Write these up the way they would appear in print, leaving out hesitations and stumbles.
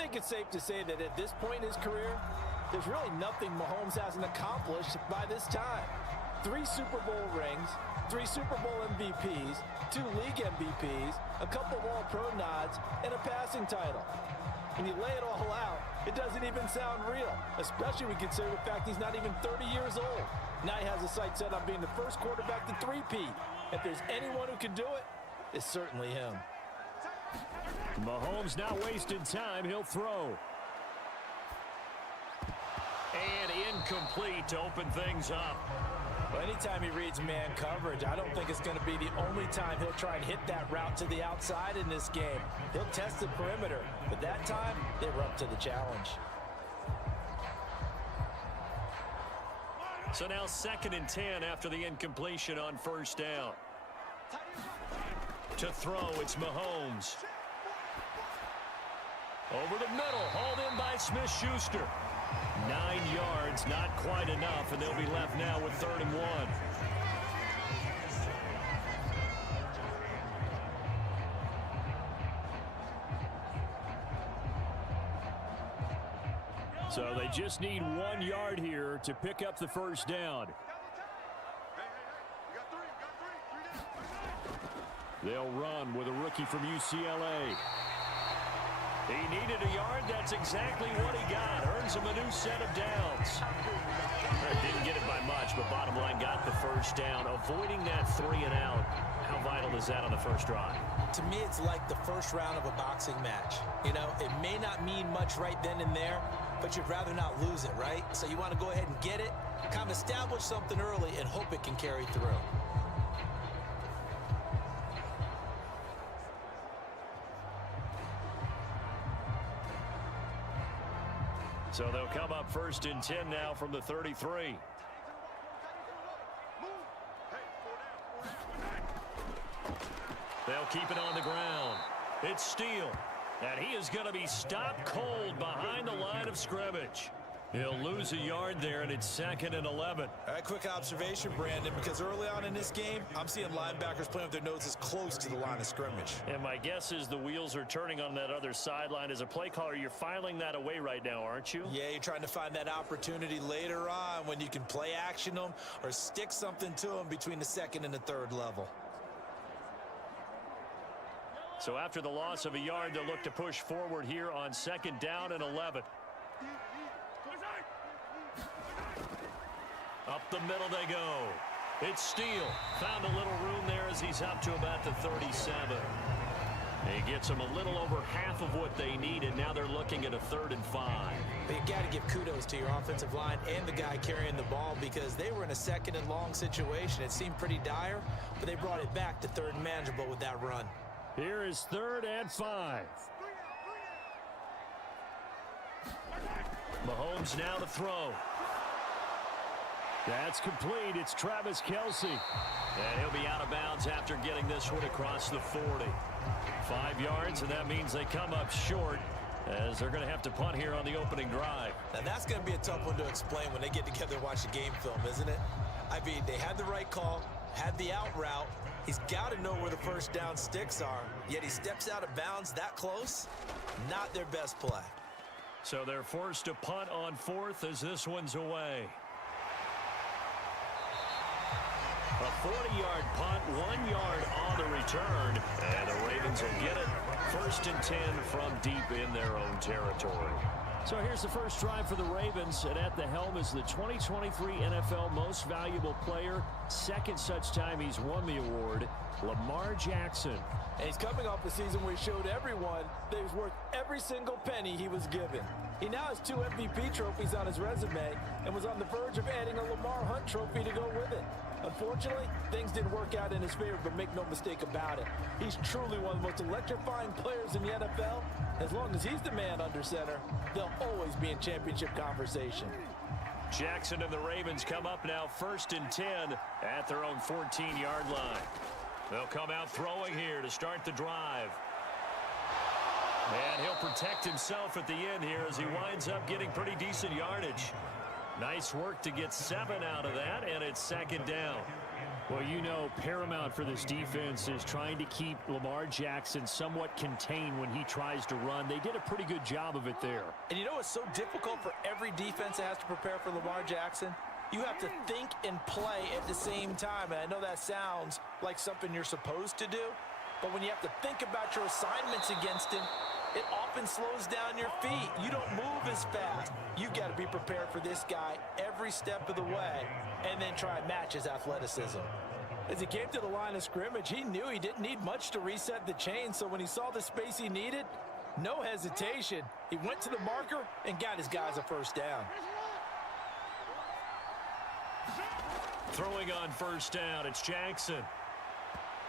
think it's safe to say that at this point in his career, there's really nothing Mahomes hasn't accomplished by this time. 3 Super Bowl rings, 3 Super Bowl MVPs, 2 league MVPs, a couple of All-Pro nods, and a passing title. When you lay it all out, it doesn't even sound real, especially when you consider the fact he's not even 30 years old. Now he has a sight set on being the first quarterback to three-peat. If there's anyone who can do it, it's certainly him. Mahomes not wasting time. He'll throw. And incomplete to open things up. Well, anytime he reads man coverage, I don't think it's going to be the only time he'll try and hit that route to the outside in this game. He'll test the perimeter, but that time, they were up to the challenge. So now 2nd and 10 after the incompletion on first down. To throw, it's Mahomes. Over the middle, hauled in by Smith-Schuster. 9 yards, not quite enough, and they'll be left now with 3rd and 1. So they just need 1 yard here to pick up the first down. They'll run with a rookie from UCLA. He needed a yard. That's exactly what he got. Earns him a new set of downs. Didn't get it by much, but bottom line got the first down. Avoiding that 3 and out. How vital is that on the first drive? To me, it's like the first round of a boxing match. You know, it may not mean much right then and there, but you'd rather not lose it, right? So you want to go ahead and get it, kind of establish something early, and hope it can carry through. So they'll come up 1st and 10 now from the 33. They'll keep it on the ground. It's Steele. And he is going to be stopped cold behind the line of scrimmage. He'll lose a yard there, and it's 2nd and 11. All right, quick observation, Brandon, because early on in this game, I'm seeing linebackers playing with their noses close to the line of scrimmage. And my guess is the wheels are turning on that other sideline. As a play caller, you're filing that away right now, aren't you? Yeah, you're trying to find that opportunity later on when you can play action them or stick something to them between the 2nd and the 3rd level. So after the loss of a yard, they'll look to push forward here on 2nd down and 11. Up the middle they go. It's Steele. Found a little room there as he's up to about the 37. He gets them a little over half of what they needed. Now they're looking at a 3rd and 5. But you got to give kudos to your offensive line and the guy carrying the ball because they were in a 2nd and long situation. It seemed pretty dire, but they brought it back to 3rd and manageable with that run. Here is 3rd and 5. Mahomes now to throw. That's complete. It's Travis Kelce. And he'll be out of bounds after getting this one across the 40. 5 yards, and that means they come up short as they're going to have to punt here on the opening drive. Now, that's going to be a tough one to explain when they get together and watch the game film, isn't it? I mean, they had the right call, had the out route. He's got to know where the first down sticks are, yet he steps out of bounds that close. Not their best play. So they're forced to punt on 4th as this one's away. A 40-yard punt, 1 yard on the return, and the Ravens will get it. 1st and 10 from deep in their own territory. So here's the first drive for the Ravens, and at the helm is the 2023 NFL Most Valuable Player. 2nd such time he's won the award, Lamar Jackson. And he's coming off a season where he showed everyone that he was worth every single penny he was given. He now has 2 MVP trophies on his resume and was on the verge of adding a Lamar Hunt trophy to go with it. Unfortunately, things didn't work out in his favor, but make no mistake about it. He's truly one of the most electrifying players in the NFL. As long as he's the man under center, they'll always be in championship conversation. Jackson and the Ravens come up now 1st and 10 at their own 14-yard line. They'll come out throwing here to start the drive. And he'll protect himself at the end here as he winds up getting pretty decent yardage. Nice work to get 7 out of that, and it's 2nd down. Well, you know, paramount for this defense is trying to keep Lamar Jackson somewhat contained when he tries to run. They did a pretty good job of it there. And you know what's so difficult for every defense that has to prepare for Lamar Jackson? You have to think and play at the same time. And I know that sounds like something you're supposed to do, but when you have to think about your assignments against him, it often slows down your feet. You don't move as fast. You've got to be prepared for this guy every step of the way and then try and match his athleticism. As he came to the line of scrimmage, he knew he didn't need much to reset the chain, so when he saw the space he needed, no hesitation. He went to the marker and got his guys a first down. Throwing on first down, it's Jackson.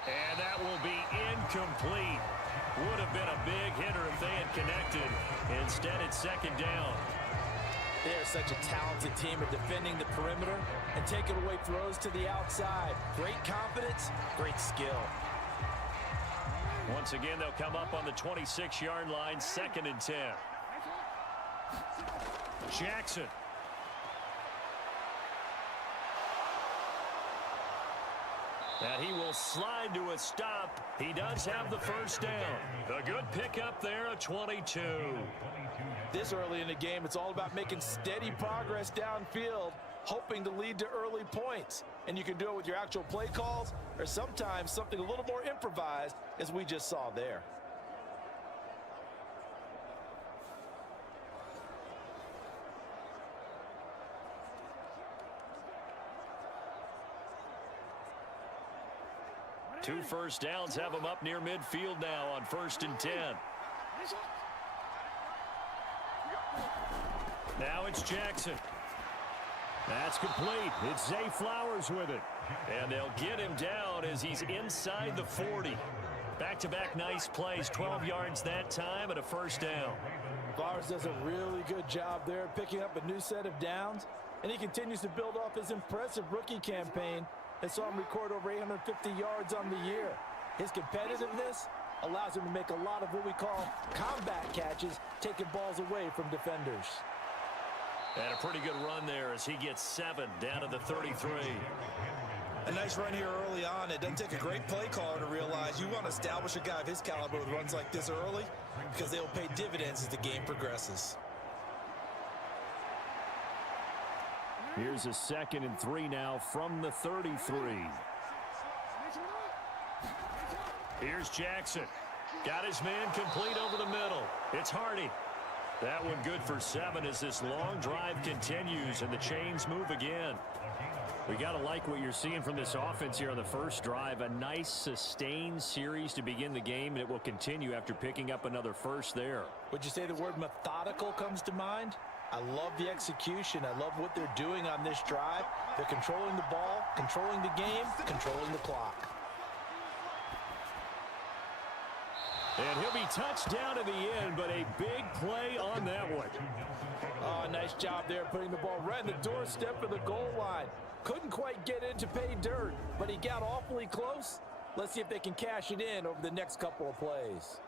And that will be incomplete. Would have been a big hitter if they had connected. Instead, it's second down. They're such a talented team at defending the perimeter and taking away throws to the outside. Great confidence, great skill. Once again, they'll come up on the 26-yard line, 2nd and 10. Jackson. And he will slide to a stop. He does have the first down. A good pickup there, a 22. This early in the game, it's all about making steady progress downfield, hoping to lead to early points. And you can do it with your actual play calls or sometimes something a little more improvised, as we just saw there. Two first downs have him up near midfield now on 1st and 10. Now it's Jackson. That's complete. It's Zay Flowers with it. And they'll get him down as he's inside the 40. Back-to-back nice plays, 12 yards that time and a first down. Flowers does a really good job there picking up a new set of downs, and he continues to build off his impressive rookie campaign and saw him record over 850 yards on the year. His competitiveness allows him to make a lot of what we call combat catches, taking balls away from defenders. And a pretty good run there as he gets 7 down to the 33. A nice run here early on. It doesn't take a great play caller to realize you want to establish a guy of his caliber with runs like this early because they'll pay dividends as the game progresses. Here's a 2nd and 3 now from the 33. Here's Jackson. Got his man complete over the middle. It's Hardy. That one good for 7 as this long drive continues and the chains move again. We got to like what you're seeing from this offense here on the first drive. A nice sustained series to begin the game, and it will continue after picking up another first there. Would you say the word methodical comes to mind? I love the execution. I love what they're doing on this drive. They're controlling the ball, controlling the game, controlling the clock. And he'll be touched down at the end, but a big play on that one. Oh, nice job there putting the ball right in the doorstep of the goal line. Couldn't quite get in to pay dirt, but he got awfully close. Let's see if they can cash it in over the next couple of plays.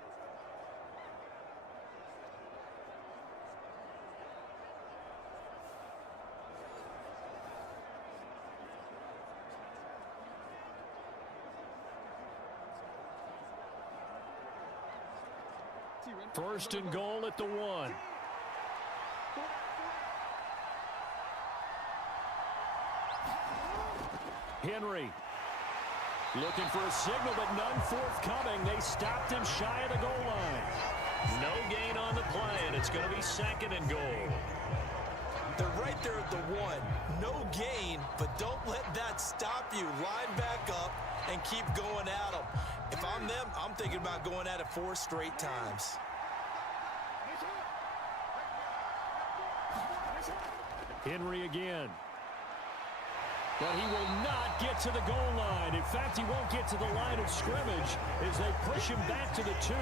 First and goal at the 1. Henry looking for a signal, but none forthcoming. They stopped him shy of the goal line. No gain on the play, and it's going to be 2nd and goal. They're right there at the 1. No gain, but don't let that stop you. Line back up and keep going at them. If I'm them, I'm thinking about going at it 4 straight times. Henry again. But he will not get to the goal line. In fact, he won't get to the line of scrimmage as they push him back to the 2.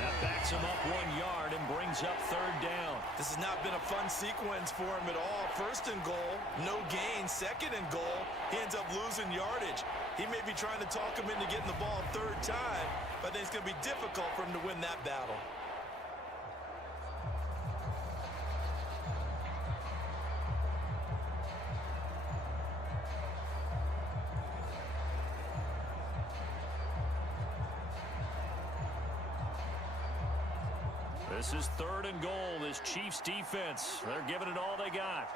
That backs him up 1 yard and brings up 3rd down. This has not been a fun sequence for him at all. 1st and goal, no gain. 2nd and goal, he ends up losing yardage. He may be trying to talk him into getting the ball 3rd time, but I think it's going to be difficult for him to win that battle. This is 3rd and goal. This Chiefs defense, they're giving it all they got.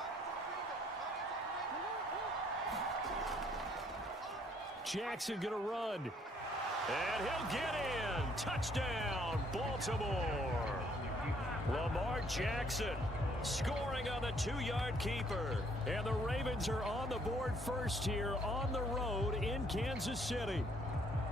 Jackson going to run. And he'll get in. Touchdown, Baltimore. Lamar Jackson scoring on the 2-yard keeper. And the Ravens are on the board first here on the road in Kansas City.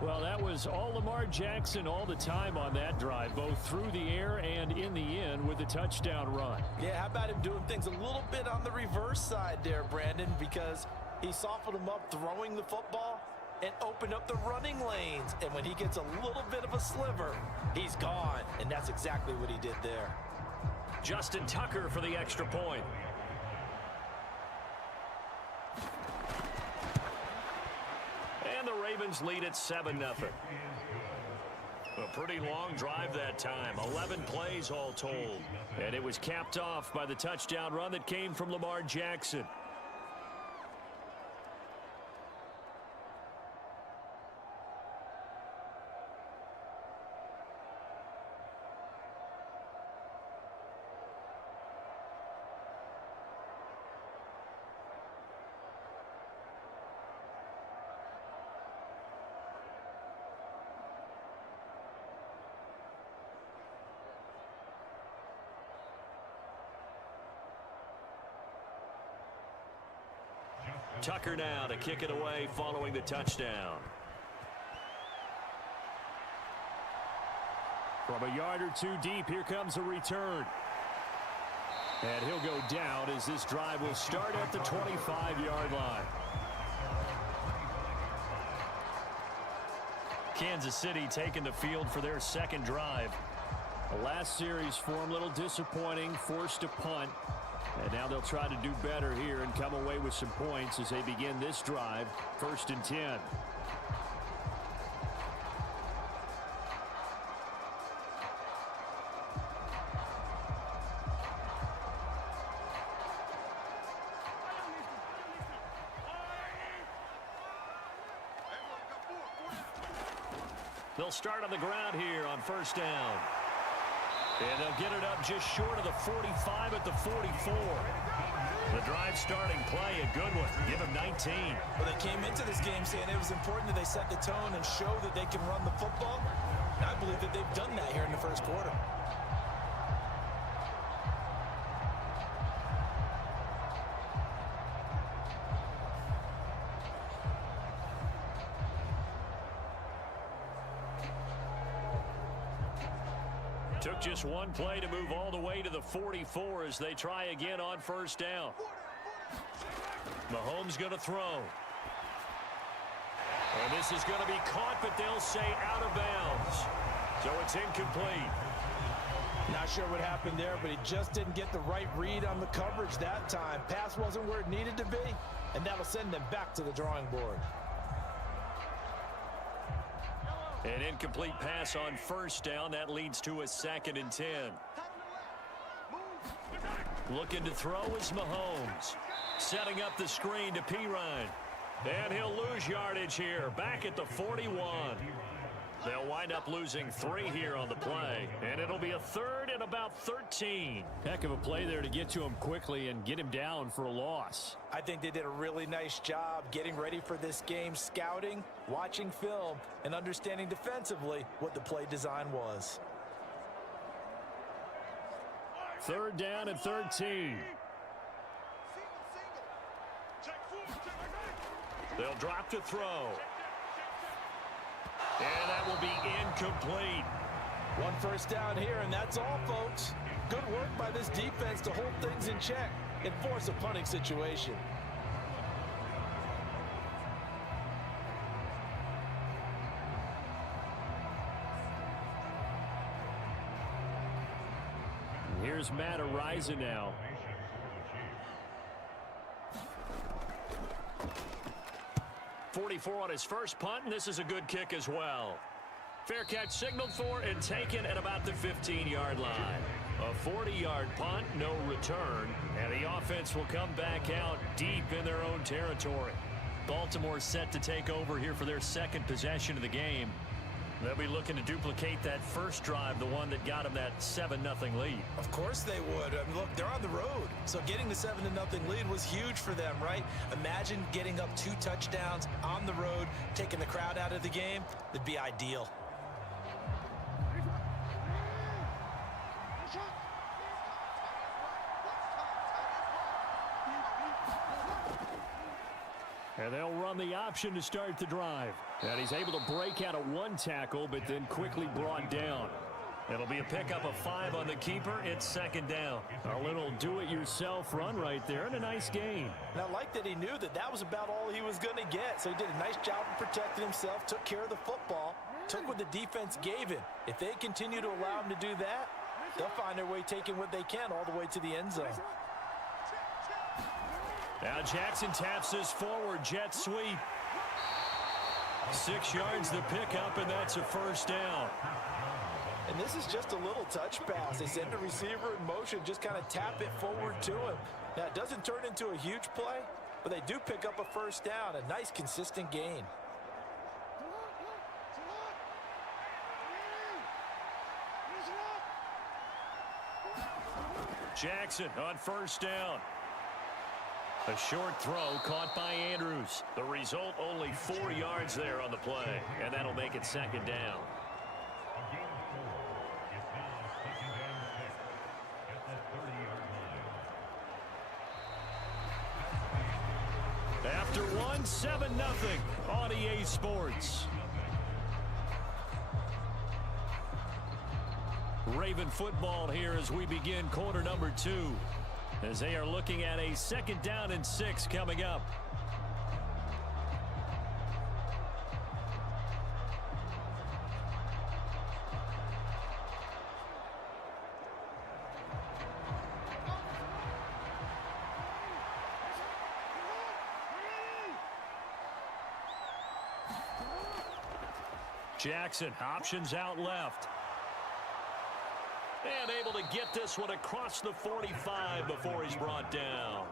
Well, that was all Lamar Jackson all the time on that drive, both through the air and in the end with the touchdown run. Yeah, how about him doing things a little bit on the reverse side there, Brandon, because he softened him up throwing the football and opened up the running lanes. And when he gets a little bit of a sliver, he's gone. And that's exactly what he did there. Justin Tucker for the extra point. And the Ravens lead at 7-0. A pretty long drive that time. 11 plays all told. And it was capped off by the touchdown run that came from Lamar Jackson. Tucker now to kick it away following the touchdown. From a yard or two deep, here comes a return. And he'll go down as this drive will start at the 25-yard line. Kansas City taking the field for their second drive. The last series for them, a little disappointing, forced a punt. And now they'll try to do better here and come away with some points as they begin this drive, 1st and 10. They'll start on the ground here on 1st down. And they'll get it up just short of the 45 at the 44. The drive starting play, a good one. Give them 19. Well, they came into this game saying it was important that they set the tone and show that they can run the football. And I believe that they've done that here in the 1st quarter. Took just one play to move all the way to the 44 as they try again on 1st down. Mahomes going to throw. And this is going to be caught, but they'll say out of bounds. So it's incomplete. Not sure what happened there, but he just didn't get the right read on the coverage that time. Pass wasn't where it needed to be, and that'll send them back to the drawing board. An incomplete pass on 1st down. That leads to a 2nd and 10. Looking to throw is Mahomes. Setting up the screen to Pirine. And he'll lose yardage here. Back at the 41. They'll wind up losing 3 here on the play. And it'll be a 3rd and about 13. Heck of a play there to get to him quickly and get him down for a loss. I think they did a really nice job getting ready for this game, scouting, watching film, and understanding defensively what the play design was. 3rd down and 13. They'll drop to throw. And that will be incomplete. 1 first down here, and that's all, folks. Good work by this defense to hold things in check and force a punting situation. Here's Matt Ariza now. .44 on his first punt, and this is a good kick as well. Fair catch signaled for and taken at about the 15-yard line. A 40-yard punt, no return, and the offense will come back out deep in their own territory. Baltimore set to take over here for their second possession of the game. They'll be looking to duplicate that first drive, the one that got them that 7-0 lead. Of course they would. I mean, look, they're on the road. So getting the 7-0 lead was huge for them, right? Imagine getting up 2 touchdowns on the road, taking the crowd out of the game. That'd be ideal. And they'll run the option to start the drive. And he's able to break out of 1 tackle, but then quickly brought down. It'll be a pickup of 5 on the keeper. It's 2nd down. A little do-it-yourself run right there and a nice gain. And I like that he knew that that was about all he was going to get. So he did a nice job of protecting himself, took care of the football, took what the defense gave him. If they continue to allow him to do that, they'll find their way taking what they can all the way to the end zone. Now Jackson taps this forward jet sweep. 6 yards the pickup, and that's a 1st down. And this is just a little touch pass. They send the receiver in motion, just kind of tap it forward to him. Now, it doesn't turn into a huge play, but they do pick up a 1st down, a nice, consistent gain. Jackson on 1st down. A short throw caught by Andrews. The result, only 4 yards there on the play, and that'll make it 2nd down. After one, 7-0 on EA Sports. Raven football here as we begin quarter number 2. As they are looking at a 2nd down and 6 coming up. Jackson, options out left. And able to get this one across the 45 before he's brought down.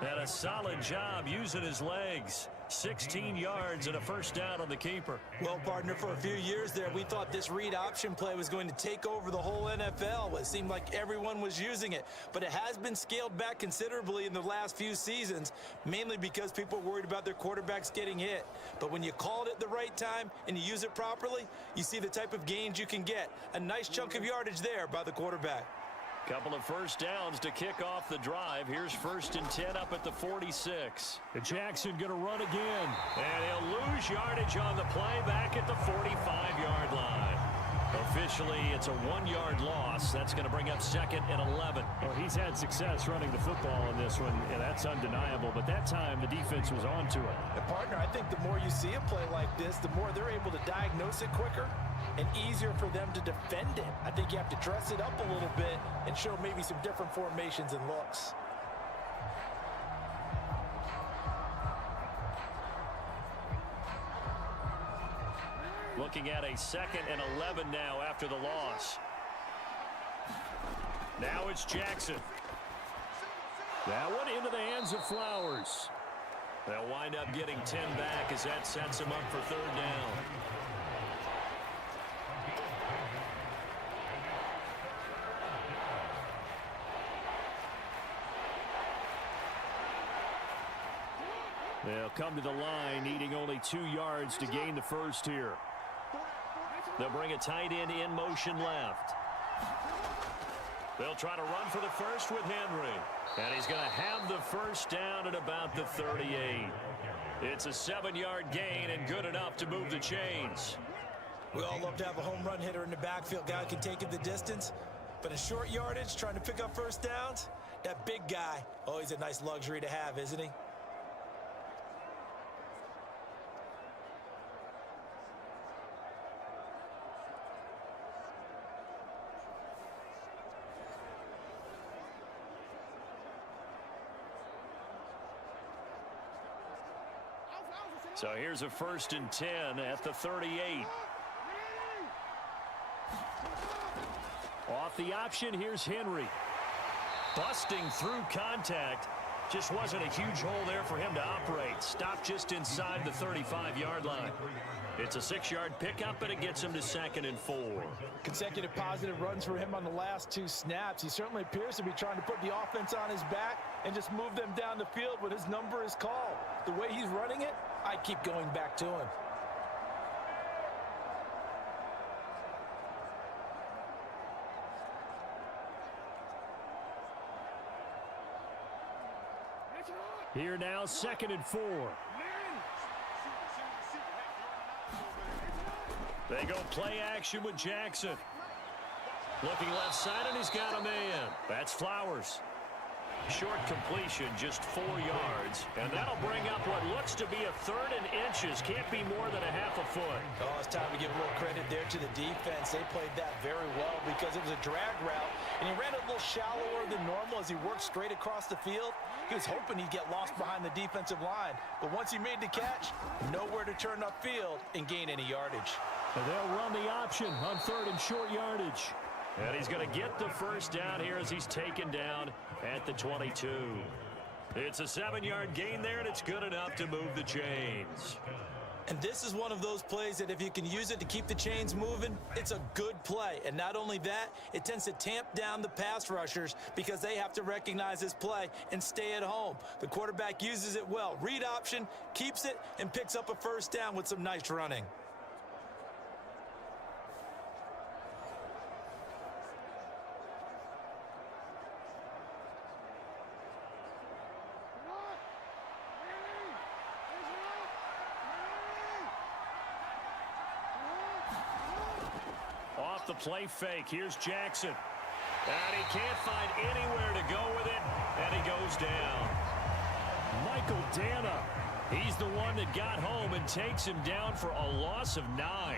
And a solid job using his legs. 16 yards and a 1st down on the keeper. Well, partner, for a few years there, we thought this read option play was going to take over the whole NFL. It seemed like everyone was using it. But it has been scaled back considerably in the last few seasons, mainly because people are worried about their quarterbacks getting hit. But when you call it at the right time and you use it properly, you see the type of gains you can get. A nice chunk of yardage there by the quarterback. Couple of 1st downs to kick off the drive. Here's 1st and 10 up at the 46. Jackson going to run again. And he'll lose yardage on the play back at the 45-yard line. Officially, it's a 1-yard loss. That's going to bring up 2nd and 11. Well, he's had success running the football in this one, and that's undeniable. But that time, the defense was on to it. And partner, I think the more you see a play like this, the more they're able to diagnose it quicker and easier for them to defend it. I think you have to dress it up a little bit and show maybe some different formations and looks. Looking at a 2nd and 11 now after the loss. Now it's Jackson. That one into the hands of Flowers. They'll wind up getting 10 back as that sets him up for 3rd down. They'll come to the line, needing only 2 yards to gain the 1st here. They'll bring a tight end in motion left. They'll try to run for the 1st with Henry. And he's going to have the 1st down at about the 38. It's a 7-yard gain and good enough to move the chains. We all love to have a home run hitter in the backfield. Guy can take it the distance. But in short yardage, trying to pick up 1st downs, that big guy, always a nice luxury to have, isn't he? So here's a 1st and 10 at the 38. Off the option, here's Henry. Busting through contact. Just wasn't a huge hole there for him to operate. Stopped just inside the 35-yard line. It's a 6-yard pickup, and it gets him to 2nd and 4. Consecutive positive runs for him on the last 2 snaps. He certainly appears to be trying to put the offense on his back and just move them down the field when his number is called. The way he's running it, I keep going back to him. Here now, 2nd and 4. They go play action with Jackson. Looking left side, and he's got a man. That's Flowers. Short completion, just 4 yards. And that'll bring up what looks to be a 3rd and inches. Can't be more than a half a foot. Oh, it's time to give a little credit there to the defense. They played that very well because it was a drag route, and he ran a little shallower than normal as he worked straight across the field. He was hoping he'd get lost behind the defensive line. But once he made the catch, nowhere to turn upfield and gain any yardage. And they'll run the option on 3rd and short yardage. And he's going to get the first down here as he's taken down at the 22. It's a 7-yard gain there, and it's good enough to move the chains. And this is one of those plays that if you can use it to keep the chains moving, it's a good play. And not only that, it tends to tamp down the pass rushers because they have to recognize this play and stay at home. The quarterback uses it well. Read option, keeps it, and picks up a first down with some nice running. Off the play fake, here's Jackson. And he can't find anywhere to go with it, and he goes down. Michael Dana, he's the one that got home and takes him down for a loss of 9.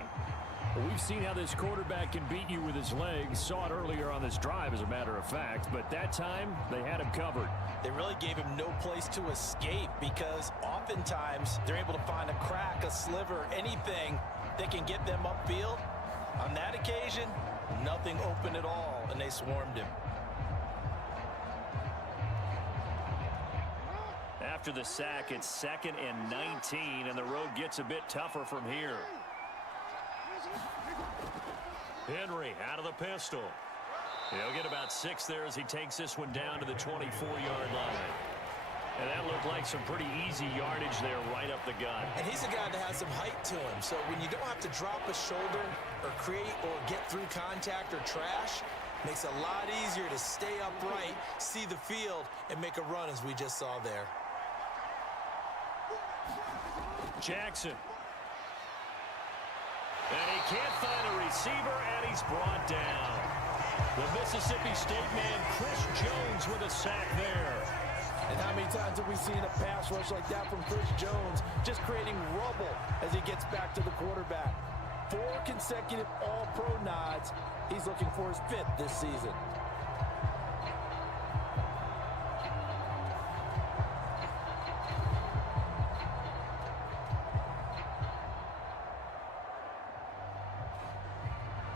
Well, we've seen how this quarterback can beat you with his legs. Saw it earlier on this drive, as a matter of fact. But that time, they had him covered. They really gave him no place to escape because oftentimes they're able to find a crack, a sliver, anything that can get them upfield. On that occasion, nothing open at all, and they swarmed him. After the sack, it's 2nd and 19, and the road gets a bit tougher from here. Henry out of the pistol. He'll get about 6 there as he takes this one down to the 24-yard line. And that looked like some pretty easy yardage there right up the gut. And he's a guy that has some height to him, so when you don't have to drop a shoulder or create or get through contact or trash, makes it a lot easier to stay upright, see the field, and make a run as we just saw there. Jackson. And he can't find a receiver, and he's brought down. The Mississippi State man, Chris Jones, with a sack there. And how many times have we seen a pass rush like that from Chris Jones, just creating rubble as he gets back to the quarterback? 4 consecutive All-Pro nods. He's looking for his 5th this season.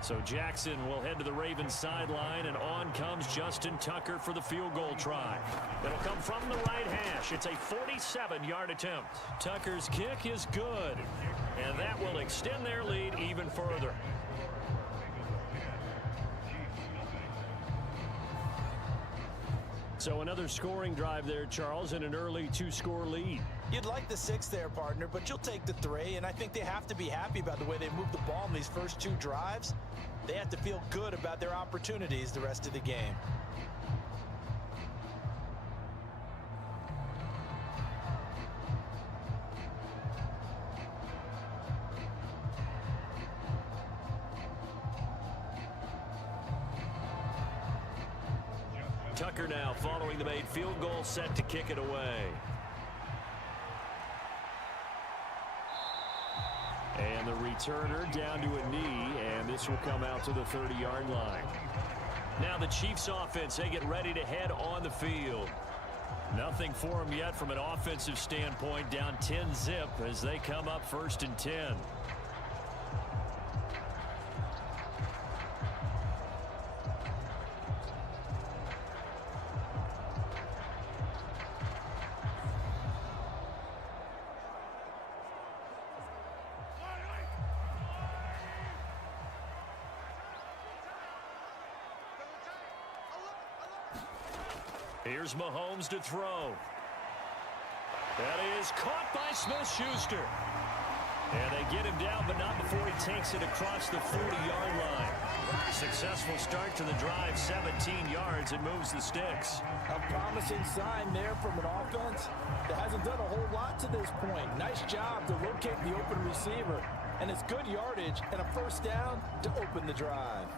So Jackson will head to the Ravens sideline, and on comes Justin Tucker for the field goal try. It'll come from the right hash. It's a 47-yard attempt. Tucker's kick is good, and that will extend their lead even further. So another scoring drive there, Charles, and an early 2-score lead. You'd like the 6 there, partner, but you'll take the 3, and I think they have to be happy about the way they moved the ball in these first 2 drives. They have to feel good about their opportunities the rest of the game. Tucker now following the made field goal, set to kick it away. And the returner down to a knee, and this will come out to the 30-yard line. Now the Chiefs offense, they get ready to head on the field. Nothing for them yet from an offensive standpoint, down 10-zip as they come up 1st and 10. Here's Mahomes to throw. That is caught by Smith-Schuster. And they get him down, but not before he takes it across the 40-yard line. Successful start to the drive, 17 yards, and moves the sticks. A promising sign there from an offense that hasn't done a whole lot to this point. Nice job to locate the open receiver. And it's good yardage and a first down to open the drive.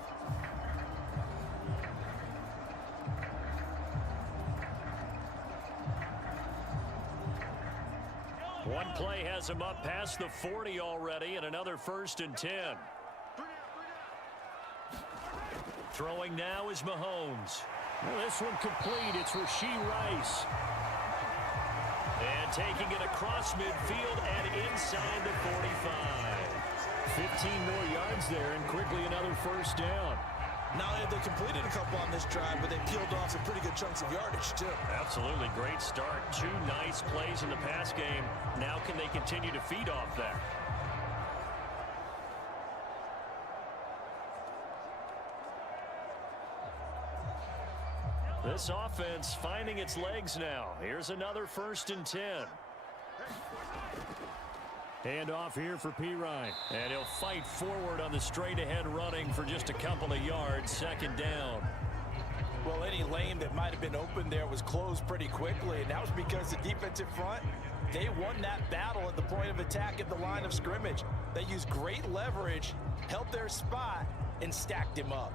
One play has him up past the 40 already, and another 1st and 10. Throwing now is Mahomes. Well, this one complete. It's Rashee Rice. And taking it across midfield and inside the 45. 15 more yards there, and quickly another first down. Not only have they completed a couple on this drive, but they peeled off some pretty good chunks of yardage, too. Absolutely. Great start. 2 nice plays in the pass game. Now can they continue to feed off that? This offense finding its legs now. Here's another 1st and 10. Hand off here for Pirine. And he'll fight forward on the straight-ahead running for just a couple of yards. 2nd down. Well, any lane that might have been open there was closed pretty quickly, and that was because the defensive front, they won that battle at the point of attack at the line of scrimmage. They used great leverage, held their spot, and stacked him up.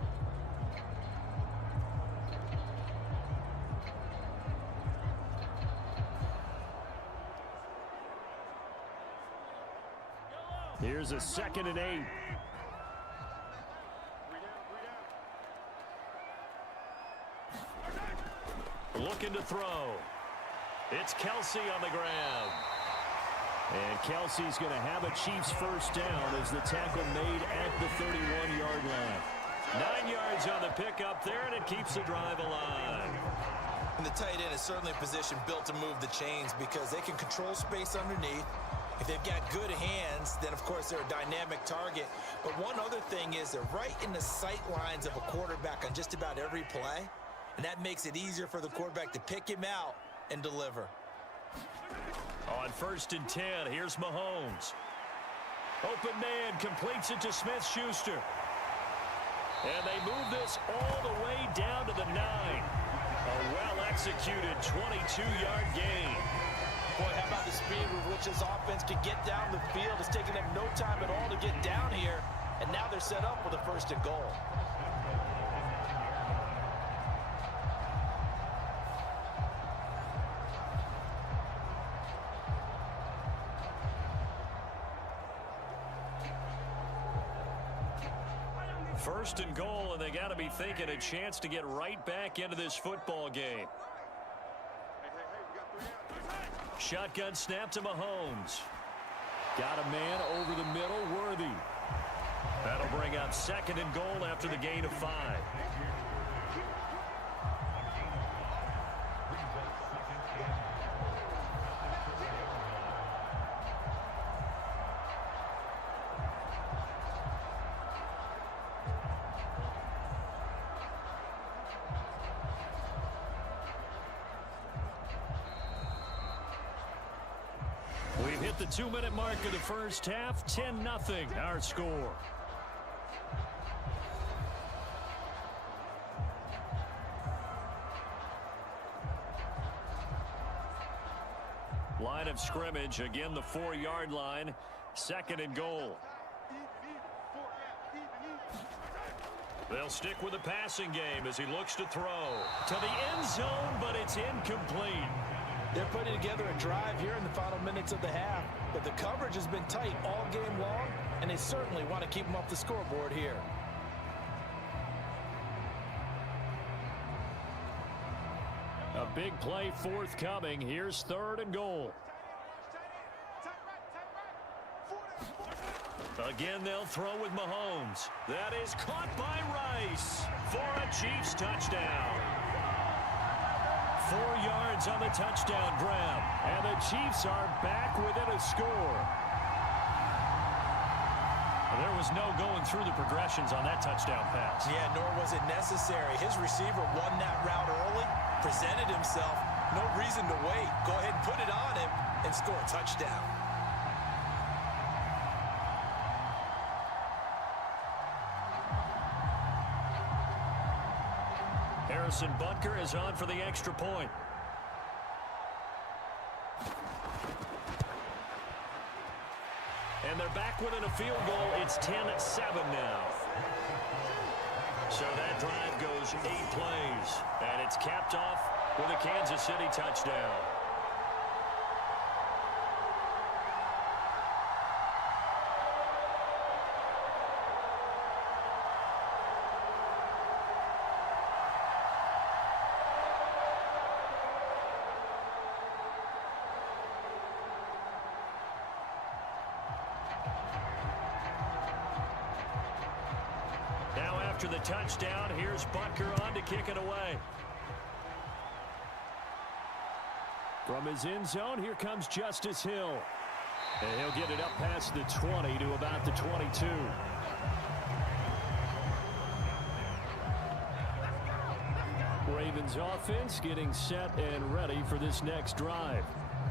Here's a 2nd and 8. Looking to throw. It's Kelsey on the ground. And Kelsey's going to have a Chiefs first down as the tackle made at the 31-yard line. 9 yards on the pickup there, and it keeps the drive alive. And the tight end is certainly a position built to move the chains because they can control space underneath. If they've got good hands, then, of course, they're a dynamic target. But one other thing is they're right in the sight lines of a quarterback on just about every play. And that makes it easier for the quarterback to pick him out and deliver. On 1st and 10, here's Mahomes. Open man completes it to Smith-Schuster. And they move this all the way down to the 9. A well-executed 22-yard gain. Boy, how about the speed with which this offense can get down the field? It's taken them no time at all to get down here. And now they're set up with a 1st and goal. First and goal, and they got to be thinking a chance to get right back into this football game. Shotgun snap to Mahomes. Got a man over the middle, Worthy. That'll bring up 2nd and goal after the gain of 5. We've hit the 2-minute mark of the first half. 10-0 our score. Line of scrimmage, again the 4-yard line. 2nd and goal. They'll stick with the passing game as he looks to throw. To the end zone, but it's incomplete. They're putting together a drive here in the final minutes of the half, but the coverage has been tight all game long, and they certainly want to keep them off the scoreboard here. A big play forthcoming. Here's 3rd and goal. Again, they'll throw with Mahomes. That is caught by Rice for a Chiefs touchdown. 4 yards on the touchdown grab. And the Chiefs are back within a score. There was no going through the progressions on that touchdown pass. Yeah, nor was it necessary. His receiver won that route early, presented himself. No reason to wait. Go ahead and put it on him and score a touchdown. Harrison Butker is on for the extra point. And they're back within a field goal. It's 10-7 now. So that drive goes 8 plays. And it's capped off with a Kansas City touchdown. After the touchdown, here's Butker on to kick it away. From his end zone, here comes Justice Hill. And he'll get it up past the 20 to about the 22. Ravens offense getting set and ready for this next drive.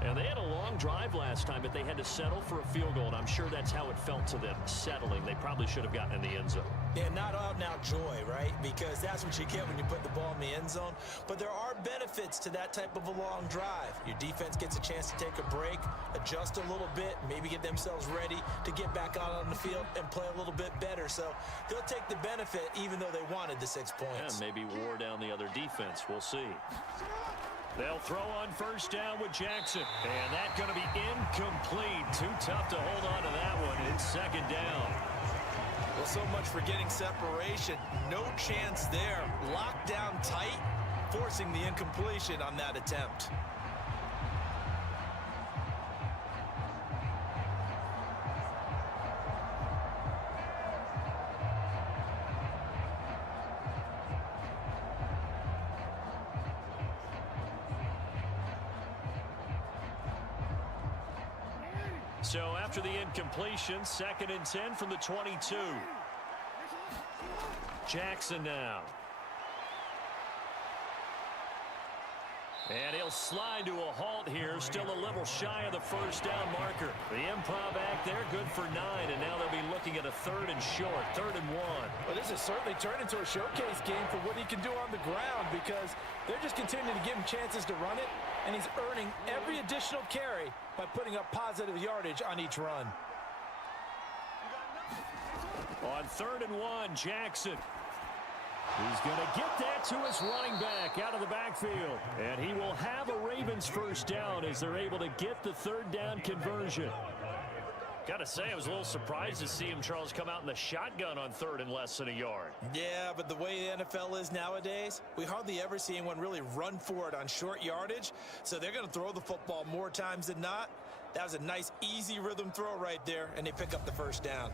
And they had a long drive last time, but they had to settle for a field goal, and I'm sure that's how it felt to them, settling. They probably should have gotten in the end zone. Yeah, not out-and-out joy, right? Because that's what you get when you put the ball in the end zone. But there are benefits to that type of a long drive. Your defense gets a chance to take a break, adjust a little bit, maybe get themselves ready to get back out on the field and play a little bit better. So they'll take the benefit even though they wanted the 6 points. And maybe wore down the other defense. We'll see. They'll throw on first down with Jackson. And that's going to be incomplete. Too tough to hold on to that one. It's second down. Well, so much for getting separation. No chance there. Locked down tight, forcing the incompletion on that attempt. So after the incompletion, 2nd and 10 from the 22. Jackson now. And he'll slide to a halt here, still a little shy of the first down marker. The improv act there, good for 9, and now they'll be looking at a 3rd and short, 3rd and 1. Well, this has certainly turned into a showcase game for what he can do on the ground because they're just continuing to give him chances to run it, and he's earning every additional carry by putting up positive yardage on each run. On 3rd and 1, Jackson. He's going to get that to his running back out of the backfield. And he will have a Ravens first down as they're able to get the 3rd down conversion. Got to say, I was a little surprised to see him, Charles, come out in the shotgun on 3rd and less than a yard. Yeah, but the way the NFL is nowadays, we hardly ever see anyone really run for it on short yardage. So they're going to throw the football more times than not. That was a nice, easy rhythm throw right there, and they pick up the first down.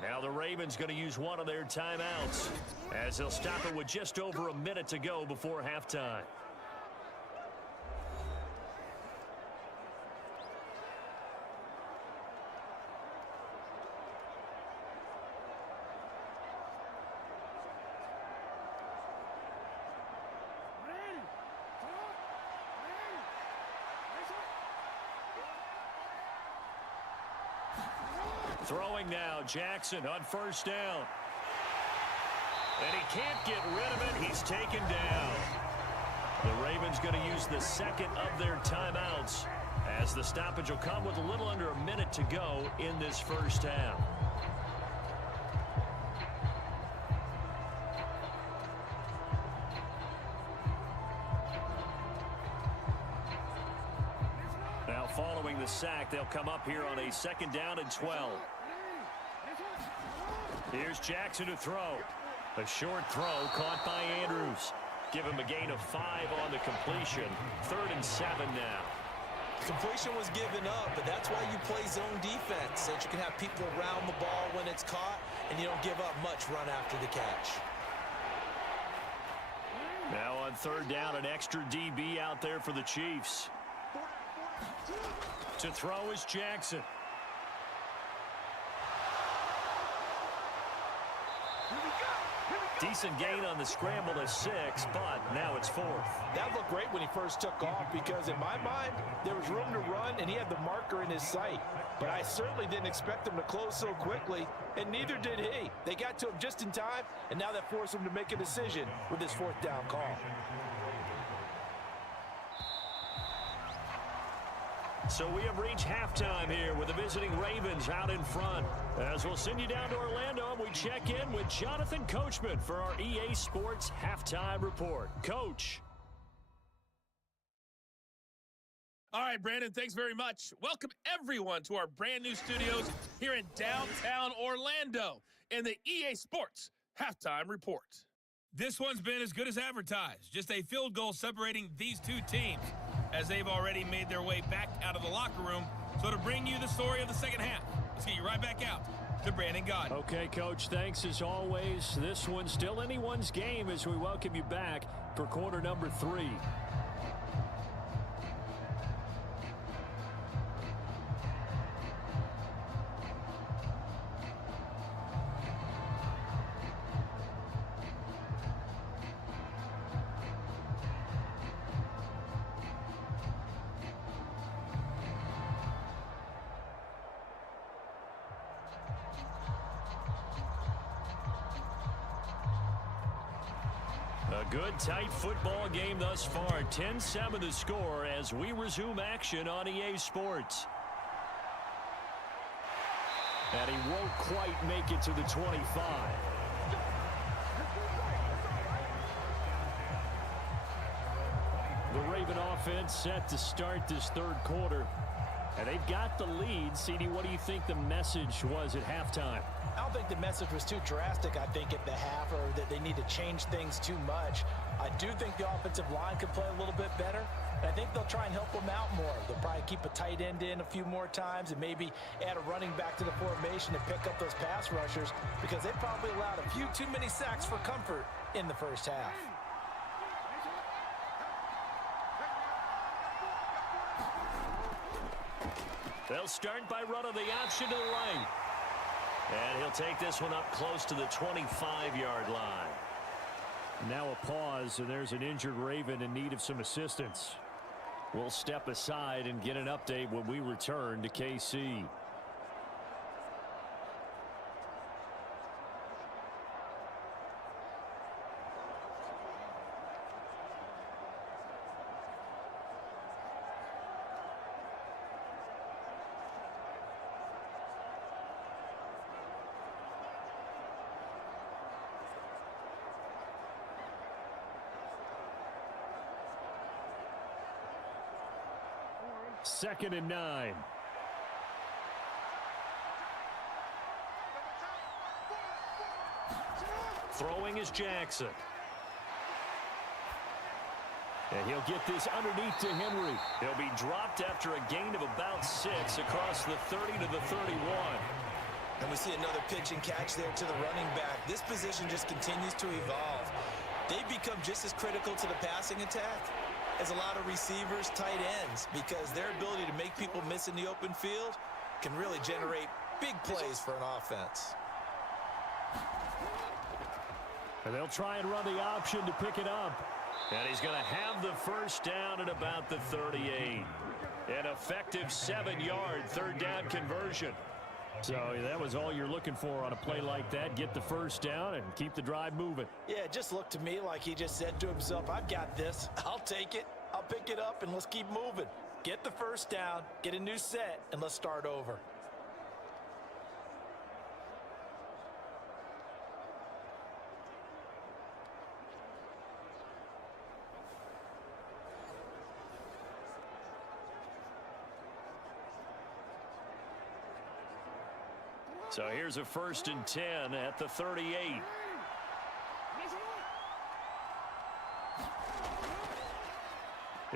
Now the Ravens going to use one of their timeouts as they'll stop it with just over a minute to go before halftime. Throwing now, Jackson on first down. And he can't get rid of it. He's taken down. The Ravens going to use the 2nd of their timeouts as the stoppage will come with a little under a minute to go in this first half. Now following the sack, they'll come up here on a 2nd down and 12. Here's Jackson to throw. A short throw caught by Andrews. Give him a gain of 5 on the completion. 3rd and 7 now. Completion was given up, but that's why you play zone defense, so that you can have people around the ball when it's caught, and you don't give up much run after the catch. Now on third down, an extra DB out there for the Chiefs. To throw is Jackson. Decent gain on the scramble to 6, but now it's 4th. That looked great when he first took off because, in my mind, there was room to run, and he had the marker in his sight. But I certainly didn't expect him to close so quickly, and neither did he. They got to him just in time, and now that forced him to make a decision with his 4th down call. So we have reached halftime here with the visiting Ravens out in front. As we'll send you down to Orlando, and we check in with Jonathan Coachman for our EA Sports Halftime Report. Coach. All right, Brandon, thanks very much. Welcome, everyone, to our brand new studios here in downtown Orlando in the EA Sports Halftime Report. This one's been as good as advertised. Just a field goal separating these two teams, as they've already made their way back out of the locker room. So to bring you the story of the second half, let's get you right back out to Brandon Gaudin. Okay, Coach, thanks as always. This one's still anyone's game as we welcome you back for quarter number 3. A good, tight football game thus far. 10-7 the score as we resume action on EA Sports. And he won't quite make it to the 25. The Raven offense set to start this third quarter. And they've got the lead. CD, what do you think the message was at halftime? I don't think the message was too drastic, I think, at the half, or that they need to change things too much. I do think the offensive line could play a little bit better. And I think they'll try and help them out more. They'll probably keep a tight end in a few more times and maybe add a running back to the formation to pick up those pass rushers, because they probably allowed a few too many sacks for comfort in the first half. They'll start by running the option to the right. And he'll take this one up close to the 25-yard line. Now a pause, and there's an injured Raven in need of some assistance. We'll step aside and get an update when we return to KC. Second and 9. Throwing is Jackson. And he'll get this underneath to Henry. He'll be dropped after a gain of about 6 across the 30 to the 31. And we see another pitch and catch there to the running back. This position just continues to evolve. They've become just as critical to the passing attack as a lot of receivers, tight ends, because their ability to make people miss in the open field can really generate big plays for an offense. And they'll try and run the option to pick it up. And he's going to have the first down at about the 38. An effective 7-yard third down conversion. So that was all you're looking for on a play like that. Get the first down and keep the drive moving. Yeah, it just looked to me like he just said to himself, I've got this. I'll take it. I'll pick it up, and let's keep moving. Get the first down, get a new set, and let's start over. So here's a 1st and 10 at the 38.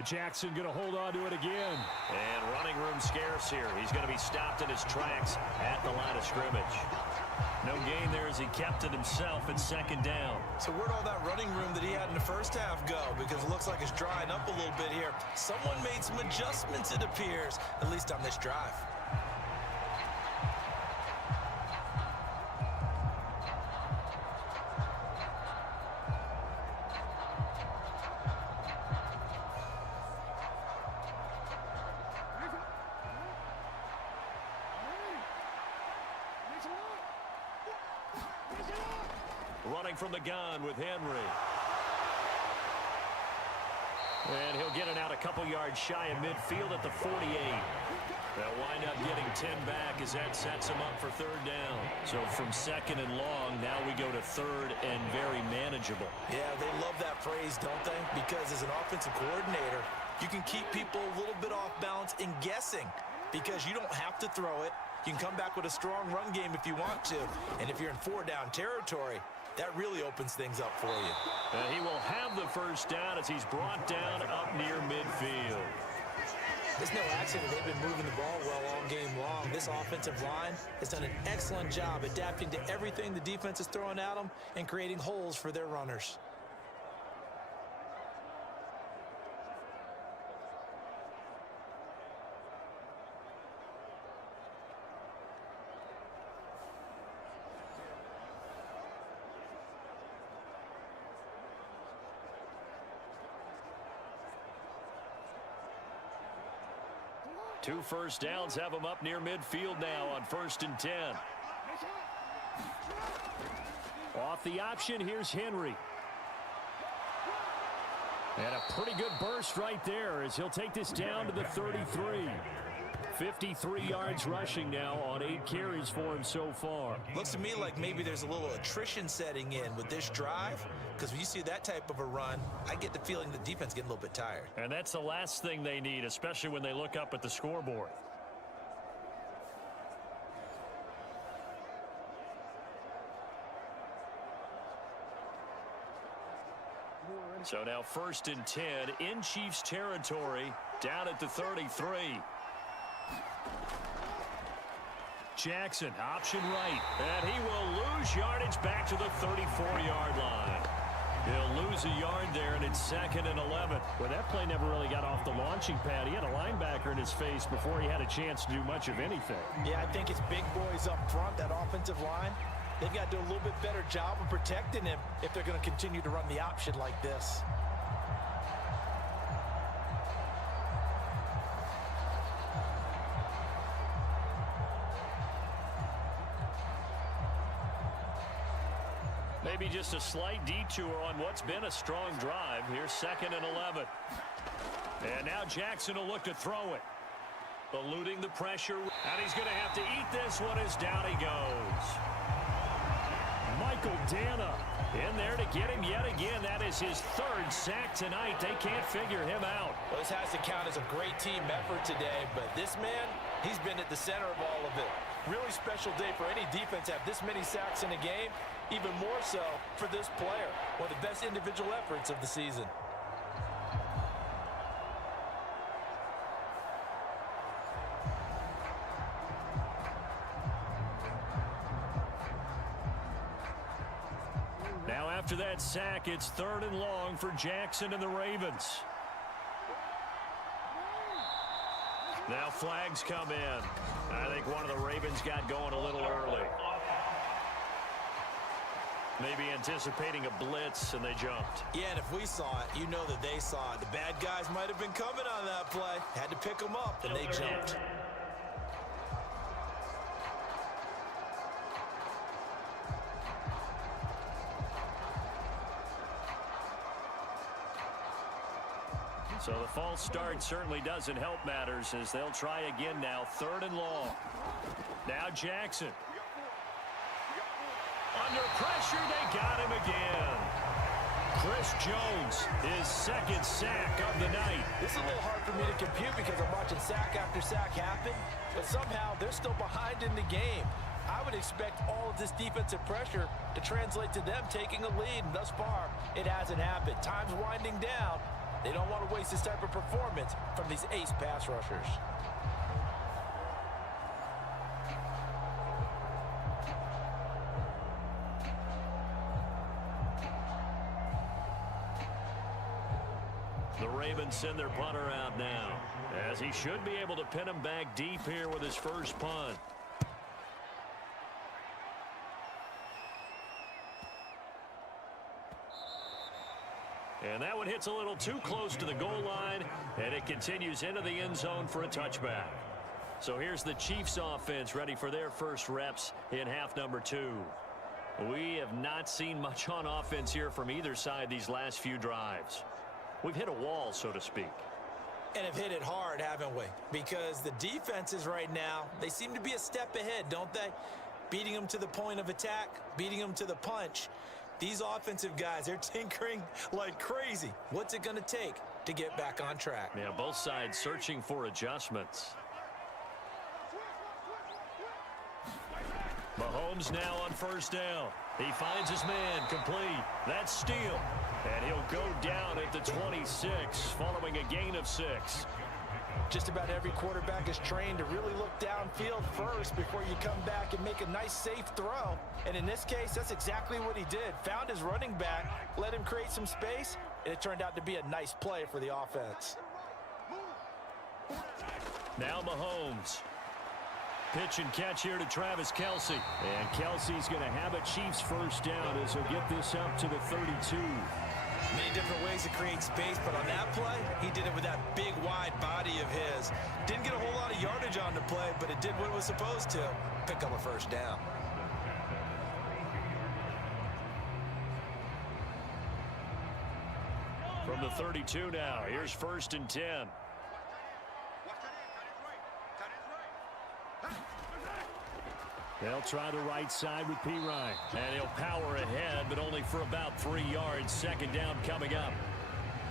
Jackson going to hold on to it again. And running room scarce here. He's going to be stopped in his tracks at the line of scrimmage. No gain there as he kept it himself at second down. So where'd all that running room that he had in the first half go? Because it looks like it's drying up a little bit here. Someone made some adjustments, it appears, at least on this drive. Running from the gun with Henry. And he'll get it out a couple yards shy of midfield at the 48. They'll wind up getting 10 back as that sets him up for third down. So from second and long, now we go to third and very manageable. Yeah, they love that phrase, don't they? Because as an offensive coordinator, you can keep people a little bit off balance and guessing because you don't have to throw it. You can come back with a strong run game if you want to. And if you're in 4-down territory, that really opens things up for you. And he will have the first down as he's brought down up near midfield. It's no accident they've been moving the ball well all game long. This offensive line has done an excellent job adapting to everything the defense is throwing at them and creating holes for their runners. Two first downs have him up near midfield now on 1st and 10. Off the option, here's Henry. And a pretty good burst right there as he'll take this down to the 33. 53 yards rushing now on 8 carries for him so far. Looks to me like maybe there's a little attrition setting in with this drive, because when you see that type of a run, I get the feeling the defense getting a little bit tired. And that's the last thing they need, especially when they look up at the scoreboard. So now 1st and 10 in Chiefs territory, down at the 33. Jackson, option right. And he will lose yardage back to the 34-yard line. He'll lose a yard there, and it's 2nd and 11. Well, that play never really got off the launching pad. He had a linebacker in his face before he had a chance to do much of anything. Yeah, I think it's big boys up front, that offensive line. They've got to do a little bit better job of protecting him if they're going to continue to run the option like this. Maybe just a slight detour on what's been a strong drive. Here's 2nd and 11. And now Jackson will look to throw it. Eluding the pressure. And he's going to have to eat this one as down he goes. Michael Dana in there to get him yet again. That is his 3rd sack tonight. They can't figure him out. Well, this has to count as a great team effort today, but this man, he's been at the center of all of it. Really special day for any defense to have this many sacks in a game, even more so for this player. One of the best individual efforts of the season. Now after that sack, it's 3rd and long for Jackson and the Ravens. Now flags come in. I think one of the Ravens got going a little early. Maybe anticipating a blitz, and they jumped. Yeah, and if we saw it, you know that they saw it. The bad guys might have been coming on that play. Had to pick them up, and they jumped. So the false start certainly doesn't help matters as they'll try again now. 3rd and long. Now Jackson. Under pressure, they got him again. Chris Jones, his 2nd sack of the night. This is a little hard for me to compute because I'm watching sack after sack happen, but somehow they're still behind in the game. I would expect all of this defensive pressure to translate to them taking a lead, and thus far, it hasn't happened. Time's winding down, They don't want to waste this type of performance from these ace pass rushers. The Ravens send their punter out now, as he should be able to pin him back deep here with his first punt. And that one hits a little too close to the goal line, and it continues into the end zone for a touchback. So here's the Chiefs offense ready for their first reps in half number 2. We have not seen much on offense here from either side these last few drives. We've hit a wall, so to speak. And have hit it hard, haven't we? Because the defenses right now, they seem to be a step ahead, don't they? Beating them to the point of attack, beating them to the punch. These offensive guys, they're tinkering like crazy. What's it going to take to get back on track? Yeah, both sides searching for adjustments. Mahomes now on first down. He finds his man complete. That's Steele. And he'll go down at the 26 following a gain of 6. Just about every quarterback is trained to really look downfield first before you come back and make a nice, safe throw. And in this case, that's exactly what he did. Found his running back, let him create some space, and it turned out to be a nice play for the offense. Now Mahomes. Pitch and catch here to Travis Kelce. And Kelce's going to have a Chiefs first down as he'll get this up to the 32. Many different ways to create space, but on that play, he did it with that big, wide body of his. Didn't get a whole lot of yardage on the play, but it did what it was supposed to. Pick up a first down. From the 32 now, here's 1st and 10. They'll try the right side with Pirine. And he'll power ahead, but only for about 3 yards. 2nd down coming up.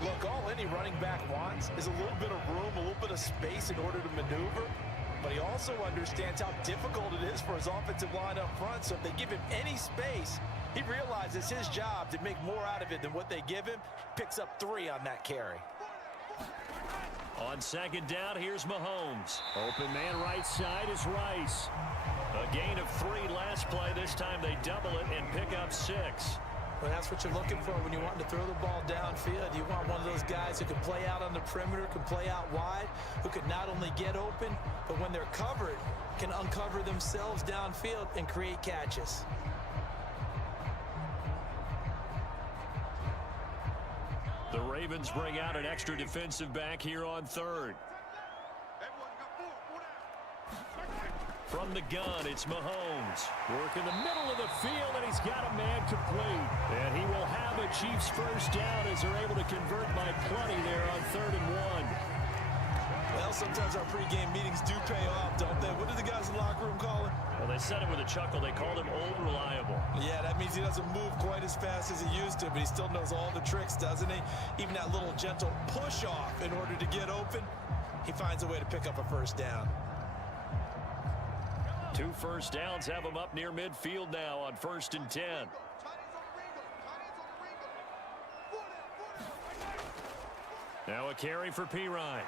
Look, all any running back wants is a little bit of room, a little bit of space in order to maneuver. But he also understands how difficult it is for his offensive line up front. So if they give him any space, he realizes his job to make more out of it than what they give him. Picks up 3 on that carry. On 2nd down, here's Mahomes. Open man right side is Rice. A gain of 3 last play. This time they double it and pick up 6. Well, that's what you're looking for when you want to throw the ball downfield. You want one of those guys who can play out on the perimeter, can play out wide, who can not only get open, but when they're covered, can uncover themselves downfield and create catches. The Ravens bring out an extra defensive back here on 3rd. From the gun, it's Mahomes. Work in the middle of the field, and he's got a man complete. And he will have a Chiefs first down as they're able to convert by plenty there on 3rd and 1. Well, sometimes our pregame meetings do pay off, don't they? What do the guys in the locker room call him? Well, they said it with a chuckle. They called him old reliable. Yeah, that means he doesn't move quite as fast as he used to, but he still knows all the tricks, doesn't he? Even that little gentle push-off in order to get open, he finds a way to pick up a first down. 2 first downs have him up near midfield now on 1st and 10. Now a carry for Pirine.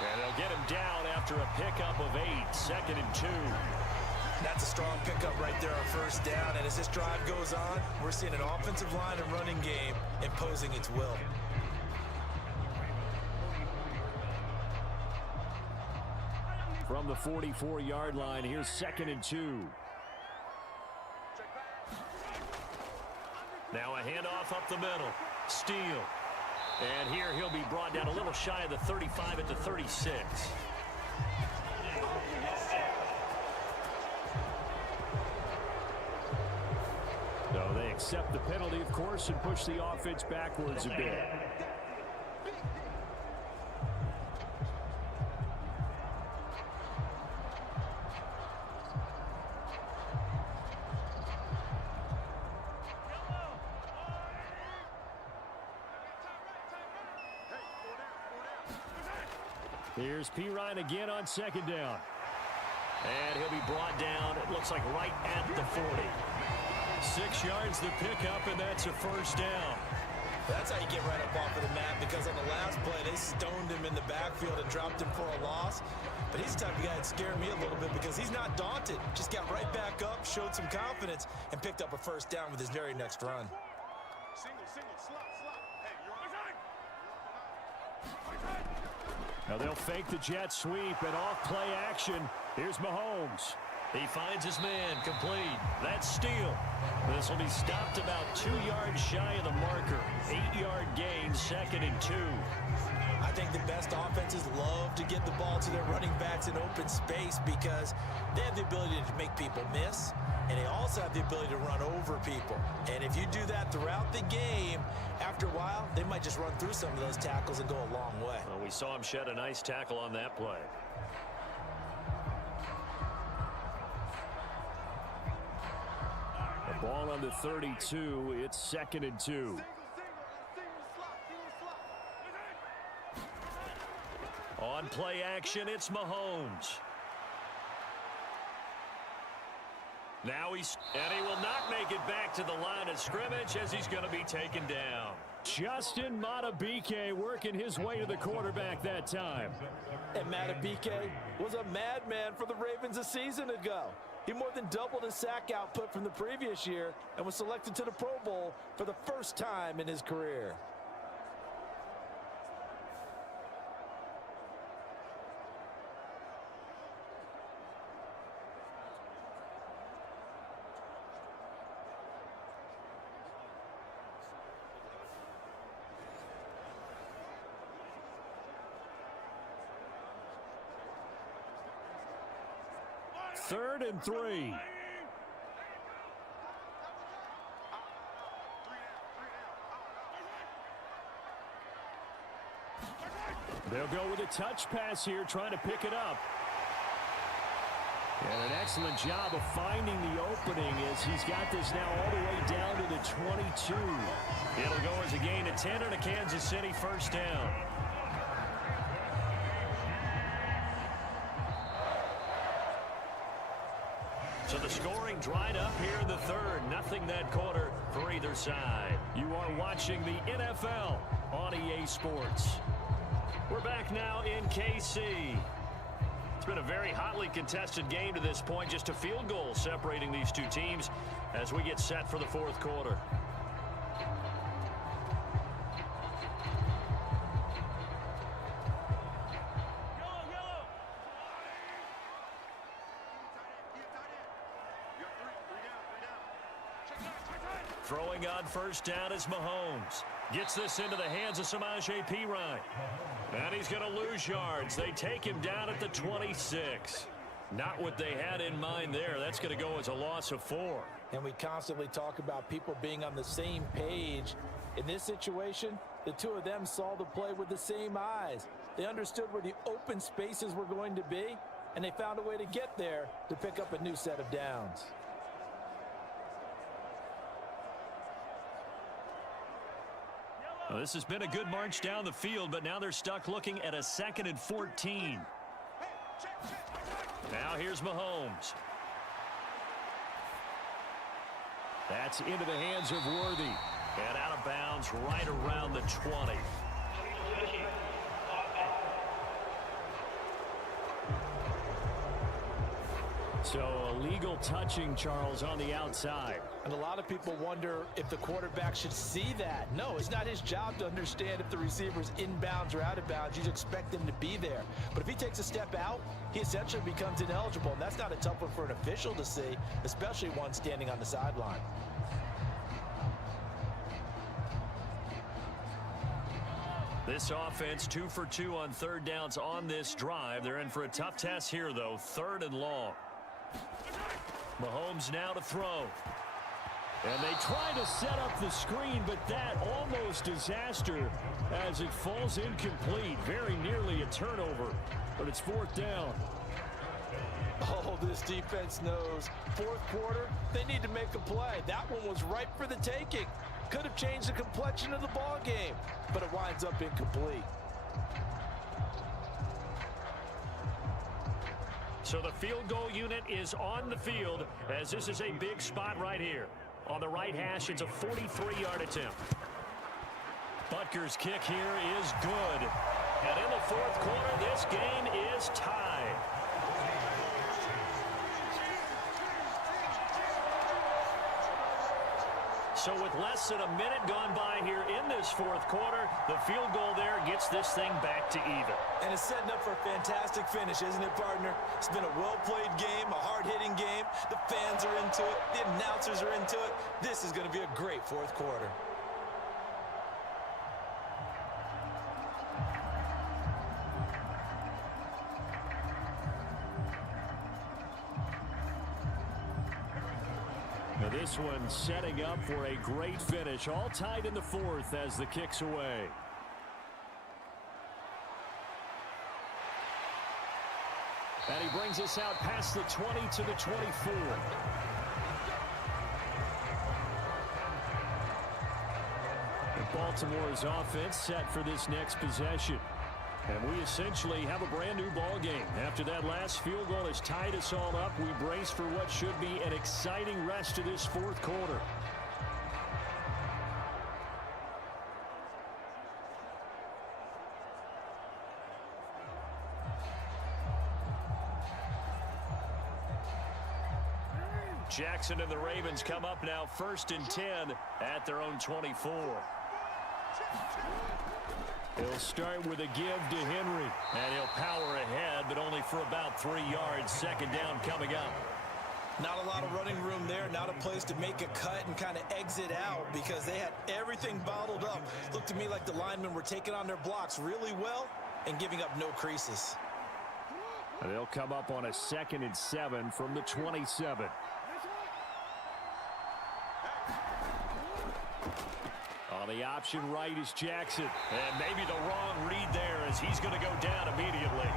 And they'll get him down after a pickup of 8. 2nd and 2. That's a strong pickup right there on first down. And as this drive goes on, we're seeing an offensive line and running game imposing its will. From the 44-yard line, here's 2nd and 2. Now a handoff up the middle. Steele. And here he'll be brought down a little shy of the 35 at the 36. So they accept the penalty, of course, and push the offense backwards a bit. Here's Pirine again on 2nd down. And he'll be brought down, it looks like right at the 40. 6 yards the pickup, and that's a first down. That's how you get right up off of the mat, because on the last play, they stoned him in the backfield and dropped him for a loss. But he's the type of guy that scared me a little bit because he's not daunted. Just got right back up, showed some confidence, and picked up a first down with his very next run. Now they'll fake the jet sweep and off play action. Here's Mahomes. He finds his man, complete. That's steal. This will be stopped about 2 yards shy of the marker. 8-yard gain, 2nd and 2. I think the best offenses love to get the ball to their running backs in open space because they have the ability to make people miss, and they also have the ability to run over people. And if you do that throughout the game, after a while, they might just run through some of those tackles and go a long way. Well, we saw him shed a nice tackle on that play. The ball on the 32. It's 2nd and 2. On play action, it's Mahomes. Now and he will not make it back to the line of scrimmage as he's going to be taken down. Justin Madubuike working his way to the quarterback that time. And Madubuike was a madman for the Ravens a season ago. He more than doubled his sack output from the previous year and was selected to the Pro Bowl for the first time in his career. Third and 3. They'll go with a touch pass here, trying to pick it up. And an excellent job of finding the opening as he's got this now all the way down to the 22. It'll go as a gain of 10 and a Kansas City first down. So the scoring dried up here in the third. Nothing that quarter for either side. You are watching the NFL on EA Sports. We're back now in KC. It's been a very hotly contested game to this point. Just a field goal separating these two teams as we get set for the fourth quarter. Throwing on first down is Mahomes. Gets this into the hands of Samaje Perine. And he's going to lose yards. They take him down at the 26. Not what they had in mind there. That's going to go as a loss of 4. And we constantly talk about people being on the same page. In this situation, the two of them saw the play with the same eyes. They understood where the open spaces were going to be, and they found a way to get there to pick up a new set of downs. Well, this has been a good march down the field, but now they're stuck looking at a 2nd and 14. Now here's Mahomes. That's into the hands of Worthy. And out of bounds right around the 20. So illegal touching, Charles, on the outside. And a lot of people wonder if the quarterback should see that. No, it's not his job to understand if the receiver's inbounds or out of bounds. You expect him to be there. But if he takes a step out, he essentially becomes ineligible. And that's not a tough one for an official to see, especially one standing on the sideline. This offense 2 for 2 on third downs on this drive. They're in for a tough test here, though. 3rd and long. Mahomes now to throw. And they try to set up the screen, but that almost disaster as it falls incomplete. Very nearly a turnover, but it's 4th down. Oh, this defense knows. 4th quarter, they need to make a play. That one was ripe for the taking. Could have changed the complexion of the ball game, but it winds up incomplete. So the field goal unit is on the field as this is a big spot right here. On the right hash, it's a 43-yard attempt. Butker's kick here is good. And in the fourth quarter, this game is tied. So with less than a minute gone by here in this fourth quarter, the field goal there gets this thing back to even. And it's setting up for a fantastic finish, isn't it, partner? It's been a well-played game, a hard-hitting game. The fans are into it. The announcers are into it. This is going to be a great fourth quarter. Now this one setting up for a great finish. All tied in the fourth as the kick's away. And he brings us out past the 20 to the 24. And Baltimore's offense set for this next possession. And we essentially have a brand new ball game. After that last field goal has tied us all up, we brace for what should be an exciting rest of this fourth quarter. Jackson and the Ravens come up now 1st and 10 at their own 24. He'll start with a give to Henry, and he'll power ahead, but only for about 3 yards. Second down coming up. Not a lot of running room there, not a place to make a cut and kind of exit out because they had everything bottled up. Looked to me like the linemen were taking on their blocks really well and giving up no creases. And they'll come up on a 2nd and 7 from the 27. On the option right is Jackson. And maybe the wrong read there as he's going to go down immediately.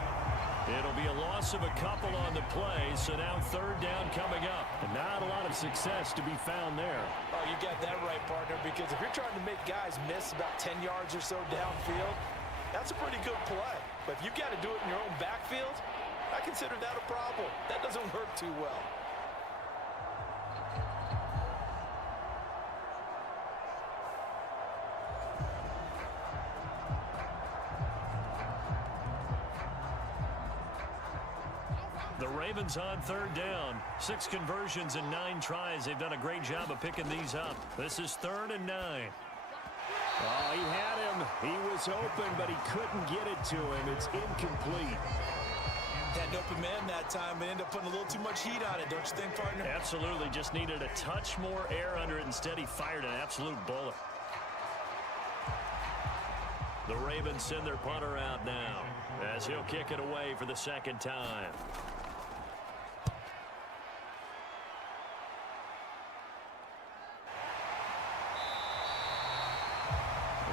It'll be a loss of a couple on the play, so now 3rd down coming up. And not a lot of success to be found there. Oh, you got that right, partner, because if you're trying to make guys miss about 10 yards or so downfield, that's a pretty good play. But if you got to do it in your own backfield, I consider that a problem. That doesn't work too well. The Ravens on 3rd down. 6 conversions and 9 tries. They've done a great job of picking these up. This is 3rd and 9. Oh, he had him. He was open, but he couldn't get it to him. It's incomplete. Had an open man that time, but ended up putting a little too much heat on it, don't you think, partner? Absolutely. Just needed a touch more air under it. Instead, he fired an absolute bullet. The Ravens send their punter out now as he'll kick it away for the 2nd time.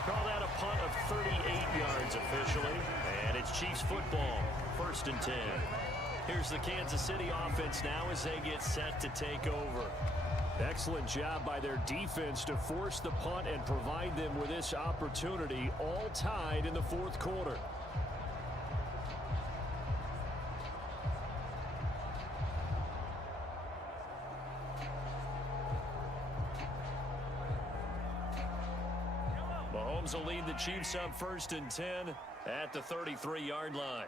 Call that a punt of 38 yards officially, and it's Chiefs football, 1st and 10. Here's the Kansas City offense now as they get set to take over. Excellent job by their defense to force the punt and provide them with this opportunity, all tied in the fourth quarter. Mahomes will lead the Chiefs up 1st and 10 at the 33-yard line.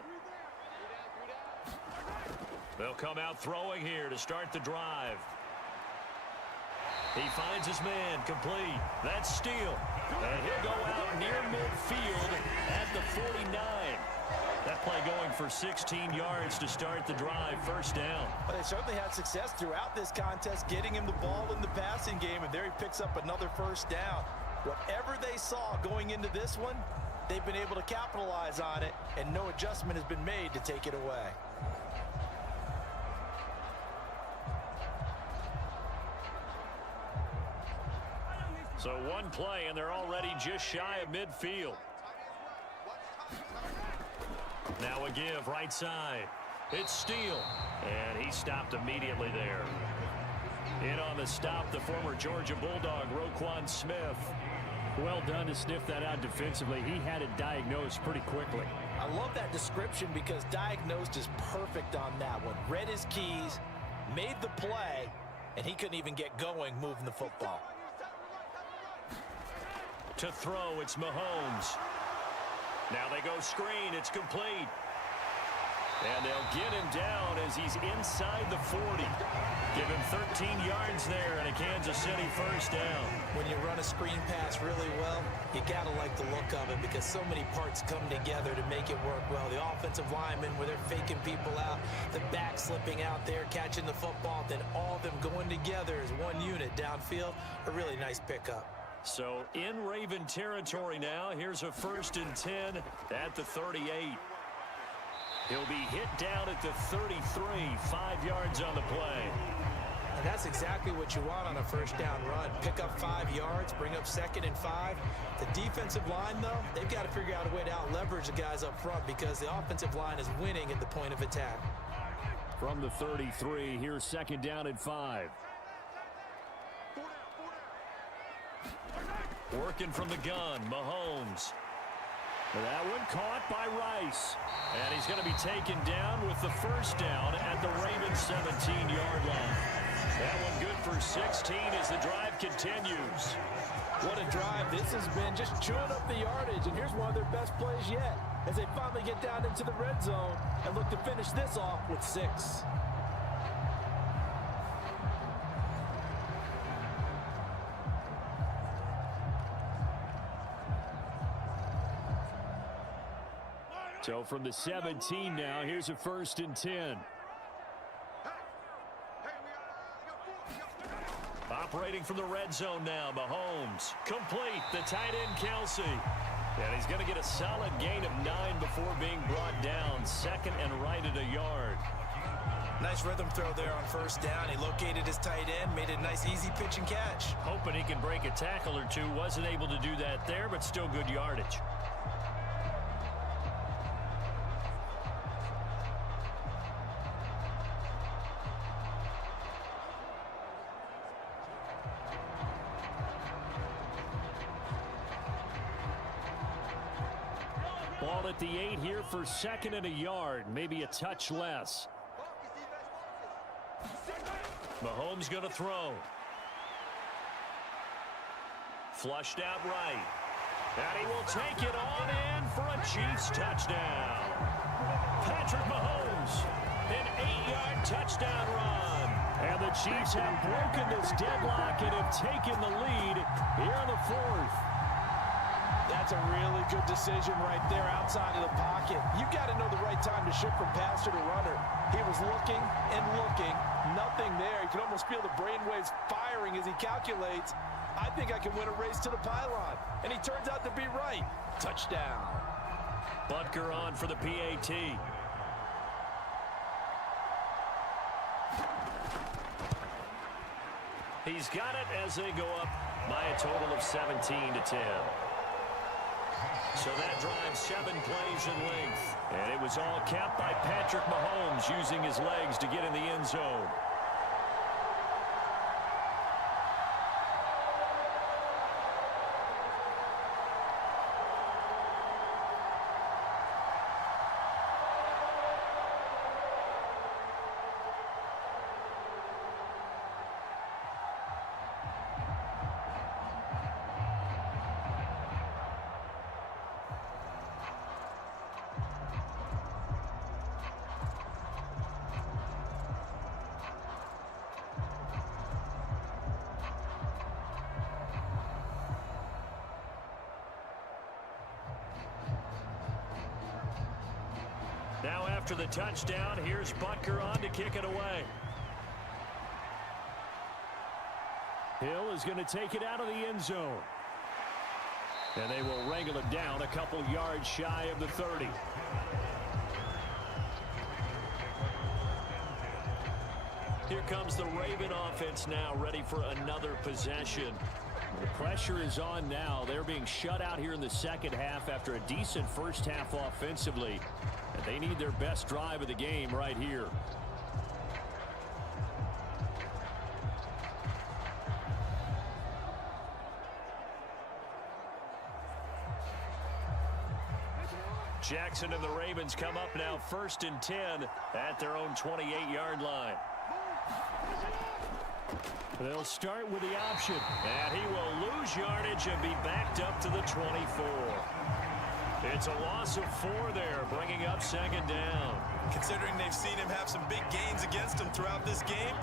They'll come out throwing here to start the drive. He finds his man, complete. That's Steele. And he'll go out near midfield at the 49. That play going for 16 yards to start the drive, 1st down. But they certainly had success throughout this contest, getting him the ball in the passing game, and there he picks up another 1st down. Whatever they saw going into this one, they've been able to capitalize on it, and no adjustment has been made to take it away. So one play, and they're already just shy of midfield. Now a give right side. It's Steele, and he stopped immediately there. In on the stop, the former Georgia Bulldog, Roquan Smith. Well done to sniff that out defensively. He had it diagnosed pretty quickly. I love that description because diagnosed is perfect on that one. Read his keys, made the play, and he couldn't even get going moving the football. To throw, it's Mahomes. Now they go screen. It's complete. And they'll get him down as he's inside the 40. Give him 13 yards there and a Kansas City first down. When you run a screen pass really well, you got to like the look of it because so many parts come together to make it work well. The offensive linemen, where they're faking people out, the back slipping out there, catching the football, then all of them going together as one unit downfield. A really nice pickup. So in Raven territory now, here's a 1st and 10 at the 38. He'll be hit down at the 33, 5 yards on the play. And that's exactly what you want on a first down run. Pick up 5 yards, bring up 2nd and 5. The defensive line, though, they've got to figure out a way to out-leverage the guys up front because the offensive line is winning at the point of attack. From the 33, here's 2nd down and 5. Working from the gun, Mahomes. That one caught by Rice. And he's going to be taken down with the first down at the Ravens 17-yard line. That one good for 16 as the drive continues. What a drive this has been, just chewing up the yardage. And here's one of their best plays yet as they finally get down into the red zone and look to finish this off with 6. So from the 17 now, here's a 1st and 10. Operating from the red zone now, Mahomes. Complete, the tight end, Kelsey. And he's going to get a solid gain of 9 before being brought down. 2nd and right at a yard. Nice rhythm throw there on first down. He located his tight end, made it a nice easy pitch and catch. Hoping he can break a tackle or two. Wasn't able to do that there, but still good yardage. Ball at the 8 here for 2nd and a yard, maybe a touch less. Mahomes going to throw. Flushed out right. And he will take it on in for a Chiefs touchdown. Patrick Mahomes, an 8-yard touchdown run. And the Chiefs have broken this deadlock and have taken the lead here in the 4th. That's a really good decision right there outside of the pocket. You've got to know the right time to shift from passer to runner. He was looking and looking, nothing there. You can almost feel the brainwaves firing as he calculates, I think I can win a race to the pylon. And he turns out to be right. Touchdown. Butker on for the PAT. He's got it as they go up by a total of 17-10. So that drives 7 plays in length. And it was all capped by Patrick Mahomes using his legs to get in the end zone. Now after the touchdown, here's Butker on to kick it away. Hill is going to take it out of the end zone. And they will wrangle it down a couple yards shy of the 30. Here comes the Raven offense now, ready for another possession. The pressure is on now. They're being shut out here in the second half after a decent first half offensively. And they need their best drive of the game right here. Jackson and the Ravens come up now 1st and 10 at their own 28-yard line. They'll start with the option. And he will lose yardage and be backed up to the 24. It's a loss of 4 there, bringing up second down. Considering they've seen him have some big gains against him throughout this game,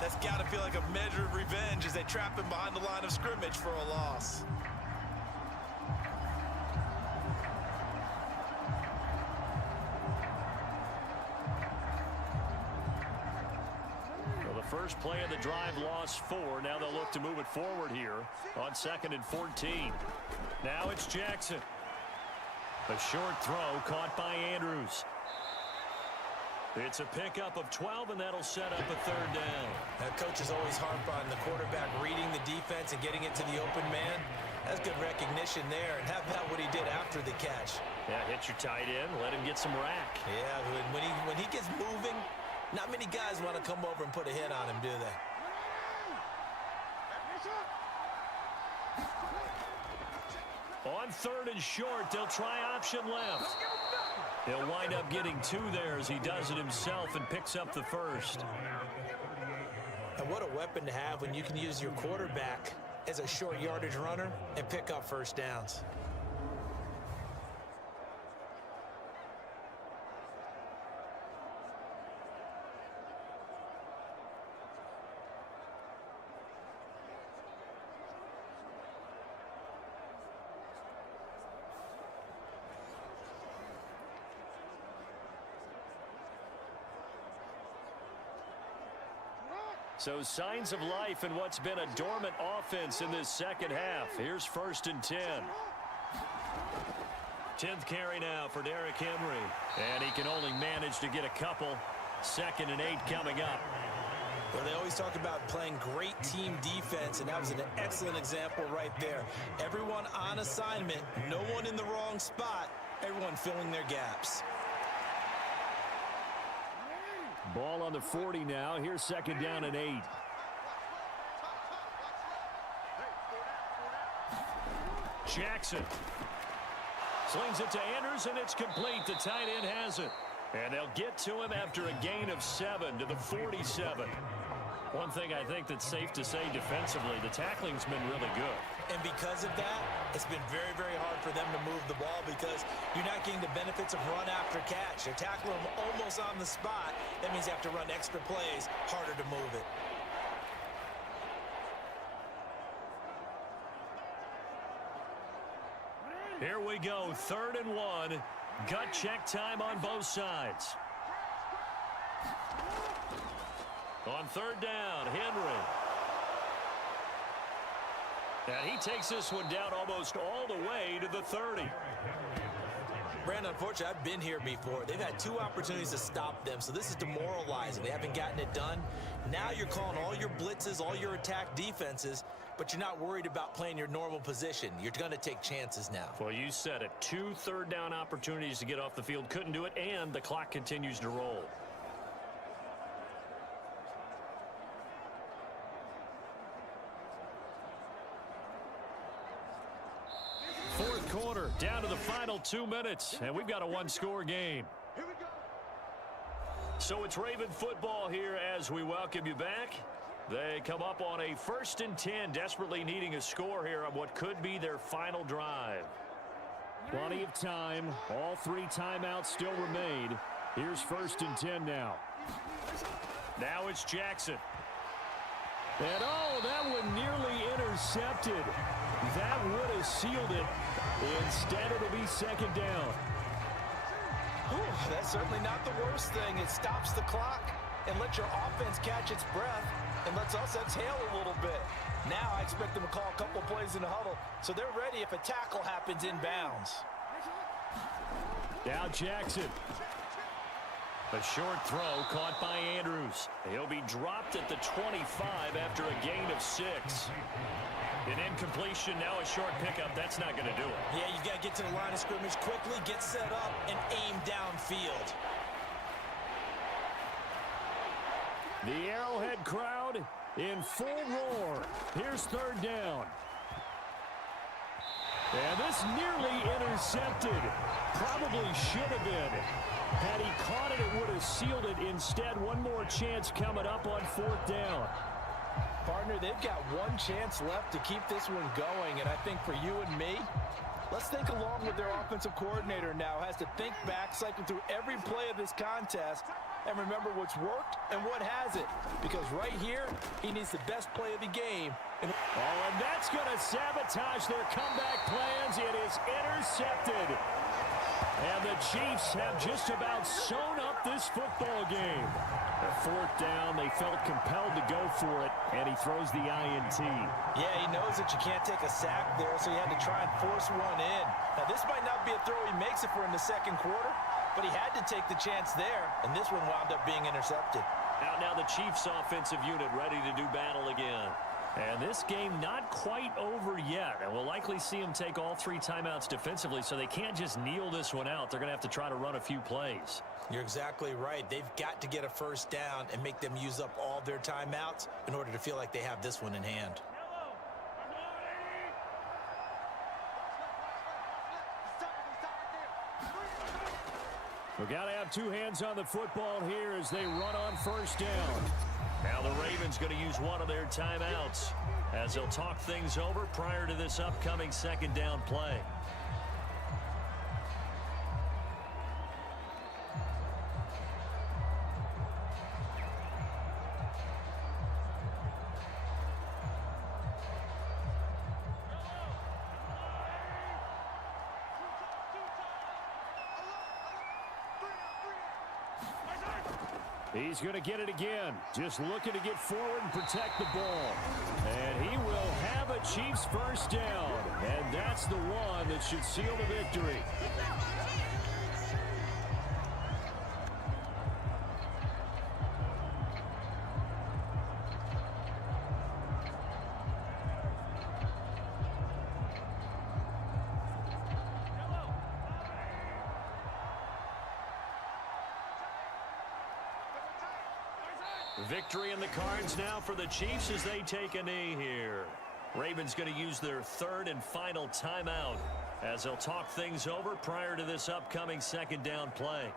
that's got to feel like a measure of revenge as they trap him behind the line of scrimmage for a loss. First play of the drive lost 4. Now they'll look to move it forward here on 2nd and 14. Now it's Jackson. A short throw caught by Andrews. It's a pickup of 12, and that'll set up a 3rd down. Coaches always harp on the quarterback reading the defense and getting it to the open man. That's good recognition there, and how about what he did after the catch? Yeah, hit your tight end, let him get some rack. Yeah, when he gets moving, not many guys want to come over and put a hit on him, do they? On 3rd and short, they'll try option left. He'll wind up getting 2 there as he does it himself and picks up the 1st. And what a weapon to have when you can use your quarterback as a short yardage runner and pick up 1st downs. So signs of life in what's been a dormant offense in this second half. Here's 1st and 10. 10th carry now for Derrick Henry. And he can only manage to get a couple. 2nd and 8 coming up. Well, they always talk about playing great team defense, and that was an excellent example right there. Everyone on assignment, no one in the wrong spot, everyone filling their gaps. Ball on the 40 now. Here's 2nd down and 8. Jackson slings it to Andrews, and it's complete. The tight end has it. And they'll get to him after a gain of 7 to the 47. One thing I think that's safe to say defensively, the tackling's been really good. And because of that, it's been very, very hard for them to move the ball because you're not getting the benefits of run after catch. They're tackling them almost on the spot. That means you have to run extra plays, harder to move it. Here we go, 3rd and 1. Gut check time on both sides. On 3rd down, Henry. And he takes this one down almost all the way to the 30. Brandon, unfortunately, I've been here before. They've had 2 opportunities to stop them, so this is demoralizing. They haven't gotten it done. Now you're calling all your blitzes, all your attack defenses, but you're not worried about playing your normal position. You're going to take chances now. Well, you said it. 2 3rd down opportunities to get off the field. Couldn't do it, and the clock continues to roll. Fourth quarter, down to the final 2 minutes, and we've got a 1-score game. So it's Raven football here as we welcome you back. They come up on a 1st and 10, desperately needing a score here on what could be their final drive. Plenty of time. All 3 timeouts still remain. Here's 1st and 10 now. Now it's Jackson. And oh, that one nearly intercepted. That would have sealed it. Instead, it'll be 2nd down. Ooh, that's certainly not the worst thing. It stops the clock and lets your offense catch its breath and lets us exhale a little bit. Now I expect them to call a couple plays in the huddle, so they're ready if a tackle happens inbounds. Now Jackson. A short throw caught by Andrews. He'll be dropped at the 25 after a gain of 6. An incompletion, now a short pickup. That's not going to do it. Yeah, you've got to get to the line of scrimmage quickly, get set up, and aim downfield. The Arrowhead crowd in full roar. Here's 3rd down. And this nearly intercepted. Probably should have been. Had he caught it, it would have sealed it. Instead, one more chance coming up on 4th down. Partner, they've got one chance left to keep this one going, and I think for you and me, let's think along with their offensive coordinator now. Has to think back, cycle through every play of this contest, and remember what's worked and what hasn't. Because right here, he needs the best play of the game. And that's going to sabotage their comeback plans. It is intercepted. And the Chiefs have just about sewn up this football game. At fourth down, they felt compelled to go for it, and he throws the INT. Yeah, he knows that you can't take a sack there, so he had to try and force one in. Now, this might not be a throw he makes it for in the second quarter, but he had to take the chance there, and this one wound up being intercepted. Now the Chiefs offensive unit ready to do battle again. And this game not quite over yet. And we'll likely see them take all 3 timeouts defensively, so they can't just kneel this one out. They're going to have to try to run a few plays. You're exactly right. They've got to get a first down and make them use up all their timeouts in order to feel like they have this one in hand. We've got to have 2 hands on the football here as they run on first down. Now the Ravens going to use one of their timeouts as they'll talk things over prior to this upcoming second down play. He's going to get it again. Just looking to get forward and protect the ball. And he will have a Chiefs first down. And that's the one that should seal the victory. Victory in the cards now for the Chiefs as they take a knee here. Ravens going to use their 3rd and final timeout as they'll talk things over prior to this upcoming second down play.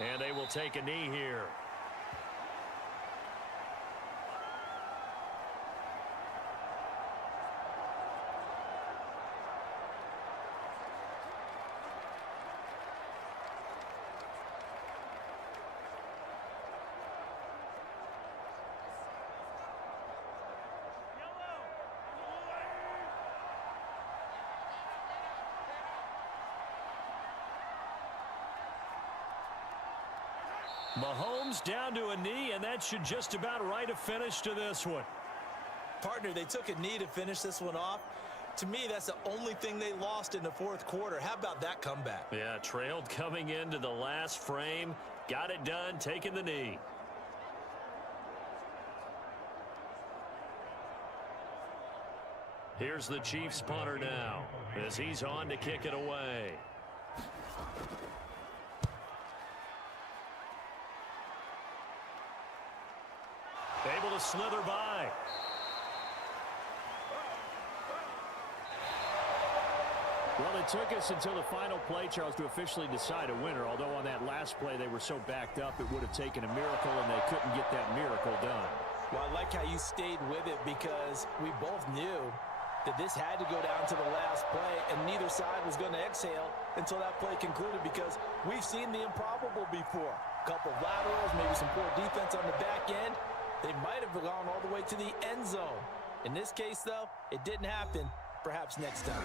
And they will take a knee here. Mahomes down to a knee, and that should just about write a finish to this one. Partner, they took a knee to finish this one off. To me, that's the only thing they lost in the fourth quarter. How about that comeback? Yeah, trailed coming into the last frame. Got it done, taking the knee. Here's the Chiefs punter now as he's on to kick it away. Able to slither by. Well, it took us until the final play, Charles, to officially decide a winner. Although on that last play they were so backed up it would have taken a miracle, and they couldn't get that miracle done. Well, I like how you stayed with it because we both knew that this had to go down to the last play, and neither side was going to exhale until that play concluded because we've seen the improbable before. A couple of laterals, maybe some poor defense on the back end. They might have gone all the way to the end zone. In this case, though, it didn't happen. Perhaps next time.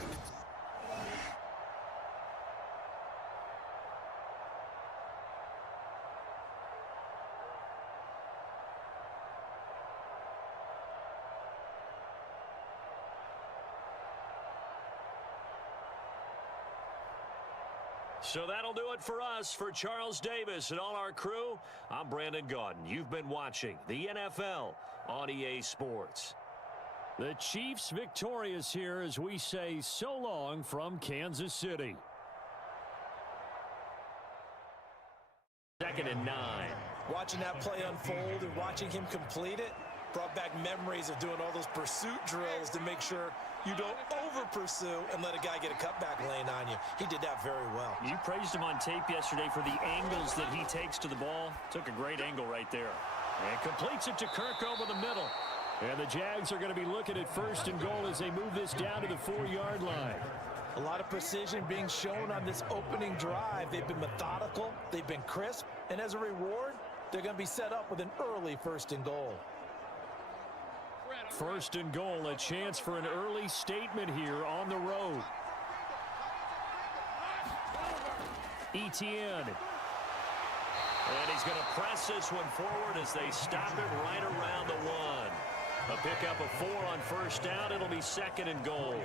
So that'll do it for us. For Charles Davis and all our crew, I'm Brandon Gaudin. You've been watching the NFL on EA Sports. The Chiefs victorious here as we say so long from Kansas City. 2nd and 9. Watching that play unfold and watching him complete it, Brought back memories of doing all those pursuit drills to make sure you don't over-pursue and let a guy get a cutback lane on you. He did that very well. You praised him on tape yesterday for the angles that he takes to the ball. Took a great angle right there. And completes it to Kirk over the middle. And the Jags are going to be looking at 1st and goal as they move this down to the 4-yard line. A lot of precision being shown on this opening drive. They've been methodical. They've been crisp. And as a reward, they're going to be set up with an early 1st and goal. 1st and goal, a chance for an early statement here on the road. Etienne. And he's going to press this one forward as they stop it right around the 1. A pickup of 4 on 1st down. It'll be 2nd and goal.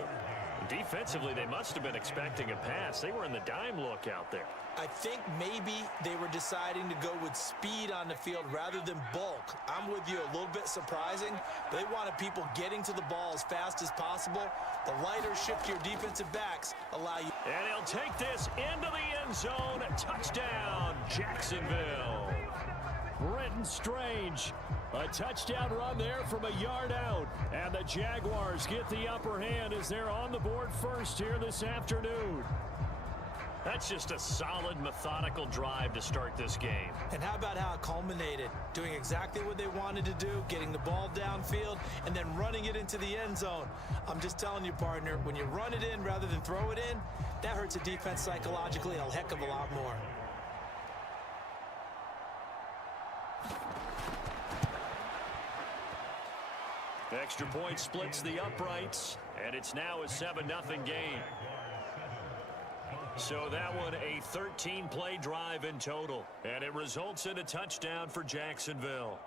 Defensively, they must have been expecting a pass. They were in the dime look out there. I think maybe they were deciding to go with speed on the field rather than bulk. I'm with you, a little bit surprising. But they wanted people getting to the ball as fast as possible. The lighter shift your defensive backs allow you. And he'll take this into the end zone. Touchdown, Jacksonville. Brenton Strange. A touchdown run there from a yard out. And the Jaguars get the upper hand as they're on the board first here this afternoon. That's just a solid, methodical drive to start this game. And how about how it culminated? Doing exactly what they wanted to do, getting the ball downfield, and then running it into the end zone. I'm just telling you, partner, when you run it in rather than throw it in, that hurts a defense psychologically a heck of a lot more. Extra point splits the uprights, and it's now a 7-0 game. So that one a 13-play drive in total, and it results in a touchdown for Jacksonville.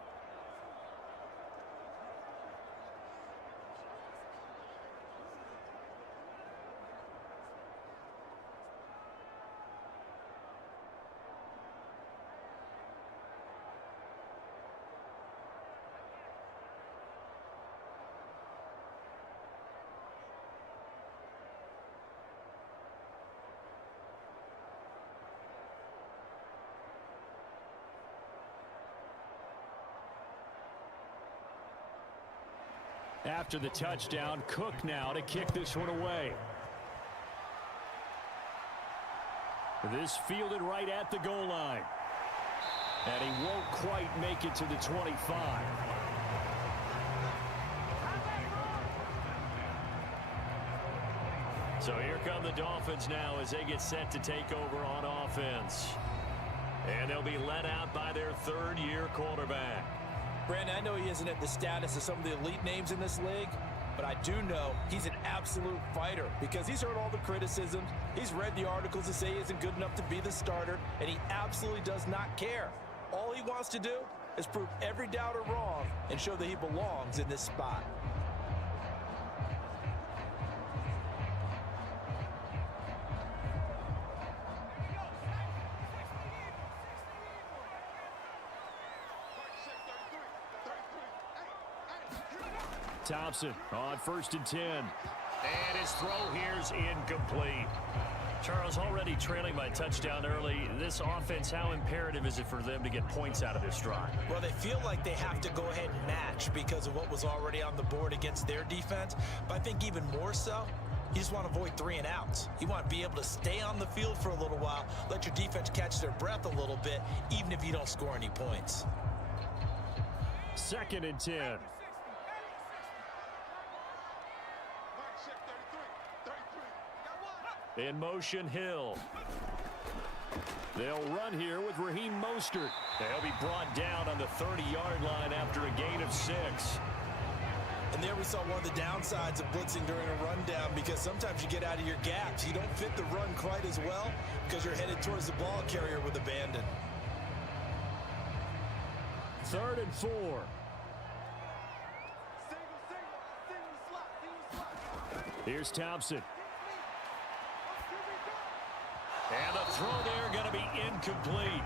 After the touchdown, Cook now to kick this one away. This fielded right at the goal line. And he won't quite make it to the 25. So here come the Dolphins now as they get set to take over on offense. And they'll be led out by their 3rd-year quarterback. Brandon, I know he isn't at the status of some of the elite names in this league, but I do know he's an absolute fighter because he's heard all the criticisms. He's read the articles that say he isn't good enough to be the starter, and he absolutely does not care. All he wants to do is prove every doubter wrong and show that he belongs in this spot. Thompson on 1st and 10. And his throw here's incomplete. Charles, already trailing by touchdown early. This offense, how imperative is it for them to get points out of this drive? Well, they feel like they have to go ahead and match because of what was already on the board against their defense. But I think even more so, you just want to avoid 3 and outs. You want to be able to stay on the field for a little while, let your defense catch their breath a little bit, even if you don't score any points. 2nd and 10. In motion, Hill. They'll run here with Raheem Mostert. They'll be brought down on the 30-yard line after a gain of 6. And there we saw one of the downsides of blitzing during a rundown because sometimes you get out of your gaps. You don't fit the run quite as well because you're headed towards the ball carrier with abandon. 3rd and 4. Here's Thompson. And the throw there going to be incomplete.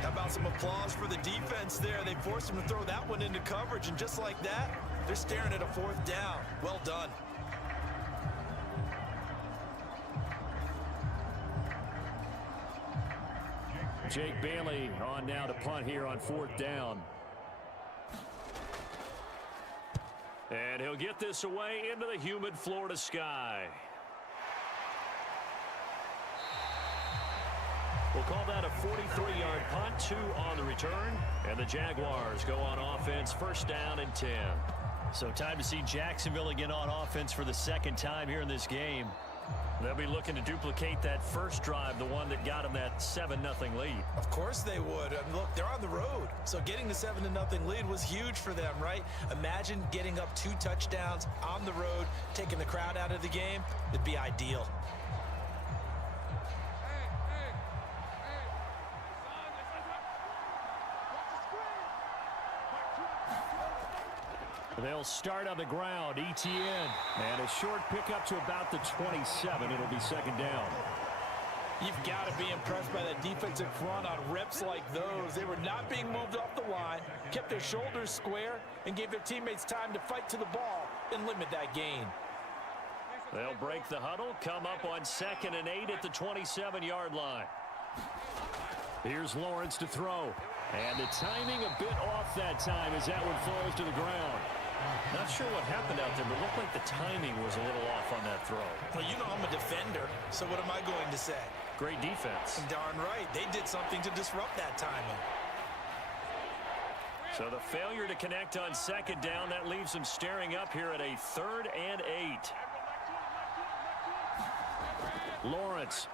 How about some applause for the defense there? They forced him to throw that one into coverage, and just like that, they're staring at a 4th down. Well done. Jake Bailey on now to punt here on 4th down. And he'll get this away into the humid Florida sky. We'll call that a 43-yard punt, 2 on the return. And the Jaguars go on offense, first down and 10. So time to see Jacksonville again on offense for the second time here in this game. They'll be looking to duplicate that first drive, the one that got them that 7-0 lead. Of course they would. I mean, look, they're on the road. So getting the 7-0 lead was huge for them, right? Imagine getting up 2 touchdowns on the road, taking the crowd out of the game. It'd be ideal. They'll start on the ground. ETN. And a short pickup to about the 27. It'll be second down. You've got to be impressed by that defensive front on reps like those. They were not being moved off the line, kept their shoulders square, and gave their teammates time to fight to the ball and limit that gain. They'll break the huddle, come up on 2nd and 8 at the 27-yard line. Here's Lawrence to throw. And the timing a bit off that time as that one falls to the ground. Not sure what happened out there, but it looked like the timing was a little off on that throw. Well, you know I'm a defender, so what am I going to say? Great defense. Darn right. They did something to disrupt that timing. So the failure to connect on 2nd down, that leaves them staring up here at a 3rd and 8. Lawrence.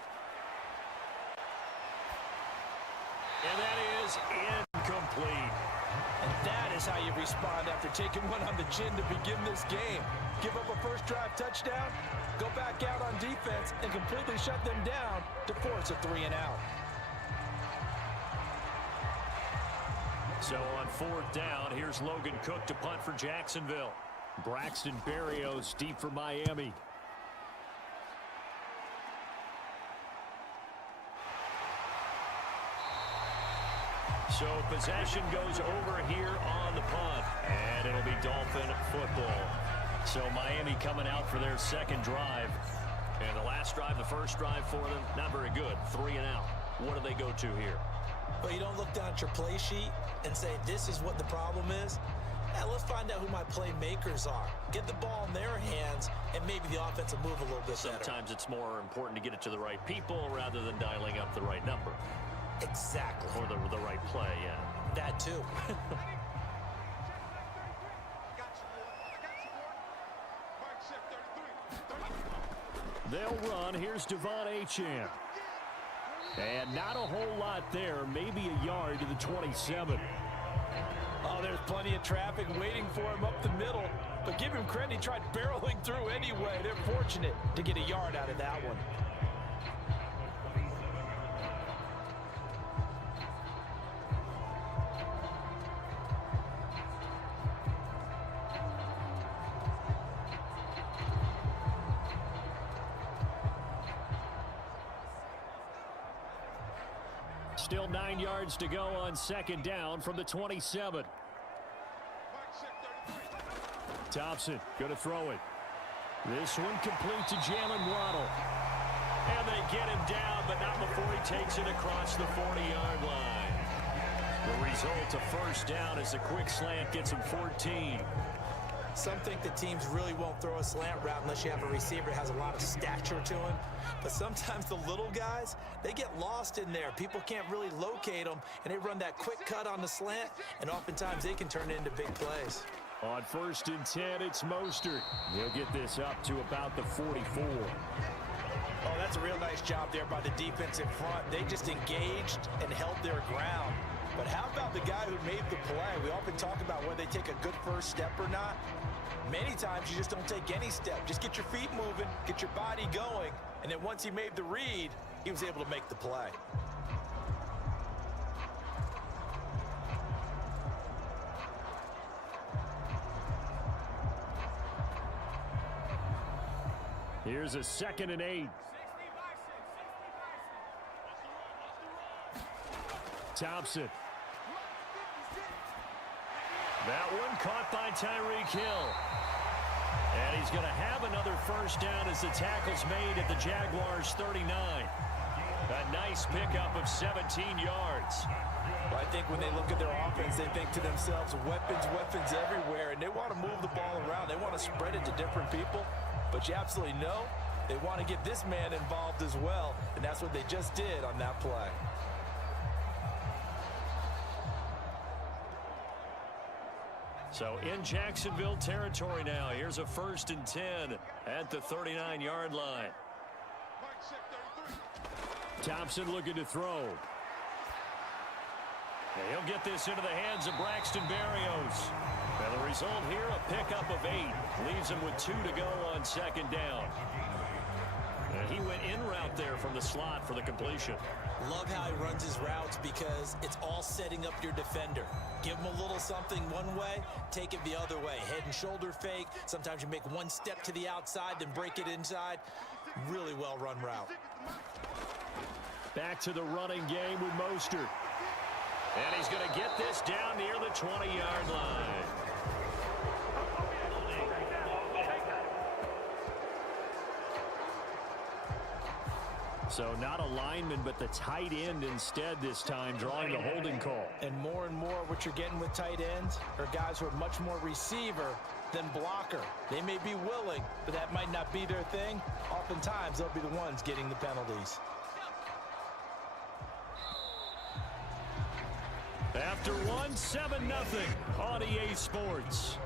And that is incomplete. And that is how you respond after taking one on the chin to begin this game. Give up a first drive touchdown, go back out on defense, and completely shut them down to force a 3-and-out. So on 4th down, here's Logan Cook to punt for Jacksonville. Braxton Berrios deep for Miami. So possession goes over here on the punt, and it'll be Dolphin football. So Miami coming out for their second drive. And the last drive, the first drive for them, not very good. 3-and-out. What do they go to here? Well, you don't look down at your play sheet and say, this is what the problem is. Yeah, let's find out who my playmakers are. Get the ball in their hands, and maybe the offense will move a little bit better. Sometimes it's more important to get it to the right people rather than dialing up the right number. Exactly. Or the right play, yeah. That too. They'll run. Here's Devon Achane. And not a whole lot there. Maybe a yard to the 27. Oh, there's plenty of traffic waiting for him up the middle. But give him credit, he tried barreling through anyway. They're fortunate to get a yard out of that one. Still 9 yards to go on 2nd down from the 27. Thompson going to throw it. This one complete to Jalen Waddle. And they get him down, but not before he takes it across the 40-yard line. The result, a first down as a quick slant gets him 14. Some think the teams really won't throw a slant route unless you have a receiver that has a lot of stature to him. But sometimes the little guys, they get lost in there. People can't really locate them, and they run that quick cut on the slant, and oftentimes they can turn it into big plays. On 1st and 10, it's Mostert. He'll get this up to about the 44. Oh, that's a real nice job there by the defensive front. They just engaged and held their ground. But how about the guy who made the play? We often talk about whether they take a good first step or not. Many times you just don't take any step. Just get your feet moving, get your body going, and then once he made the read, he was able to make the play. Here's a 2nd and 8. Thompson. That one caught by Tyreek Hill. And he's going to have another first down as the tackle's made at the Jaguars' 39. A nice pickup of 17 yards. Well, I think when they look at their offense, they think to themselves, weapons, weapons everywhere, and they want to move the ball around. want to spread it to different people, but you absolutely know they want to get this man involved as well, and that's what they just did on that play. So in Jacksonville territory now, here's a 1st and 10 at the 39-yard line. Thompson looking to throw. And he'll get this into the hands of Braxton Berrios. And the result here, a pickup of 8. Leaves him with 2 to go on 2nd down. And he went in route there from the slot for the completion. Love how he runs his routes because it's all setting up your defender. Give him a little something one way, take it the other way. Head and shoulder fake. Sometimes you make one step to the outside, then break it inside. Really well run route. Back to the running game with Mostert. And he's going to get this down near the 20-yard line. So not a lineman, but the tight end instead this time, drawing the holding call. And more what you're getting with tight ends are guys who are much more receiver than blocker. They may be willing, but that might not be their thing. Oftentimes, they'll be the ones getting the penalties. After 7-0 on EA Sports.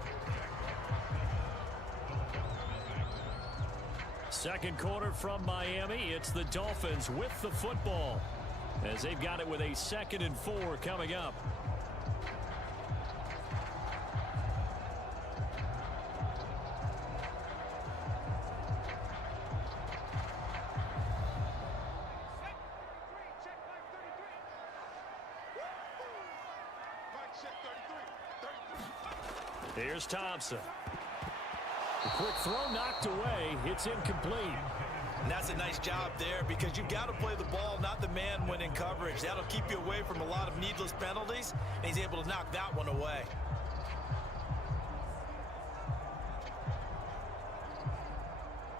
Second quarter from Miami. It's the Dolphins with the football as they've got it with a 2nd and 4 coming up. Here's Thompson. A quick throw knocked away. It's incomplete. And that's a nice job there because you've got to play the ball, not the man when in coverage. That'll keep you away from a lot of needless penalties, and he's able to knock that one away.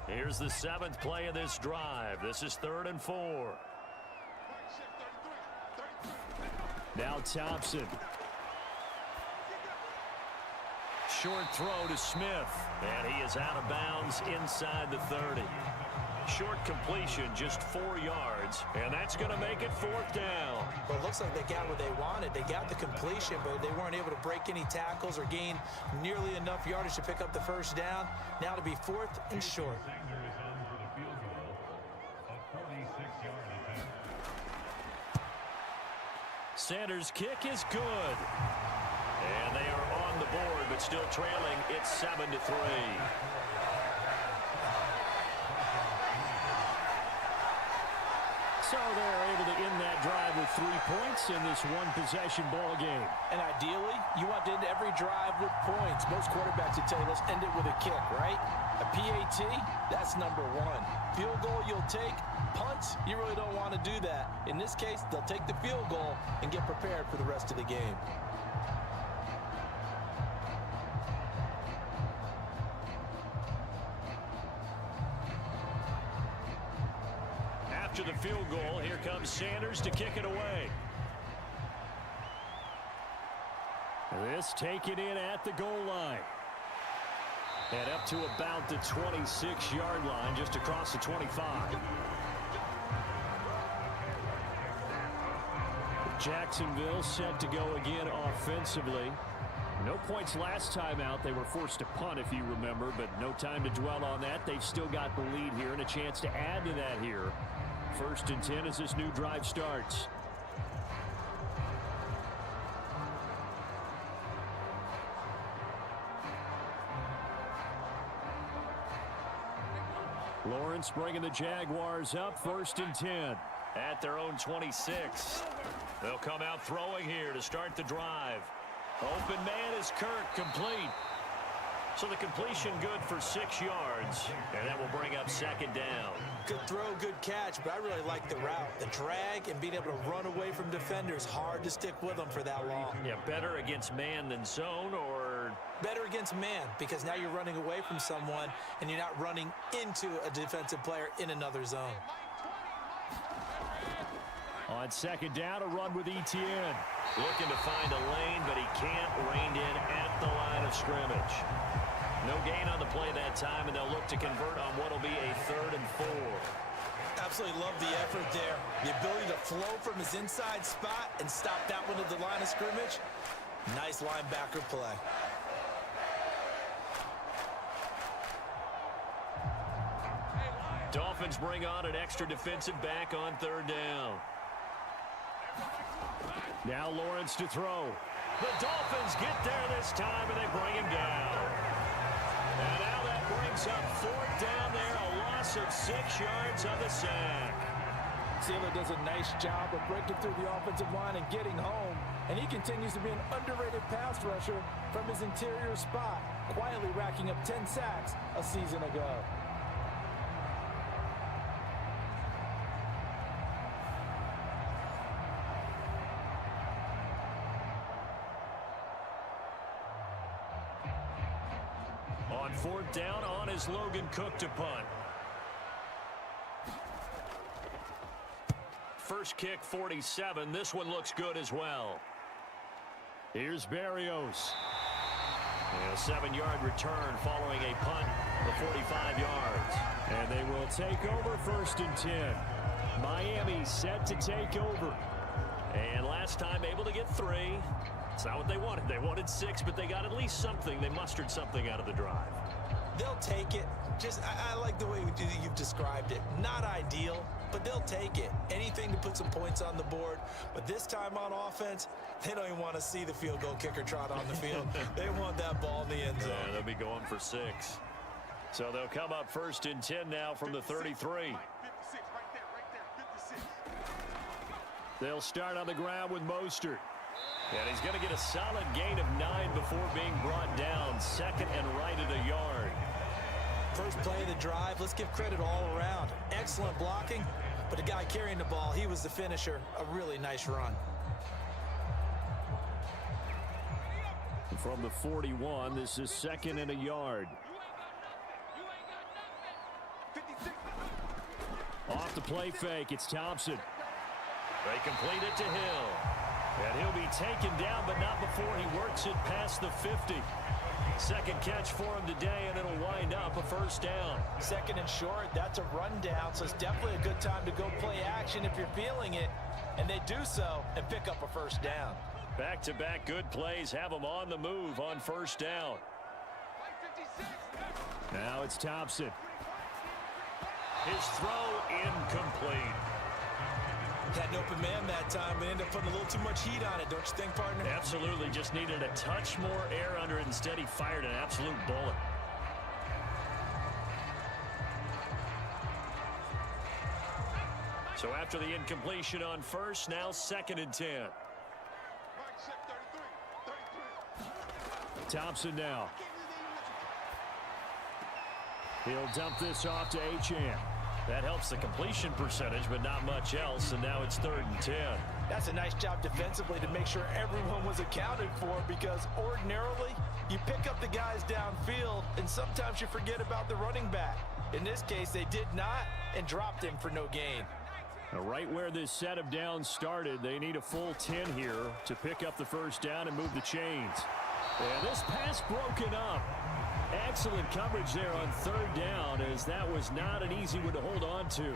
Here's the 7th play of this drive. This is 3rd and 4. Now Thompson. Short throw to Smith. And he is out of bounds inside the 30. Short completion, just 4 yards. And that's going to make it 4th down. Well, it looks like they got what they wanted. They got the completion, but they weren't able to break any tackles or gain nearly enough yardage to pick up the 1st down. Now to be 4th and short. Sanders' kick is good. And they are on the board, but still trailing. It's 7-3. So they're able to end that drive with 3 points in this one-possession ball game. And ideally, you want to end every drive with points. Most quarterbacks would tell you, let's end it with a kick, right? A PAT, that's number 1. Field goal you'll take. Punts, you really don't want to do that. In this case, they'll take the field goal and get prepared for the rest of the game. After the field goal, here comes Sanders to kick it away. This taken in at the goal line. And up to about the 26-yard line, just across the 25. Jacksonville set to go again offensively. No points last time out. They were forced to punt, if you remember, but no time to dwell on that. They've still got the lead here and a chance to add to that here. 1st and 10 as this new drive starts. Lawrence bringing the Jaguars up, 1st and 10. At their own 26. They'll come out throwing here to start the drive. Open man is Kirk, complete. So the completion good for 6 yards, and that will bring up 2nd down. Good throw, good catch, but I really like the route. The drag and being able to run away from defenders, hard to stick with them for that long. Yeah, better against man than zone, or? Better against man, because now you're running away from someone, and you're not running into a defensive player in another zone. On 2nd down, a run with Etienne. Looking to find a lane, but he can't. Reined in at the line of scrimmage. No gain on the play that time, and they'll look to convert on what will be a 3rd and 4. Absolutely love the effort there. The ability to flow from his inside spot and stop that one at the line of scrimmage. Nice linebacker play. Dolphins bring on an extra defensive back on 3rd down. Now Lawrence to throw. The Dolphins get there this time, and they bring him down. And now that brings up 4th down there, a loss of 6 yards on the sack. Sealer does a nice job of breaking through the offensive line and getting home, and he continues to be an underrated pass rusher from his interior spot, quietly racking up 10 sacks a season ago. On 4th down, on is Logan Cook to punt. First kick, 47. This one looks good as well. Here's Berrios. A 7-yard return following a punt of 45 yards. And they will take over 1st and 10. Miami set to take over. And last time able to get 3. It's not what they wanted. They wanted 6, but they got at least something. They mustered something out of the drive. They'll take it. I like the way you've described it. Not ideal, but they'll take it. Anything to put some points on the board. But this time on offense, they don't even want to see the field goal kicker trot on the field. They want that ball in the end zone. Yeah, they'll be going for 6. So they'll come up 1st and 10 now from the 33. They'll start on the ground with Mostert. And he's going to get a solid gain of 9 before being brought down. 2nd and right at a yard. First play of the drive, let's give credit all around. Excellent blocking, but the guy carrying the ball, he was the finisher. A really nice run. From the 41, this is 2nd and a yard. Off the play fake, it's Thompson. They complete it to Hill. And he'll be taken down, but not before he works it past the 50. Second catch for him today, and it'll wind up a 1st down. 2nd and short, that's a rundown, so it's definitely a good time to go play action if you're feeling it. And they do so and pick up a 1st down. Back-to-back good plays have them on the move on 1st down. Now it's Thompson. His throw incomplete. Had an open man that time, but ended up putting a little too much heat on it, don't you think, partner? Absolutely. Just needed a touch more air under it. Instead, he fired an absolute bullet. So after the incompletion on 1st, now 2nd and 10. Thompson now. He'll dump this off to Achane. That helps the completion percentage, but not much else, and now it's 3rd and 10. That's a nice job defensively to make sure everyone was accounted for, because ordinarily you pick up the guys downfield, and sometimes you forget about the running back. In this case, they did not, and dropped him for no gain. Now, right where this set of downs started, they need a full 10 here to pick up the 1st down and move the chains. And this pass broken up. Excellent coverage there on 3rd down, as that was not an easy one to hold on to.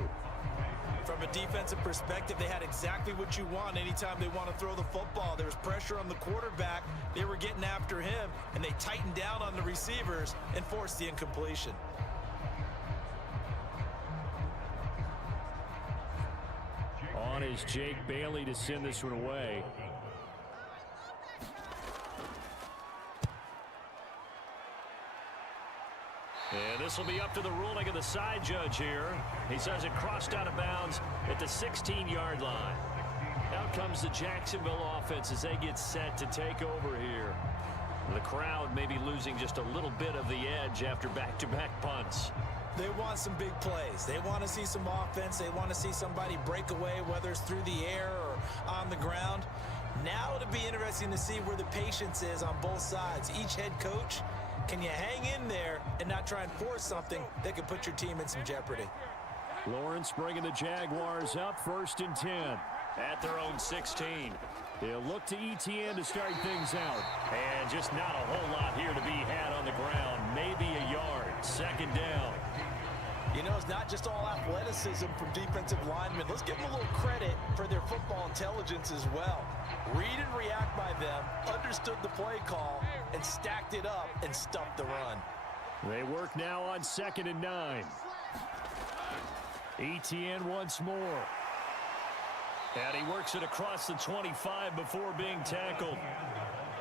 From a defensive perspective, they had exactly what you want anytime they want to throw the football. There was pressure on the quarterback. They were getting after him, and they tightened down on the receivers and forced the incompletion. On is Jake Bailey to send this one away. And this will be up to the ruling of the side judge here. He says it crossed out of bounds at the 16-yard line. Out comes the Jacksonville offense as they get set to take over here. The crowd may be losing just a little bit of the edge after back-to-back punts. They want some big plays. They want to see some offense. They want to see somebody break away, whether it's through the air or on the ground. Now it'll be interesting to see where the patience is on both sides. Each head coach, can you hang in there and not try and force something that could put your team in some jeopardy? Lawrence bringing the Jaguars up 1st and 10. At their own 16. They'll look to ETN to start things out. And just not a whole lot here to be had on the ground. Maybe second down. You know, it's not just all athleticism from defensive linemen. Let's give them a little credit for their football intelligence as well. Read and react by them, understood the play call, and stacked it up and stuffed the run. They work now on 2nd and 9. ETN once more. And he works it across the 25 before being tackled.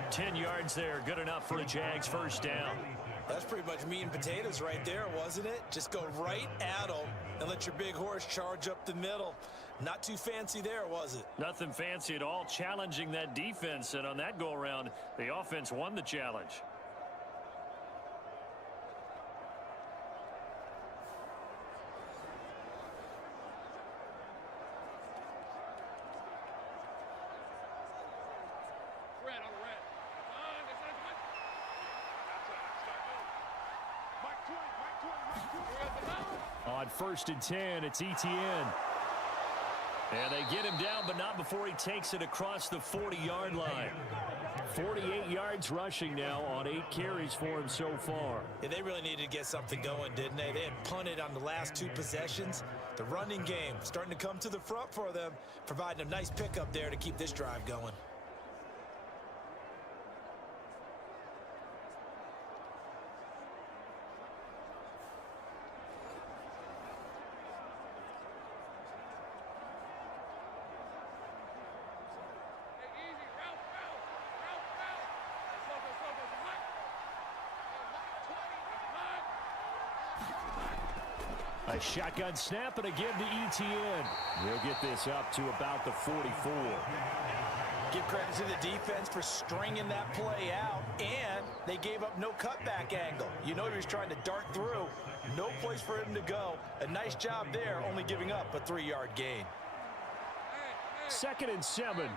10 yards there, good enough for a Jags first down. That's pretty much meat and potatoes right there, wasn't it? Just go right at them and let your big horse charge up the middle. Not too fancy there, was it? Nothing fancy at all, challenging that defense, and on that go-around, the offense won the challenge. On 1st and 10, it's ETN. And they get him down, but not before he takes it across the 40-yard line. 48 yards rushing now on 8 carries for him so far. Yeah, they really needed to get something going, didn't they? They had punted on the last 2 possessions. The running game starting to come to the front for them, providing a nice pickup there to keep this drive going. A shotgun snap and again to ETN. He'll get this up to about the 44. Give credit to the defense for stringing that play out, and they gave up no cutback angle. You know he was trying to dart through. No place for him to go. A nice job there, only giving up a 3-yard gain. 2nd and 7.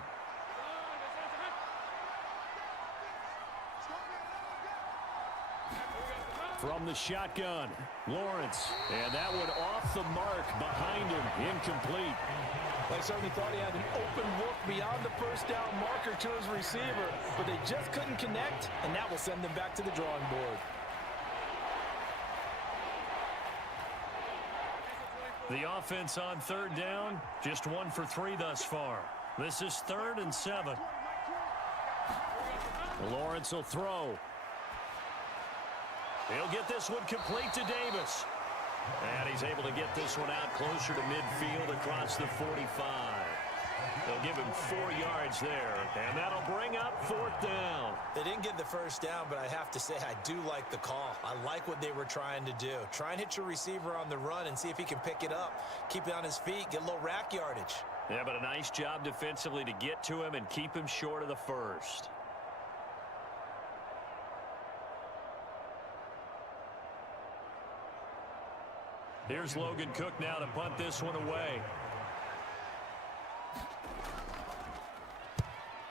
From the shotgun, Lawrence, and that one off the mark behind him, incomplete. They certainly thought he had an open look beyond the first down marker to his receiver, but they just couldn't connect, and that will send them back to the drawing board. The offense on 3rd down, just 1 for 3 thus far. This is 3rd and 7. Lawrence will throw. He'll get this one complete to Davis. And he's able to get this one out closer to midfield across the 45. They'll give him 4 yards there, and that'll bring up 4th down. They didn't get the first down, but I have to say I do like the call. I like what they were trying to do. Try and hit your receiver on the run and see if he can pick it up. Keep it on his feet, get a little rack yardage. Yeah, but a nice job defensively to get to him and keep him short of the first. Here's Logan Cook now to punt this one away.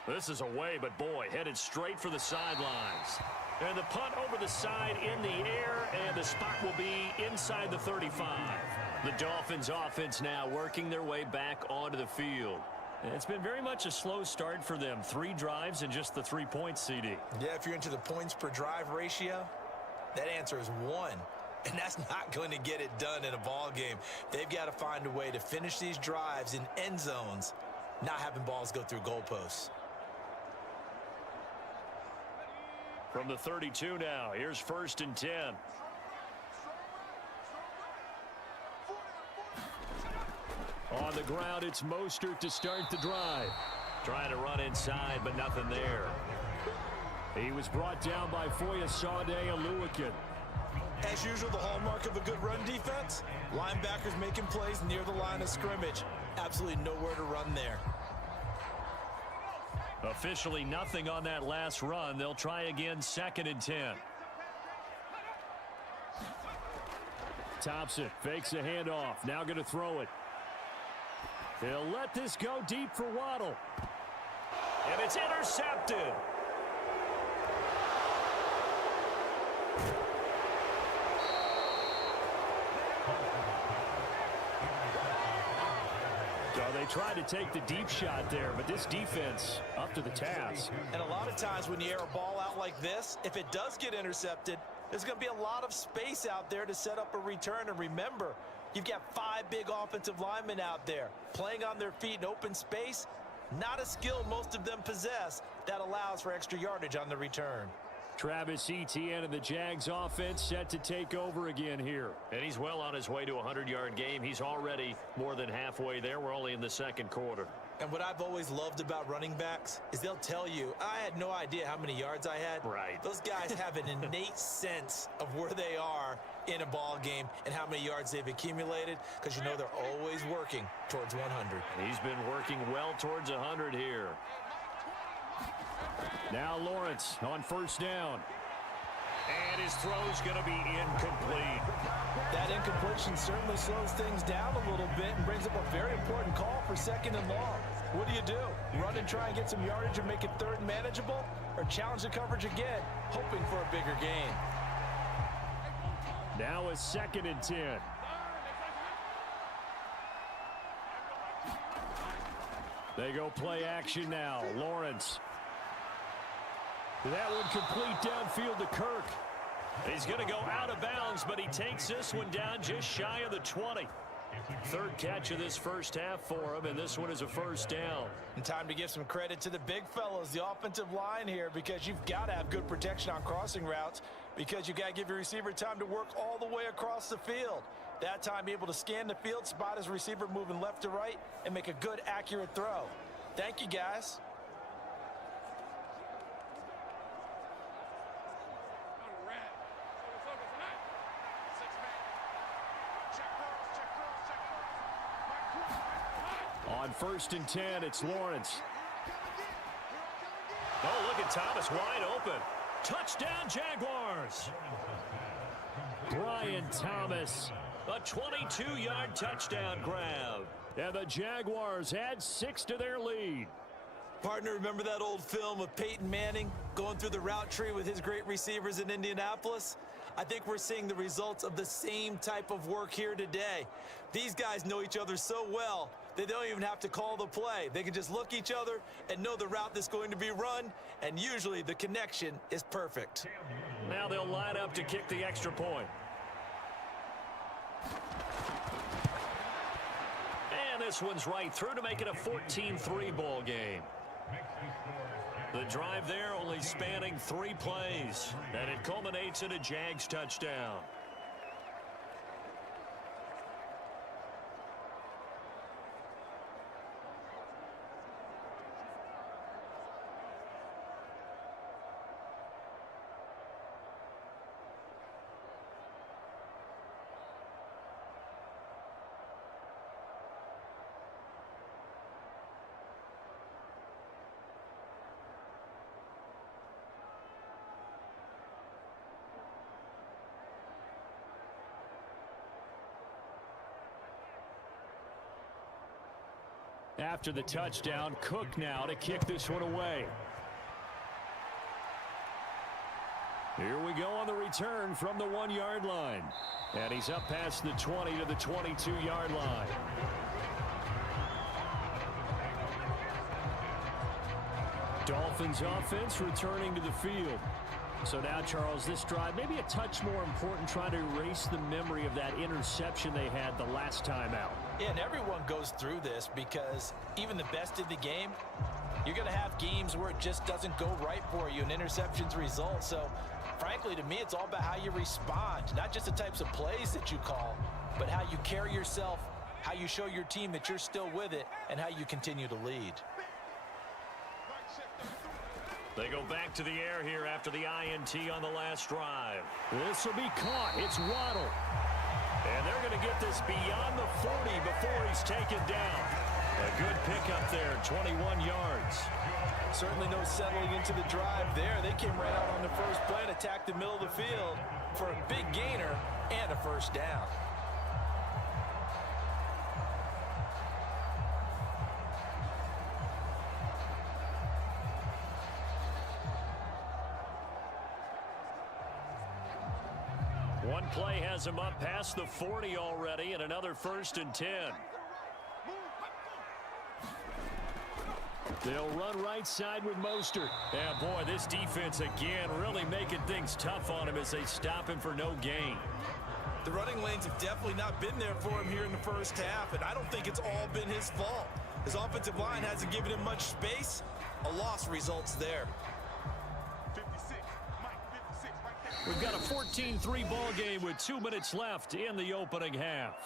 This is away, but boy, headed straight for the sidelines. And the punt over the side in the air, and the spot will be inside the 35. The Dolphins offense now working their way back onto the field. It's been very much a slow start for them. 3 drives and just the 3 points, CD. Yeah, if you're into the points per drive ratio, that answer is 1. And that's not going to get it done in a ball game. They've got to find a way to finish these drives in end zones, not having balls go through goalposts. From the 32 now, here's 1st and 10. On the ground, it's Mostert to start the drive. Trying to run inside, but nothing there. He was brought down by Foyesade Oluwakin. As usual, the hallmark of a good run defense, linebackers making plays near the line of scrimmage. Absolutely nowhere to run there. Officially nothing on that last run. They'll try again, 2nd and 10. Thompson fakes a handoff. Now going to throw it. He'll let this go deep for Waddle. And it's intercepted. They tried to take the deep shot there, but this defense up to the task. And a lot of times when you air a ball out like this, if it does get intercepted, There's going to be a lot of space out there to set up a return. And remember, you've got 5 big offensive linemen out there playing on their feet in open space. Not a skill most of them possess that allows for extra yardage on the return. Travis Etienne and the Jags offense set to take over again here. And he's well on his way to a 100-yard game. He's already more than halfway there. We're only in the second quarter. And what I've always loved about running backs is they'll tell you, I had no idea how many yards I had. Right. Those guys have an innate sense of where they are in a ball game and how many yards they've accumulated, because you know they're always working towards 100. And he's been working well towards 100 here. Now Lawrence on first down. And his throw's going to be incomplete. That incompletion certainly slows things down a little bit and brings up a very important call for 2nd and long. What do? Run and try and get some yardage and make it 3rd and manageable? Or challenge the coverage again, hoping for a bigger gain? Now a 2nd and 10. They go play action now. Lawrence. That one complete downfield to Kirk. He's going to go out of bounds, but he takes this one down just shy of the 20. 3rd catch of this first half for him, and this one is a first down. And time to give some credit to the big fellows, the offensive line here, because you've got to have good protection on crossing routes, because you've got to give your receiver time to work all the way across the field. That time, be able to scan the field, spot his receiver moving left to right, and make a good, accurate throw. Thank you, guys. On 1st and 10, it's Lawrence. Oh, look at Thomas wide open. Touchdown, Jaguars. Brian Thomas. A 22-yard touchdown grab. And the Jaguars add 6 to their lead. Partner, remember that old film of Peyton Manning going through the route tree with his great receivers in Indianapolis? I think we're seeing the results of the same type of work here today. These guys know each other so well, they don't even have to call the play. They can just look each other and know the route that's going to be run, and usually the connection is perfect. Now they'll line up to kick the extra point. And this one's right through to make it a 14-3 ball game. The drive there only spanning 3 plays, and it culminates in a Jags touchdown. After the touchdown, Cook now to kick this one away. Here we go on the return from the 1-yard line. And he's up past the 20 to the 22-yard line. Dolphins offense returning to the field. So now, Charles, this drive maybe a touch more important, trying to erase the memory of that interception they had the last time out. Yeah, and everyone goes through this, because even the best in the game, you're going to have games where it just doesn't go right for you, and interceptions result. So, frankly, to me, it's all about how you respond, not just the types of plays that you call, but how you carry yourself, how you show your team that you're still with it, and how you continue to lead. They go back to the air here after the INT on the last drive. This will be caught. It's Waddle. And they're going to get this beyond the 40 before he's taken down. A good pickup there, 21 yards. Certainly no settling into the drive there. They came right out on the first play and attacked the middle of the field for a big gainer and a first down. One play has him up past the 40 already, and another 1st and 10. They'll run right side with Mostert. Yeah, boy, this defense again really making things tough on him as they stop him for no gain. The running lanes have definitely not been there for him here in the first half, and I don't think it's all been his fault. His offensive line hasn't given him much space. A loss results there. 56, Mike, 56, right there. We've got a 14-3 ball game with 2 minutes left in the opening half.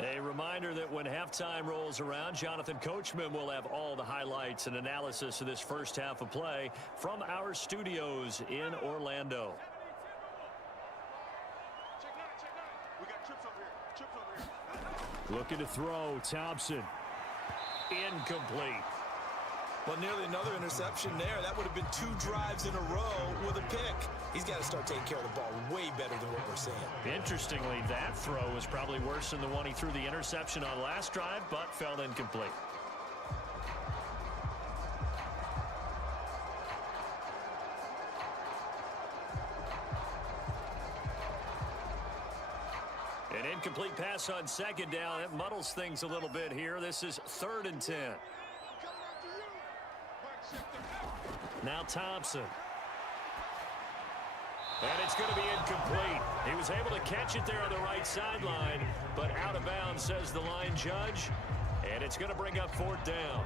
A reminder that when halftime rolls around, Jonathan Coachman will have all the highlights and analysis of this first half of play from our studios in Orlando. We got trips over here. Trips over here. Looking to throw, Thompson. Incomplete. Well, nearly another interception there. That would have been 2 drives in a row with a pick. He's got to start taking care of the ball way better than what we're seeing. Interestingly, that throw was probably worse than the one he threw the interception on last drive, but fell incomplete. An incomplete pass on second down. It muddles things a little bit here. This is 3rd and 10. Now Thompson. And it's going to be incomplete. He was able to catch it there on the right sideline, but out of bounds, says the line judge. And it's going to bring up 4th down.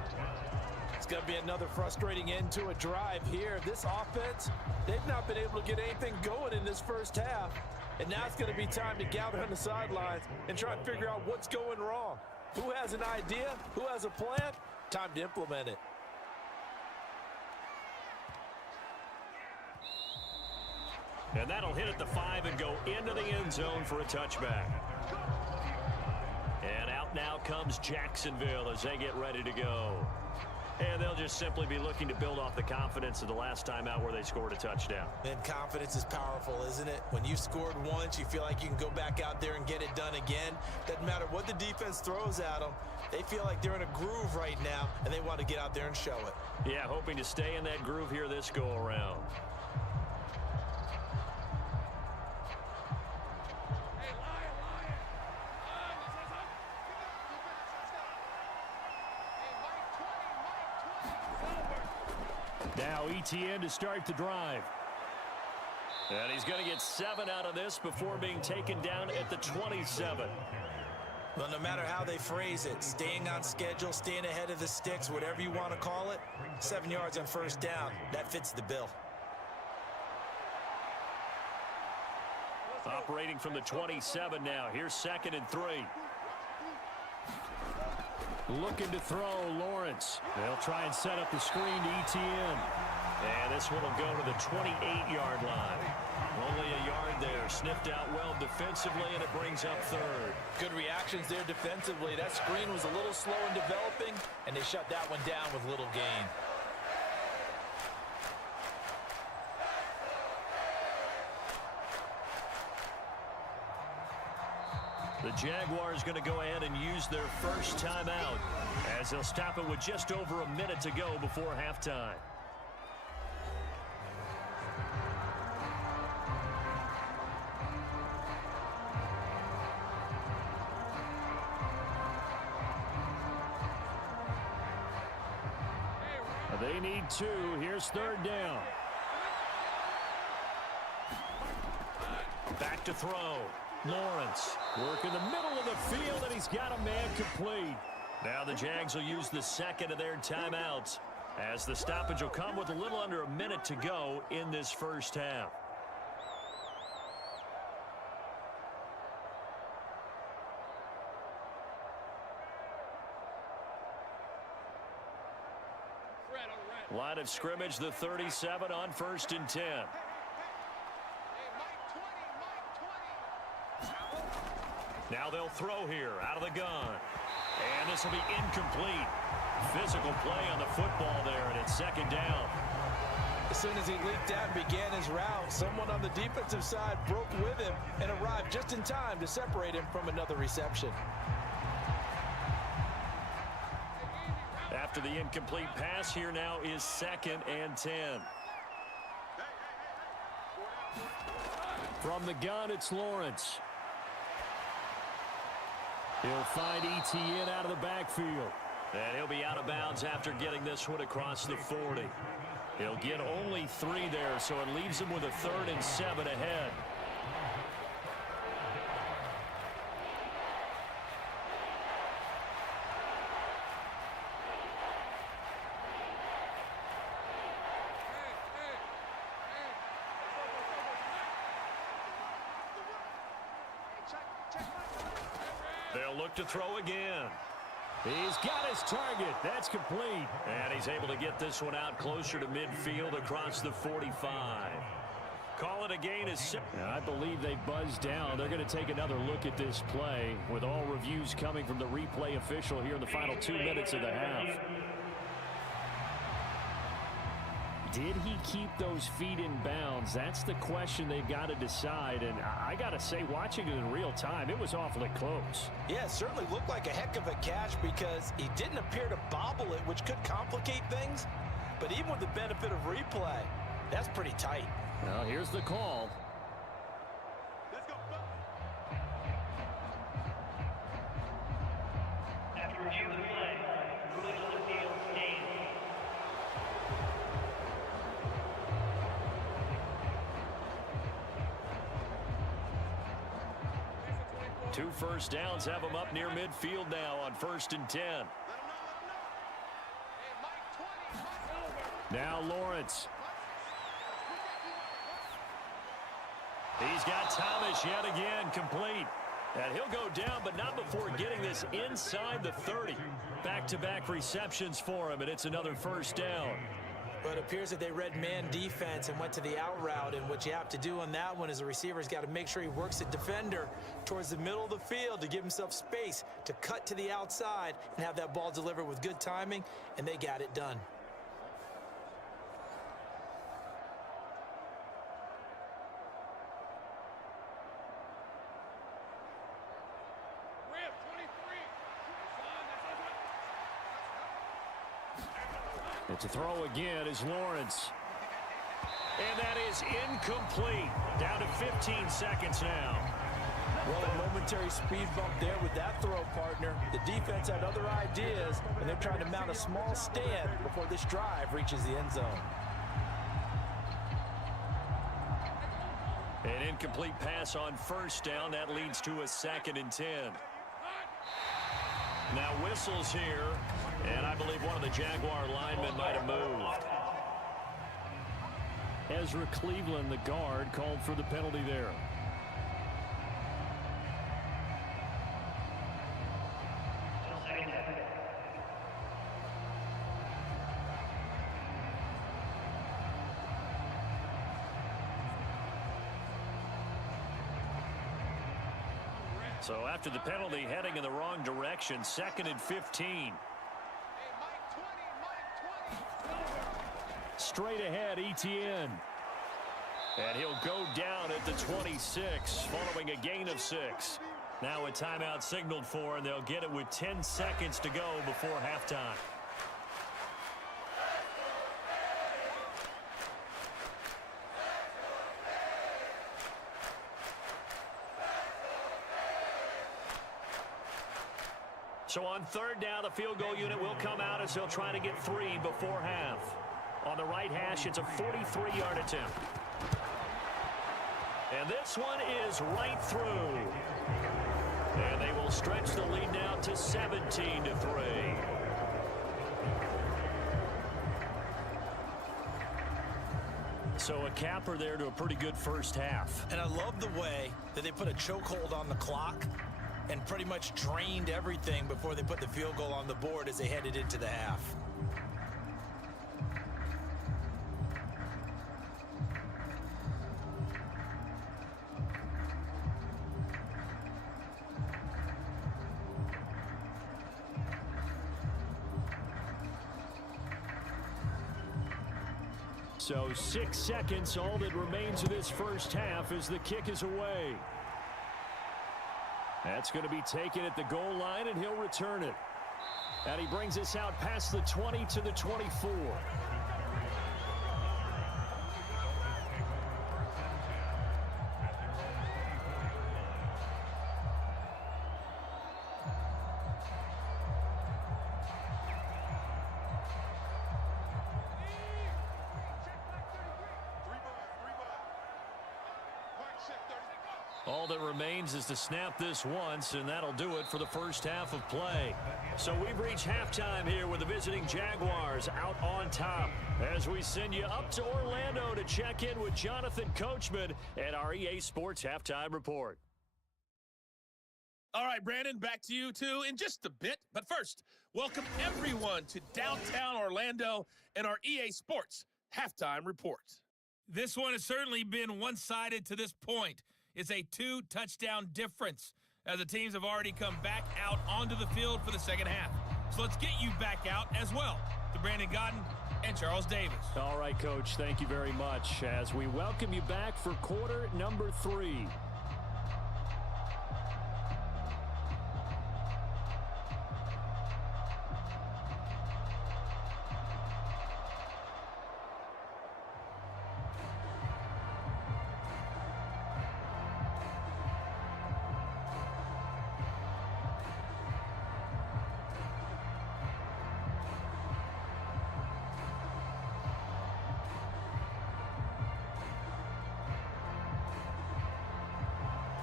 It's going to be another frustrating end to a drive here. This offense, they've not been able to get anything going in this first half. And now it's going to be time to gather on the sidelines and try and figure out what's going wrong. Who has an idea? Who has a plan? Time to implement it. And that'll hit at the 5 and go into the end zone for a touchback. And out now comes Jacksonville as they get ready to go. And they'll just simply be looking to build off the confidence of the last time out where they scored a touchdown. And confidence is powerful, isn't it? When you scored once, you feel like you can go back out there and get it done again. Doesn't matter what the defense throws at them. They feel like they're in a groove right now, and they want to get out there and show it. Yeah, hoping to stay in that groove here this go-around. Now ETN to start the drive. And he's going to get 7 out of this before being taken down at the 27. Well, no matter how they phrase it, staying on schedule, staying ahead of the sticks, whatever you want to call it, 7 yards on first down, that fits the bill. Operating from the 27 now. Here's 2nd and 3. Looking to throw, Lawrence. They'll try and set up the screen to ETN. And this one will go to the 28-yard line. Only a yard there. Sniffed out well defensively, and it brings up 3rd. Good reactions there defensively. That screen was a little slow in developing, and they shut that one down with little gain. The Jaguars going to go ahead and use their first timeout as they'll stop it with just over a minute to go before halftime. They need 2. Here's 3rd down. Back to throw. Lawrence work in the middle of the field, and he's got a man complete. Now the Jags will use the 2nd of their timeouts as the stoppage will come with a little under a minute to go in this first half. Line of scrimmage, the 37 on 1st and 10. Now they'll throw here out of the gun. And this will be incomplete. Physical play on the football there, and it's 2nd down. As soon as he leaked out and began his route, someone on the defensive side broke with him and arrived just in time to separate him from another reception. After the incomplete pass, here now is 2nd and 10. From the gun, it's Lawrence. He'll find ETN out of the backfield. And he'll be out of bounds after getting this one across the 40. He'll get only 3 there, so it leaves him with a 3rd and 7 ahead. They'll look to throw again. He's got his target. That's complete. And he's able to get this one out closer to midfield across the 45. Call it a gain of 6. I believe they buzzed down. They're going to take another look at this play with all reviews coming from the replay official here in the final 2 minutes of the half. Did he keep those feet in bounds? That's the question they've got to decide. And I got to say, watching it in real time, it was awfully close. Yeah, it certainly looked like a heck of a catch because he didn't appear to bobble it, which could complicate things. But even with the benefit of replay, that's pretty tight. Well, here's the call. Let's go. After review of the play, ruling on the field stands. Two first downs have him up near midfield now on 1st and 10. Let him know. Hey, Mike 20. Now Lawrence. He's got Thomas yet again complete. And he'll go down, but not before getting this inside the 30. Back-to-back receptions for him, and it's another first down. But it appears that they read man defense and went to the out route. And what you have to do on that one is the receiver's got to make sure he works the defender towards the middle of the field to give himself space to cut to the outside and have that ball delivered with good timing, and they got it done. Rip, 23. It's a throw again is Lawrence. And that is incomplete. Down to 15 seconds now. Well, a momentary speed bump there with that throw, partner. The defense had other ideas, and they're trying to mount a small stand before this drive reaches the end zone. An incomplete pass on first down. That leads to a 2nd and 10. Now whistles here, and I believe one of the Jaguar linemen might have moved. Ezra Cleveland, the guard, called for the penalty there. So after the penalty, heading in the wrong direction, 2nd and 15. Hey, Mike 20. Straight ahead, ETN. And he'll go down at the 26, following a gain of 6. Now a timeout signaled for, and they'll get it with 10 seconds to go before halftime. So on 3rd down, the field goal unit will come out as they'll try to get 3 before half. On the right hash, it's a 43-yard attempt. And this one is right through. And they will stretch the lead now to 17-3. So a capper there to a pretty good first half. And I love the way that they put a chokehold on the clock and pretty much drained everything before they put the field goal on the board as they headed into the half. So 6 seconds, all that remains of this first half as the kick is away. That's going to be taken at the goal line, and he'll return it. And he brings us out past the 20 to the 24. All that remains is to snap this once, and that'll do it for the first half of play. So we've reached halftime here with the visiting Jaguars out on top. As we send you up to Orlando to check in with Jonathan Coachman at our EA Sports Halftime Report. All right, Brandon, back to you, too, in just a bit. But first, welcome everyone to downtown Orlando and our EA Sports Halftime Report. This one has certainly been one-sided to this point. It's a 2-touchdown difference as the teams have already come back out onto the field for the second half. So let's get you back out as well to Brandon Godden and Charles Davis. All right, Coach, thank you very much as we welcome you back for quarter number 3.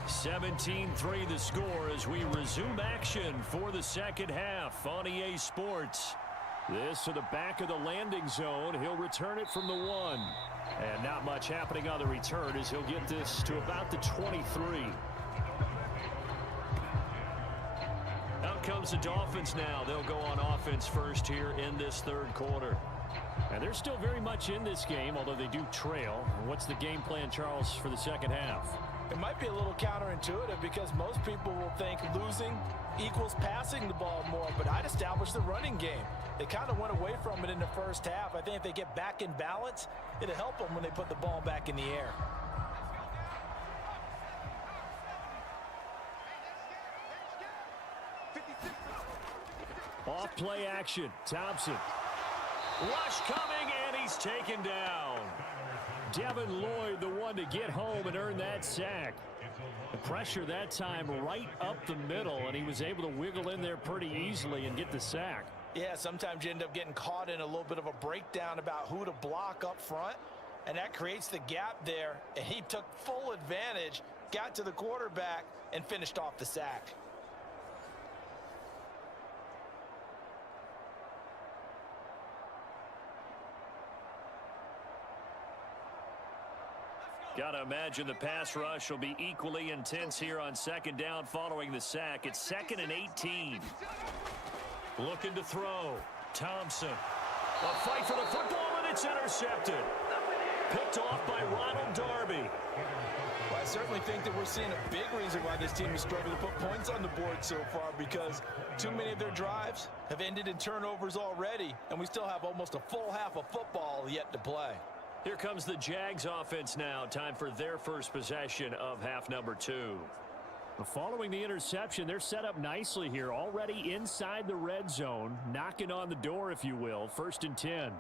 (17-3) the score as we resume action for the second half on EA Sports. This to the back of the landing zone. He'll return it from the 1. And not much happening on the return as he'll get this to about the 23. Out comes the Dolphins now. They'll go on offense first here in this third quarter. And they're still very much in this game, although they do trail. What's the game plan, Charles, for the second half? It might be a little counterintuitive because most people will think losing equals passing the ball more, but I'd establish the running game. They kind of went away from it in the first half. I think if they get back in balance, it'll help them when they put the ball back in the air. Off play action. Thompson. Rush coming, and he's taken down. Devin Lloyd, the one to get home and earn that sack. The pressure that time right up the middle, and he was able to wiggle in there pretty easily and get the sack. Yeah, sometimes you end up getting caught in a little bit of a breakdown about who to block up front, and that creates the gap there, and he took full advantage, got to the quarterback, and finished off the sack. Got to imagine the pass rush will be equally intense here on second down following the sack. It's 2nd and 18. Looking to throw. Thompson. A fight for the football, and it's intercepted. Picked off by Ronald Darby. Well, I certainly think that we're seeing a big reason why this team is struggling to put points on the board so far, because too many of their drives have ended in turnovers already, and we still have almost a full half of football yet to play. Here comes the Jags offense now. Time for their first possession of half number 2. Following the interception, they're set up nicely here, already inside the red zone, knocking on the door, if you will. 1st and 10.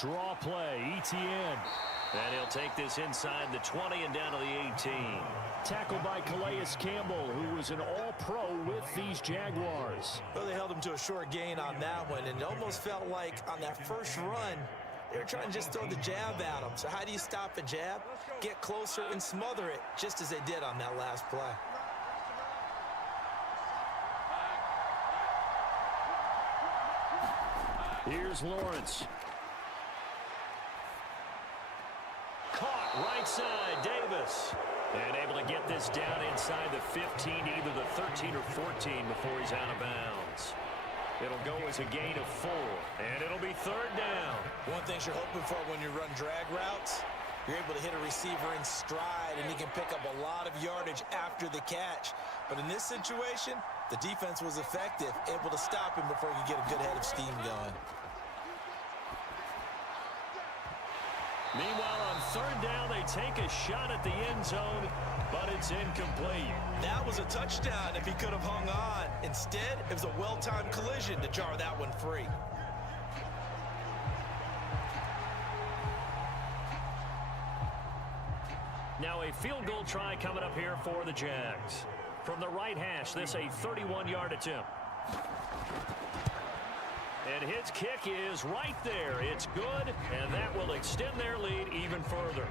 Draw play, Etienne. And he'll take this inside the 20 and down to the 18. Tackled by Calais Campbell, who was an all-pro with these Jaguars. Well, they held him to a short gain on that one, and it almost felt like on that first run, they were trying to just throw the jab at him. So how do you stop a jab? Get closer and smother it, just as they did on that last play. Here's Lawrence. Caught right side, Davis. And able to get this down inside the 15, either the 13 or 14 before he's out of bounds. It'll go as a gain of 4, and it'll be 3rd down. One thing you're hoping for when you run drag routes, you're able to hit a receiver in stride, and he can pick up a lot of yardage after the catch. But in this situation, the defense was effective, able to stop him before he could get a good head of steam going. Meanwhile, on 3rd down, they take a shot at the end zone, but it's incomplete. That was a touchdown if he could have hung on. Instead, it was a well-timed collision to jar that one free. Now a field goal try coming up here for the Jags. From the right hash, this a 31-yard attempt. And his kick is right there. It's good, and that will extend their lead even further.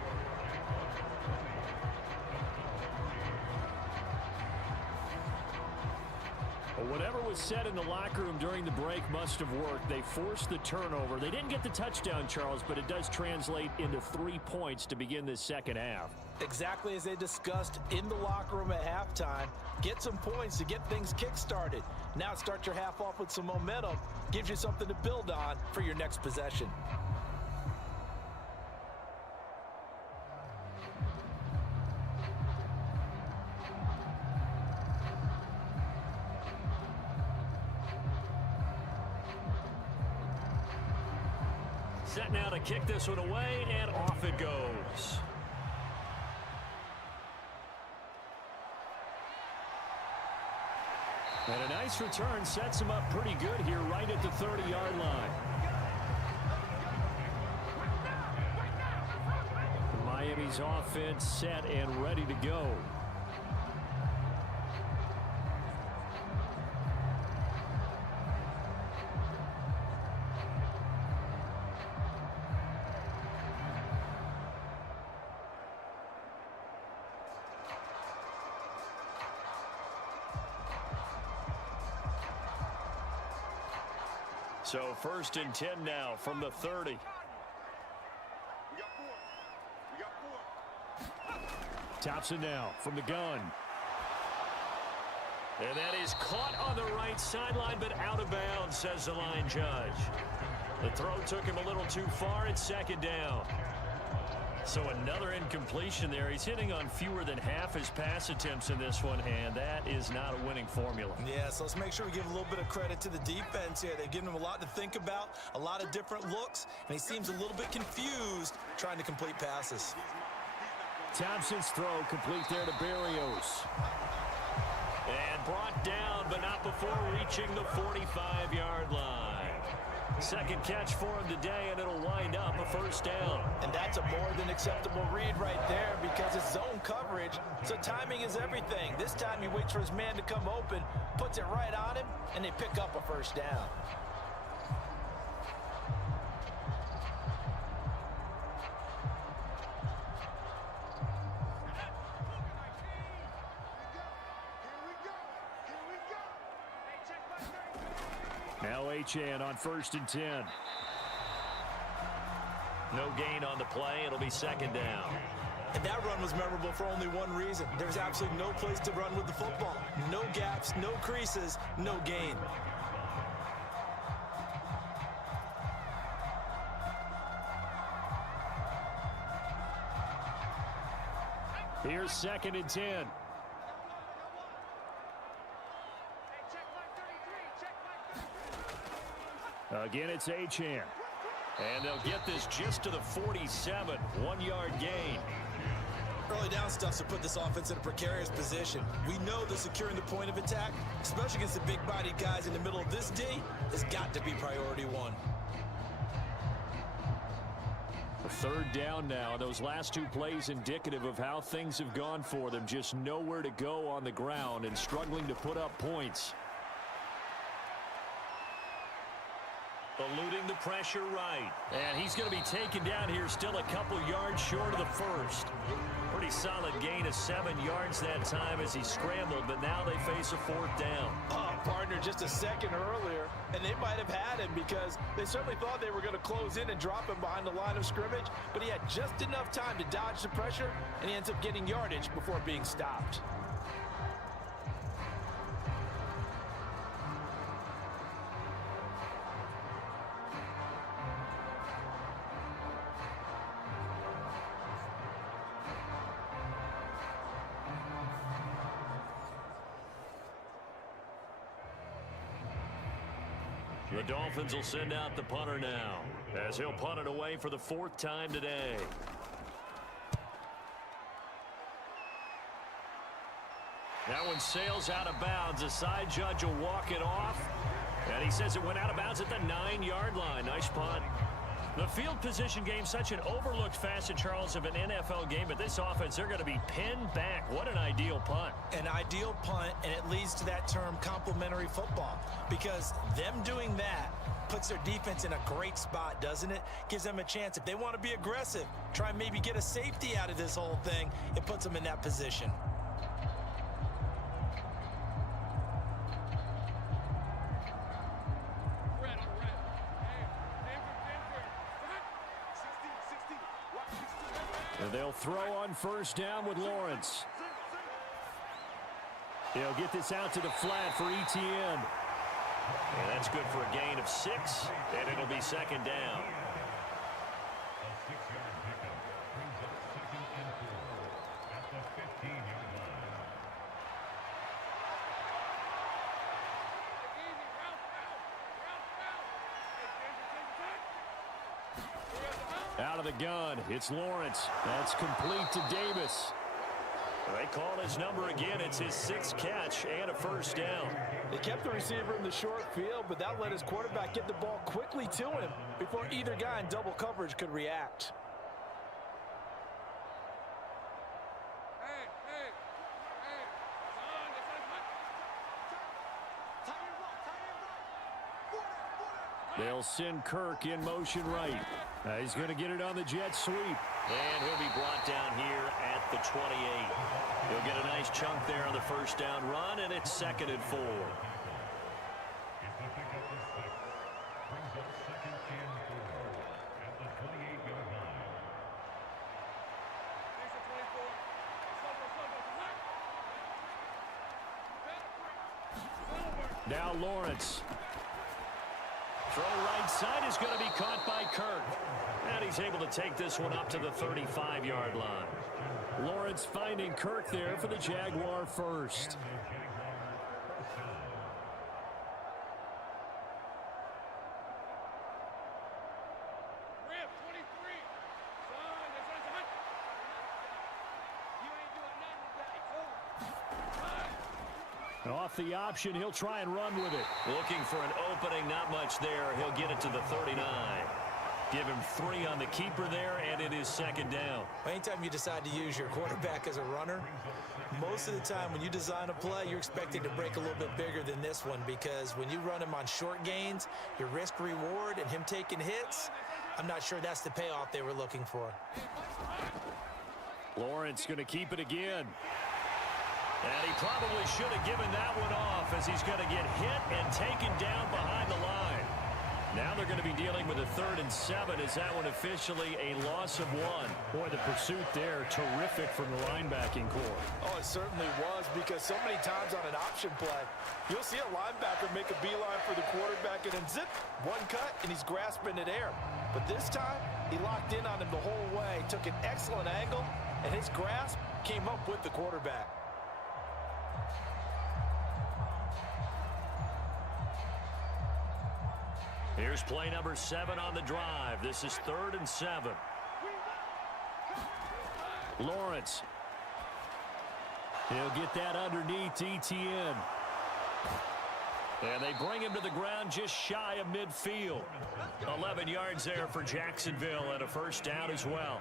Whatever was said in the locker room during the break must have worked. They forced the turnover. They didn't get the touchdown, Charles, but it does translate into 3 points to begin this second half. Exactly as they discussed in the locker room at halftime. Get some points to get things kick-started. Now start your half off with some momentum. Gives you something to build on for your next possession. Set now to kick this one away, and off it goes. And a nice return sets him up pretty good here right at the 30-yard line. Miami's offense set and ready to go. So 1st and 10 now from the 30. We got four. We got four. Thompson now from the gun. And that is caught on the right sideline, but out of bounds, says the line judge. The throw took him a little too far. It's 2nd down. So another incompletion there. He's hitting on fewer than half his pass attempts in this one, and that is not a winning formula. Yeah, so let's make sure we give a little bit of credit to the defense here. They've given him a lot to think about, a lot of different looks, and he seems a little bit confused trying to complete passes. Thompson's throw complete there to Berrios. And brought down, but not before reaching the 45-yard line. Second catch for him today, and it'll wind up a 1st down. And that's a more than acceptable read right there because it's zone coverage, so timing is everything. This time he waits for his man to come open, puts it right on him, and they pick up a 1st down. Now Achane on 1st and 10. No gain on the play. It'll be 2nd down. And that run was memorable for only one reason. There's absolutely no place to run with the football. No gaps, no creases, no gain. Here's 2nd and 10. Again, it's Achane. And they'll get this just to the 47. 1-yard gain. Early down stuff to put this offense in a precarious position. We know that securing the point of attack, especially against the big-bodied guys in the middle of this D, has got to be priority one. A 3rd down now. Those last 2 plays indicative of how things have gone for them. Just nowhere to go on the ground and struggling to put up points. Eluding the pressure right. And he's going to be taken down here still a couple yards short of the 1st. Pretty solid gain of 7 yards that time as he scrambled, but now they face a 4th down. Oh, partner, just a second earlier, and they might have had him because they certainly thought they were going to close in and drop him behind the line of scrimmage, but he had just enough time to dodge the pressure, and he ends up getting yardage before being stopped. The Dolphins will send out the punter now as he'll punt it away for the 4th time today. That one sails out of bounds. The side judge will walk it off. And he says it went out of bounds at the 9-yard line. Nice punt. The field position game, such an overlooked facet, Charles, of an NFL game, but this offense, they're going to be pinned back. What an ideal punt. An ideal punt, and it leads to that term complementary football, because them doing that puts their defense in a great spot, doesn't it? Gives them a chance. If they want to be aggressive, try and maybe get a safety out of this whole thing, it puts them in that position. And they'll throw on first down with Lawrence. They'll get this out to the flat for ETN. And that's good for a gain of 6, and it'll be second down. A 6-yard pickup brings up 2nd and 4 at the 15-yard line. Out of the gun, it's Lawrence. That's complete to Davis. They call his number again. It's his 6th catch and a first down. They kept the receiver in the short field, but that let his quarterback get the ball quickly to him before either guy in double coverage could react. They'll send Kirk in motion right. He's going to get it on the jet sweep. And he'll be brought down here at the 28. He'll get a nice chunk there on the first down run, and it's 2nd and 4. It's a pickup of 6. Brings up 2nd and 4 at the 28-yard line. Now Lawrence. Throw right side is going to be caught by Kirk. And he's able to take this one up to the 35-yard line. Lawrence finding Kirk there for the Jaguar first. Off the option, he'll try and run with it. Looking for an opening, not much there. He'll get it to the 39. Give him 3 on the keeper there, and it is 2nd down. Anytime you decide to use your quarterback as a runner, most of the time when you design a play, you're expecting to break a little bit bigger than this one, because when you run him on short gains, your risk-reward and him taking hits, I'm not sure that's the payoff they were looking for. Lawrence going to keep it again. And he probably should have given that one off, as he's going to get hit and taken down behind the line. Now they're going to be dealing with a 3rd and 7. Is that one officially a loss of 1? Boy, the pursuit there, terrific from the linebacking core. Oh, it certainly was, because so many times on an option play, you'll see a linebacker make a beeline for the quarterback, and then zip, one cut, and he's grasping at air. But this time, he locked in on him the whole way, took an excellent angle, and his grasp came up with the quarterback. Here's play number 7 on the drive. This is 3rd and 7. Lawrence. He'll get that underneath ETN. And they bring him to the ground just shy of midfield. 11 yards there for Jacksonville, and a first down as well.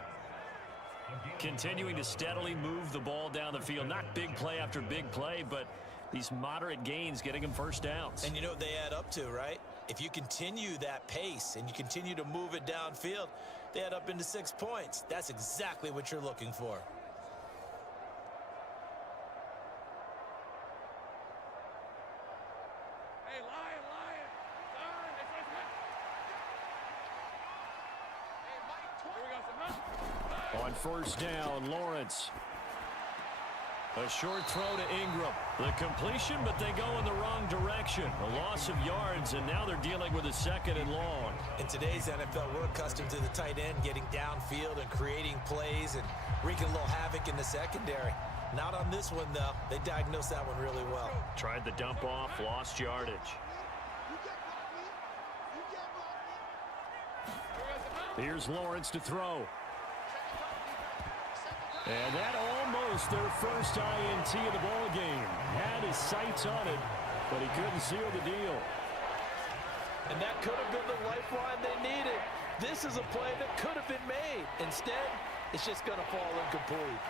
Continuing to steadily move the ball down the field. Not big play after big play, but these moderate gains getting him first downs. And you know what they add up to, right? If you continue that pace and you continue to move it downfield, they add up into 6 points. That's exactly what you're looking for. Hey, lion. On first down, Lawrence. A short throw to Ingram. The completion, but they go in the wrong direction. A loss of yards, and now they're dealing with a 2nd and long. In today's NFL, we're accustomed to the tight end getting downfield and creating plays and wreaking a little havoc in the secondary. Not on this one, though. They diagnosed that one really well. Tried the dump off, lost yardage. Here's Lawrence to throw. And that almost their first INT of the ball game. Had his sights on it, but he couldn't seal the deal. And that could have been the lifeline they needed. This is a play that could have been made. Instead, it's just going to fall incomplete.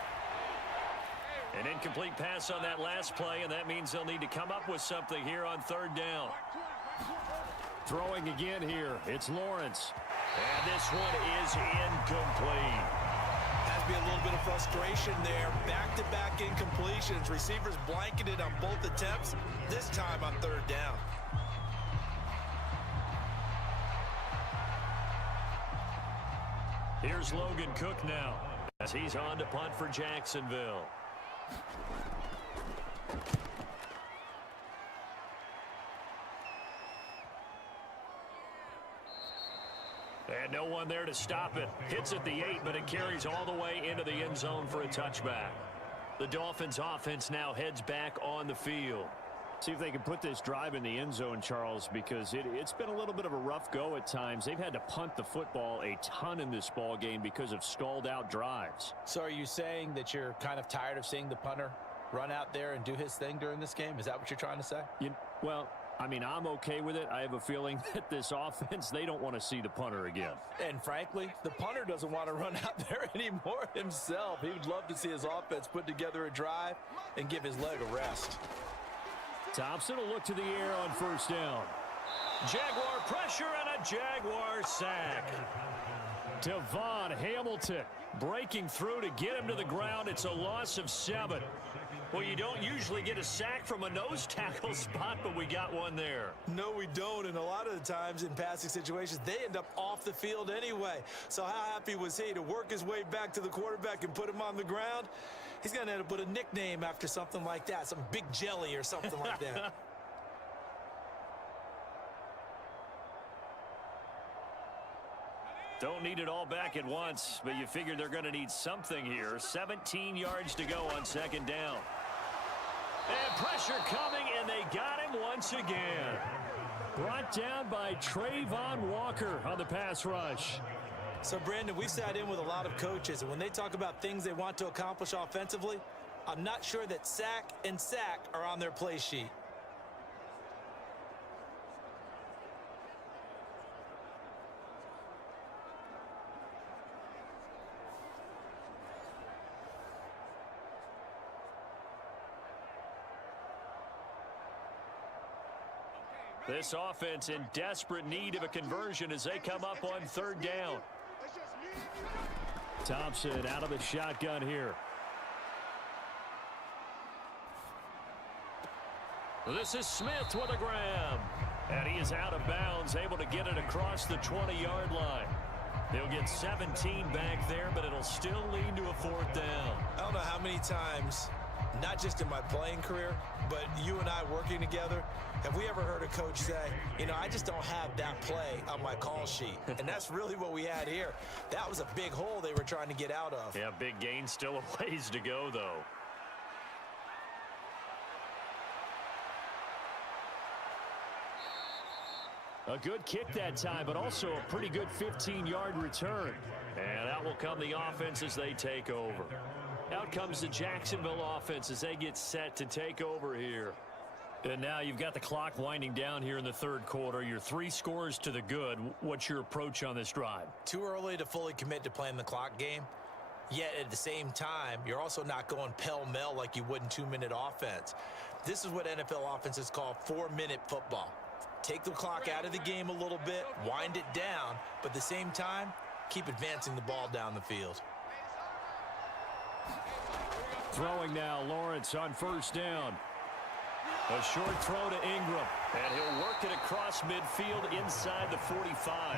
An incomplete pass on that last play, and that means they'll need to come up with something here on third down. Throwing again here. It's Lawrence. And this one is incomplete. Has to be a little bit of frustration there. Back-to-back incompletions. Receivers blanketed on both attempts, this time on third down. Here's Logan Cook now as he's on to punt for Jacksonville. And no one there to stop it. Hits at the 8, but it carries all the way into the end zone for a touchback. The Dolphins offense now heads back on the field. See if they can put this drive in the end zone, Charles, because it's been a little bit of a rough go at times. They've had to punt the football a ton in this ball game because of stalled out drives. So are you saying that you're kind of tired of seeing the punter run out there and do his thing during this game? Is that what you're trying to say? Well, I mean, I'm okay with it. I have a feeling that this offense, they don't want to see the punter again. And frankly, the punter doesn't want to run out there anymore himself. He would love to see his offense put together a drive and give his leg a rest. Thompson will look to the air on first down. Jaguar pressure and a Jaguar sack. Devon Hamilton breaking through to get him to the ground. It's a loss of 7. Well, you don't usually get a sack from a nose tackle spot, but we got one there. No, we don't, and a lot of the times in passing situations, they end up off the field anyway. So how happy was he to work his way back to the quarterback and put him on the ground? He's going to end up with a nickname after something like that, some Big Jelly or something like that. Don't need it all back at once, but you figure they're going to need something here. 17 yards to go on second down. And pressure coming, and they got him once again. Brought down by Trayvon Walker on the pass rush. So, Brandon, we sat in with a lot of coaches, and when they talk about things they want to accomplish offensively, I'm not sure that sack and sack are on their play sheet. This offense in desperate need of a conversion as they come up on third down. Thompson out of the shotgun here. This is Smith with a grab. And he is out of bounds, able to get it across the 20-yard line. They'll get 17 back there, but it'll still lead to a fourth down. I don't know how many times, not just in my playing career, but you and I working together, have we ever heard a coach say, you know, I just don't have that play on my call sheet? And that's really what we had here. That was a big hole they were trying to get out of. Yeah, big gain, still a ways to go, though. A good kick that time, but also a pretty good 15-yard return. And out will come the offense as they take over. Out comes the Jacksonville offense as they get set to take over here. And now you've got the clock winding down here in the third quarter. You're 3 scores to the good. What's your approach on this drive? Too early to fully commit to playing the clock game. Yet at the same time, you're also not going pell-mell like you would in 2-minute offense. This is what NFL offenses call 4-minute football. Take the clock out of the game a little bit, wind it down, but at the same time, keep advancing the ball down the field. Throwing now, Lawrence on first down. A short throw to Ingram, and he'll work it across midfield inside the 45.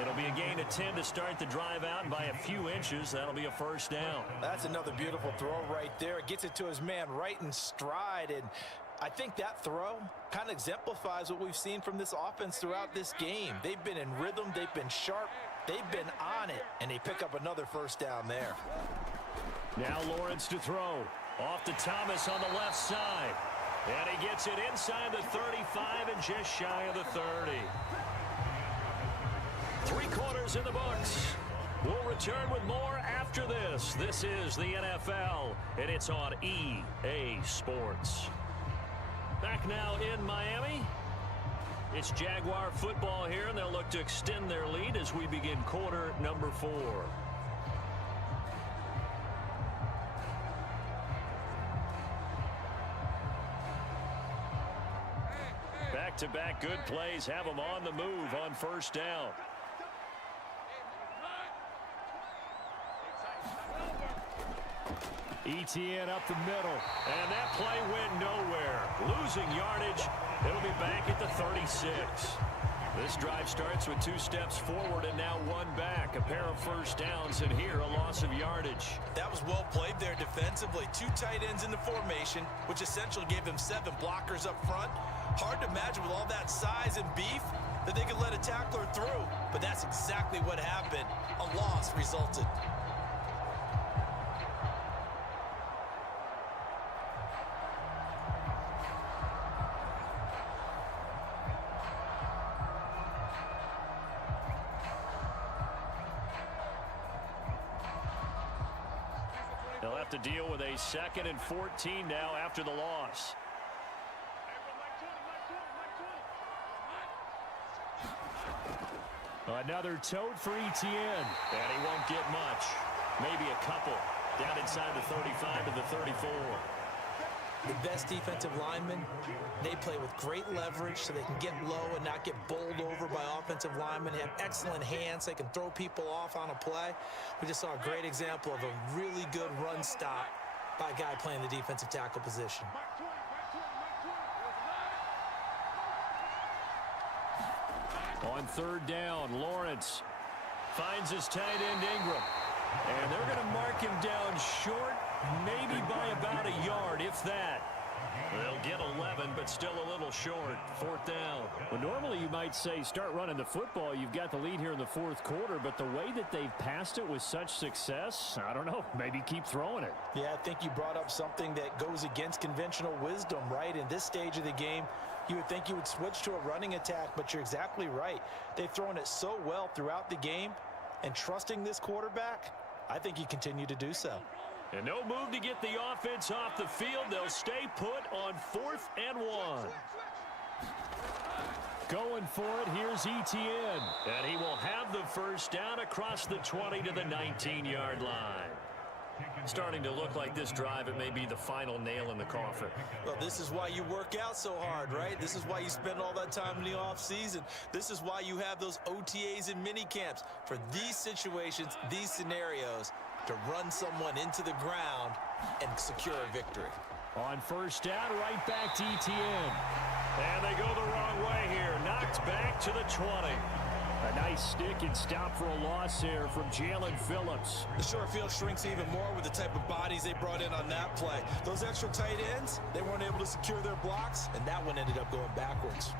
It'll be a gain of 10 to start the drive out, and by a few inches, that'll be a first down. That's another beautiful throw right there. It gets it to his man right in stride, and I think that throw kind of exemplifies what we've seen from this offense throughout this game. They've been in rhythm, they've been sharp, they've been on it, and they pick up another first down there. Now Lawrence to throw. Off to Thomas on the left side. And he gets it inside the 35 and just shy of the 30. 3 quarters in the books. We'll return with more after this. This is the NFL, and it's on EA Sports. Back now in Miami. It's Jaguar football here, and they'll look to extend their lead as we begin quarter number 4. Back-to-back good plays have them on the move on first down. ETN up the middle. And that play went nowhere. Losing yardage. It'll be back at the 36. This drive starts with 2 steps forward and now 1 back. A pair of first downs, and here a loss of yardage. That was well played there defensively. 2 tight ends in the formation, which essentially gave them 7 blockers up front. Hard to imagine with all that size and beef that they could let a tackler through. But that's exactly what happened. A loss resulted. They'll have to deal with a 2nd and 14 now after the loss. Another tote for ETN. And he won't get much. Maybe a couple. Down inside the 35 to the 34. The best defensive linemen, they play with great leverage so they can get low and not get bowled over by offensive linemen. They have excellent hands. They can throw people off on a play. We just saw a great example of a really good run stop by a guy playing the defensive tackle position. On 3rd down, Lawrence Finds his tight end Ingram. And they're going to mark him down short, maybe by about a yard, if that. They'll get 11, but still a little short. 4th down. Well, normally you might say start running the football. You've got the lead here in the 4th quarter, but the way that they've passed it with such success, I don't know, maybe keep throwing it. Yeah, I think you brought up something that goes against conventional wisdom, right? In this stage of the game, you would think you would switch to a running attack, but you're exactly right. They've thrown it so well throughout the game, and trusting this quarterback, I think you continue to do so. And no move to get the offense off the field. They'll stay put on 4th and 1. Going for it, here's ETN. And he will have the first down across the 20 to the 19-yard line. Starting to look like this drive, it may be the final nail in the coffin. Well, this is why you work out so hard, right? This is why you spend all that time in the offseason. This is why you have those OTAs and mini camps. For these situations, these scenarios, to run someone into the ground and secure a victory. On first down, right back to ETN. And they go the wrong way here. Knocked back to the 20. A nice stick and stop for a loss there from Jalen Phillips. The short field shrinks even more with the type of bodies they brought in on that play. Those extra tight ends, they weren't able to secure their blocks, and that one ended up going backwards.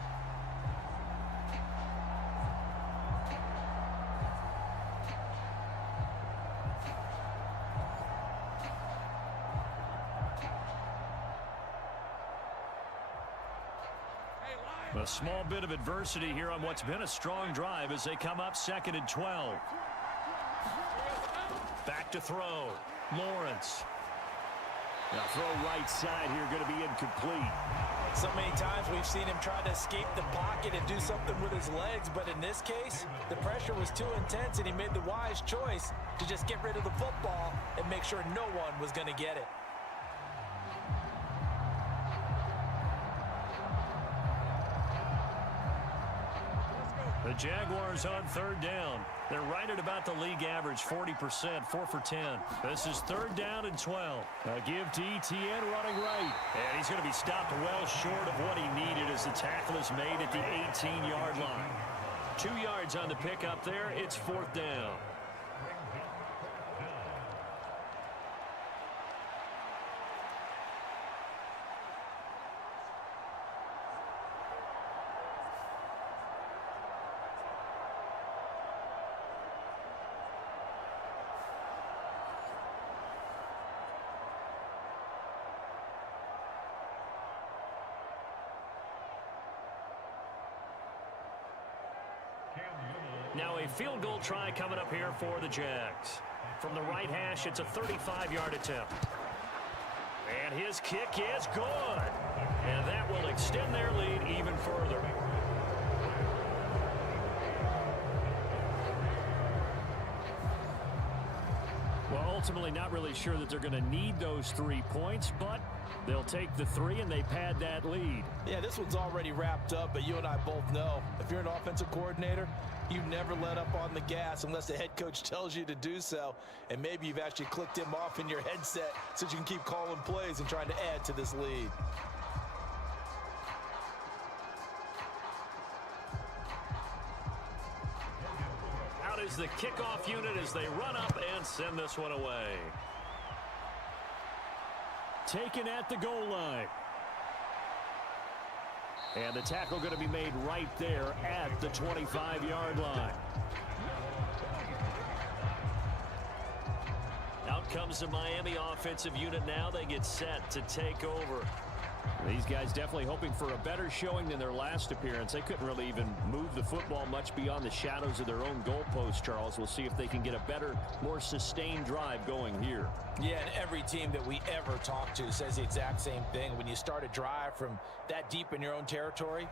A small bit of adversity here on what's been a strong drive as they come up 2nd and 12. Back to throw. Lawrence. Now throw right side here, going to be incomplete. So many times we've seen him try to escape the pocket and do something with his legs, but in this case, the pressure was too intense and he made the wise choice to just get rid of the football and make sure no one was going to get it. The Jaguars on 3rd down. They're right at about the league average, 40%, 4 for 10. This is 3rd down and 12. A give to ETN running right. And he's going to be stopped well short of what he needed as the tackle is made at the 18-yard line. 2 yards on the pickup there. It's 4th down. Now a field goal try coming up here for the Jags. From the right hash, it's a 35-yard attempt. And his kick is good. And that will extend their lead even further. Well, ultimately not really sure that they're going to need those 3 points, but they'll take the 3 and they pad that lead. Yeah, this one's already wrapped up, but you and I both know if you're an offensive coordinator, you never let up on the gas unless the head coach tells you to do so. And maybe you've actually clicked him off in your headset so you can keep calling plays and trying to add to this lead. Out is the kickoff unit as they run up and send this one away. Taken at the goal line. And the tackle going to be made right there at the 25-yard line. Out comes the Miami offensive unit now. They get set to take over. These guys definitely hoping for a better showing than their last appearance. They couldn't really even move the football much beyond the shadows of their own goalpost, Charles. We'll see if they can get a better, more sustained drive going here. Yeah, and every team that we ever talk to says the exact same thing. When you start a drive from that deep in your own territory,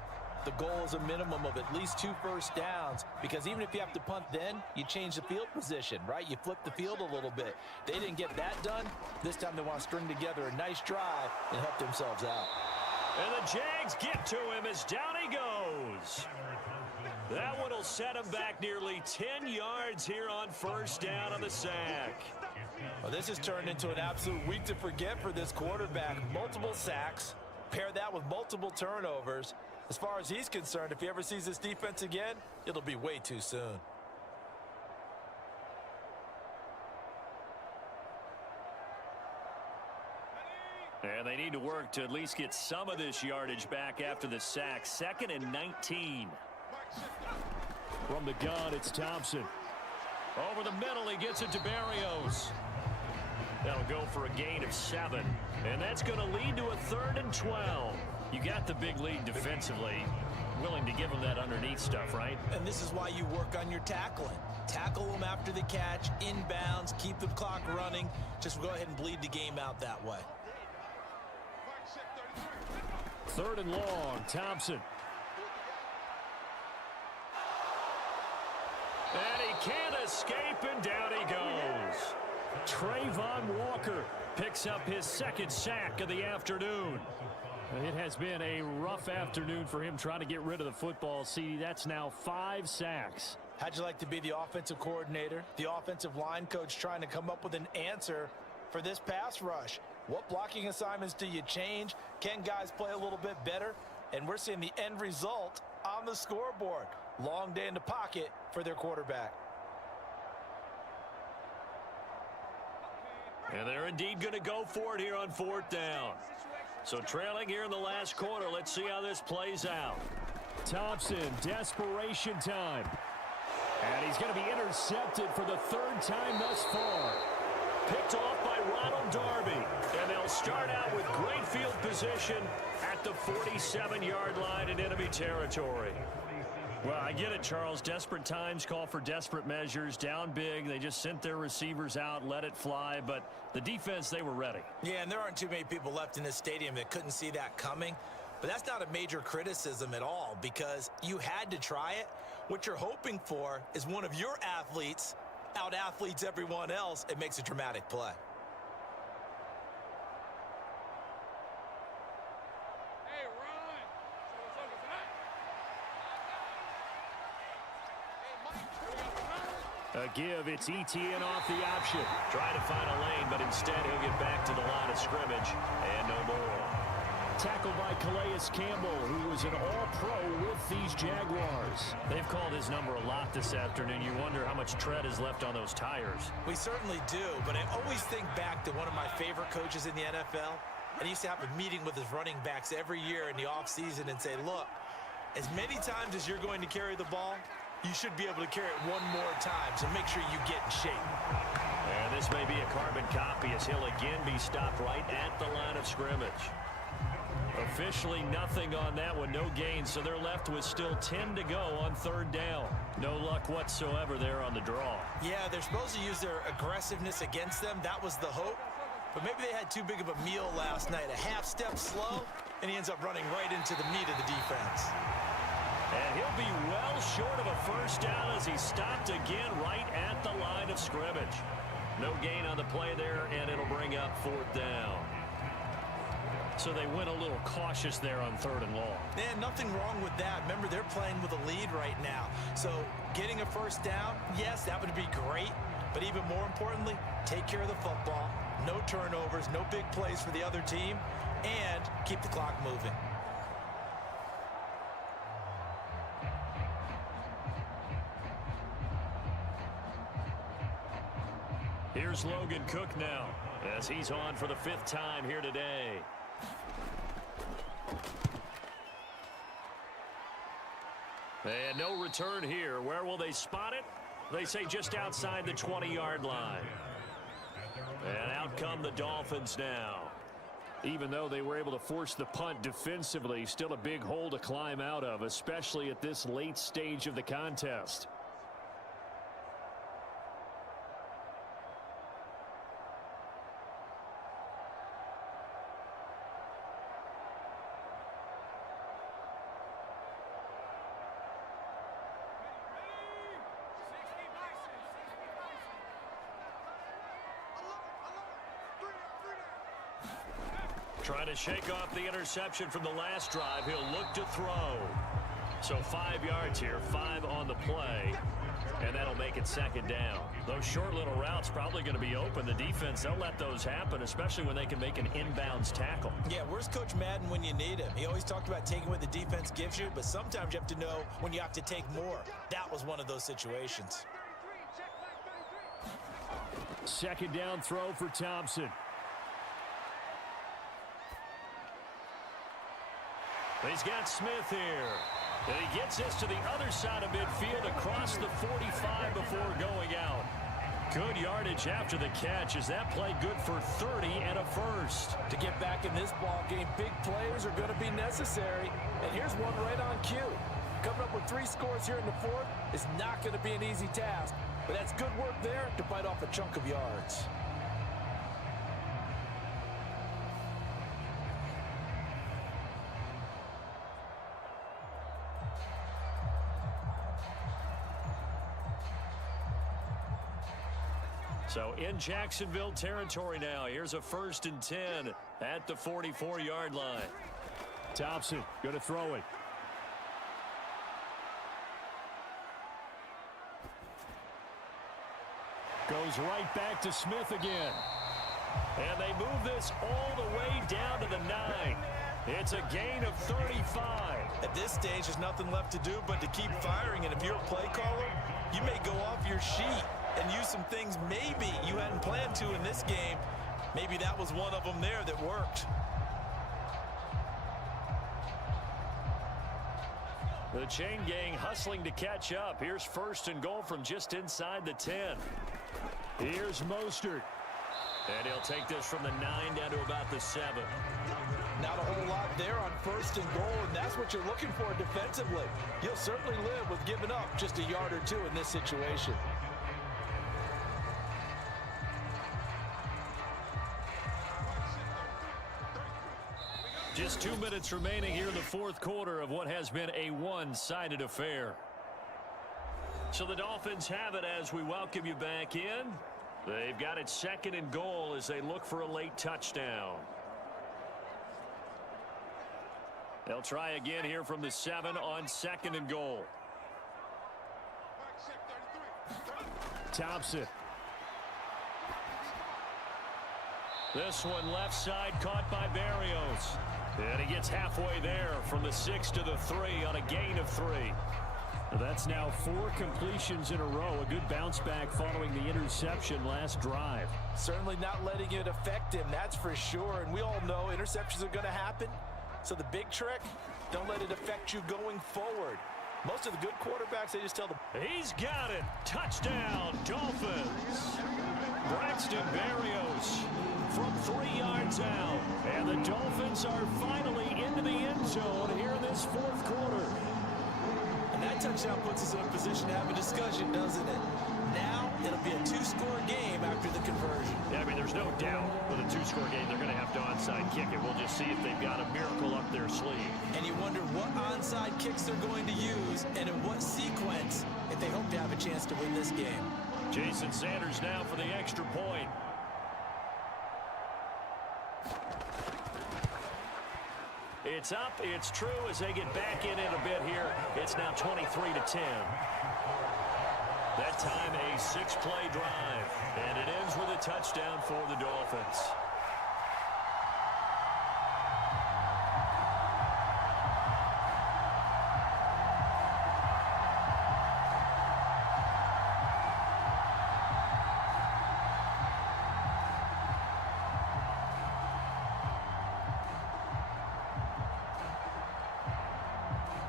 the goal is a minimum of at least 2 first downs, because even if you have to punt then, you change the field position, right? You flip the field a little bit. They didn't get that done. This time they want to string together a nice drive and help themselves out. And the Jags get to him as down he goes. That one will set him back nearly 10 yards here on first down on the sack. Well, this has turned into an absolute week to forget for this quarterback. Multiple sacks, pair that with multiple turnovers. As far as he's concerned, if he ever sees this defense again, it'll be way too soon. And they need to work to at least get some of this yardage back after the sack. 2nd and 19. From the gun, it's Thompson. Over the middle, he gets it to Barrios. That'll go for a gain of 7. And that's going to lead to a 3rd and 12. You got the big lead defensively. Willing to give them that underneath stuff, right? And this is why you work on your tackling. Tackle them after the catch, inbounds, keep the clock running. Just go ahead and bleed the game out that way. 3rd and long, Thompson. And he can't escape, and down he goes. Trayvon Walker picks up his 2nd sack of the afternoon. It has been a rough afternoon for him trying to get rid of the football. See, that's now 5 sacks. How'd you like to be the offensive coordinator, the offensive line coach, trying to come up with an answer for this pass rush? What blocking assignments do you change? Can guys play a little bit better? And we're seeing the end result on the scoreboard. Long day in the pocket for their quarterback. And they're indeed going to go for it here on 4th down. So trailing here in the last quarter. Let's see how this plays out. Thompson, desperation time. And he's going to be intercepted for the 3rd time thus far. Picked off by Ronald Darby. And they'll start out with great field position at the 47-yard line in enemy territory. Well, I get it, Charles. Desperate times call for desperate measures. Down big. They just sent their receivers out, let it fly. But the defense, they were ready. Yeah, and there aren't too many people left in this stadium that couldn't see that coming. But that's not a major criticism at all, because you had to try it. What you're hoping for is one of your athletes out-athletes everyone else. It makes a dramatic play. A give, it's ETN off the option. Trying to find a lane, but instead he'll get back to the line of scrimmage, and no more. Tackled by Calais Campbell, who was an all-pro with these Jaguars. They've called his number a lot this afternoon. You wonder how much tread is left on those tires. We certainly do, but I always think back to one of my favorite coaches in the NFL. And he used to have a meeting with his running backs every year in the offseason and say, look, as many times as you're going to carry the ball, you should be able to carry it one more time, so make sure you get in shape. And this may be a carbon copy as he'll again be stopped right at the line of scrimmage. Officially nothing on that one, no gain, so they're left with still 10 to go on 3rd down. No luck whatsoever there on the draw. Yeah, they're supposed to use their aggressiveness against them. That was the hope. But maybe they had too big of a meal last night. A half step slow, and he ends up running right into the meat of the defense. And he'll be well short of a 1st down as he stopped again right at the line of scrimmage. No gain on the play there, and it'll bring up 4th down. So they went a little cautious there on 3rd and long. And nothing wrong with that. Remember, they're playing with a lead right now. So getting a 1st down, yes, that would be great. But even more importantly, take care of the football. No turnovers, no big plays for the other team, and keep the clock moving. Here's Logan Cook now, as he's on for the 5th time here today. And no return here. Where will they spot it? They say just outside the 20-yard line. And out come the Dolphins now. Even though they were able to force the punt defensively, still a big hole to climb out of, especially at this late stage of the contest. Trying to shake off the interception from the last drive. He'll look to throw. So 5 yards here, 5 on the play. And that'll make it 2nd down. Those short little routes probably going to be open. The defense, they'll let those happen, especially when they can make an inbounds tackle. Yeah, where's Coach Madden when you need him? He always talked about taking what the defense gives you, but sometimes you have to know when you have to take more. That was one of those situations. 2nd down throw for Thompson. He's got Smith here. And he gets this to the other side of midfield across the 45 before going out. Good yardage after the catch. Is that play good for 30 and a 1st? To get back in this ball game, big plays are going to be necessary. And here's one right on cue. Coming up with 3 scores here in the 4th is not going to be an easy task. But that's good work there to bite off a chunk of yards. So in Jacksonville territory now. Here's a 1st and 10 at the 44-yard line. Thompson going to throw it. Goes right back to Smith again. And they move this all the way down to the 9. It's a gain of 35. At this stage, there's nothing left to do but to keep firing. And if you're a play caller, you may go off your sheet and use some things maybe you hadn't planned to in this game. Maybe that was one of them there that worked. The chain gang hustling to catch up. Here's 1st and goal from just inside the 10. Here's Mostert. And he'll take this from the 9 down to about the 7. Not a whole lot there on 1st and goal, and that's what you're looking for defensively. You'll certainly live with giving up just a yard or 2 in this situation. Just 2 minutes remaining here in the 4th quarter of what has been a one-sided affair. So the Dolphins have it as we welcome you back in. They've got it 2nd and goal as they look for a late touchdown. They'll try again here from the 7 on 2nd and goal. Thompson. This one left side caught by Berrios. And he gets halfway there from the 6 to the 3 on a gain of 3. That's now 4 completions in a row. A good bounce back following the interception last drive. Certainly not letting it affect him, that's for sure. And we all know interceptions are going to happen. So the big trick, don't let it affect you going forward. Most of the good quarterbacks, they just tell them. He's got it. Touchdown, Dolphins. Braxton Berrios from 3 yards out. And the Dolphins are finally into the end zone here in this 4th quarter. And that touchdown puts us in a position to have a discussion, doesn't it? Now, it'll be a 2-score game after the conversion. Yeah, I mean, there's no doubt with a 2-score game, they're going to have to onside kick it. We'll just see if they've got a miracle up their sleeve. And you wonder what onside kicks they're going to use and in what sequence if they hope to have a chance to win this game. Jason Sanders now for the extra point. It's up, it's true as they get back in it a bit here. It's now 23-10. That time a 6-play drive, and it ends with a touchdown for the Dolphins.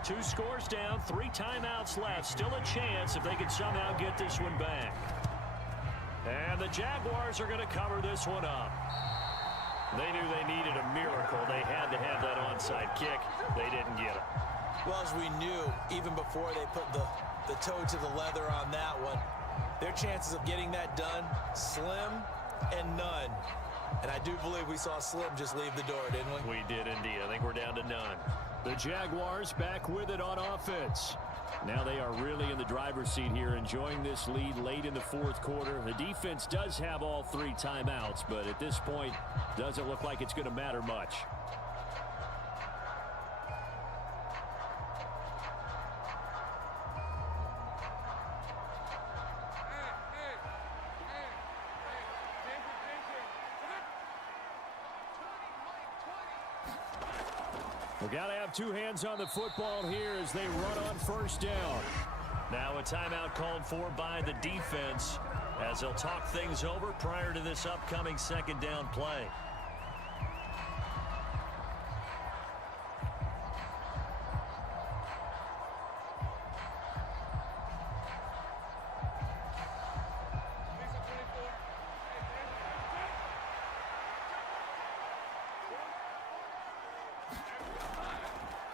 Two scores down, 3 timeouts left. Still a chance if they could somehow get this one back. And the Jaguars are going to cover this one up. They knew they needed a miracle. They had to have that onside kick. They didn't get it. Well, as we knew, even before they put the toe to the leather on that one, their chances of getting that done, slim and none. And I do believe we saw Slim just leave the door, didn't we? We did indeed. I think we're down to none. The Jaguars back with it on offense. Now they are really in the driver's seat here, enjoying this lead late in the fourth quarter. The defense does have all 3 timeouts, but at this point, doesn't look like it's going to matter much. We've got to have 2 hands on the football here as they run on first down. Now a timeout called for by the defense as they'll talk things over prior to this upcoming second down play.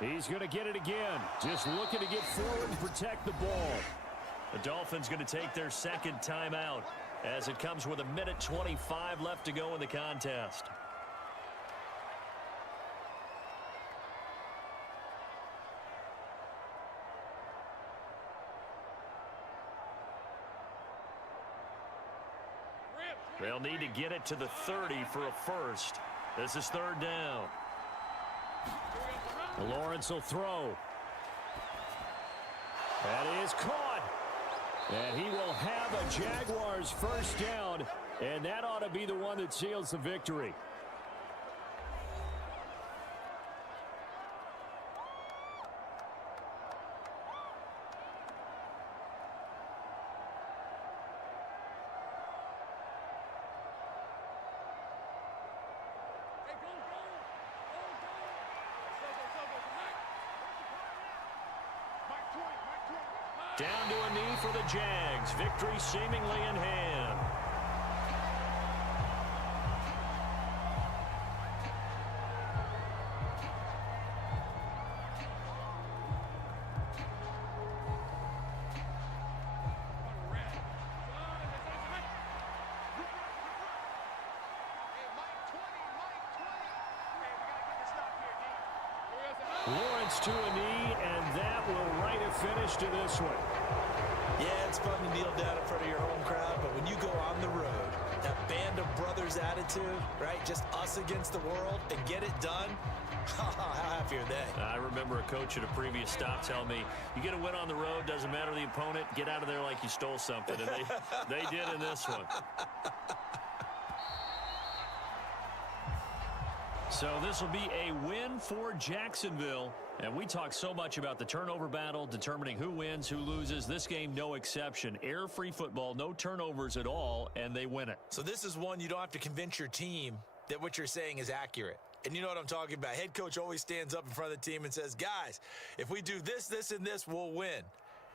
He's going to get it again. Just looking to get forward and protect the ball. The Dolphins going to take their second timeout as it comes with 1:25 left to go in the contest. They'll need to get it to the 30 for a first. This is third down. Lawrence will throw. That is caught. And he will have a Jaguars first down, and that ought to be the one that seals the victory. Down to a knee for the Jags. Victory seemingly in hand. Lawrence to a knee, and that will write a finish to this one. Yeah, it's fun to kneel down in front of your home crowd, but when you go on the road, that band of brothers attitude, right? Just us against the world and get it done. How happy are they? I remember a coach at a previous stop telling me, you get a win on the road, doesn't matter the opponent, get out of there like you stole something. And they did in this one. So this will be a win for Jacksonville. And we talk so much about the turnover battle, determining who wins, who loses. This game, no exception. Air-free football, no turnovers at all, and they win it. So this is one you don't have to convince your team that what you're saying is accurate. And you know what I'm talking about. Head coach always stands up in front of the team and says, guys, if we do this, this, and this, we'll win.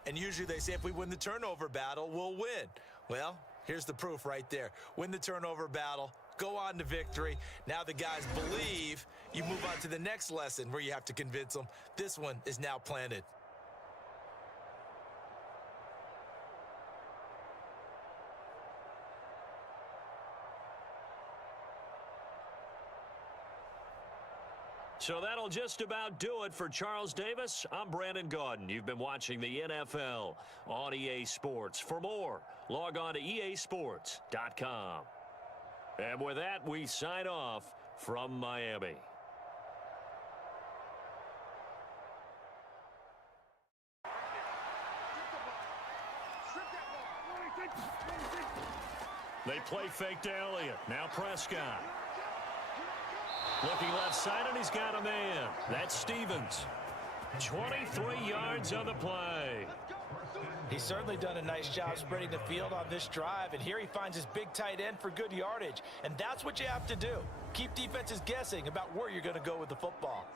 And usually they say if we win the turnover battle, we'll win. Well, here's the proof right there. Win the turnover battle. Go on to victory. Now the guys believe. You move on to the next lesson where you have to convince them. This one is now planted. So that'll just about do it for Charles Davis. I'm Brandon Gaudin. You've been watching the NFL on EA Sports. For more, log on to easports.com. And with that, we sign off from Miami. They play fake to Elliott. Now Prescott. Looking left side, and he's got a man. That's Stevens. 23 yards on the play. He's certainly done a nice job spreading the field on this drive, and here he finds his big tight end for good yardage. And that's what you have to do. Keep defenses guessing about where you're going to go with the football.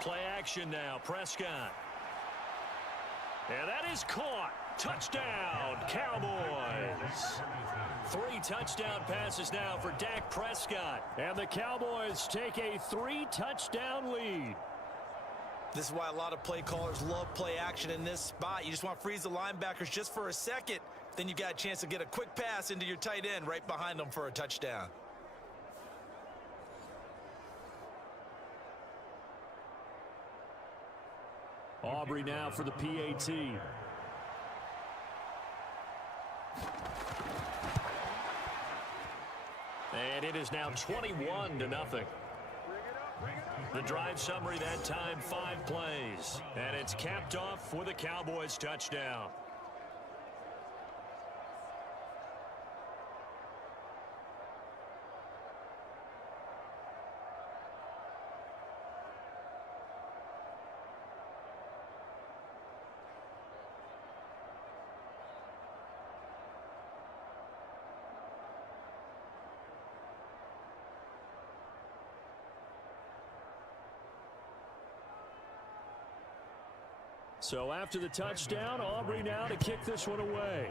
Play action now, Prescott. And that is caught. Touchdown, Cowboys. 3 touchdown passes now for Dak Prescott. And the Cowboys take a 3-touchdown lead. This is why a lot of play callers love play action in this spot. You just want to freeze the linebackers just for a second. Then you got a chance to get a quick pass into your tight end right behind them for a touchdown. Aubrey now for the PAT. And it is now 21-0. The drive summary that time, 5 plays. And it's capped off with a Cowboys touchdown. So after the touchdown, Aubrey now to kick this one away.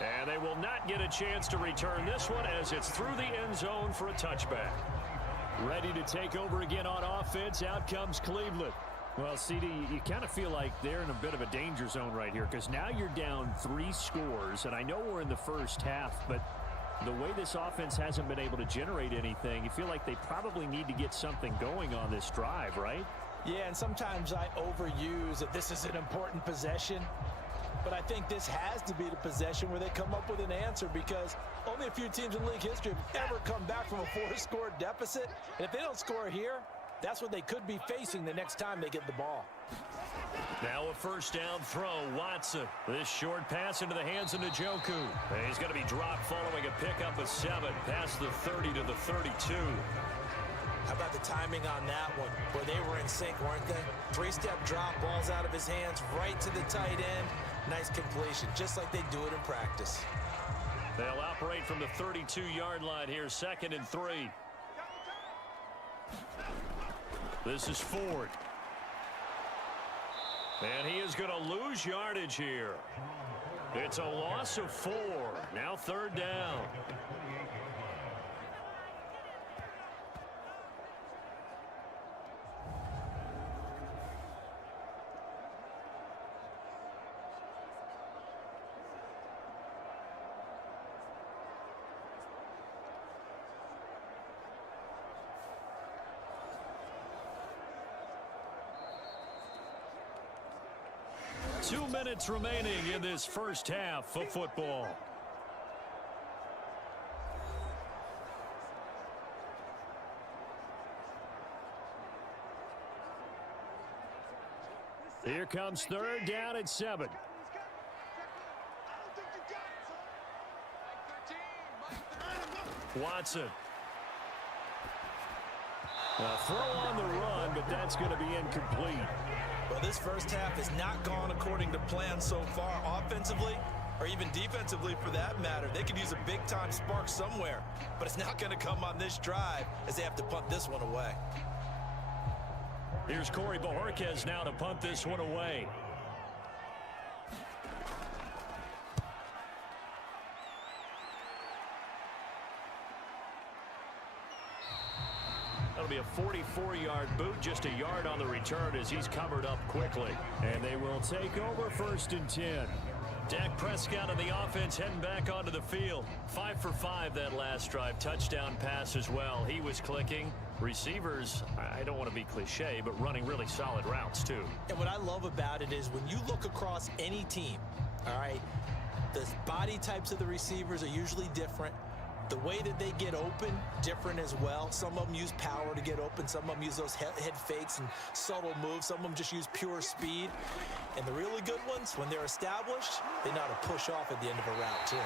And they will not get a chance to return this one as it's through the end zone for a touchback. Ready to take over again on offense. Out comes Cleveland. Well, CD, you kind of feel like they're in a bit of a danger zone right here because now you're down 3 scores. And I know we're in the first half, but the way this offense hasn't been able to generate anything, you feel like they probably need to get something going on this drive, right? Yeah, and sometimes I overuse that this is an important possession. But I think this has to be the possession where they come up with an answer because only a few teams in league history have ever come back from a 4-score deficit. And if they don't score here, that's what they could be facing the next time they get the ball. Now a first down throw, Watson. This short pass into the hands of Njoku. And he's going to be dropped following a pickup of 7 past the 30 to the 32. How about the timing on that one? Where they were in sync, weren't they? 3-step drop, balls out of his hands, right to the tight end. Nice completion, just like they do it in practice. They'll operate from the 32-yard line here, 2nd and 3. This is Ford. And he is going to lose yardage here. It's a loss of 4. Now 3rd down. Two minutes remaining in this first half of football. Here comes 3rd down at 7. Watson. A throw on the run, but that's going to be incomplete. Well, this first half has not gone according to plan so far offensively or even defensively for that matter. They could use a big-time spark somewhere, but it's not going to come on this drive as they have to punt this one away. Here's Corey Bojorquez now to punt this one away. be a 44-yard boot, just a yard on the return as he's covered up quickly. And they will take over 1st and 10. Dak Prescott on the offense heading back onto the field. 5 for 5 that last drive. Touchdown pass as well. He was clicking. Receivers, I don't want to be cliche, but running really solid routes too. And what I love about it is when you look across any team, all right, the body types of the receivers are usually different. The way that they get open, different as well. Some of them use power to get open. Some of them use those head fakes and subtle moves. Some of them just use pure speed. And the really good ones, when they're established, they know how to push off at the end of a route, too.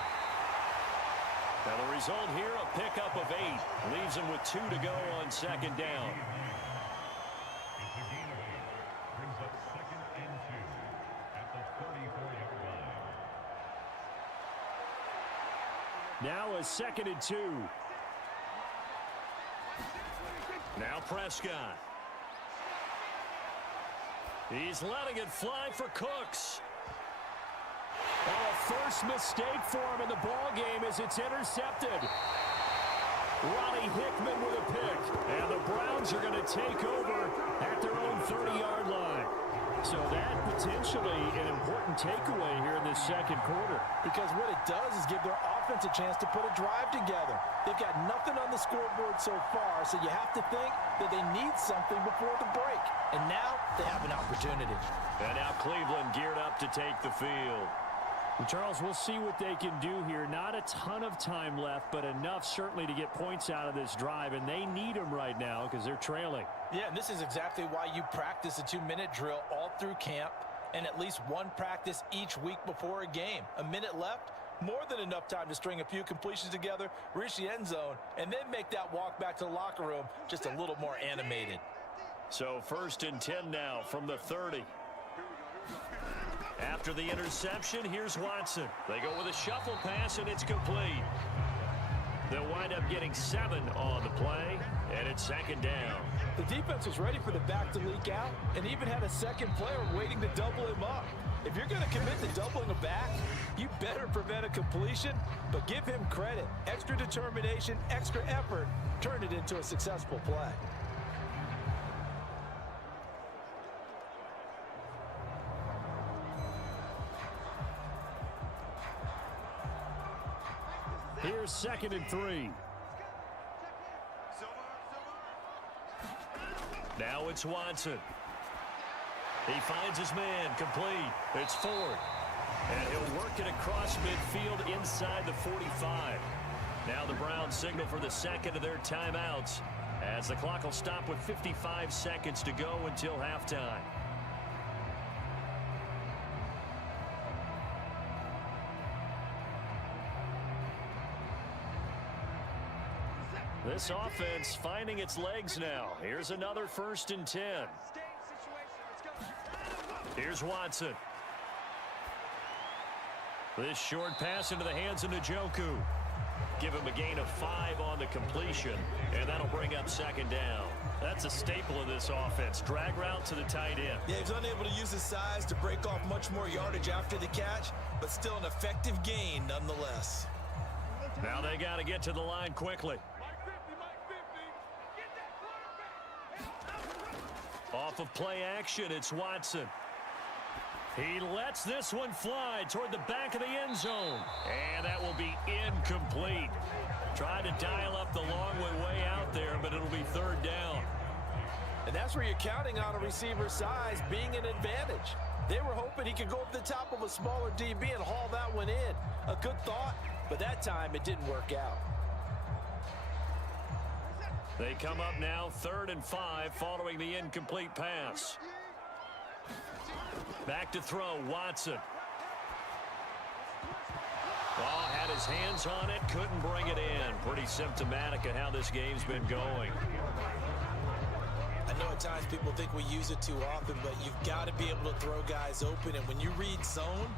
Now the result here, a pickup of 8. Leaves him with 2 to go on 2nd down. It's a gain of 8. Brings up 2nd and 2 at the 34-yard line. Now a 2nd and 2. Now Prescott. He's letting it fly for Cooks. Oh, a first mistake for him in the ball game as it's intercepted. Ronnie Hickman with a pick. And the Browns are going to take over at their own 30-yard line. So that potentially an important takeaway here in this 2nd quarter. Because what it does is give their offense a chance to put a drive together. They've got nothing on the scoreboard so far, so you have to think that they need something before the break. And now they have an opportunity. And now Cleveland geared up to take the field. Well, Charles, we'll see what they can do here. Not a ton of time left, but enough certainly to get points out of this drive, and they need them right now because they're trailing. Yeah, and this is exactly why you practice a 2-minute drill all through camp and at least one practice each week before a game. A minute left, more than enough time to string a few completions together, reach the end zone, and then make that walk back to the locker room just a little more animated. So 1st and 10 now from the 30. After the interception, here's Watson. They go with a shuffle pass, and it's complete. They'll wind up getting 7 on the play, and it's 2nd down. The defense was ready for the back to leak out and even had a second player waiting to double him up. If you're going to commit to doubling a back, you better prevent a completion, but give him credit. Extra determination, extra effort, turned it into a successful play. Here's 2nd and 3. Now it's Watson. He finds his man, complete. It's Ford. And he'll work it across midfield inside the 45. Now the Browns signal for the 2nd of their timeouts as the clock will stop with 55 seconds to go until halftime. This offense finding its legs now. Here's another 1st and 10. Here's Watson. This short pass into the hands of Njoku. Give him a gain of 5 on the completion, and that'll bring up 2nd down. That's a staple of this offense. Drag route to the tight end. Yeah, he's unable to use his size to break off much more yardage after the catch, but still an effective gain nonetheless. Now they got to get to the line quickly. Off of play action, it's Watson. He lets this one fly toward the back of the end zone. And that will be incomplete. Tried to dial up the long way out there, but it'll be 3rd down. And that's where you're counting on a receiver's size being an advantage. They were hoping he could go up the top of a smaller DB and haul that one in. A good thought, but that time it didn't work out. They come up now 3rd and 5 following the incomplete pass. Back to throw, Watson. Oh, had his hands on it, couldn't bring it in. Pretty symptomatic of how this game's been going. I know at times people think we use it too often, but you've got to be able to throw guys open. And when you read zone,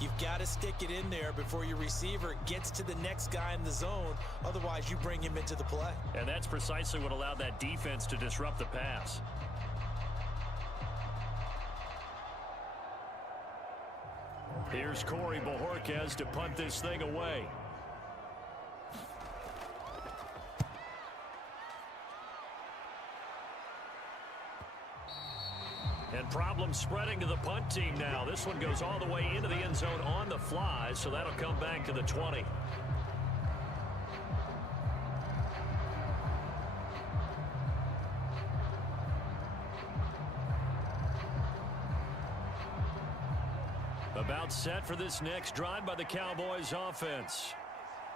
you've got to stick it in there before your receiver gets to the next guy in the zone. Otherwise, you bring him into the play. And that's precisely what allowed that defense to disrupt the pass. Here's Corey Bojorquez to punt this thing away. And problems spreading to the punt team now. This one goes all the way into the end zone on the fly, so that'll come back to the 20. About set for this next drive by the Cowboys offense.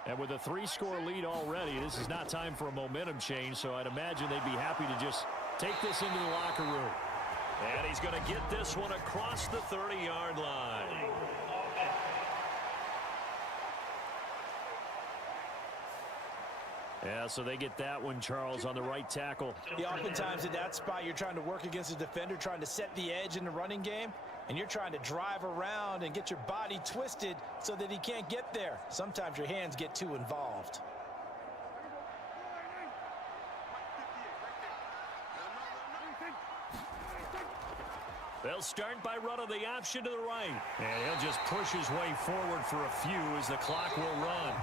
And with a 3-score lead already, this is not time for a momentum change, so I'd imagine they'd be happy to just take this into the locker room. And he's going to get this one across the 30-yard line. Yeah, so they get that one, Charles, on the right tackle. Yeah, oftentimes in that spot, you're trying to work against a defender, trying to set the edge in the running game, and you're trying to drive around and get your body twisted so that he can't get there. Sometimes your hands get too involved. They'll start by running the option to the right. And he'll just push his way forward for a few as the clock will run.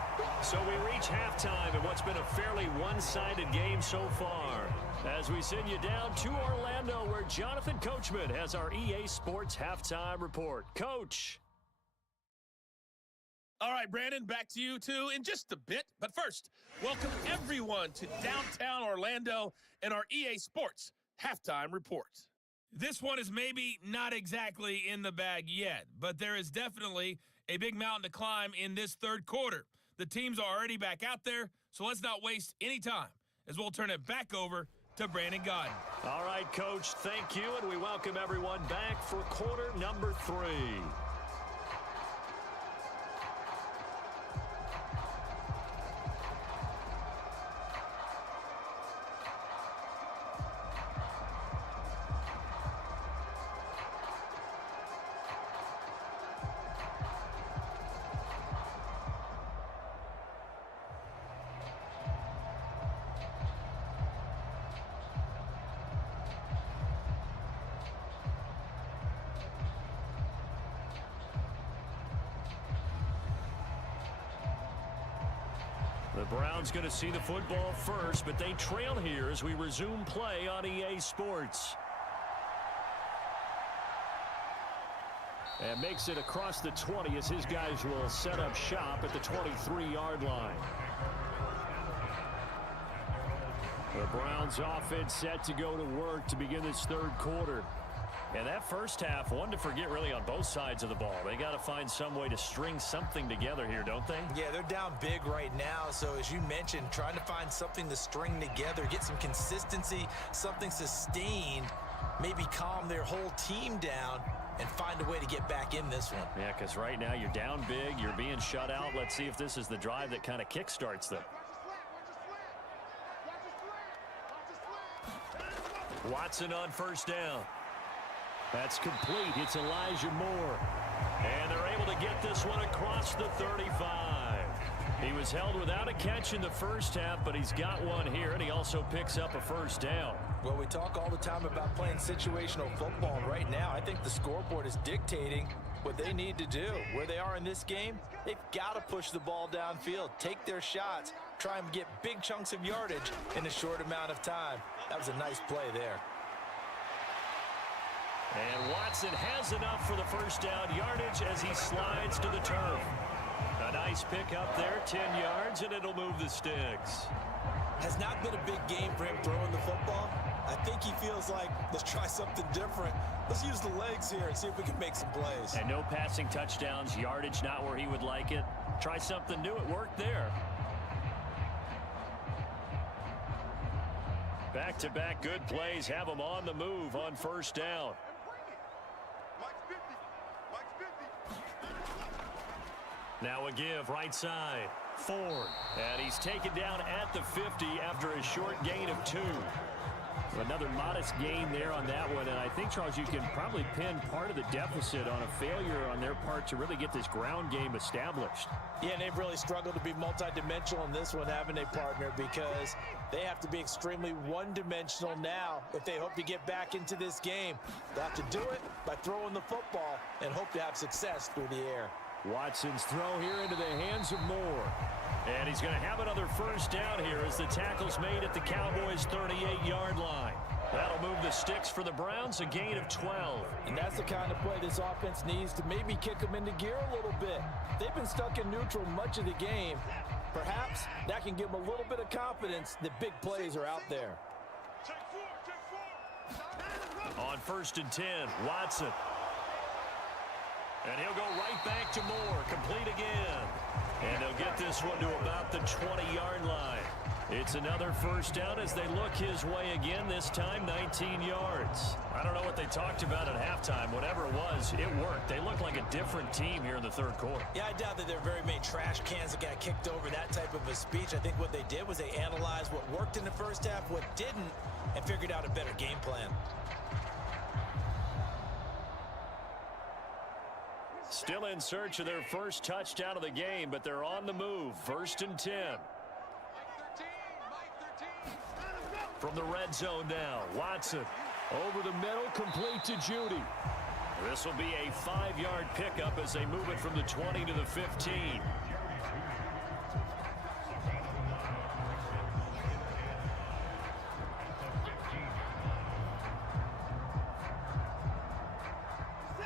So we reach halftime in what's been a fairly one-sided game so far. As we send you down to Orlando, where Jonathan Coachman has our EA Sports Halftime Report. Coach. All right, Brandon, back to you, too, in just a bit. But first, welcome everyone to downtown Orlando and our EA Sports Halftime Report. This one is maybe not exactly in the bag yet, but there is definitely a big mountain to climb in this third quarter. The teams are already back out there, so let's not waste any time as we'll turn it back over to Brandon Godden. All right, Coach, thank you, and we welcome everyone back for quarter number 3. The Browns going to see the football first, but they trail here as we resume play on EA Sports. And makes it across the 20 as his guys will set up shop at the 23-yard line. The Browns offense set to go to work to begin this third quarter. And that first half, one to forget really on both sides of the ball. They got to find some way to string something together here, don't they? Yeah, they're down big right now. So as you mentioned, trying to find something to string together, get some consistency, something sustained, maybe calm their whole team down and find a way to get back in this one. Yeah, because right now you're down big, you're being shut out. Let's see if this is the drive that kind of kickstarts them. Watson on first down. That's complete. It's Elijah Moore. And they're able to get this one across the 35. He was held without a catch in the first half, but he's got one here, and he also picks up a first down. Well, we talk all the time about playing situational football. Right now, I think the scoreboard is dictating what they need to do. Where they are in this game, they've got to push the ball downfield, take their shots, try and get big chunks of yardage in a short amount of time. That was a nice play there. And Watson has enough for the first down yardage as he slides to the turf. A nice pickup there, 10 yards, and it'll move the sticks. Has not been a big game for him throwing the football. I think he feels like, let's try something different. Let's use the legs here and see if we can make some plays. And no passing touchdowns, yardage not where he would like it. Try something new, it worked there. Back-to-back good plays have them on the move on first down. Now a give right side. Ford. And he's taken down at the 50 after a short gain of 2. Another modest gain there on that one. And I think, Charles, you can probably pin part of the deficit on a failure on their part to really get this ground game established. Yeah, and they've really struggled to be multidimensional in this one, having a partner, because they have to be extremely one-dimensional now if they hope to get back into this game. They'll have to do it by throwing the football and hope to have success through the air. Watson's throw here into the hands of Moore. And he's going to have another first down here as the tackle's made at the Cowboys' 38-yard line. That'll move the sticks for the Browns, a gain of 12. And that's the kind of play this offense needs to maybe kick them into gear a little bit. They've been stuck in neutral much of the game. Perhaps that can give them a little bit of confidence that big plays are out there. On 1st and 10, Watson. And he'll go right back to Moore, complete again. And they'll get this one to about the 20-yard line. It's another first down as they look his way again, this time 19 yards. I don't know what they talked about at halftime. Whatever it was, it worked. They look like a different team here in the third quarter. Yeah, I doubt that there are very many trash cans that got kicked over, that type of a speech. I think what they did was they analyzed what worked in the first half, what didn't, and figured out a better game plan. Still in search of their first touchdown of the game, but they're on the move. 1st and 10. From the red zone now, Watson. Over the middle, complete to Judy. This will be a 5-yard pickup as they move it from the 20 to the 15.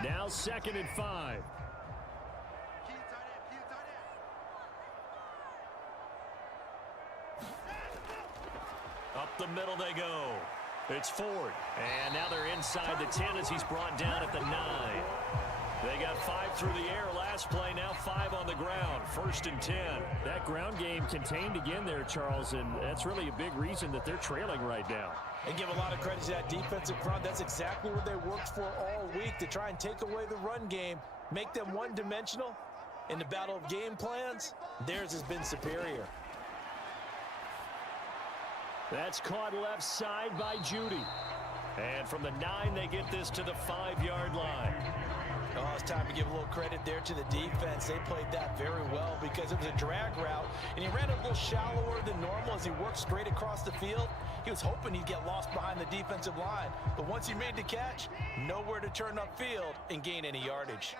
Now 2nd and 5. Up the middle they go. It's Ford. And now they're inside the 10 as he's brought down at the 9. They got 5 through the air last play, now 5 on the ground. 1st and 10. That ground game contained again there, Charles, and that's really a big reason that they're trailing right now. They give a lot of credit to that defensive front. That's exactly what they worked for all week, to try and take away the run game, make them one-dimensional. In the battle of game plans, theirs has been superior. That's caught left side by Judy. And from the 9, they get this to the 5-yard line. Oh, it's time to give a little credit there to the defense. They played that very well because it was a drag route, and he ran a little shallower than normal as he worked straight across the field. He was hoping he'd get lost behind the defensive line, but once he made the catch, nowhere to turn upfield and gain any yardage.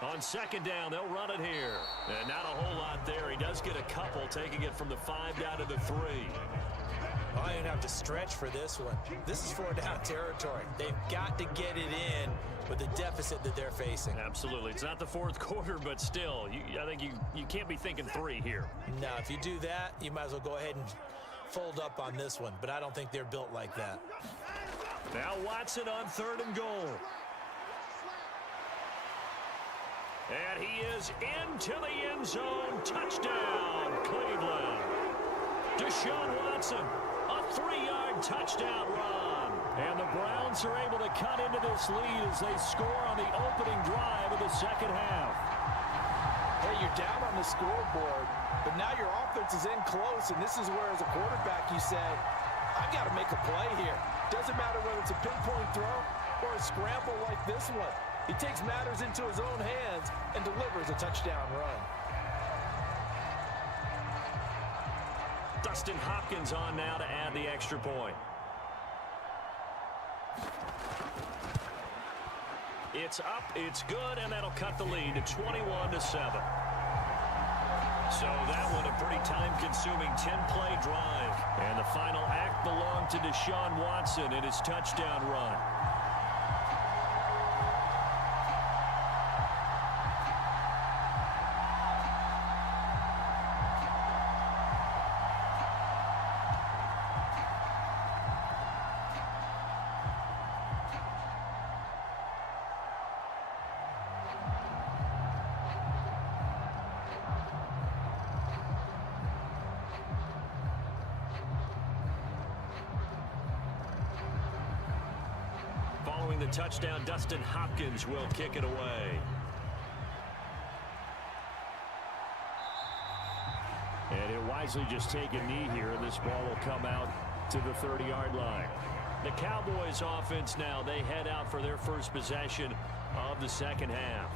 On 2nd down, they'll run it here. And not a whole lot there. He does get a couple, taking it from the 5 down to the 3. I didn't have to stretch for this one. This is 4-down territory. They've got to get it in with the deficit that they're facing. Absolutely. It's not the 4th quarter, but still, I think you can't be thinking 3 here. No, if you do that, you might as well go ahead and fold up on this one. But I don't think they're built like that. Now Watson on 3rd and goal. And he is into the end zone. Touchdown, Cleveland. Deshaun Watson, a 3-yard touchdown run. And the Browns are able to cut into this lead as they score on the opening drive of the second half. Hey, you're down on the scoreboard, but now your offense is in close, and this is where, as a quarterback, you say, I've got to make a play here. Doesn't matter whether it's a pinpoint throw or a scramble like this one. He takes matters into his own hands and delivers a touchdown run. Dustin Hopkins on now to add the extra point. It's up, it's good, and that'll cut the lead to 21-7. So that one a pretty time-consuming 10-play drive. And the final act belonged to Deshaun Watson in his touchdown run. Following the touchdown, Dustin Hopkins will kick it away. And he'll wisely just take a knee here, and this ball will come out to the 30-yard line. The Cowboys offense now, they head out for their first possession of the second half.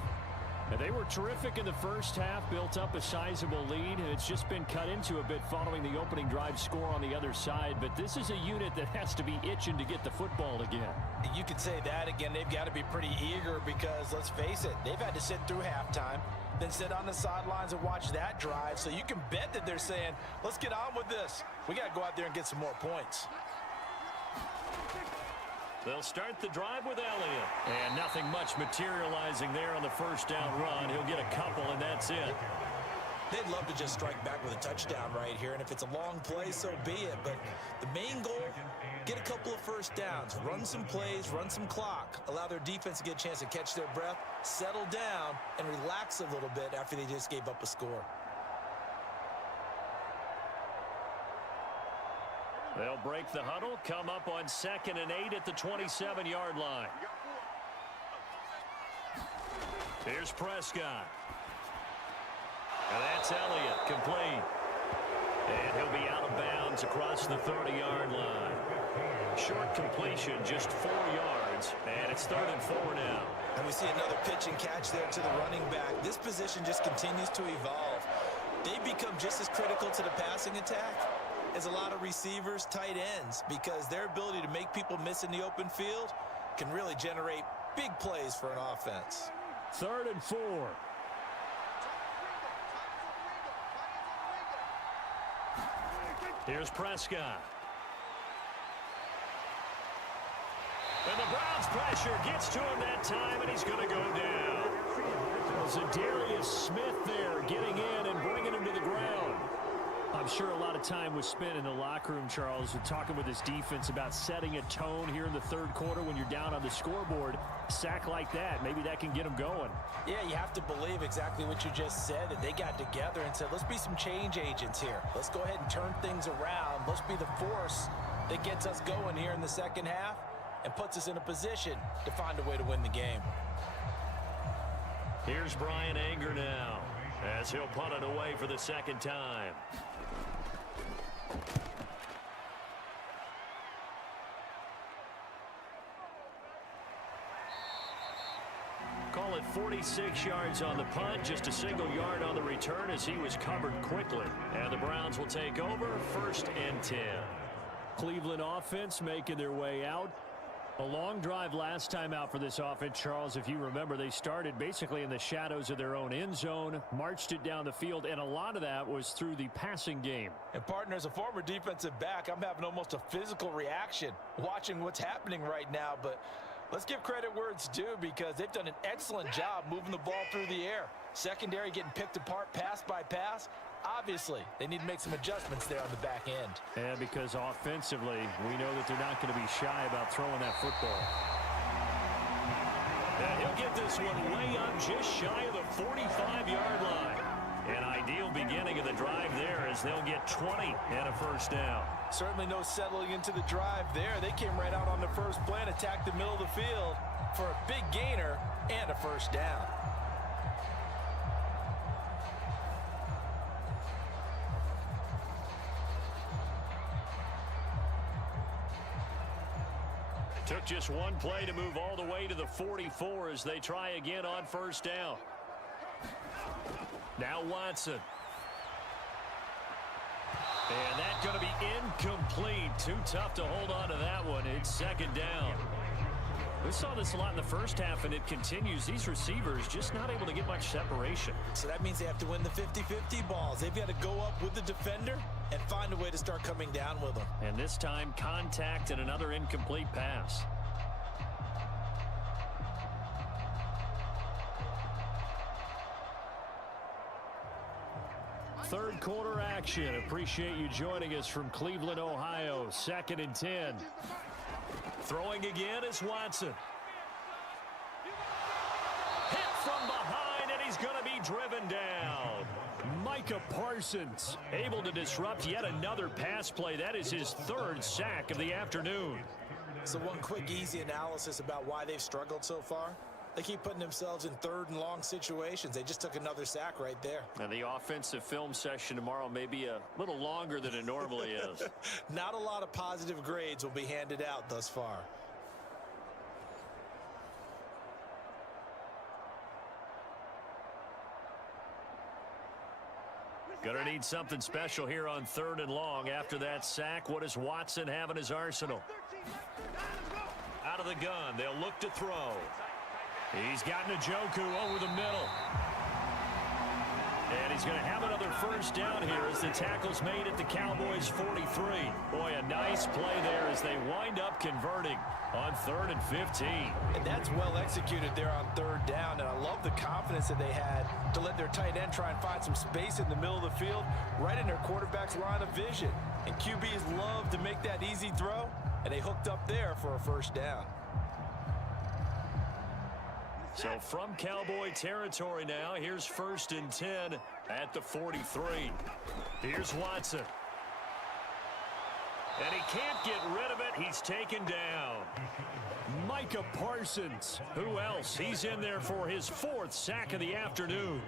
And they were terrific in the first half, built up a sizable lead, and it's just been cut into a bit following the opening drive score on the other side. But this is a unit that has to be itching to get the football again. You could say that again. They've got to be pretty eager because, let's face it, they've had to sit through halftime. than sit on the sidelines and watch that drive. So you can bet that they're saying, let's get on with this. We got to go out there and get some more points. They'll start the drive with Elliott. And nothing much materializing there on the first down run. He'll get a couple, and that's it. They'd love to just strike back with a touchdown right here, and if it's a long play, so be it. But the main goal, get a couple of first downs, run some plays, run some clock, allow their defense to get a chance to catch their breath, settle down, and relax a little bit after they just gave up a score. They'll break the huddle, come up on 2nd and 8 at the 27-yard line. Here's Prescott. And that's Elliott, complete. And he'll be out of bounds across the 30-yard line. Short completion, just 4 yards, and it's 3rd and 4 now. And we see another pitch and catch there to the running back. This position just continues to evolve. They become just as critical to the passing attack as a lot of receivers, tight ends, because their ability to make people miss in the open field can really generate big plays for an offense. 3rd and 4. Here's Prescott. And the Browns pressure gets to him that time, and he's going to go down. Zadarius Smith there getting in and bringing him to the ground. I'm sure a lot of time was spent in the locker room, Charles, talking with his defense about setting a tone here in the 3rd quarter when you're down on the scoreboard. A sack like that, maybe that can get them going. Yeah, you have to believe exactly what you just said, that they got together and said, let's be some change agents here. Let's go ahead and turn things around. Let's be the force that gets us going here in the 2nd half and puts us in a position to find a way to win the game. Here's Brian Anger now, as he'll punt it away for the 2nd time. Call it 46 yards on the punt, just a single yard on the return as he was covered quickly. And the Browns will take over, 1st and 10. Cleveland offense making their way out. A long drive last time out for this offense, Charles. If you remember, they started basically in the shadows of their own end zone, marched it down the field, and a lot of that was through the passing game. And partner, as a former defensive back, I'm having almost a physical reaction watching what's happening right now. But let's give credit where it's due, because they've done an excellent job moving the ball through the air. Secondary getting picked apart pass by pass. Obviously, they need to make some adjustments there on the back end. And because offensively, we know that they're not going to be shy about throwing that football. And he'll get this one way up just shy of the 45-yard line. An ideal beginning of the drive there, as they'll get 20 and a 1st down. Certainly no settling into the drive there. They came right out on the first play and attacked the middle of the field for a big gainer and a 1st down. Took just one play to move all the way to the 44 as they try again on 1st down. Now Watson. And that's going to be incomplete. Too tough to hold on to that one. It's 2nd down. We saw this a lot in the 1st half, and it continues. These receivers just not able to get much separation. So that means they have to win the 50-50 balls. They've got to go up with the defender and find a way to start coming down with them. And this time, contact and another incomplete pass. Third quarter action. Appreciate you joining us from Cleveland, Ohio. 2nd and 10. Throwing again is Watson. Hit from behind, and he's going to be driven down. Micah Parsons able to disrupt yet another pass play. That is his 3rd sack of the afternoon. So one quick, easy analysis about why they've struggled so far. They keep putting themselves in 3rd and long situations. They just took another sack right there. And the offensive film session tomorrow may be a little longer than it normally is. Not a lot of positive grades will be handed out thus far. Gonna need something special here on 3rd and long. After that sack, what does Watson have in his arsenal? Out of the gun, they'll look to throw. He's got Njoku over the middle. And he's going to have another first down here as the tackle's made at the Cowboys' 43. Boy, a nice play there as they wind up converting on 3rd and 15. And that's well executed there on 3rd down. And I love the confidence that they had to let their tight end try and find some space in the middle of the field, right in their quarterback's line of vision. And QBs love to make that easy throw, and they hooked up there for a first down. So from Cowboy territory now, here's 1st and 10 at the 43. Here's Watson. And he can't get rid of it. He's taken down. Micah Parsons. Who else? He's in there for his 4th sack of the afternoon.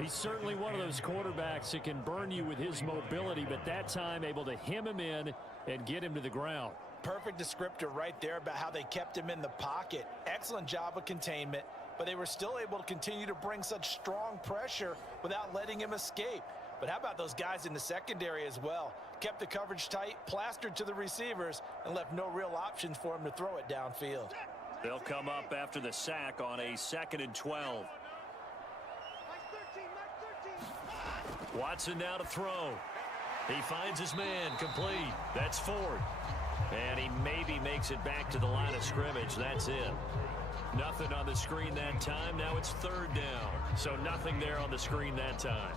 He's certainly one of those quarterbacks that can burn you with his mobility, but that time able to hem him in and get him to the ground. Perfect descriptor right there about how they kept him in the pocket. Excellent job of containment, but they were still able to continue to bring such strong pressure without letting him escape. But how about those guys in the secondary as well? Kept the coverage tight, plastered to the receivers, and left no real options for him to throw it downfield. They'll come up after the sack on a 2nd and 12. Watson now to throw. He finds his man, complete. That's Ford. And he maybe makes it back to the line of scrimmage. That's it. Nothing on the screen that time. Now it's 3rd down. So nothing there on the screen that time.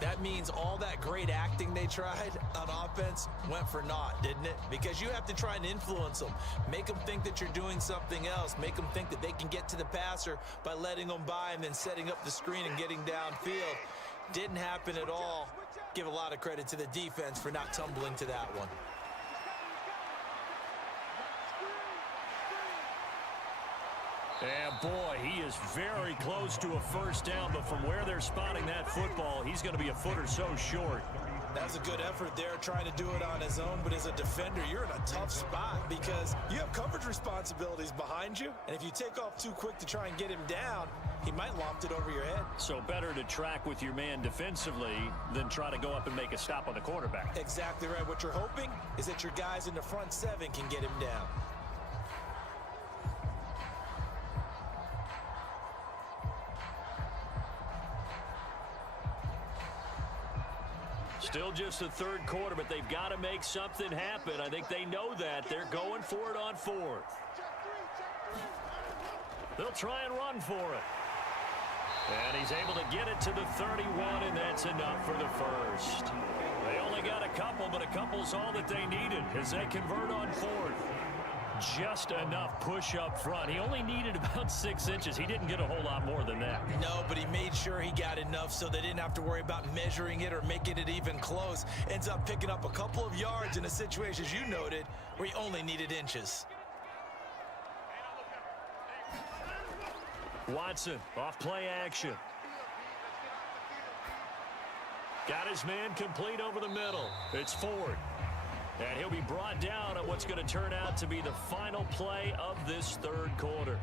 That means all that great acting they tried on offense went for naught, didn't it? Because you have to try and influence them. Make them think that you're doing something else. Make them think that they can get to the passer by letting them by and then setting up the screen and getting downfield. Didn't happen at all. Give a lot of credit to the defense for not tumbling to that one. And boy, he is very close to a first down, but from where they're spotting that football, he's going to be a foot or so short. That was a good effort there, trying to do it on his own, but as a defender, you're in a tough spot because you have coverage responsibilities behind you, and if you take off too quick to try and get him down, he might loft it over your head. So better to track with your man defensively than try to go up and make a stop on the quarterback. Exactly right. What you're hoping is that your guys in the front 7 can get him down. Still just the 3rd quarter, but they've got to make something happen. I think they know that. They're going for it on 4th. They'll try and run for it. And he's able to get it to the 31, and that's enough for the first. They only got a couple, but a couple's all that they needed as they convert on 4th. Just enough push up front. He only needed about 6 inches. He didn't get a whole lot more than that. No, but he made sure he got enough so they didn't have to worry about measuring it or making it even close. Ends up picking up a couple of yards in a situation, as you noted, where he only needed inches. Watson off play action. Got his man complete over the middle. It's Ford. And he'll be brought down at what's going to turn out to be the final play of this 3rd quarter.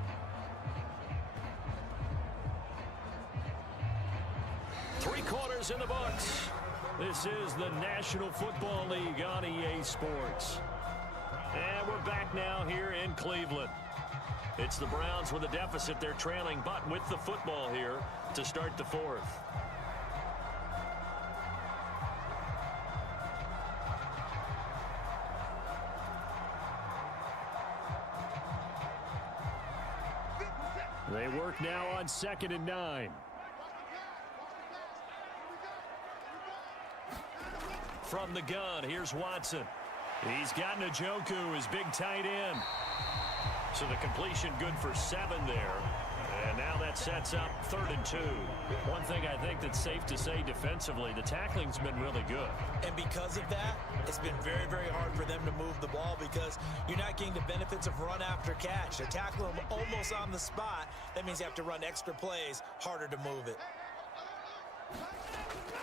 Three quarters in the books. This is the National Football League on EA Sports. And we're back now here in Cleveland. It's the Browns with a deficit. They're trailing, but with the football here to start the 4th. They work now on 2nd and 9. From the gun, here's Watson. He's got Njoku, his big tight end. So the completion good for 7 there. And now that sets up 3rd and 2. One thing I think that's safe to say defensively, the tackling's been really good. And because of that, it's been very, very hard for them to move the ball because you're not getting the benefits of run after catch. They're tackling them almost on the spot. That means you have to run extra plays, harder to move it.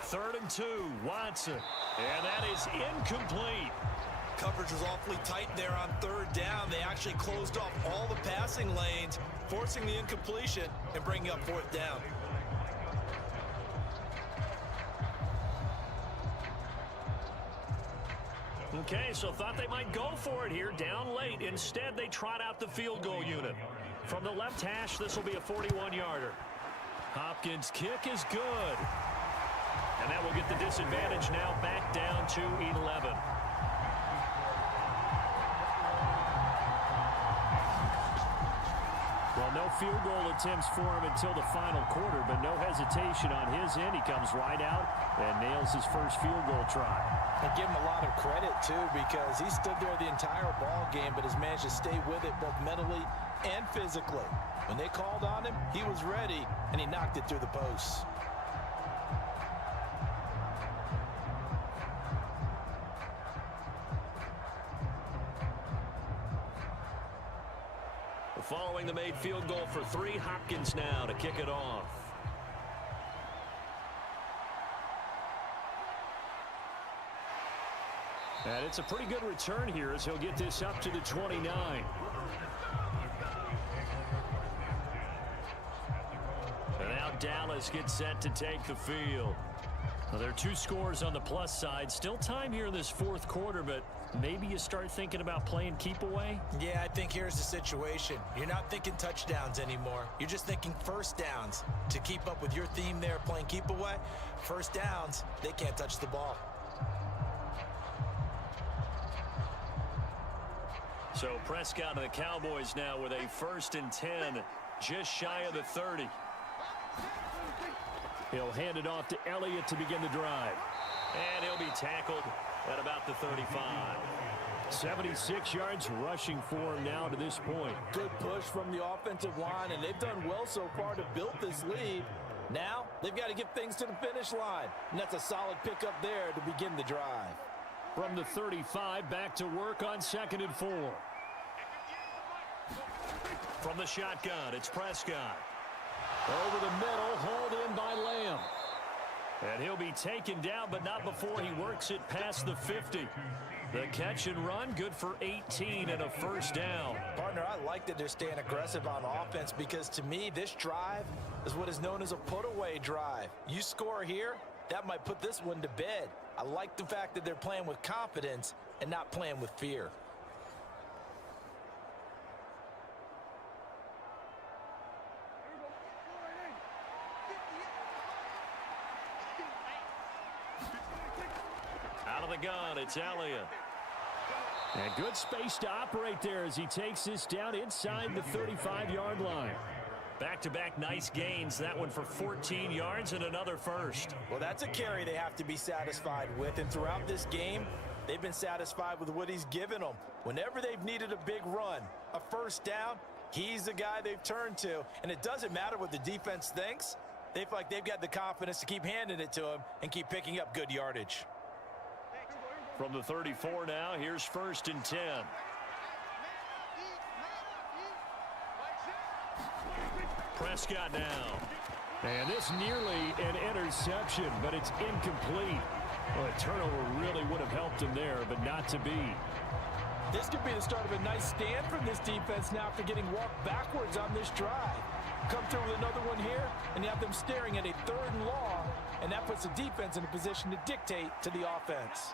3rd and 2, Watson. And that is incomplete. Coverage was awfully tight there on 3rd down. They actually closed off all the passing lanes, forcing the incompletion and bringing up 4th down. Okay, so thought they might go for it here, down late. Instead, they trot out the field goal unit. From the left hash, this will be a 41-yarder. Hopkins' kick is good. And that will get the disadvantage now back down to 11. Well, no field goal attempts for him until the final quarter, but no hesitation on his end. He comes right out and nails his first field goal try. And give him a lot of credit, too, because he stood there the entire ball game, but has managed to stay with it both mentally and physically. When they called on him, he was ready, and he knocked it through the posts. Following the made field goal for 3, Hopkins now to kick it off. And it's a pretty good return here as he'll get this up to the 29. And now Dallas gets set to take the field. Well, there are 2 scores on the plus side. Still time here in this fourth quarter, but maybe you start thinking about playing keep away? Yeah, I think here's the situation. You're not thinking touchdowns anymore. You're just thinking first downs. To keep up with your theme there, playing keep away, first downs, they can't touch the ball. So Prescott and the Cowboys now with a 1st and 10, just shy of the 30. He'll hand it off to Elliott to begin the drive. And he'll be tackled at about the 35. 76 yards rushing for him now to this point. Good push from the offensive line, and they've done well so far to build this lead. Now, they've got to get things to the finish line, and that's a solid pickup there to begin the drive. From the 35, back to work on 2nd and 4. From the shotgun, it's Prescott. Over the middle, hauled in by Lamb. And he'll be taken down, but not before he works it past the 50. The catch and run, good for 18 and a 1st down. Partner, I like that they're staying aggressive on offense because to me, this drive is what is known as a put-away drive. You score here, that might put this one to bed. I like the fact that they're playing with confidence and not playing with fear. Out of the gun, it's Elliott. And good space to operate there as he takes this down inside the 35-yard line. Back-to-back nice gains. That one for 14 yards and another 1st. Well, that's a carry they have to be satisfied with. And throughout this game, they've been satisfied with what he's given them. Whenever they've needed a big run, a 1st down, he's the guy they've turned to. And it doesn't matter what the defense thinks. They feel like they've got the confidence to keep handing it to him and keep picking up good yardage. From the 34 now, here's 1st and 10. Prescott now. And this nearly an interception, but it's incomplete. Well, a turnover really would have helped him there, but not to be. This could be the start of a nice stand from this defense now after getting walked backwards on this drive. Come through with another one here, and you have them staring at a 3rd and long, and that puts the defense in a position to dictate to the offense.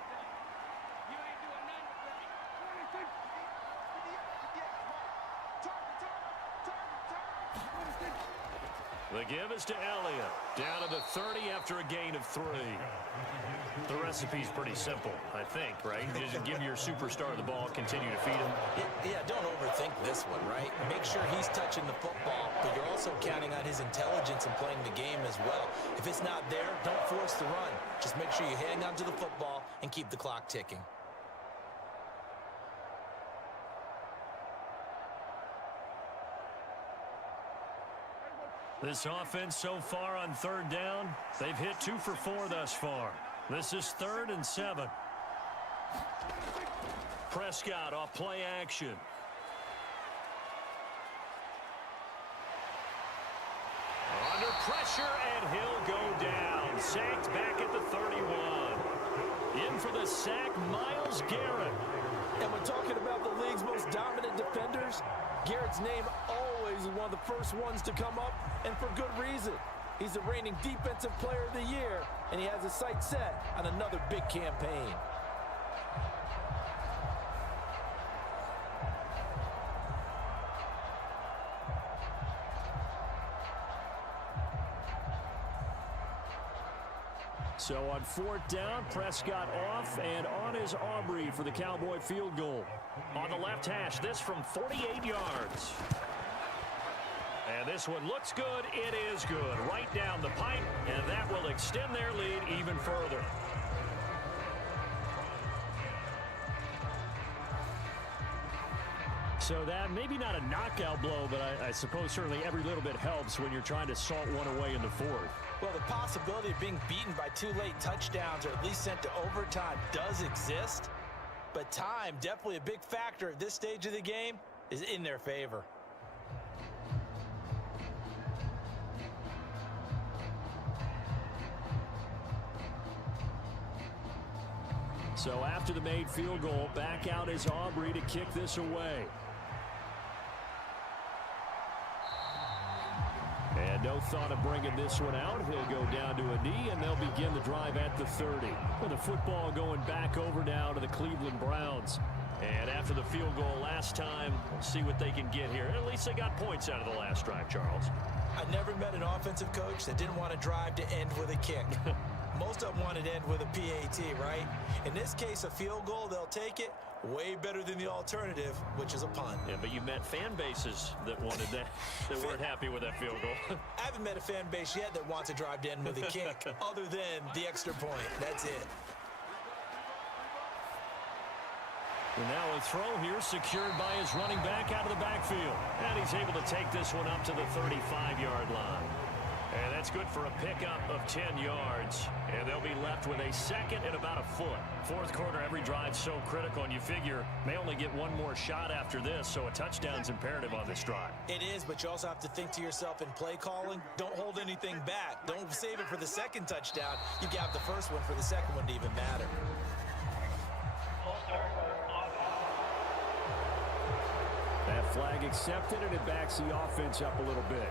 The give is to Elliott. Down to the 30 after a gain of 3. The recipe's pretty simple, I think, right? Just give your superstar the ball, continue to feed him. Yeah, don't overthink this one, right? Make sure he's touching the football, but you're also counting on his intelligence in playing the game as well. If it's not there, don't force the run. Just make sure you hang on to the football and keep the clock ticking. This offense so far on 3rd down, they've hit 2 for 4 thus far. This is 3rd and 7. Prescott off play action. Under pressure, and he'll go down. Sacked back at the 31. In for the sack, Myles Garrett. And when talking about the league's most dominant defenders, Garrett's name always is one of the first ones to come up, and for good reason. He's the reigning Defensive Player of the Year, and he has his sights set on another big campaign. So on 4th down, Prescott off and on is Aubrey for the Cowboy field goal. On the left hash, this from 48 yards. And this one looks good. It is good. Right down the pipe, and that will extend their lead even further. So that maybe not a knockout blow, but I suppose certainly every little bit helps when you're trying to salt one away in the 4th. Well, the possibility of being beaten by 2 late touchdowns or at least sent to overtime does exist. But time, definitely a big factor at this stage of the game, is in their favor. So after the made field goal, back out is Aubrey to kick this away. And no thought of bringing this one out. He'll go down to a knee, and they'll begin the drive at the 30. With the football going back over now to the Cleveland Browns. And after the field goal last time, we'll see what they can get here. At least they got points out of the last drive, Charles. I never met an offensive coach that didn't want to drive to end with a kick. Most of them wanted to end with a PAT, right? In this case, a field goal, they'll take it. Way better than the alternative, which is a punt. Yeah, but you met fan bases that wanted that, that weren't happy with that field goal. I haven't met a fan base yet that wants to drive to end with a kick, other than the extra point. That's it. And now a throw here secured by his running back out of the backfield. And he's able to take this one up to the 35-yard line. And that's good for a pickup of 10 yards. And they'll be left with a second and about a foot. 4th quarter, every drive so critical, and you figure may only get one more shot after this, so a touchdown's imperative on this drive. It is, but you also have to think to yourself in play calling, don't hold anything back. Don't save it for the second touchdown. You got the first one for the second one to even matter. That flag accepted, and it backs the offense up a little bit.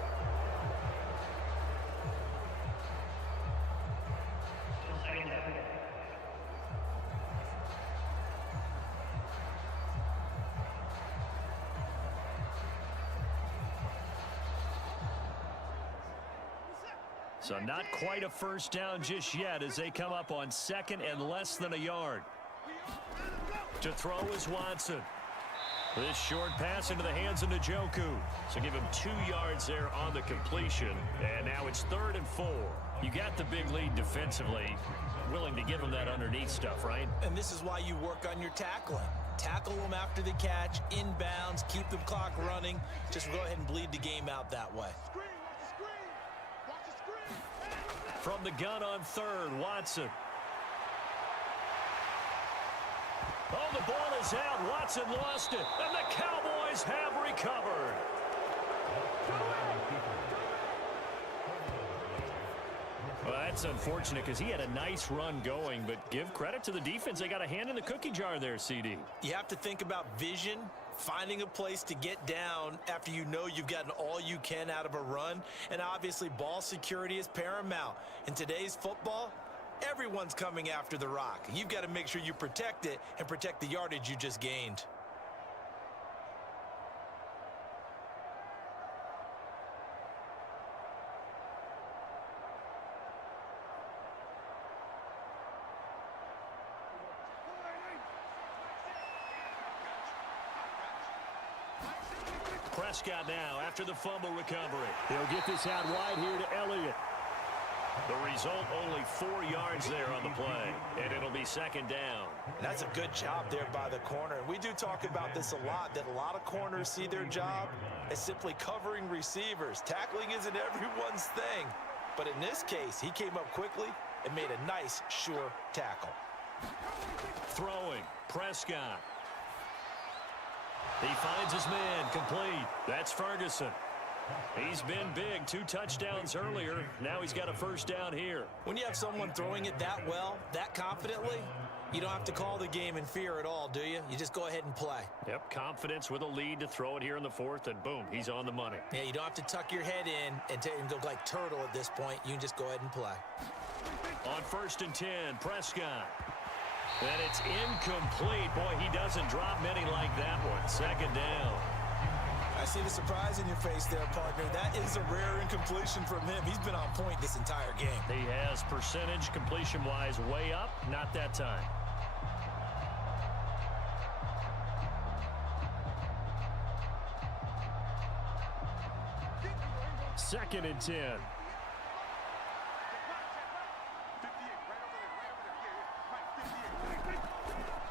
So not quite a first down just yet as they come up on 2nd and less than a yard. To throw is Watson. This short pass into the hands of Njoku. So give him 2 yards there on the completion. And now it's 3rd and 4. You got the big lead defensively. Willing to give him that underneath stuff, right? And this is why you work on your tackling. Tackle them after the catch, inbounds, keep the clock running. Just go ahead and bleed the game out that way. From the gun on 3rd, Watson. Oh, the ball is out. Watson lost it, and the Cowboys have recovered. Well, that's unfortunate because he had a nice run going, but give credit to the defense. They got a hand in the cookie jar there, CD. You have to think about vision, finding a place to get down after you know you've gotten all you can out of a run, and obviously ball security is paramount. In today's football, everyone's coming after the rock. You've got to make sure you protect it and protect the yardage you just gained. Prescott now after the fumble recovery. They'll get this out wide here to Elliott. The result, only 4 yards there on the play, and it'll be 2nd down. And that's a good job there by the corner. And we do talk about this a lot, that a lot of corners see their job as simply covering receivers. Tackling isn't everyone's thing. But in this case, he came up quickly and made a nice, sure tackle. Throwing, Prescott. He finds his man, complete. That's Ferguson. He's been big, 2 touchdowns earlier. Now he's got a first down here. When you have someone throwing it that well, that confidently, you don't have to call the game in fear at all, do you? You just go ahead and play. Yep, confidence with a lead to throw it here in the 4th, and boom, he's on the money. Yeah, you don't have to tuck your head in and go like turtle at this point. You can just go ahead and play. On 1st and 10, Prescott. And it's incomplete. Boy, he doesn't drop many like that one. 2nd down. I see the surprise in your face there, partner. That is a rare incompletion from him. He's been on point this entire game. He has percentage completion-wise way up, not that time. Second and 10.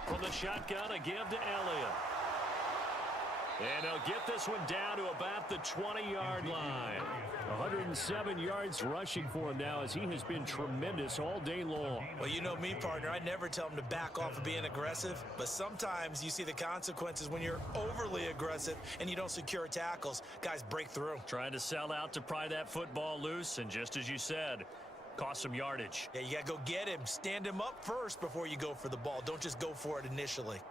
From the shotgun, a give to Elliott. And he'll get this one down to about the 20-yard line. 107 yards rushing for him now as he has been tremendous all day long. Well, you know me, partner. I never tell him to back off of being aggressive, but sometimes you see the consequences when you're overly aggressive and you don't secure tackles. Guys break through. Trying to sell out to pry that football loose, and just as you said, cost some yardage. Yeah, you got to go get him. Stand him up first before you go for the ball. Don't just go for it initially.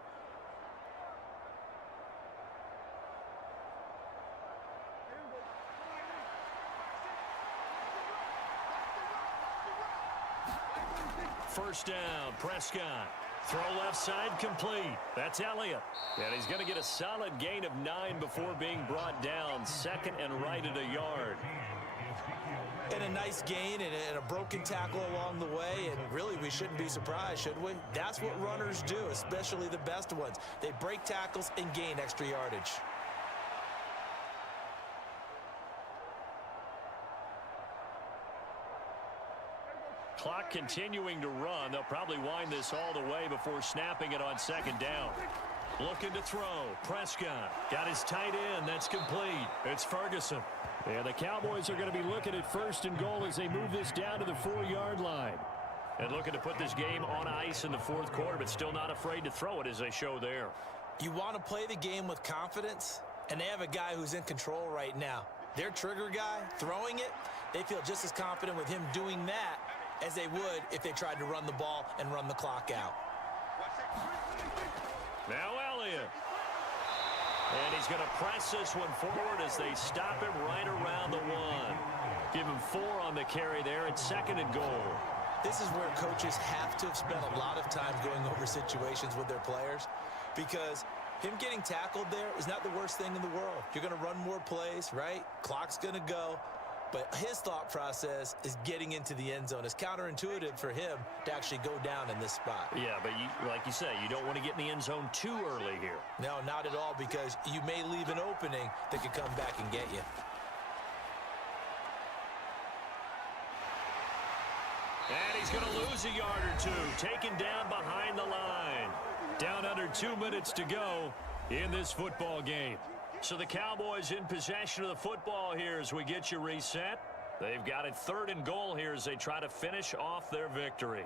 First down, Prescott. Throw left side complete. That's Elliott. And he's going to get a solid gain of 9 before being brought down. Second and right at a yard. And a nice gain and a broken tackle along the way, and really we shouldn't be surprised, should we? That's what runners do, especially the best ones. They break tackles and gain extra yardage. Clock continuing to run. They'll probably wind this all the way before snapping it on second down. Looking to throw. Prescott got his tight end. That's complete. It's Ferguson. And the Cowboys are going to be looking at first and goal as they move this down to the 4-yard line. And looking to put this game on ice in the fourth quarter, but still not afraid to throw it as they show there. You want to play the game with confidence, and they have a guy who's in control right now. Their trigger guy, throwing it, they feel just as confident with him doing that as they would if they tried to run the ball and run the clock out. Now Elliott. And he's going to press this one forward as they stop him right around the 1. Give him 4 on the carry there. It's second and goal. This is where coaches have to have spent a lot of time going over situations with their players, because him getting tackled there is not the worst thing in the world. You're going to run more plays, right? Clock's going to go. But his thought process is getting into the end zone. It's counterintuitive for him to actually go down in this spot. Yeah, but like you say, you don't want to get in the end zone too early here. No, not at all, because you may leave an opening that could come back and get you. And he's going to lose a yard or two, taken down behind the line. Down under 2 minutes to go in this football game. So the Cowboys in possession of the football here as we get you reset. They've got it third and goal here as they try to finish off their victory.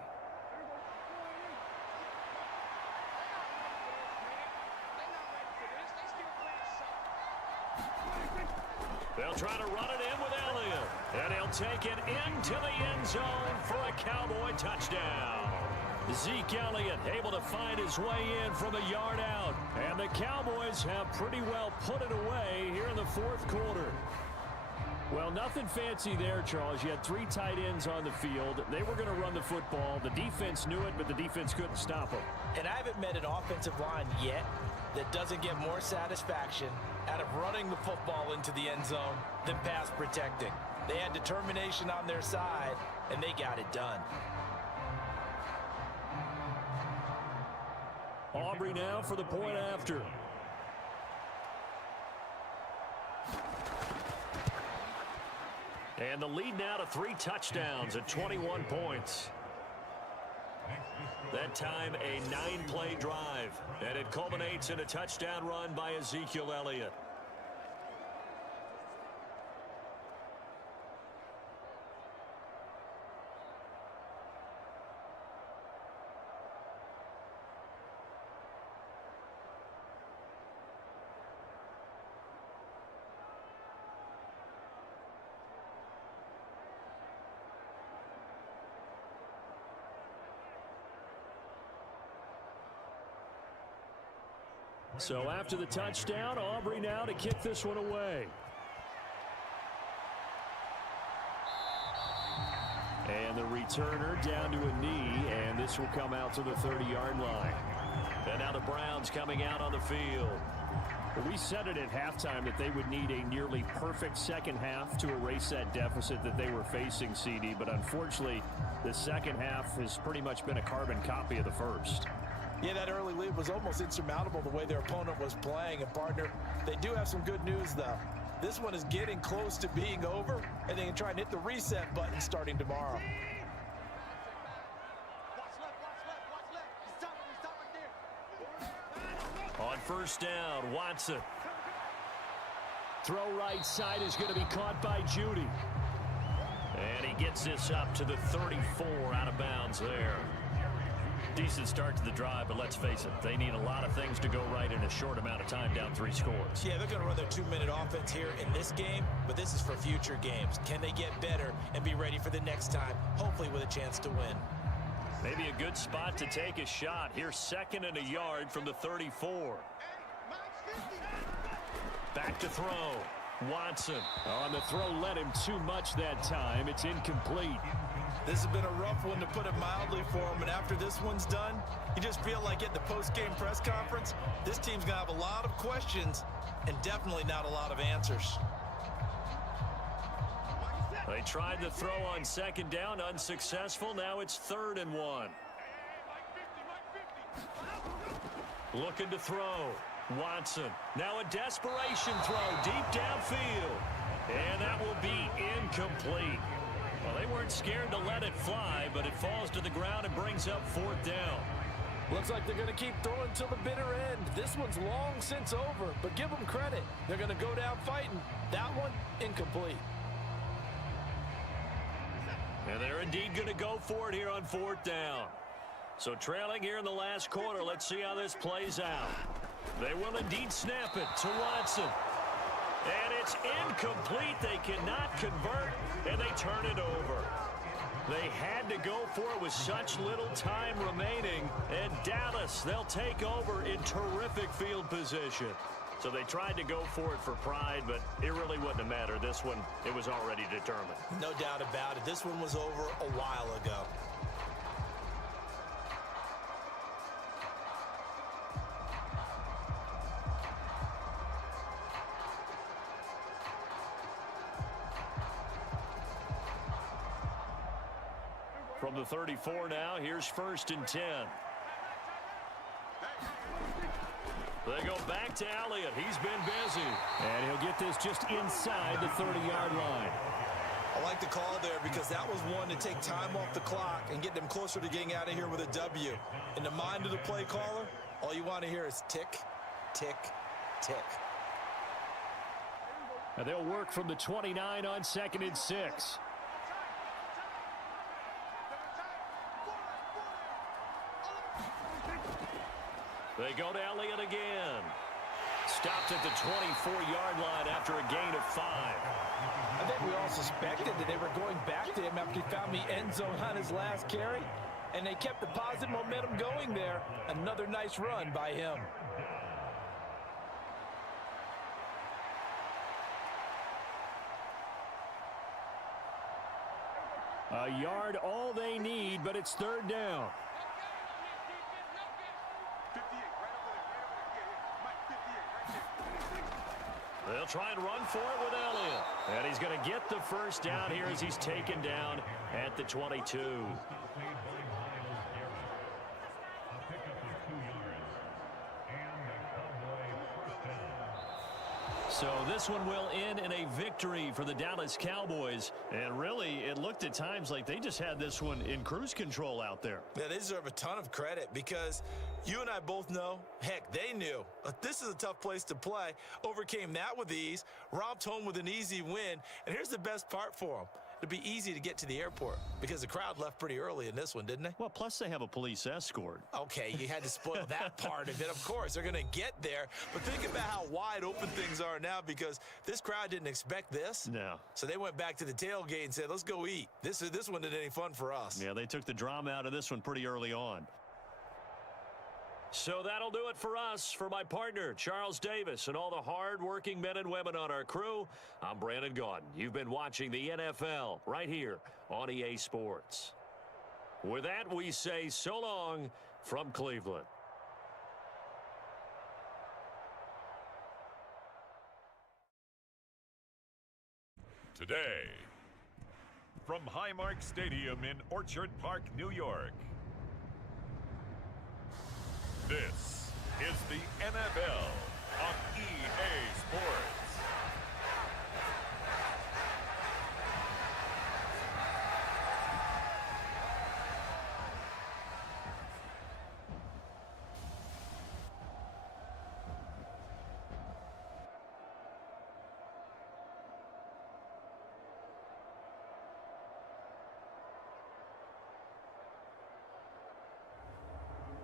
They'll try to run it in with Elliott. And he'll take it into the end zone for a Cowboy touchdown. Zeke Elliott able to find his way in from a yard out. And the Cowboys have pretty well put it away here in the fourth quarter. Well, nothing fancy there, Charles. You had 3 tight ends on the field. They were going to run the football. The defense knew it, but the defense couldn't stop them. And I haven't met an offensive line yet that doesn't get more satisfaction out of running the football into the end zone than pass protecting. They had determination on their side, and they got it done. Aubrey now for the point after. And the lead now to 3 touchdowns at 21 points. That time a 9-play drive. And it culminates in a touchdown run by Ezekiel Elliott. So after the touchdown, Aubrey now to kick this one away. And the returner down to a knee, and this will come out to the 30-yard line. And now the Browns coming out on the field. Well, we said it at halftime that they would need a nearly perfect second half to erase that deficit that they were facing, CD. But unfortunately, the second half has pretty much been a carbon copy of the first. Yeah, that early lead was almost insurmountable the way their opponent was playing. And, partner, they do have some good news, though. This one is getting close to being over, and they can try and hit the reset button starting tomorrow. On first down, Watson. Throw right side is going to be caught by Judy. And he gets this up to the 34 out of bounds there. Decent start to the drive, but let's face it, they need a lot of things to go right in a short amount of time, down 3 scores. Yeah, they're going to run their 2-minute offense here in this game, but this is for future games. Can they get better and be ready for the next time, hopefully with a chance to win? Maybe a good spot to take a shot. Here's 2nd and a yard from the 34. Back to throw. Watson. On the throw, led him too much that time. It's incomplete. This has been a rough one, to put it mildly, for him. And after this one's done, you just feel like at the post-game press conference, this team's going to have a lot of questions and definitely not a lot of answers. They tried the throw on 2nd down, unsuccessful. Now it's 3rd and 1. Looking to throw. Watson. Now a desperation throw deep downfield. And that will be incomplete. Well, they weren't scared to let it fly, but it falls to the ground and brings up 4th down. Looks like they're going to keep throwing till the bitter end. This one's long since over, but give them credit. They're going to go down fighting. That one, incomplete. And they're indeed going to go for it here on 4th down. So trailing here in the last quarter, let's see how this plays out. They will indeed snap it to Watson. And it's incomplete. They cannot convert, and they turn it over. They had to go for it with such little time remaining. And Dallas, they'll take over in terrific field position. So they tried to go for it for pride, but it really wouldn't have mattered. This one, it was already determined. No doubt about it. This one was over a while ago. From the 34 now, here's 1st and 10. They go back to Elliott. He's been busy. And he'll get this just inside the 30-yard line. I like the call there because that was one to take time off the clock and get them closer to getting out of here with a W. In the mind of the play caller, all you want to hear is tick, tick, tick. And they'll work from the 29 on 2nd and 6. They go to Elliott again. Stopped at the 24-yard line after a gain of 5. I think we all suspected that they were going back to him after he found the end zone on his last carry, and they kept the positive momentum going there. Another nice run by him. A yard, all they need, but it's 3rd down. They'll try and run for it with Elliott. And he's going to get the 1st down here as he's taken down at the 22. So this one will end in a victory for the Dallas Cowboys. And really, it looked at times like they just had this one in cruise control out there. Yeah, they deserve a ton of credit because you and I both know, heck, they knew. This is a tough place to play. Overcame that with ease, romped home with an easy win. And here's the best part for them. It'd be easy to get to the airport because the crowd left pretty early in this one, didn't they? Well, plus they have a police escort. Okay, you had to spoil that part of it. Of course, they're going to get there. But think about how wide open things are now because this crowd didn't expect this. No. So they went back to the tailgate and said, let's go eat. This one isn't any fun for us. Yeah, they took the drama out of this one pretty early on. So that'll do it for us. For my partner, Charles Davis, and all the hard-working men and women on our crew, I'm Brandon Gaudin. You've been watching the NFL right here on EA Sports. With that, we say so long from Cleveland. Today, from Highmark Stadium in Orchard Park, New York, this is the NFL on EA Sports.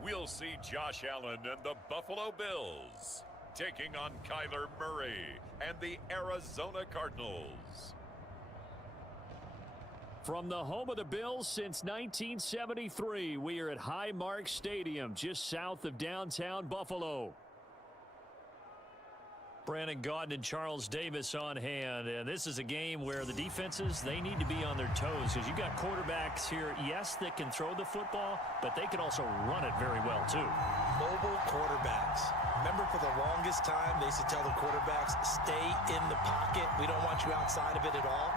We'll see Josh Allen and the Buffalo Bills taking on Kyler Murray and the Arizona Cardinals. From the home of the Bills since 1973, we are at Highmark Stadium, just south of downtown Buffalo. Brandon Gaudin and Charles Davis on hand, and this is a game where the defenses, they need to be on their toes because you've got quarterbacks here, yes, that can throw the football, but they can also run it very well too. Mobile quarterbacks. Remember, for the longest time, they used to tell the quarterbacks, stay in the pocket. We don't want you outside of it at all.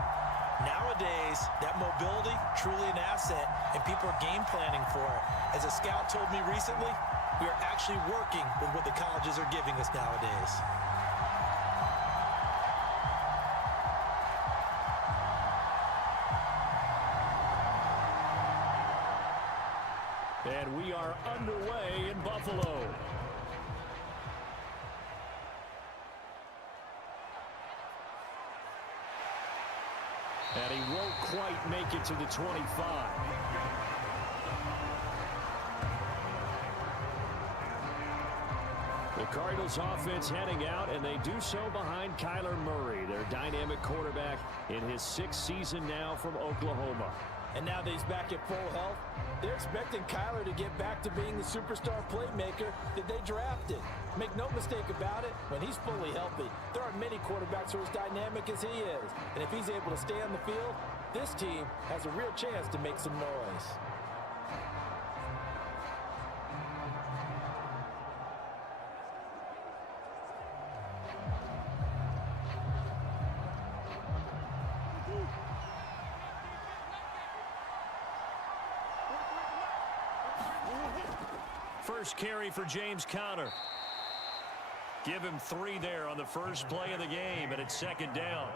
Nowadays, that mobility, truly an asset, and people are game planning for it. As a scout told me recently, we are actually working with what the colleges are giving us nowadays. And we are underway in Buffalo. And he won't quite make it to the 25. The Cardinals offense heading out, and they do so behind Kyler Murray, their dynamic quarterback in his 6th season now from Oklahoma. And now that he's back at full health, they're expecting Kyler to get back to being the superstar playmaker that they drafted. Make no mistake about it, when he's fully healthy, there aren't many quarterbacks who are as dynamic as he is. And if he's able to stay on the field, this team has a real chance to make some noise. First carry for James Conner. Give him 3 there on the first play of the game, and it's 2nd down.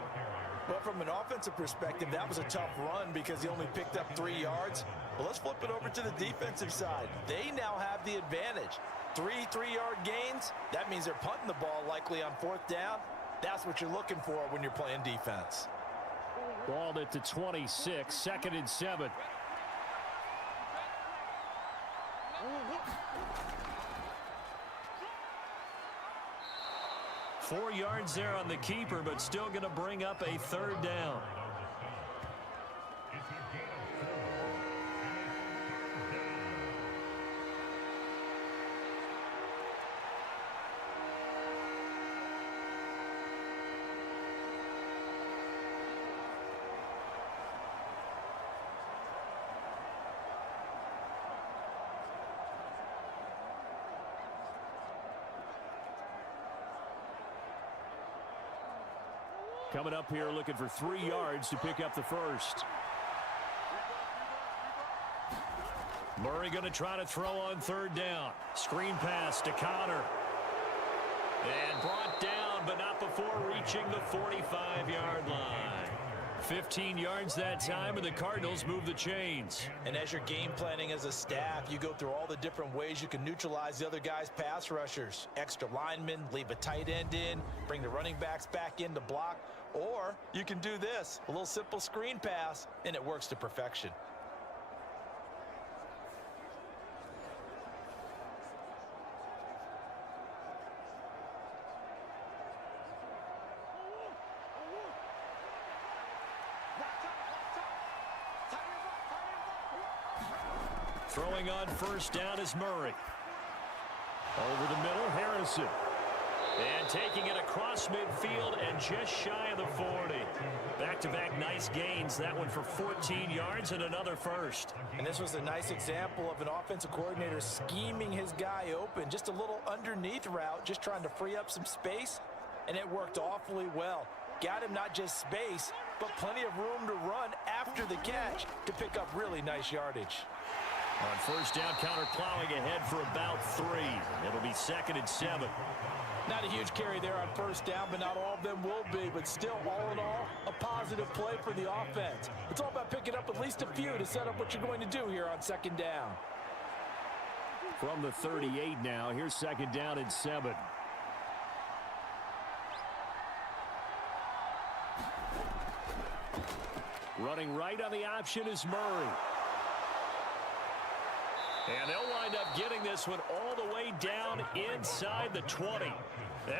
Well, from an offensive perspective, that was a tough run because he only picked up 3 yards. But let's flip it over to the defensive side. They now have the advantage. 3 3-yard gains, that means they're punting the ball likely on 4th down. That's what you're looking for when you're playing defense. Balled at the 26, 2nd and 7. Four yards there on the keeper, but still going to bring up a 3rd down. Coming up here looking for 3 yards to pick up the first. Murray going to try to throw on 3rd down. Screen pass to Conner. And brought down, but not before reaching the 45-yard line. 15 yards that time, and the Cardinals move the chains. And as you're game planning as a staff, you go through all the different ways you can neutralize the other guy's pass rushers. Extra linemen, leave a tight end in, bring the running backs back in to block. Or you can do this, a little simple screen pass, and it works to perfection. Throwing on 1st down is Murray. Over the middle, Harrison. And taking it across midfield and just shy of the 40. Back-to-back nice gains. That one for 14 yards and another first. And this was a nice example of an offensive coordinator scheming his guy open. Just a little underneath route, just trying to free up some space. And it worked awfully well. Got him not just space, but plenty of room to run after the catch to pick up really nice yardage. On first down, counter plowing ahead for about 3. It'll be 2nd and 7. Not a huge carry there on first down, but not all of them will be. But still, all in all, a positive play for the offense. It's all about picking up at least a few to set up what you're going to do here on 2nd down. From the 38 now, here's 2nd down and 7. Running right on the option is Murray. And they'll wind up getting this one all the way down inside the 20.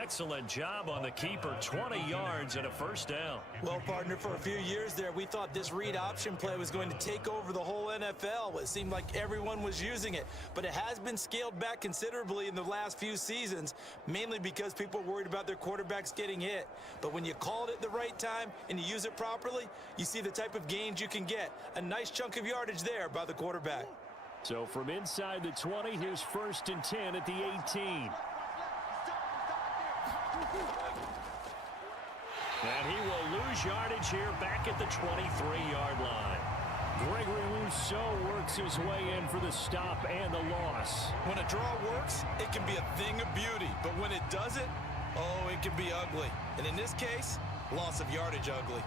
Excellent job on the keeper. 20 yards and a first down. Well, partner, for a few years there, we thought this read option play was going to take over the whole NFL. It seemed like everyone was using it. But it has been scaled back considerably in the last few seasons, mainly because people are worried about their quarterbacks getting hit. But when you call it at the right time and you use it properly, you see the type of gains you can get. A nice chunk of yardage there by the quarterback. So from inside the 20, here's 1st and 10 at the 18. And he will lose yardage here back at the 23-yard line. Gregory Rousseau works his way in for the stop and the loss. When a draw works, it can be a thing of beauty. But when it doesn't, oh, it can be ugly. And in this case, loss of yardage ugly.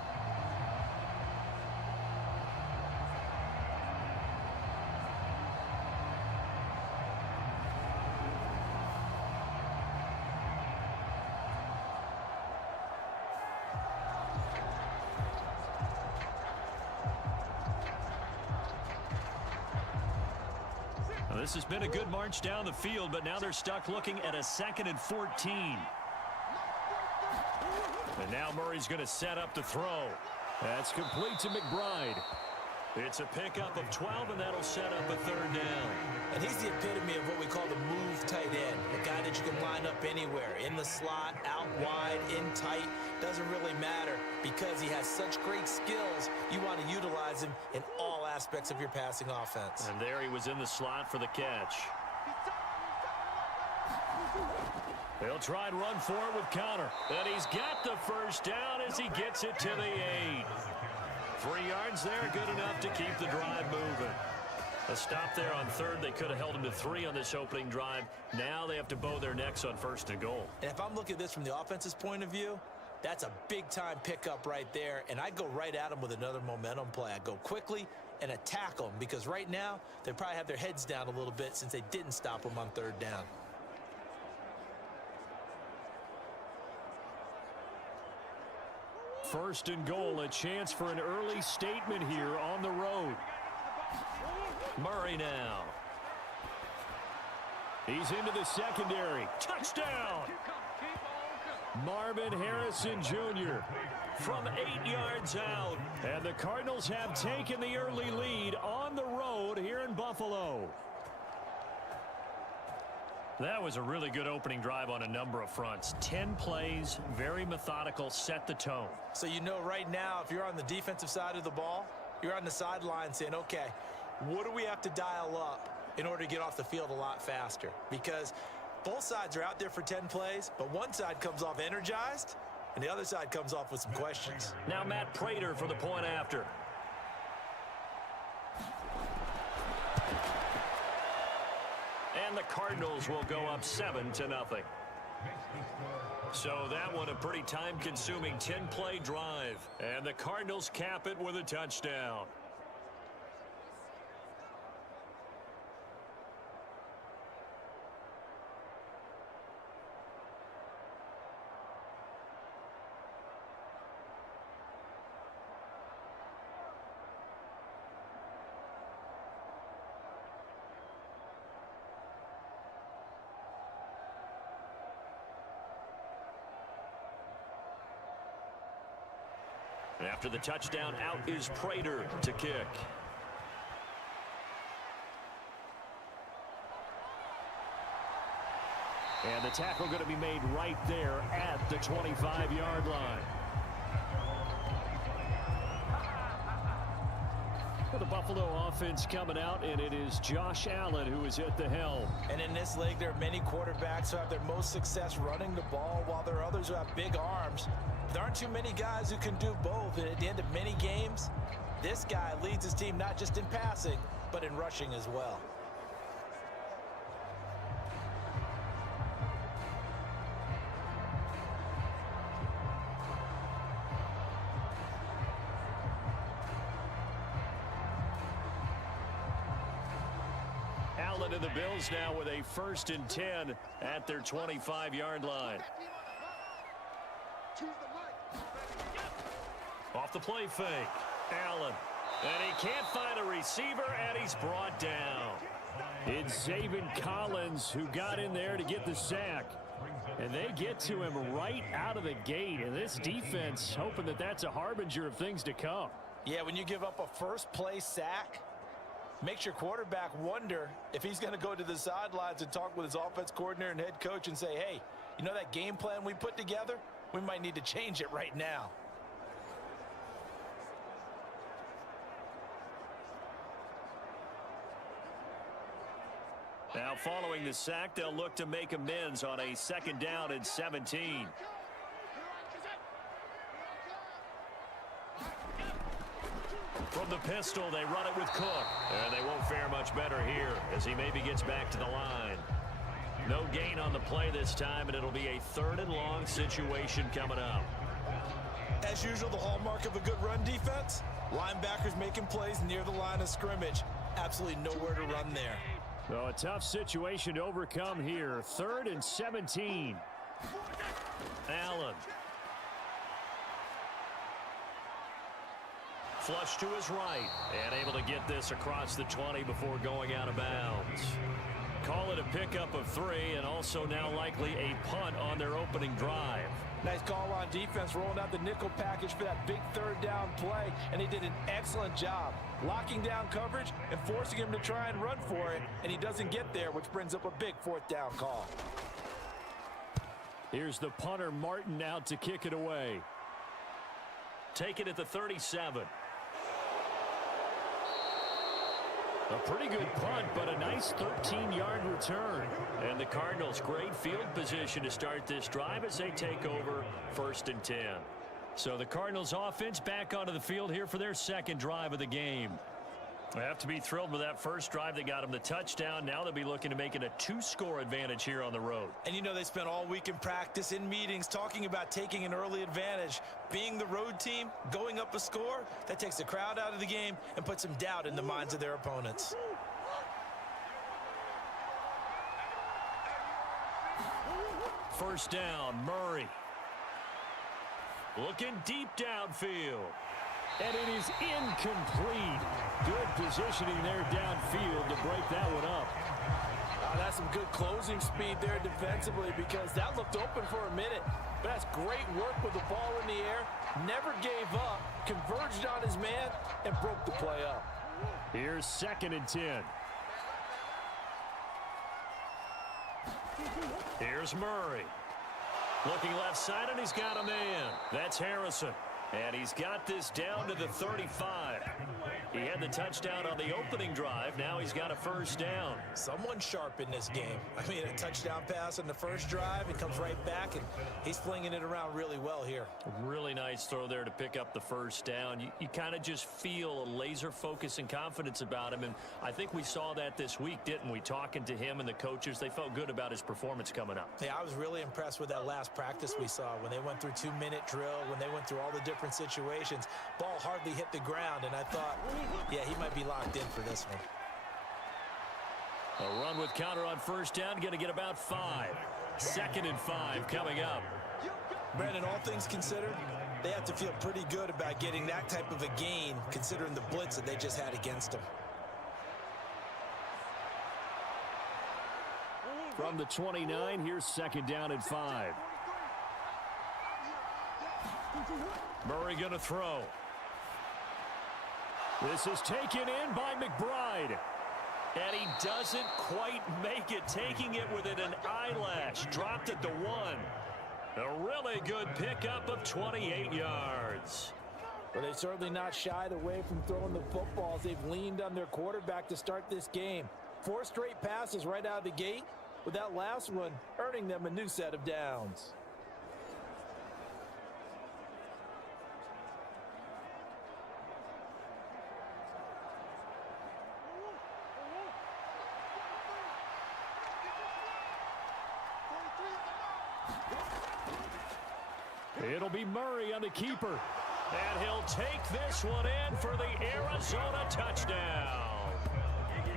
This has been a good march down the field, but now they're stuck looking at a 2nd and 14. And now Murray's going to set up the throw. That's complete to McBride. It's a pickup of 12, and that'll set up a 3rd down. And he's the epitome of what we call the move tight end, a guy that you can line up anywhere, in the slot, out wide, in tight, doesn't really matter because he has such great skills. You want to utilize him in all aspects of your passing offense. And there he was in the slot for the catch. They'll try and run for it with Connor. And he's got the first down as he gets it to the 8. 3 yards there, good enough to keep the drive moving. A stop there on 3rd. They could have held him to 3 on this opening drive. Now they have to bow their necks on 1st and goal. And if I'm looking at this from the offense's point of view, that's a big-time pickup right there. And I'd go right at him with another momentum play. I'd go quickly and attack them because right now they probably have their heads down a little bit since they didn't stop him on 3rd down. First and goal, a chance for an early statement here on the road. Murray now. He's into the secondary. Touchdown! Marvin Harrison Jr. from 8 yards out. And the Cardinals have taken the early lead on the road here in Buffalo. That was a really good opening drive on a number of fronts. 10 plays, very methodical, set the tone. So you know right now, if you're on the defensive side of the ball, you're on the sideline saying, okay, what do we have to dial up in order to get off the field a lot faster? Because both sides are out there for 10 plays, but one side comes off energized, and the other side comes off with some questions. Now Matt Prater for the point after. And the Cardinals will go up 7-0. So that one a pretty time-consuming 10-play drive. And the Cardinals cap it with a touchdown. After the touchdown, out is Prater to kick. And the tackle going to be made right there at the 25-yard line. Well, the Buffalo offense coming out, and it is Josh Allen who is at the helm. And in this league, there are many quarterbacks who have their most success running the ball, while there are others who have big arms. There aren't too many guys who can do both, and at the end of many games, this guy leads his team not just in passing, but in rushing as well. Allen and the Bills now with a 1st and 10 at their 25-yard line. Off the play fake. Allen. And he can't find a receiver, and he's brought down. It's Zaven Collins who got in there to get the sack. And they get to him right out of the gate. And this defense hoping that that's a harbinger of things to come. Yeah, when you give up a first-play sack, makes your quarterback wonder if he's going to go to the sidelines and talk with his offense coordinator and head coach and say, hey, you know that game plan we put together? We might need to change it right now. Now following the sack, they'll look to make amends on a 2nd down and 17. From the pistol, they run it with Cook. And they won't fare much better here as he maybe gets back to the line. No gain on the play this time, and it'll be a 3rd and long situation coming up. As usual, the hallmark of a good run defense, linebackers making plays near the line of scrimmage. Absolutely nowhere to run there. So a tough situation to overcome here. 3rd and 17. Allen. Flush to his right, and able to get this across the 20 before going out of bounds. Call it a pickup of 3, and also now likely a punt on their opening drive. Nice call on defense, rolling out the nickel package for that big 3rd down play, and he did an excellent job locking down coverage and forcing him to try and run for it, and he doesn't get there, which brings up a big 4th down call. Here's the punter, Martin, out to kick it away. Take it at the 37. A pretty good punt, but a nice 13-yard return. And the Cardinals, great field position to start this drive as they take over 1st and 10. So the Cardinals offense back onto the field here for their 2nd drive of the game. They have to be thrilled with that first drive. They got them the touchdown. Now they'll be looking to make it a 2-score advantage here on the road. And you know, they spent all week in practice, in meetings, talking about taking an early advantage. Being the road team, going up a score, that takes the crowd out of the game and puts some doubt in the minds of their opponents. First down, Murray. Looking deep downfield. And it is incomplete. Good positioning there downfield to break that one up. That's some good closing speed there defensively, because that looked open for a minute. But that's great work with the ball in the air. Never gave up, converged on his man, and broke the play up. Here's 2nd and 10. Here's Murray. Looking left side, and he's got a man. That's Harrison. And he's got this down to the 35. He had the touchdown on the opening drive. Now he's got a 1st down. Someone sharp in this game. I mean, a touchdown pass on the first drive. It comes right back, and he's flinging it around really well here. Really nice throw there to pick up the 1st down. You kind of just feel a laser focus and confidence about him. And I think we saw that this week, didn't we? Talking to him and the coaches, they felt good about his performance coming up. Yeah, I was really impressed with that last practice we saw when they went through 2-minute drill, when they went through all the different situations. Ball hardly hit the ground, and I thought, yeah, he might be locked in for this one. A run with counter on 1st down, going to get about 5. 2nd and 5 coming up. Brandon, all things considered, they have to feel pretty good about getting that type of a gain, considering the blitz that they just had against them. From the 29, here's 2nd down and 5. Murray going to throw. This is taken in by McBride. And he doesn't quite make it, taking it within an eyelash. Dropped at the 1. A really good pickup of 28 yards. Well, they've certainly not shied away from throwing the footballs. They've leaned on their quarterback to start this game. 4 straight passes right out of the gate, with that last one earning them a new set of downs. It'll be Murray on the keeper. And he'll take this one in for the Arizona touchdown.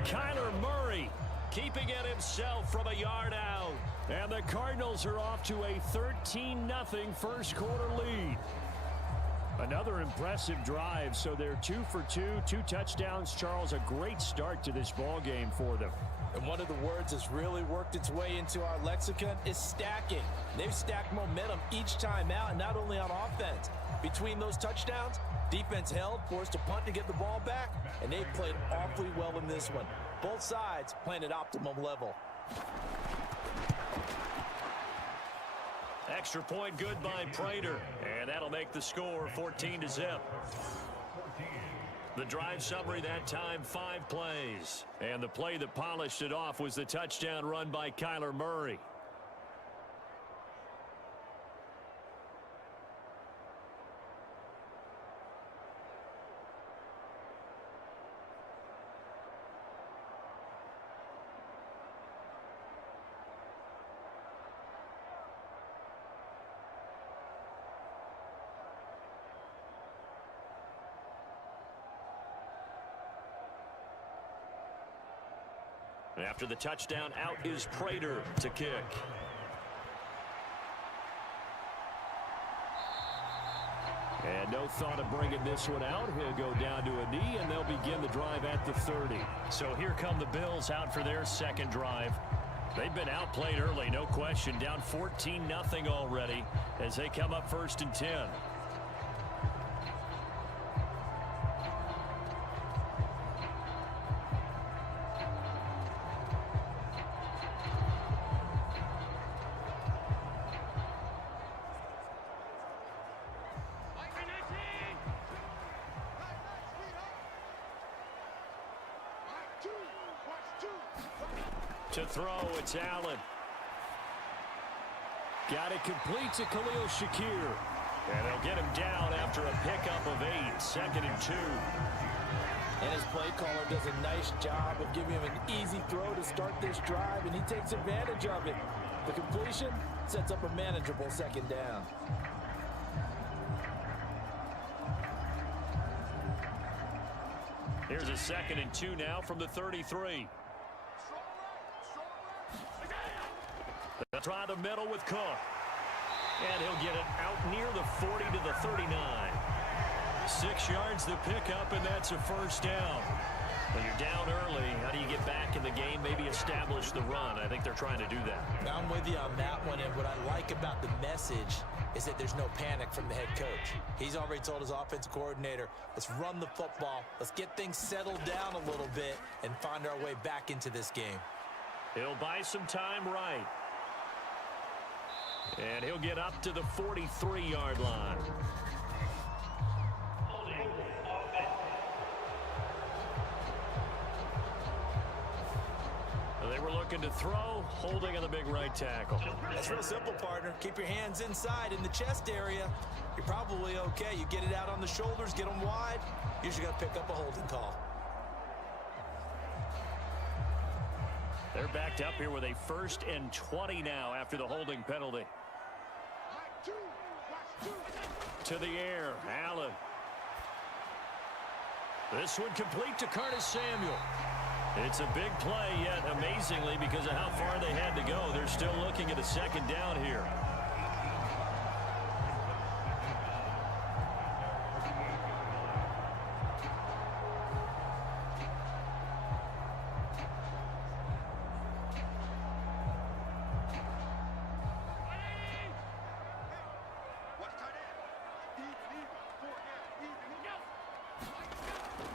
Kyler Murray keeping it himself from a yard out. And the Cardinals are off to a 13-0 first quarter lead. Another impressive drive, so they're 2 for 2, 2 touchdowns. Charles, a great start to this ball game for them. And one of the words that's really worked its way into our lexicon is stacking. They've stacked momentum each time out, and not only on offense. Between those touchdowns, defense held, forced a punt to get the ball back, and they played awfully well in this one. Both sides playing at optimum level. Extra point good by Prater, and that'll make the score 14-0. The drive summary that time, 5 plays. And the play that polished it off was the touchdown run by Kyler Murray. After the touchdown, out is Prater to kick. And no thought of bringing this one out. He'll go down to a knee, and they'll begin the drive at the 30. So here come the Bills out for their second drive. They've been outplayed early, no question. Down 14-0 already as they come up 1st and 10. To throw, it's Allen. Got it complete to Khalil Shakir. And they'll get him down after a pickup of 8, 2nd and 2. And his play caller does a nice job of giving him an easy throw to start this drive, and he takes advantage of it. The completion sets up a manageable 2nd down. Here's a 2nd and 2 now from the 33. They'll try the middle with Cook. And he'll get it out near the 40 to the 39. 6 yards to pick up, and that's a 1st down. When you're down early, how do you get back in the game, maybe establish the run? I think they're trying to do that. I'm with you on that one, and what I like about the message is that there's no panic from the head coach. He's already told his offensive coordinator, let's run the football, let's get things settled down a little bit and find our way back into this game. He'll buy some time right. And he'll get up to the 43-yard line. They were looking to throw, holding on the big right tackle. That's real simple, partner. Keep your hands inside in the chest area. You're probably okay. You get it out on the shoulders, get them wide. Usually got to pick up a holding call. They're backed up here with a 1st and 20 now after the holding penalty. To the air, Allen. This one complete to Curtis Samuel. It's a big play, yet amazingly, because of how far they had to go, they're still looking at a 2nd down here.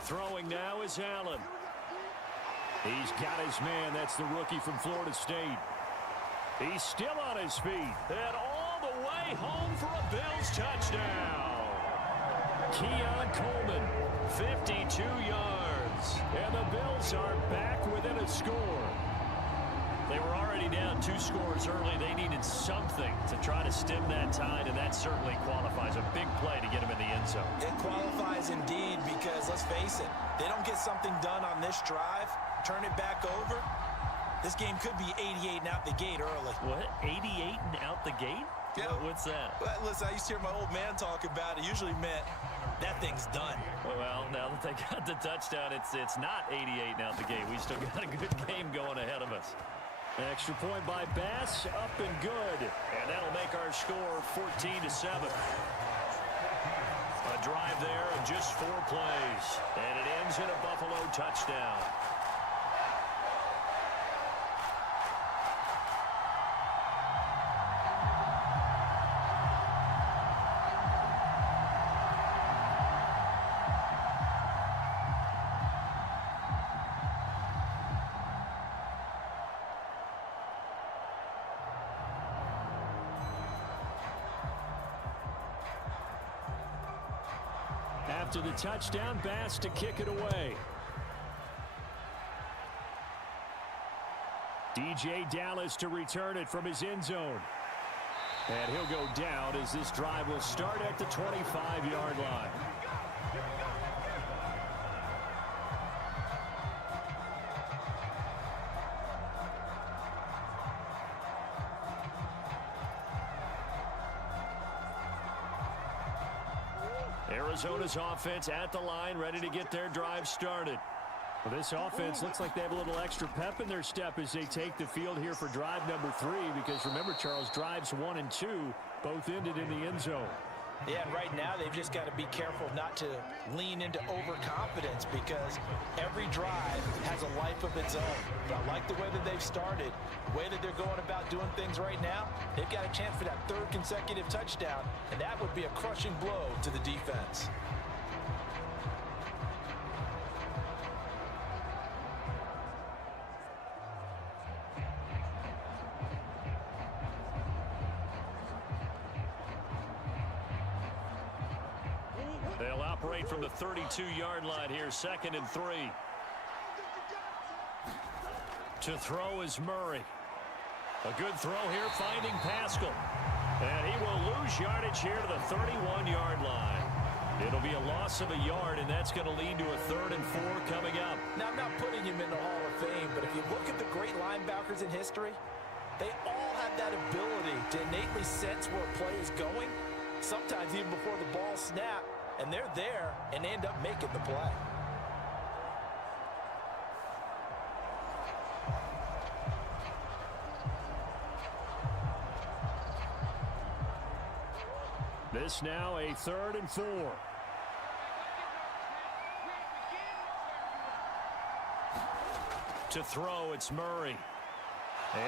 Throwing now is Allen. He's got his man. That's the rookie from Florida State. He's still on his feet. And all the way home for a Bills touchdown. Keon Coleman, 52 yards. And the Bills are back within a score. They were already down 2 scores early. They needed something to try to stem that tide, and that certainly qualifies. A big play to get them in the end zone. It qualifies indeed because, let's face it, they don't get something done on this drive, turn it back over, this game could be 88 and out the gate early. What? 88 and out the gate? Yeah. What's that? Well, listen, I used to hear my old man talk about it. Usually meant that thing's done. Well, now that they got the touchdown, it's not 88 and out the gate. We still got a good game going ahead of us. Extra point by Bass, up and good. And that'll make our score 14-7. A drive there of just 4 plays. And it ends in a Buffalo touchdown. After the touchdown, Bass to kick it away. DJ Dallas to return it from his end zone. And he'll go down as this drive will start at the 25-yard line. Arizona's offense at the line, ready to get their drive started. Well, this offense looks like they have a little extra pep in their step as they take the field here for drive number 3, because remember, Charles, drives 1 and 2 both ended in the end zone. Yeah, and right now they've just got to be careful not to lean into overconfidence because every drive has a life of its own. But I like the way that they've started, the way that they're going about doing things right now. They've got a chance for that 3rd consecutive touchdown, and that would be a crushing blow to the defense. They'll operate from the 32-yard line here, 2nd and 3. To throw is Murray. A good throw here, finding Pascal. And he will lose yardage here to the 31-yard line. It'll be a loss of a yard, and that's going to lead to a 3rd and 4 coming up. Now, I'm not putting him in the Hall of Fame, but if you look at the great linebackers in history, they all have that ability to innately sense where a play is going, sometimes even before the ball snaps. And they're there and end up making the play. This now a 3rd and 4. To throw, it's Murray.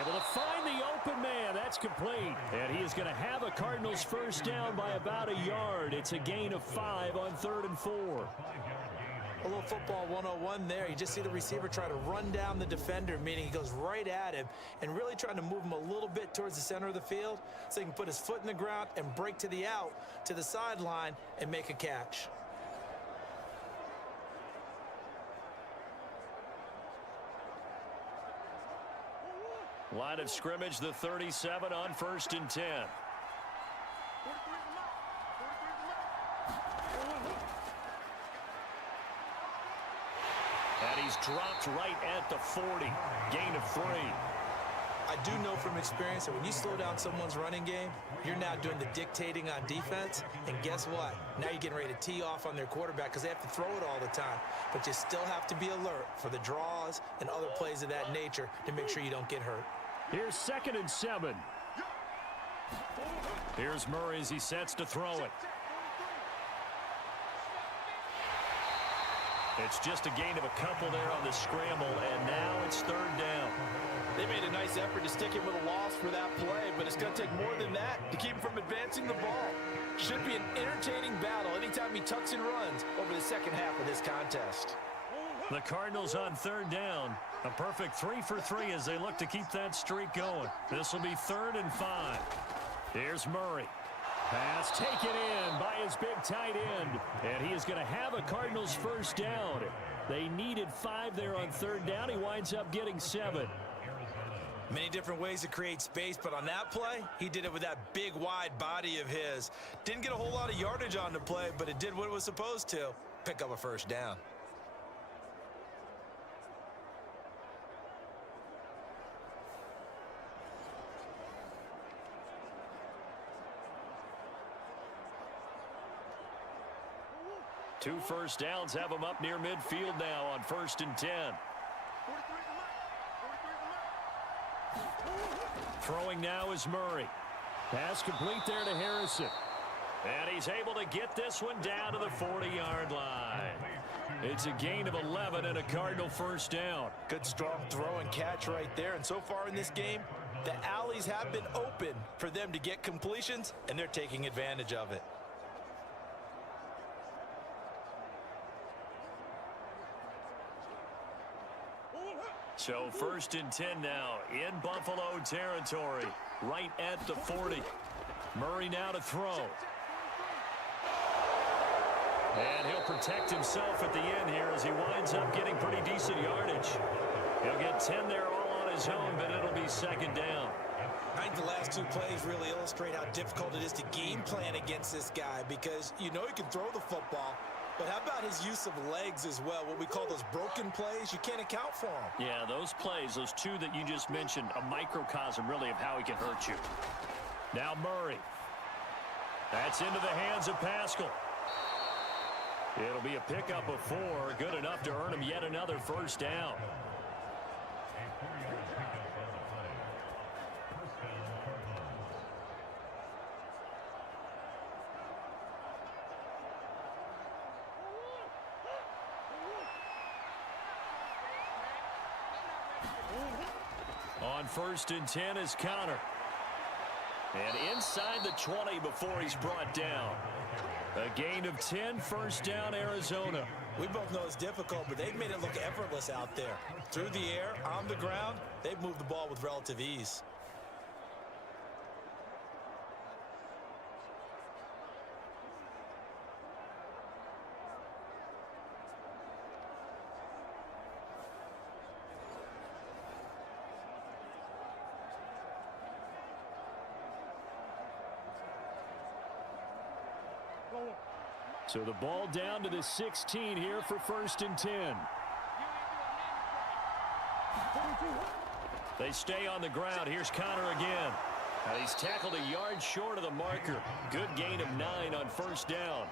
Able to find the open man. That's complete. And he is going to have a Cardinals first down by about a yard. It's a gain of 5 on 3rd and 4. A little football 101 there. You just see the receiver try to run down the defender, meaning he goes right at him and really trying to move him a little bit towards the center of the field so he can put his foot in the ground and break to the out, to the sideline, and make a catch. Line of scrimmage, the 37 on 1st and 10. And he's dropped right at the 40. Gain of 3. I do know from experience that when you slow down someone's running game, you're now doing the dictating on defense. And guess what? Now you're getting ready to tee off on their quarterback because they have to throw it all the time. But you still have to be alert for the draws and other plays of that nature to make sure you don't get hurt. Here's 2nd and 7. Here's Murray as he sets to throw it. It's just a gain of a couple there on the scramble, and now it's 3rd down. They made a nice effort to stick him with a loss for that play, but it's going to take more than that to keep him from advancing the ball. Should be an entertaining battle anytime he tucks and runs over the second half of this contest. The Cardinals on 3rd down. A perfect 3 for 3 as they look to keep that streak going. This will be 3rd and 5. Here's Murray. Pass taken in by his big tight end. And he is going to have a Cardinals first down. They needed 5 there on third down. He winds up getting 7. Many different ways to create space, but on that play, he did it with that big, wide body of his. Didn't get a whole lot of yardage on the play, but it did what it was supposed to. Pick up a first down. Two first downs have him up near midfield now on 1st and 10. Throwing now is Murray. Pass complete there to Harrison. And he's able to get this one down to the 40-yard line. It's a gain of 11 and a Cardinal first down. Good strong throw and catch right there. And so far in this game, the alleys have been open for them to get completions, and they're taking advantage of it. So 1st and 10 now in Buffalo territory, right at the 40. Murray now to throw. And he'll protect himself at the end here as he winds up getting pretty decent yardage. He'll get 10 there all on his own, but it'll be 2nd down. I think the last 2 plays really illustrate how difficult it is to game plan against this guy, because you know he can throw the football, but how about his use of legs as well? What we call those broken plays, you can't account for them. Yeah, those plays, those 2 that you just mentioned, a microcosm really of how he can hurt you. Now Murray. That's into the hands of Pascal. It'll be a pickup of 4, good enough to earn him yet another first down. On 1st and 10 is Connor. And inside the 20 before he's brought down. A gain of 10, first down, Arizona. We both know it's difficult, but they've made it look effortless out there. Through the air, on the ground, they've moved the ball with relative ease. So the ball down to the 16 here for 1st and 10. They stay on the ground. Here's Connor again. He's tackled a yard short of the marker. Good gain of 9 on 1st down.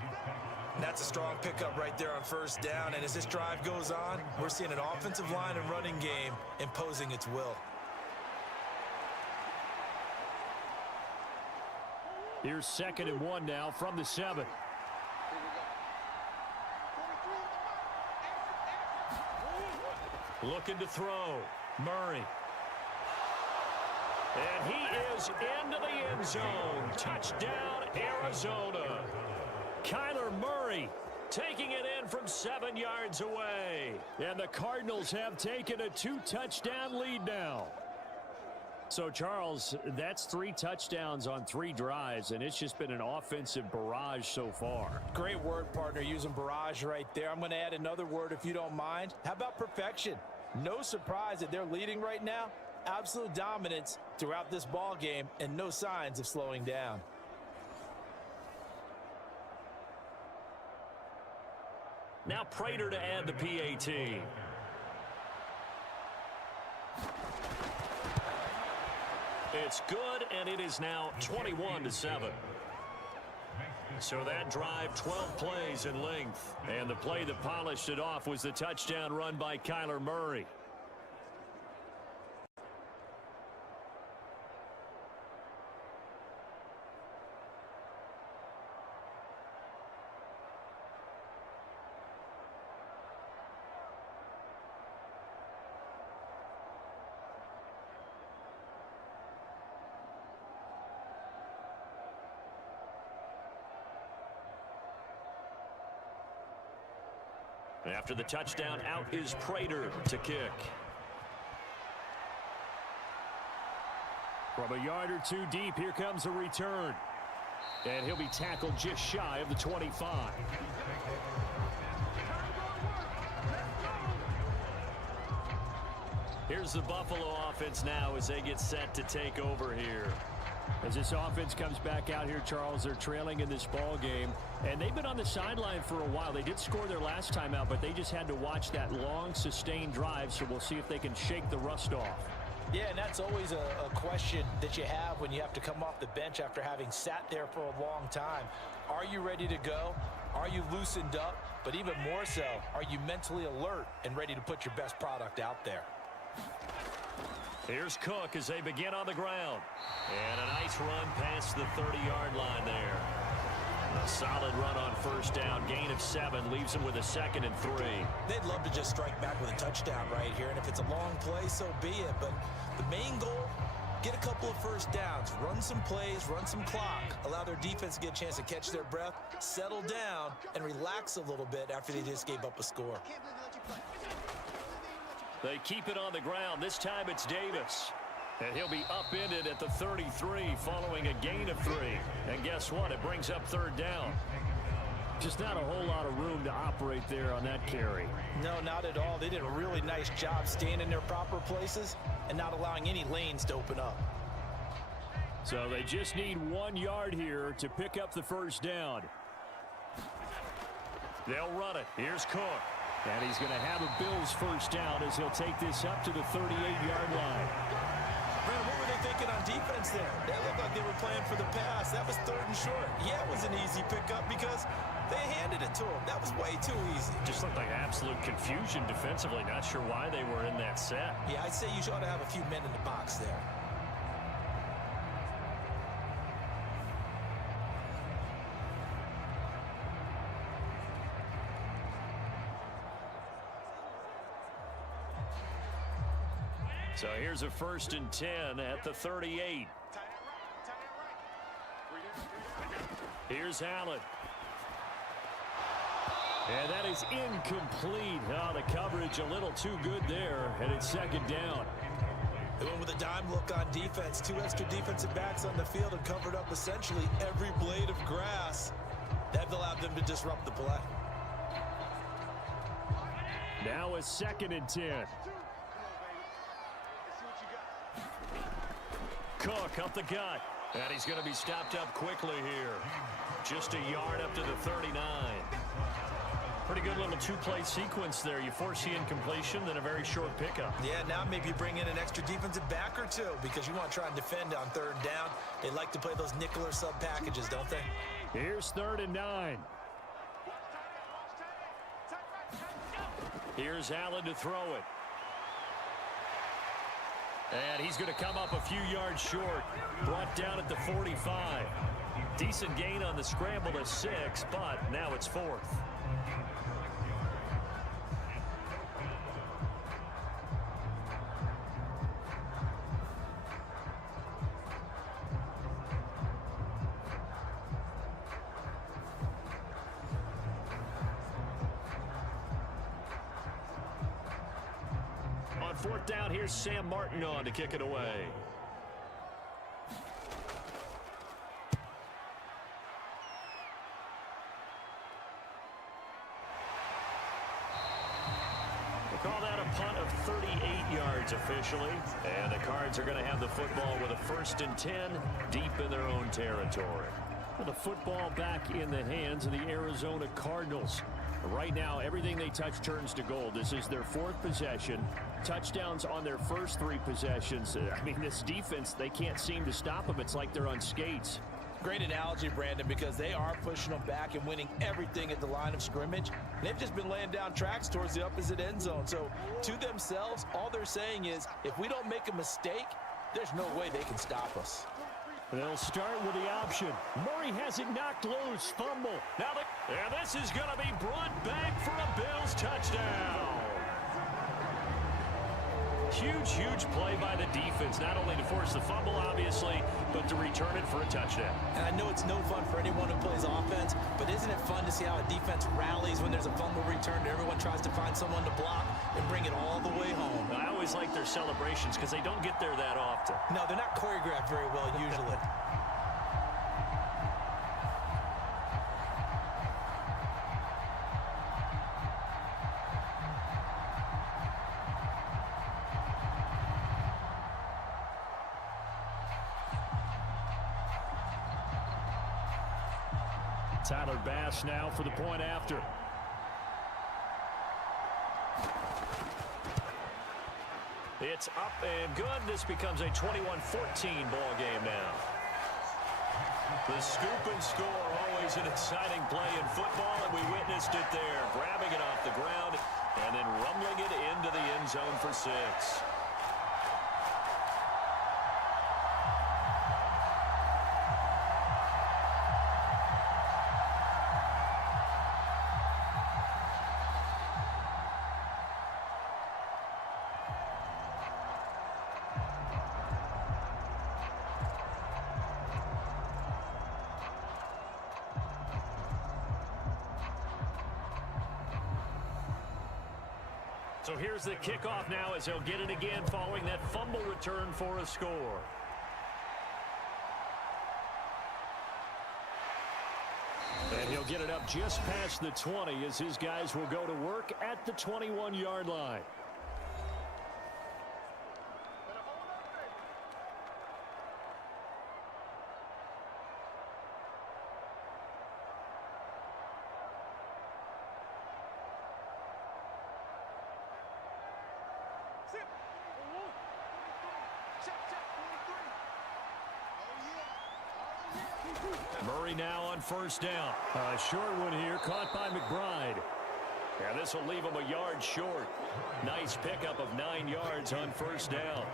That's a strong pickup right there on 1st down. And as this drive goes on, we're seeing an offensive line and running game imposing its will. Here's 2nd and 1 now from the 7. Looking to throw. Murray. And he is into the end zone. Touchdown, Arizona. Kyler Murray taking it in from 7 yards away. And the Cardinals have taken a 2-touchdown lead now. So, Charles, that's 3 touchdowns on 3 drives, and it's just been an offensive barrage so far. Great word, partner, using barrage right there. I'm going to add another word if you don't mind. How about perfection? No surprise that they're leading right now. Absolute dominance throughout this ball game and no signs of slowing down. Now Prater to add the PAT. It's good, and it is now 21-7. So that drive, 12 plays in length. And the play that polished it off was the touchdown run by Kyler Murray. After the touchdown, out is Prater to kick. From a yard or 2 deep, here comes a return. And he'll be tackled just shy of the 25. Here's the Buffalo offense now as they get set to take over here. As this offense comes back out here, Charles, they're trailing in this ball game, and they've been on the sideline for a while. They did score their last time out, but they just had to watch that long, sustained drive, so we'll see if they can shake the rust off. Yeah, and that's always a question that you have when you have to come off the bench after having sat there for a long time. Are you ready to go? Are you loosened up? But even more so, are you mentally alert and ready to put your best product out there? Here's Cook as they begin on the ground. And a nice run past the 30-yard line there. A solid run on first down. Gain of 7 leaves them with a 2nd and 3. They'd love to just strike back with a touchdown right here. And if it's a long play, so be it. But the main goal, get a couple of first downs. Run some plays, run some clock. Allow their defense to get a chance to catch their breath, settle down, and relax a little bit after they just gave up a score. They keep it on the ground. This time it's Davis. And he'll be upended at the 33 following a gain of 3. And guess what? It brings up 3rd down. Just not a whole lot of room to operate there on that carry. No, not at all. They did a really nice job staying in their proper places and not allowing any lanes to open up. So they just need 1 yard here to pick up the first down. They'll run it. Here's Cook. And he's going to have a Bills first down as he'll take this up to the 38-yard line. Man, what were they thinking on defense there? They looked like they were playing for the pass. That was 3rd and short. Yeah, it was an easy pickup because they handed it to him. That was way too easy. Just looked like absolute confusion defensively. Not sure why they were in that set. Yeah, I'd say you ought to have a few men in the box there. So here's a 1st and 10 at the 38. Here's Allen. And that is incomplete. Oh, the coverage a little too good there, and it's 2nd down. They went with a dime look on defense. 2 extra defensive backs on the field and covered up essentially every blade of grass. That allowed them to disrupt the play. Now a 2nd and 10. Cook up the gut. And he's going to be stopped up quickly here. Just a yard up to the 39. Pretty good little 2-play sequence there. You force the incompletion, then a very short pickup. Yeah, now maybe you bring in an extra defensive back or 2 because you want to try and defend on 3rd down. They like to play those nickel or sub packages, don't they? Here's 3rd and 9. Here's Allen to throw it. And he's going to come up a few yards short. Brought down at the 45. Decent gain on the scramble to 6, but now it's 4th. On 4th down, here's Sam Martin on to kick it away. We'll call that a punt of 38 yards officially. And the Cards are going to have the football with a 1st and 10 deep in their own territory. The football back in the hands of the Arizona Cardinals. Right now, everything they touch turns to gold. This is their 4th possession. Touchdowns on their first 3 possessions. I mean, this defense, they can't seem to stop them. It's like they're on skates. Great analogy, Brandon, because they are pushing them back and winning everything at the line of scrimmage. They've just been laying down tracks towards the opposite end zone. So to themselves, all they're saying is, if we don't make a mistake, there's no way they can stop us. They'll start with the option. Murray has it knocked loose. Fumble. Now, and this is going to be brought back for a Bills touchdown. Huge play by the defense, not only to force the fumble, obviously, but to return it for a touchdown. And I know it's no fun for anyone who plays offense, but isn't it fun to see how a defense rallies when there's a fumble return and everyone tries to find someone to block and bring it all the way home? I always like their celebrations because they don't get there that often. No, they're not choreographed very well usually. Tyler Bass now for the point after. It's up and good. This becomes a 21-14 ball game now. The scoop and score, always an exciting play in football, and we witnessed it there. Grabbing it off the ground and then rumbling it into the end zone for 6. So here's the kickoff now as he'll get it again following that fumble return for a score. And he'll get it up just past the 20 as his guys will go to work at the 21-yard line. Murray now on first down. A short one here, caught by McBride. Yeah, this will leave him a yard short. Nice pickup of 9 yards on first down.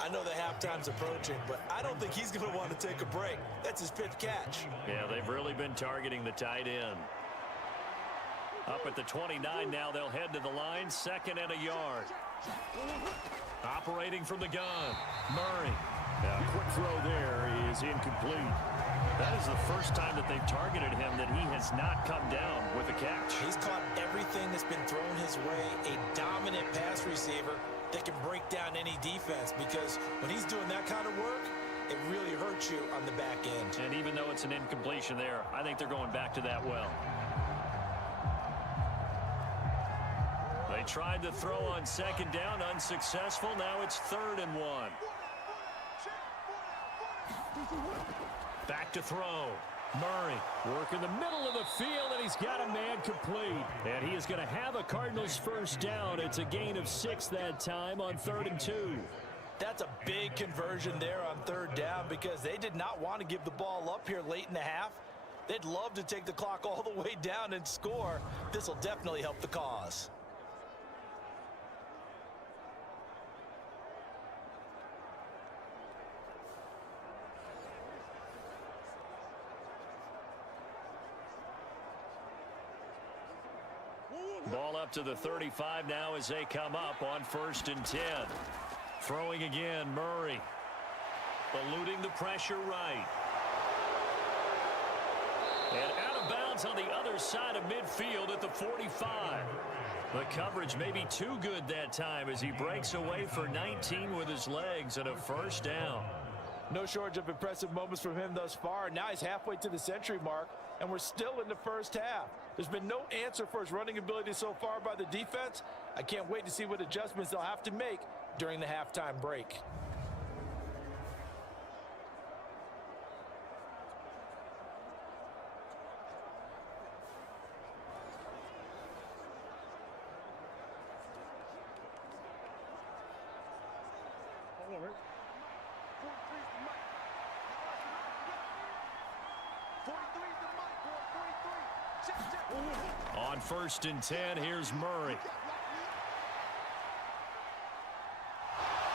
I know the halftime's approaching, but I don't think he's going to want to take a break. That's his pitch catch. Yeah, they've really been targeting the tight end. Up at the 29 now, they'll head to the line, 2nd and a yard. Operating from the gun, Murray. A quick throw there is incomplete. That is the first time that they've targeted him that he has not come down with a catch. He's caught everything that's been thrown his way. A dominant pass receiver that can break down any defense, because when he's doing that kind of work, it really hurts you on the back end. And even though it's an incompletion there, I think they're going back to that well. They tried to throw on 2nd down, unsuccessful. Now it's 3rd and 1. Back to throw. Murray work in the middle of the field, and he's got a man complete. And he is going to have a Cardinals first down. It's a gain of 6 that time on 3rd and 2. That's a big conversion there on 3rd down, because they did not want to give the ball up here late in the half. They'd love to take the clock all the way down and score. This will definitely help the cause. Ball up to the 35 now as they come up on 1st and 10. Throwing again, Murray. Eluding the pressure right. And out of bounds on the other side of midfield at the 45. The coverage may be too good that time as he breaks away for 19 with his legs and a first down. No shortage of impressive moments from him thus far. Now he's halfway to the century mark, and we're still in the first half. There's been no answer for his running ability so far by the defense. I can't wait to see what adjustments they'll have to make during the halftime break. On 1st and 10, here's Murray.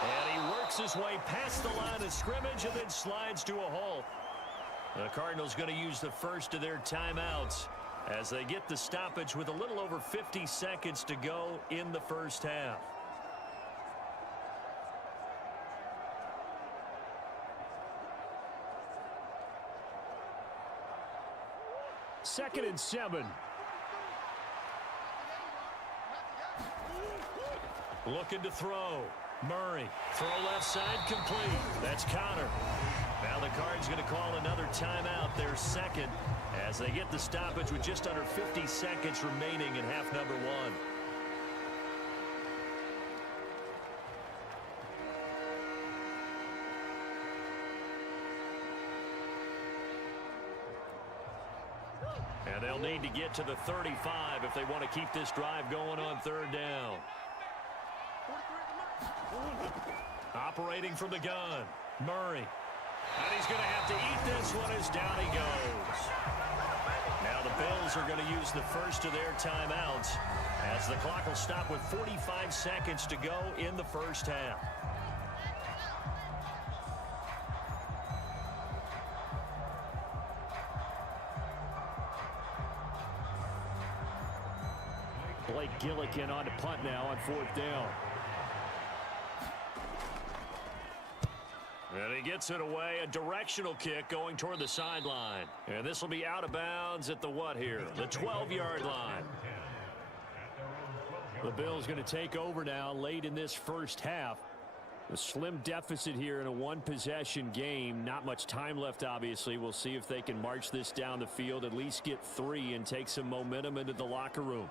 And he works his way past the line of scrimmage and then slides to a halt. The Cardinals going to use the first of their timeouts as they get the stoppage with a little over 50 seconds to go in the first half. Second and 7. Looking to throw. Murray. Throw left side complete. That's Connor. Now the Cards going to call another timeout, their second, as they get the stoppage with just under 50 seconds remaining in half number 1. And they'll need to get to the 35 if they want to keep this drive going on third down. Operating from the gun, Murray. And he's going to have to eat this one as down he goes. Now the Bills are going to use the first of their timeouts as the clock will stop with 45 seconds to go in the first half. Blake Gillikin on to punt now on fourth down. And he gets it away, a directional kick going toward the sideline. And this will be out of bounds at the what here? The 12-yard line. The Bills going to take over now late in this first half. A slim deficit here in a one-possession game. Not much time left, obviously. We'll see if they can march this down the field, at least get 3 and take some momentum into the locker room.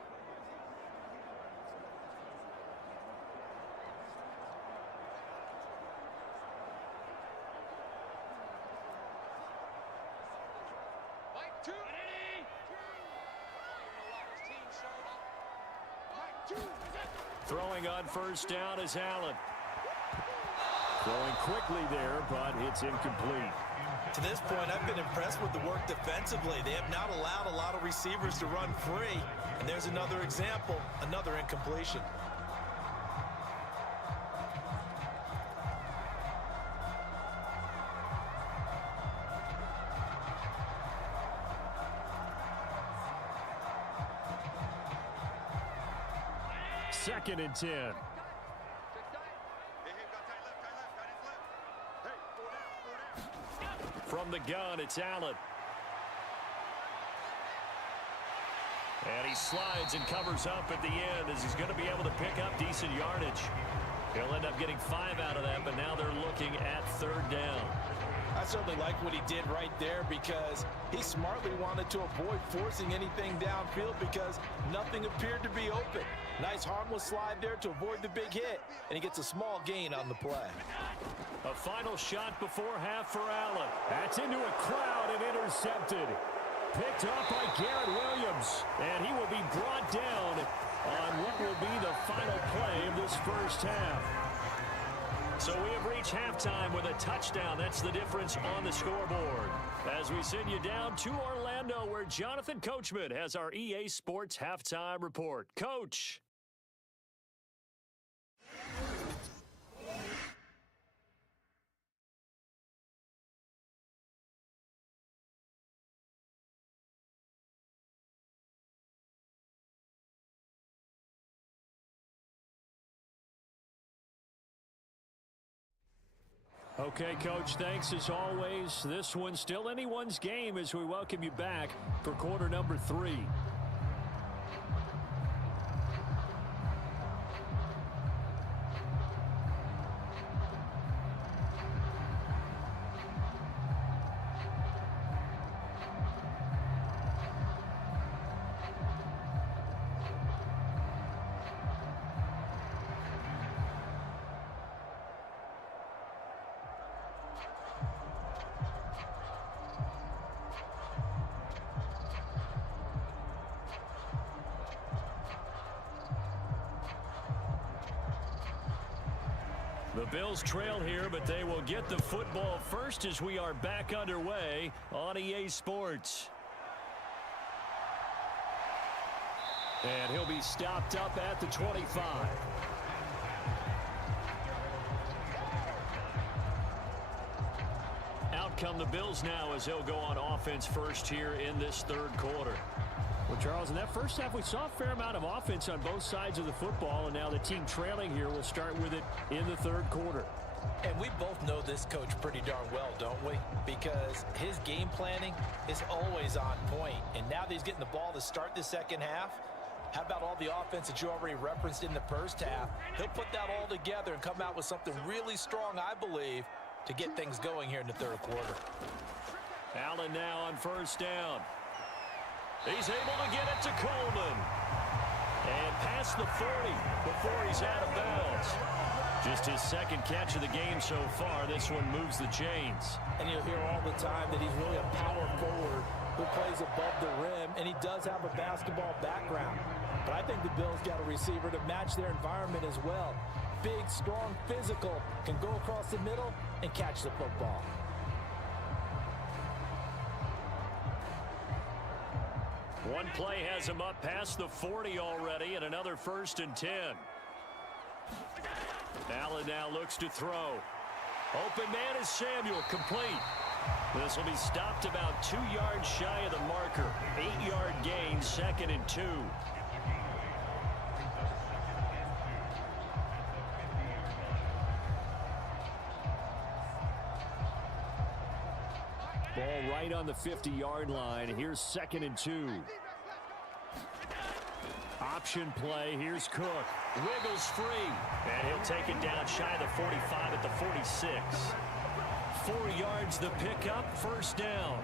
Throwing on first down is Allen. Throwing quickly there, but it's incomplete. To this point, I've been impressed with the work defensively. They have not allowed a lot of receivers to run free. And there's another example, another incompletion. Second and 10. From the gun, it's Allen. And he slides and covers up at the end as he's going to be able to pick up decent yardage. He'll end up getting 5 out of that, but now they're looking at third down. I certainly like what he did right there because he smartly wanted to avoid forcing anything downfield because nothing appeared to be open. Nice harmless slide there to avoid the big hit, and he gets a small gain on the play. A final shot before half for Allen. That's into a crowd and intercepted. Picked up by Garrett Williams, and he will be brought down on what will be the final play of this first half. So we have reached halftime with a touchdown. That's the difference on the scoreboard. As we send you down to Orlando, where Jonathan Coachman has our EA Sports Halftime Report. Coach. Okay, Coach, thanks as always. This one's still anyone's game as we welcome you back for quarter number 3. The Bills trail here, but they will get the football first as we are back underway on EA Sports. And he'll be stopped up at the 25. Out come the Bills now as they'll go on offense first here in this third quarter. Well, Charles, in that first half, we saw a fair amount of offense on both sides of the football, and now the team trailing here will start with it in the third quarter. And we both know this coach pretty darn well, don't we? Because his game planning is always on point. And now that he's getting the ball to start the second half, how about all the offense that you already referenced in the first half? He'll put that all together and come out with something really strong, I believe, to get things going here in the third quarter. Allen now on first down. He's able to get it to Coleman. And past the 40 before he's out of bounds. Just his second catch of the game so far. This one moves the chains. And you'll hear all the time that he's really a power forward who plays above the rim, and he does have a basketball background. But I think the Bills got a receiver to match their environment as well. Big, strong, physical, can go across the middle and catch the football. One play has him up past the 40 already, and another 1st and 10. Allen now looks to throw. Open man is Samuel, complete. This will be stopped about 2 yards shy of the marker. 8-yard gain, 2nd and 2. Ball right on the 50-yard line. Here's 2nd and 2. Option play. Here's Cook. Wiggles free. And he'll take it down shy of the 45 at the 46. 4 yards the pickup. 1st down.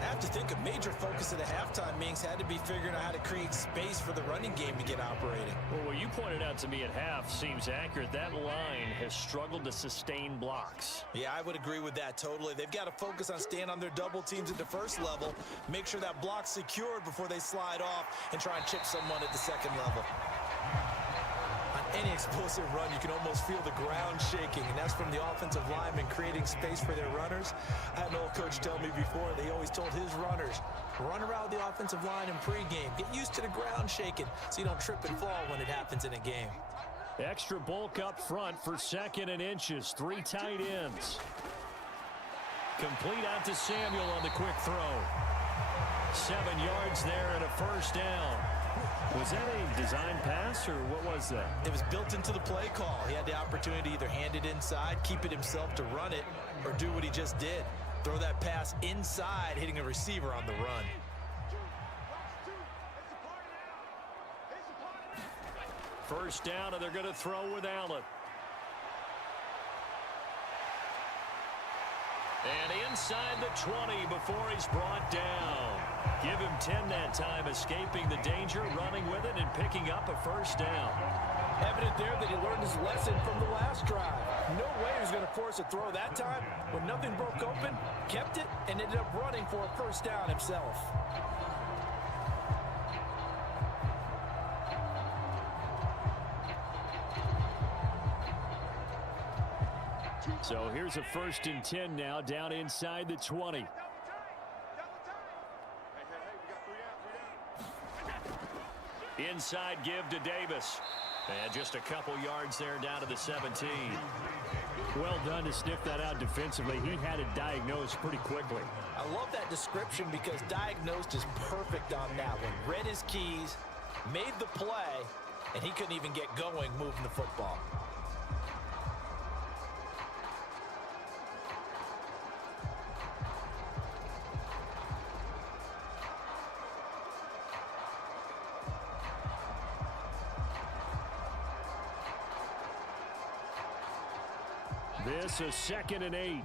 I have to think a major focus of the halftime meetings had to be figuring out how to create space for the running game to get operating. Well, what you pointed out to me at half seems accurate. That line has struggled to sustain blocks. Yeah, I would agree with that totally. They've got to focus on staying on their double teams at the first level, make sure that block's secured before they slide off and try and chip someone at the second level. On any explosive run, you can almost feel the ground shaking, and that's from the offensive linemen creating space for their runners. I had an old coach tell me before, they always told his runners, run around the offensive line in pregame. Get used to the ground shaking so you don't trip and fall when it happens in a game. Extra bulk up front for 2nd and inches. 3 tight ends. Complete out to Samuel on the quick throw. 7 yards there and a 1st down. Was that a design pass, or what was that? It was built into the play call. He had the opportunity to either hand it inside, keep it himself to run it, or do what he just did. Throw that pass inside, hitting a receiver on the run. First down, and they're going to throw with Allen. And inside the 20 before he's brought down. Give him 10 that time, escaping the danger, running with it, and picking up a 1st down. Evident there that he learned his lesson from the last drive. No way he was going to force a throw that time. When nothing broke open, kept it, and ended up running for a 1st down himself. So here's a 1st and 10 now, down inside the 20. Inside give to Davis. And just a couple yards there down to the 17. Well done to sniff that out defensively. He had it diagnosed pretty quickly. I love that description because diagnosed is perfect on that one. Read his keys, made the play, and he couldn't even get going moving the football. This is 2nd and 8.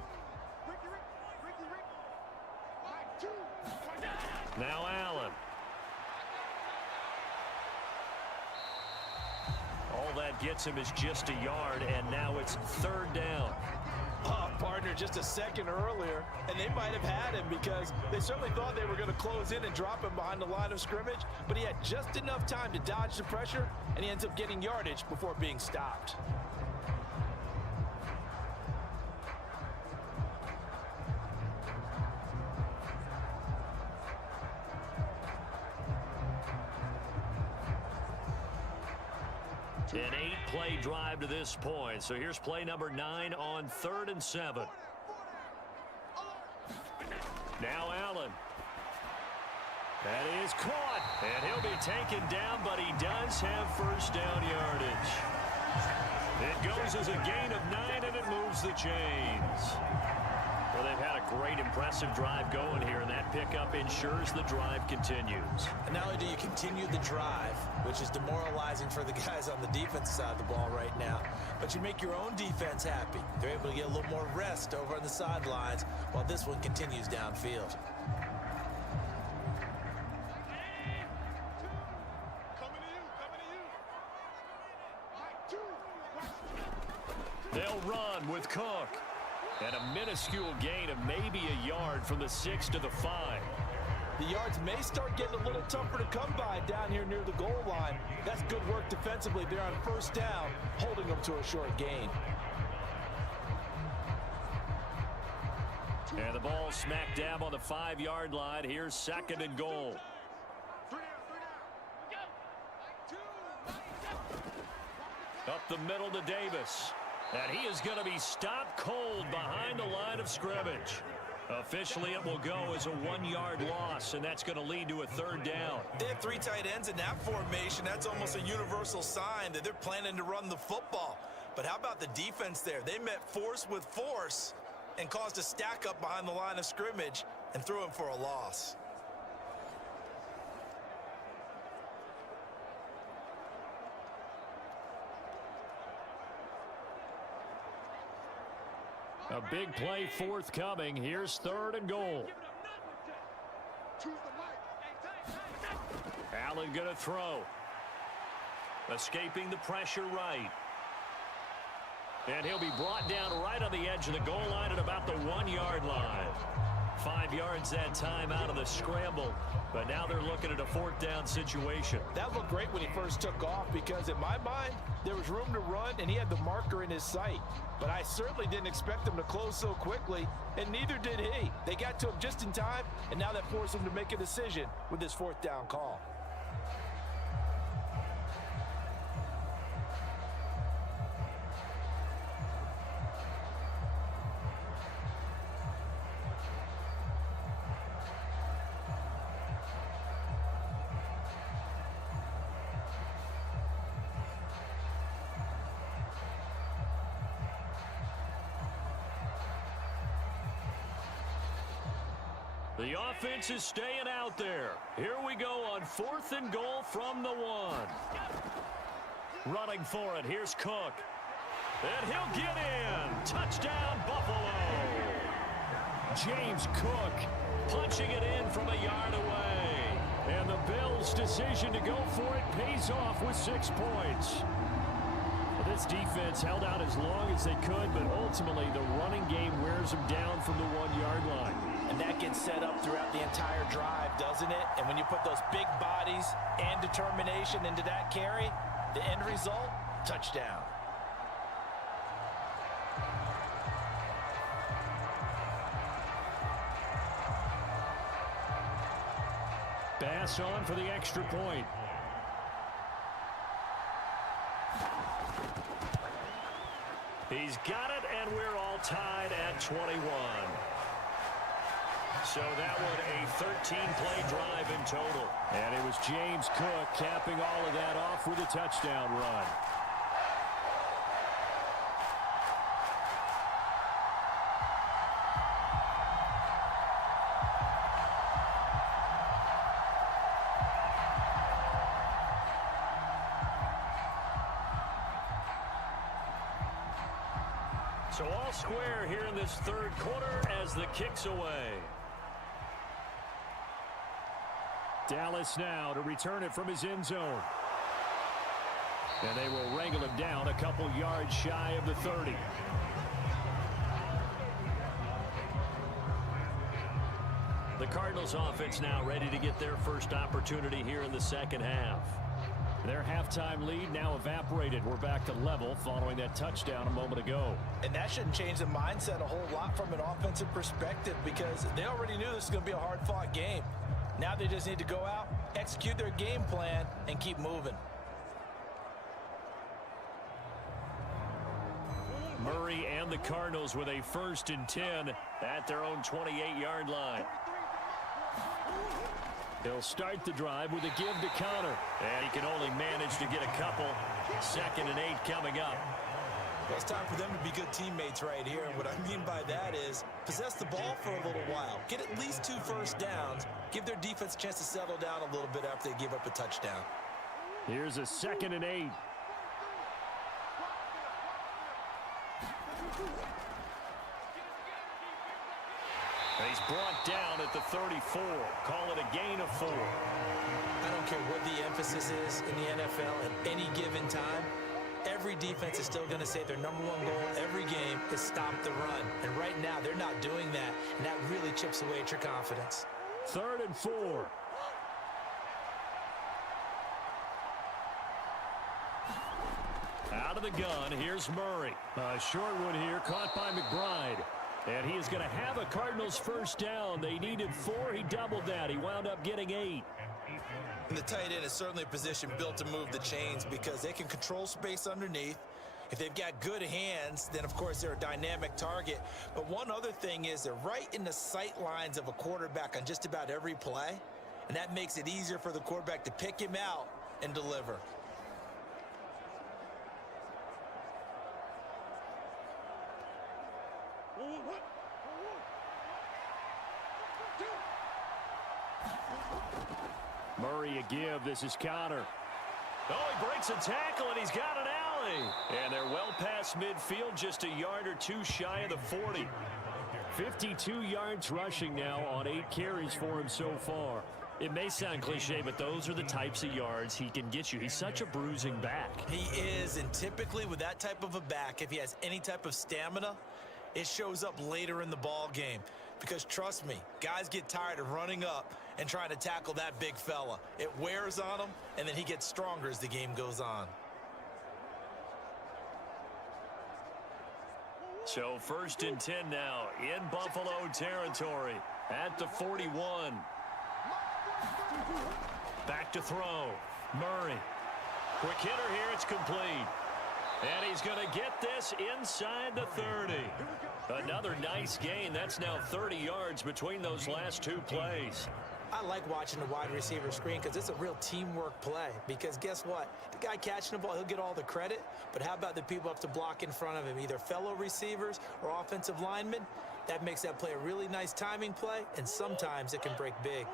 Now Allen. All that gets him is just a yard, and now it's 3rd down. Oh, partner, just a second earlier, and they might have had him because they certainly thought they were going to close in and drop him behind the line of scrimmage, but he had just enough time to dodge the pressure, and he ends up getting yardage before being stopped. An 8-play drive to this point. So here's play number 9 on 3rd and 7. Now Allen. That is caught. And he'll be taken down, but he does have 1st down yardage. It goes as a gain of 9, and it moves the chains. Well, they've had a great, impressive drive going here, and that pickup ensures the drive continues. And not only do you continue the drive, which is demoralizing for the guys on the defense side of the ball right now, but you make your own defense happy. They're able to get a little more rest over on the sidelines while this one continues downfield. They'll run with Cook. And a minuscule gain of maybe a yard from the 6 to the 5. The yards may start getting a little tougher to come by down here near the goal line. That's good work defensively there on first down, holding them to a short gain. And the ball smack dab on the 5-yard line. Here's 2nd and goal. Up the middle to Davis. And he is going to be stopped cold behind the line of scrimmage. Officially, it will go as a 1-yard loss, and that's going to lead to a 3rd down. They have 3 tight ends in that formation. That's almost a universal sign that they're planning to run the football. But how about the defense there? They met force with force and caused a stack up behind the line of scrimmage and threw him for a loss. A big play forthcoming. Here's 3rd and goal. Allen going to throw. Escaping the pressure right. And he'll be brought down right on the edge of the goal line at about the 1-yard line. 5 yards that time out of the scramble. But now they're looking at a 4th down situation. That looked great when he first took off because in my mind, there was room to run and he had the marker in his sight. But I certainly didn't expect him to close so quickly, and neither did he. They got to him just in time, and now that forced him to make a decision with his 4th down call. The offense is staying out there. Here we go on 4th and goal from the 1. Running for it. Here's Cook. And he'll get in. Touchdown, Buffalo. James Cook punching it in from a yard away. And the Bills' decision to go for it pays off with 6 points. This defense held out as long as they could, but ultimately the running game wears them down from the 1-yard line. And that gets set up throughout the entire drive, doesn't it? And when you put those big bodies and determination into that carry, the end result, touchdown. Bass on for the extra point. He's got it, and we're all tied at 21. So that one a 13-play drive in total. And it was James Cook capping all of that off with a touchdown run. So all square here in this 3rd quarter as the kick's away. Dallas now to return it from his end zone. And they will wrangle him down a couple yards shy of the 30. The Cardinals offense now ready to get their first opportunity here in the 2nd half. Their halftime lead now evaporated. We're back to level following that touchdown a moment ago. And that shouldn't change the mindset a whole lot from an offensive perspective because they already knew this was going to be a hard-fought game. Now they just need to go out, execute their game plan, and keep moving. Murray and the Cardinals with a 1st and 10 at their own 28-yard line. He'll start the drive with a give to counter. And he can only manage to get a couple. 2nd and 8 coming up. Well, it's time for them to be good teammates right here. And what I mean by that is possess the ball for a little while. Get at least 2 first downs. Give their defense a chance to settle down a little bit after they give up a touchdown. Here's a 2nd and 8. He's brought down at the 34. Call it a gain of 4. I don't care what the emphasis is in the NFL at any given time. Every defense is still going to say their #1 goal every game is stop the run. And right now, they're not doing that, and that really chips away at your confidence. 3rd and 4. Out of the gun, here's Murray. A short one here, caught by McBride. And he is going to have a Cardinals first down. They needed 4. He doubled that. He wound up getting 8. And the tight end is certainly a position built to move the chains because they can control space underneath. If they've got good hands, then, of course, they're a dynamic target. But one other thing is they're right in the sight lines of a quarterback on just about every play. And that makes it easier for the quarterback to pick him out and deliver. Murray a give. This is Connor. Oh, he breaks a tackle, and he's got an alley. And they're well past midfield, just a yard or two shy of the 40. 52 yards rushing now on 8 carries for him so far. It may sound cliche, but those are the types of yards he can get you. He's such a bruising back. He is, and typically with that type of a back, if he has any type of stamina, it shows up later in the ball game. Because trust me, guys get tired of running up and trying to tackle that big fella. It wears on him, and then he gets stronger as the game goes on. So 1st and 10 now in Buffalo territory at the 41. Back to throw. Murray. Quick hitter here. It's complete. And he's going to get this inside the 30. Another nice gain. That's now 30 yards between those last 2 plays. I like watching the wide receiver screen because it's a real teamwork play. Because guess what? The guy catching the ball, he'll get all the credit. But how about the people up to block in front of him, either fellow receivers or offensive linemen? That makes that play a really nice timing play, and sometimes it can break big.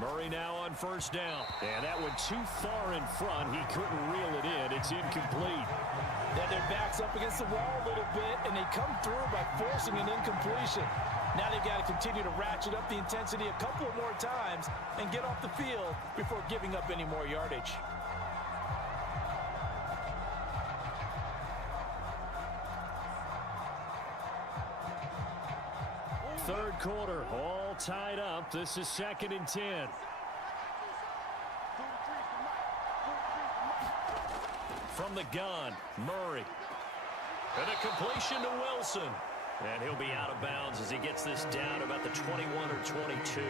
Murray now on 1st down. And that went too far in front. He couldn't reel it in. It's incomplete. Then their back's up against the wall a little bit, and they come through by forcing an incompletion. Now they've got to continue to ratchet up the intensity a couple of more times and get off the field before giving up any more yardage. Third quarter, all tied up. This is 2nd and 10. From the gun, Murray. And a completion to Wilson. And he'll be out of bounds as he gets this down about the 21 or 22.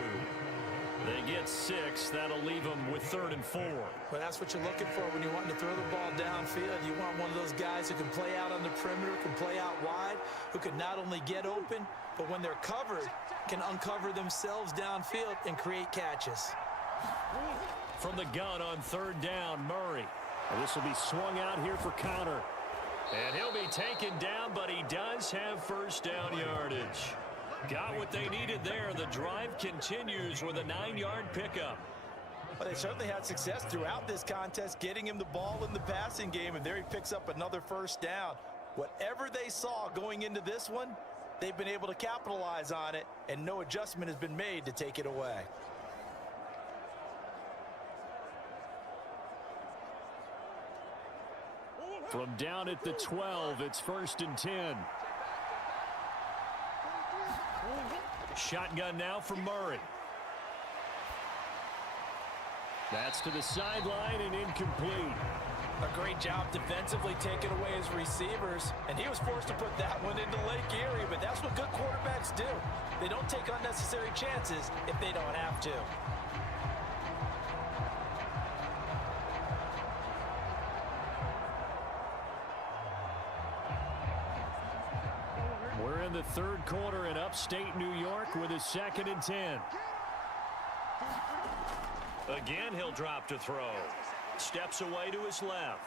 They get 6. That'll leave them with 3rd and 4. Well, that's what you're looking for when you're wanting to throw the ball downfield. You want one of those guys who can play out on the perimeter, can play out wide, who can not only get open, but when they're covered, can uncover themselves downfield and create catches. From the gun on 3rd down, Murray. And this will be swung out here for Connor. And he'll be taken down, but he does have 1st down yardage. Got what they needed there. The drive continues with a 9-yard pickup. Well, they certainly had success throughout this contest, getting him the ball in the passing game, and there he picks up another 1st down. Whatever they saw going into this one, they've been able to capitalize on it, and no adjustment has been made to take it away. From down at the 12, it's 1st and 10. Shotgun now for Murray. That's to the sideline and incomplete. A great job defensively taking away his receivers, and he was forced to put that one into Lake Erie, but that's what good quarterbacks do. They don't take unnecessary chances if they don't have to. We're in the 3rd quarter in upstate New York with a 2nd and 10. Again, he'll drop to throw. Steps away to his left.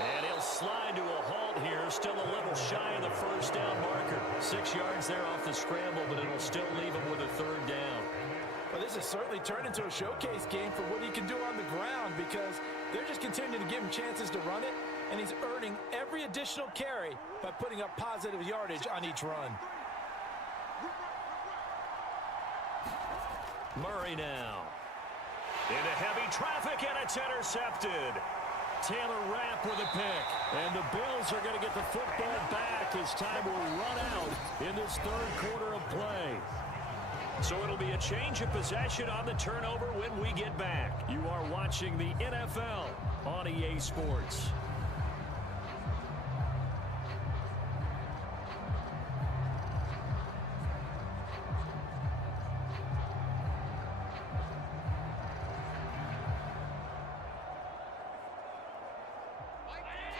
And he'll slide to a halt here. Still a little shy of the 1st down marker. 6 yards there off the scramble, but it'll still leave him with a 3rd down. Well, this has certainly turned into a showcase game for what he can do on the ground because they're just continuing to give him chances to run it, and he's earning every additional carry by putting up positive yardage on each run. Murray now. Into heavy traffic, and it's intercepted. Taylor Rapp with a pick. And the Bills are going to get the football back as time will run out in this third quarter of play. So it'll be a change of possession on the turnover when we get back. You are watching the NFL on EA Sports.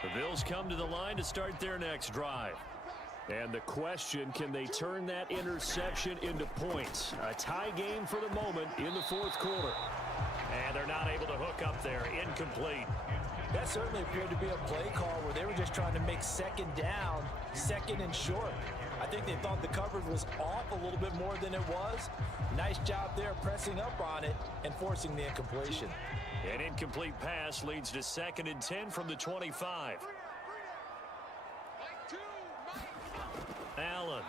The Bills come to the line to start their next drive. And the question, can they turn that interception into points? A tie game for the moment in the fourth quarter. And they're not able to hook up there. Incomplete. That certainly appeared to be a play call where they were just trying to make second down, second and short. I think they thought the coverage was off a little bit more than it was. Nice job there pressing up on it and forcing the incompletion. An incomplete pass leads to 2nd and 10 from the 25. Allen.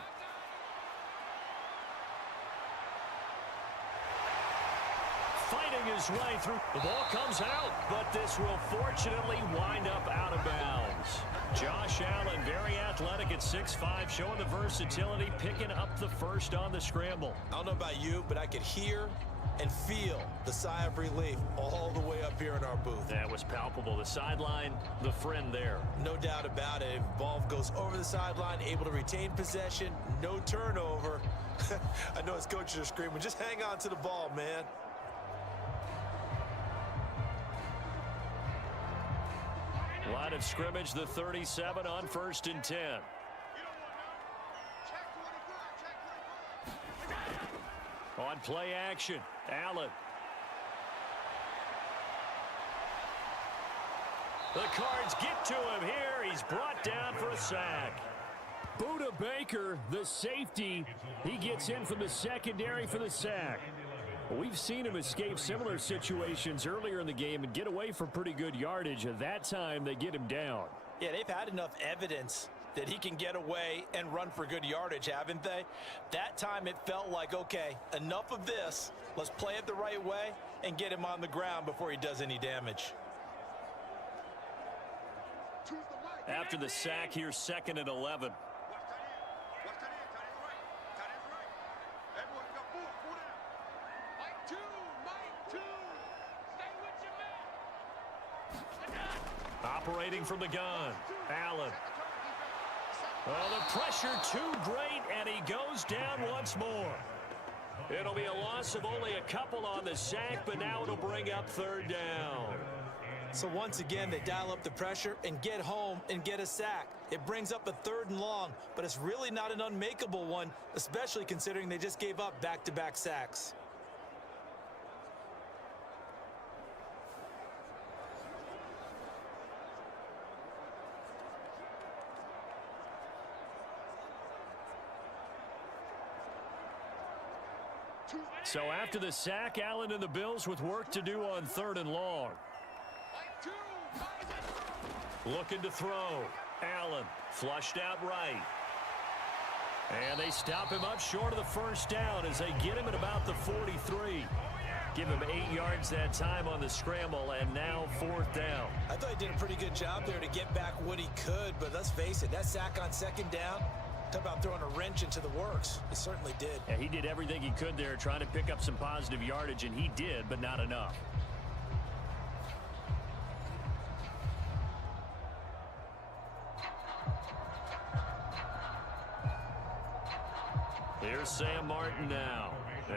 Fighting his way through. The ball comes out, but this will fortunately wind up out of bounds. Josh Allen, very athletic at 6'5", showing the versatility, picking up the first on the scramble. I don't know about you, but I could hear and feel the sigh of relief all the way up here in our booth. That was palpable. The sideline, the friend there. No doubt about it. If the ball goes over the sideline, able to retain possession, no turnover. I know his coaches are screaming, just hang on to the ball, man. Line of scrimmage, the 37 on 1st and 10. On play action, Allen. The Cards get to him here. He's brought down for a sack. Buda Baker, the safety, he gets in from the secondary for the sack. We've seen him escape similar situations earlier in the game and get away for pretty good yardage. At that time, they get him down. Yeah, they've had enough evidence that he can get away and run for good yardage, haven't they? That time it felt like, okay, enough of this. Let's play it the right way and get him on the ground before he does any damage. After the sack, here's 2nd and 11. Operating from the gun, Allen. Oh, the pressure too great, and he goes down once more. It'll be a loss of only a couple on the sack, but now it'll bring up 3rd down. So once again, they dial up the pressure and get home and get a sack. It brings up a 3rd and long, but it's really not an unmakeable one, especially considering they just gave up back-to-back sacks. So after the sack, Allen and the Bills with work to do on 3rd and long. Looking to throw. Allen flushed out right. And they stop him up short of the 1st down as they get him at about the 43. Give him 8 yards that time on the scramble, and now 4th down. I thought he did a pretty good job there to get back what he could, but let's face it, that sack on 2nd down, talk about throwing a wrench into the works. It certainly did. Yeah, he did everything he could there trying to pick up some positive yardage, and he did, but not enough. Here's Sam Martin now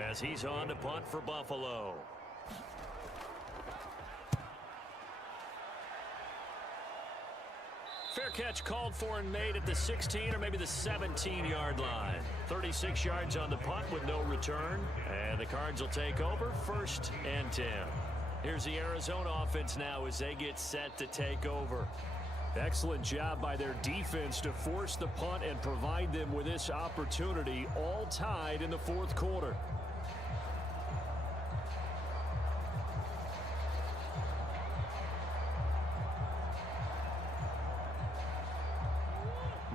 as he's on to punt for Buffalo. Fair catch called for and made at the 16 or maybe the 17-yard line. 36 yards on the punt with no return. And the Cards will take over 1st and 10. Here's the Arizona offense now as they get set to take over. Excellent job by their defense to force the punt and provide them with this opportunity, all tied in the 4th quarter.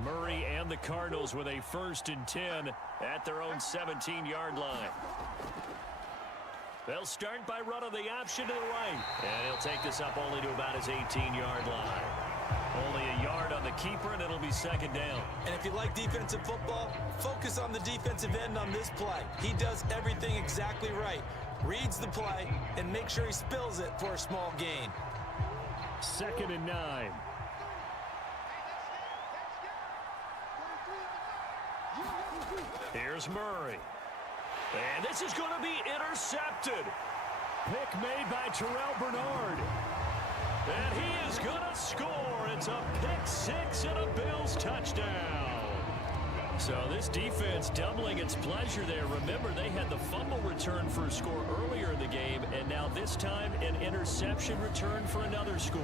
Murray and the Cardinals with a 1st and 10 at their own 17-yard line. They'll start by running the option to the right. And he'll take this up only to about his 18-yard line. Only a yard on the keeper, and it'll be second down. And if you like defensive football, focus on the defensive end on this play. He does everything exactly right. Reads the play and make sure he spills it for a small gain. 2nd and 9. Here's Murray. And this is going to be intercepted. Pick made by Terrell Bernard. And he is going to score. It's a pick six and a Bills touchdown. So this defense doubling its pleasure there. Remember, they had the fumble return for a score earlier in the game, and now this time an interception return for another score.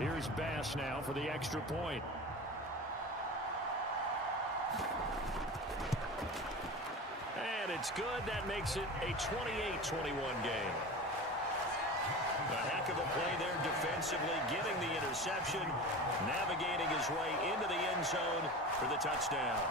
Here's Bass now for the extra point. And it's good. That makes it a 28-21 game. A heck of a play there defensively, getting the interception, navigating his way into the end zone for the touchdown.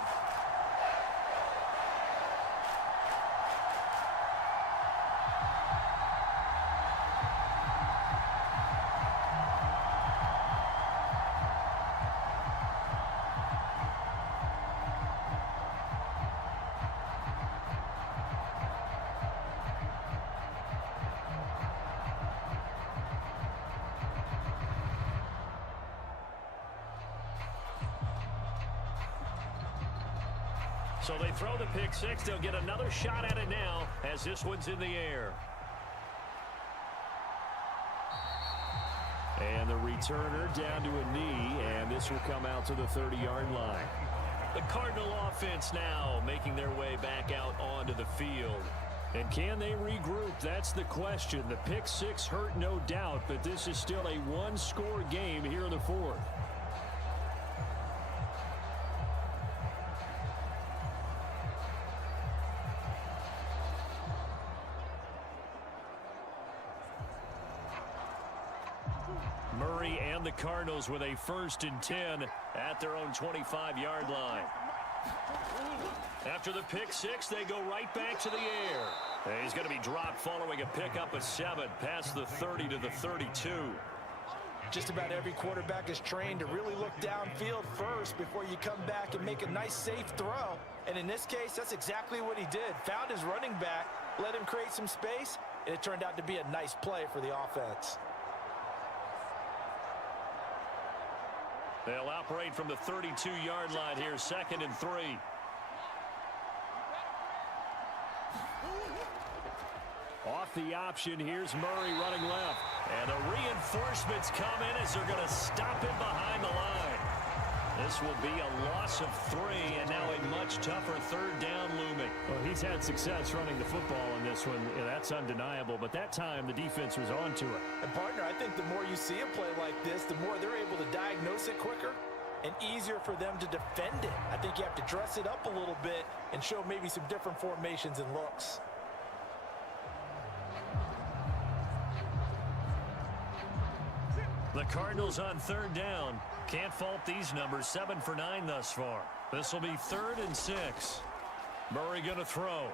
So they throw the pick six. They'll get another shot at it now as this one's in the air. And the returner down to a knee, and this will come out to the 30-yard line. The Cardinal offense now making their way back out onto the field. And can they regroup? That's the question. The pick six hurt, no doubt, but this is still a one-score game here in the fourth. Murray and the Cardinals with a 1st and 10 at their own 25-yard line. After the pick six, they go right back to the air. And he's going to be dropped following a pickup of 7 past the 30 to the 32. Just about every quarterback is trained to really look downfield first before you come back and make a nice, safe throw. And in this case, that's exactly what he did. Found his running back, let him create some space, and it turned out to be a nice play for the offense. They'll operate from the 32-yard line here, 2nd and 3. Off the option, here's Murray running left. And the reinforcements come in as they're going to stop him behind the line. This will be a loss of 3, and now a much tougher 3rd down looming. Well, he's had success running the football in this one. Yeah, that's undeniable, but that time the defense was on to it. And, partner, I think the more you see a play like this, the more they're able to diagnose it quicker and easier for them to defend it. I think you have to dress it up a little bit and show maybe some different formations and looks. The Cardinals on 3rd down. Can't fault these numbers. 7 for 9 thus far. This will be 3rd and 6. Murray going to throw.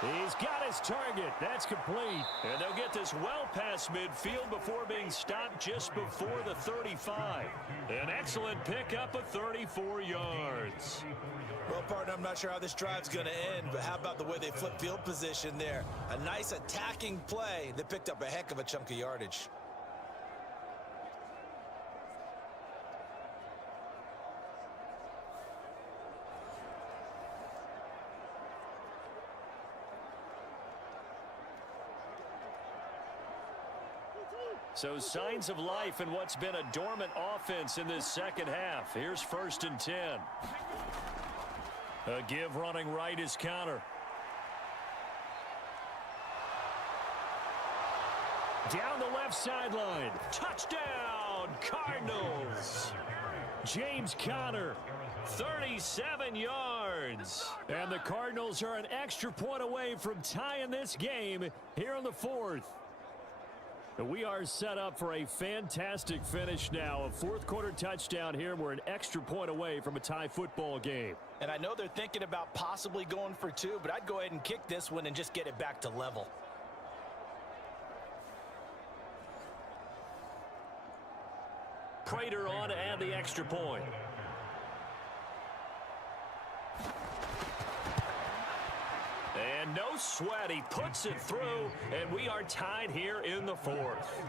He's got his target. That's complete. And they'll get this well past midfield before being stopped just before the 35. An excellent pickup of 34 yards. Well, partner, I'm not sure how this drive's going to end, but how about the way they flip field position there? A nice attacking play that picked up a heck of a chunk of yardage. So signs of life in what's been a dormant offense in this second half. Here's 1st and 10. A give running right is counter. Down the left sideline. Touchdown, Cardinals. James Conner, 37 yards. And the Cardinals are an extra point away from tying this game here in the fourth. We are set up for a fantastic finish now. A fourth-quarter touchdown here. We're an extra point away from a tie football game. And I know they're thinking about possibly going for two, but I'd go ahead and kick this one and just get it back to level. Prater on to add the extra point. And no sweat, he puts it through, and we are tied here in the fourth.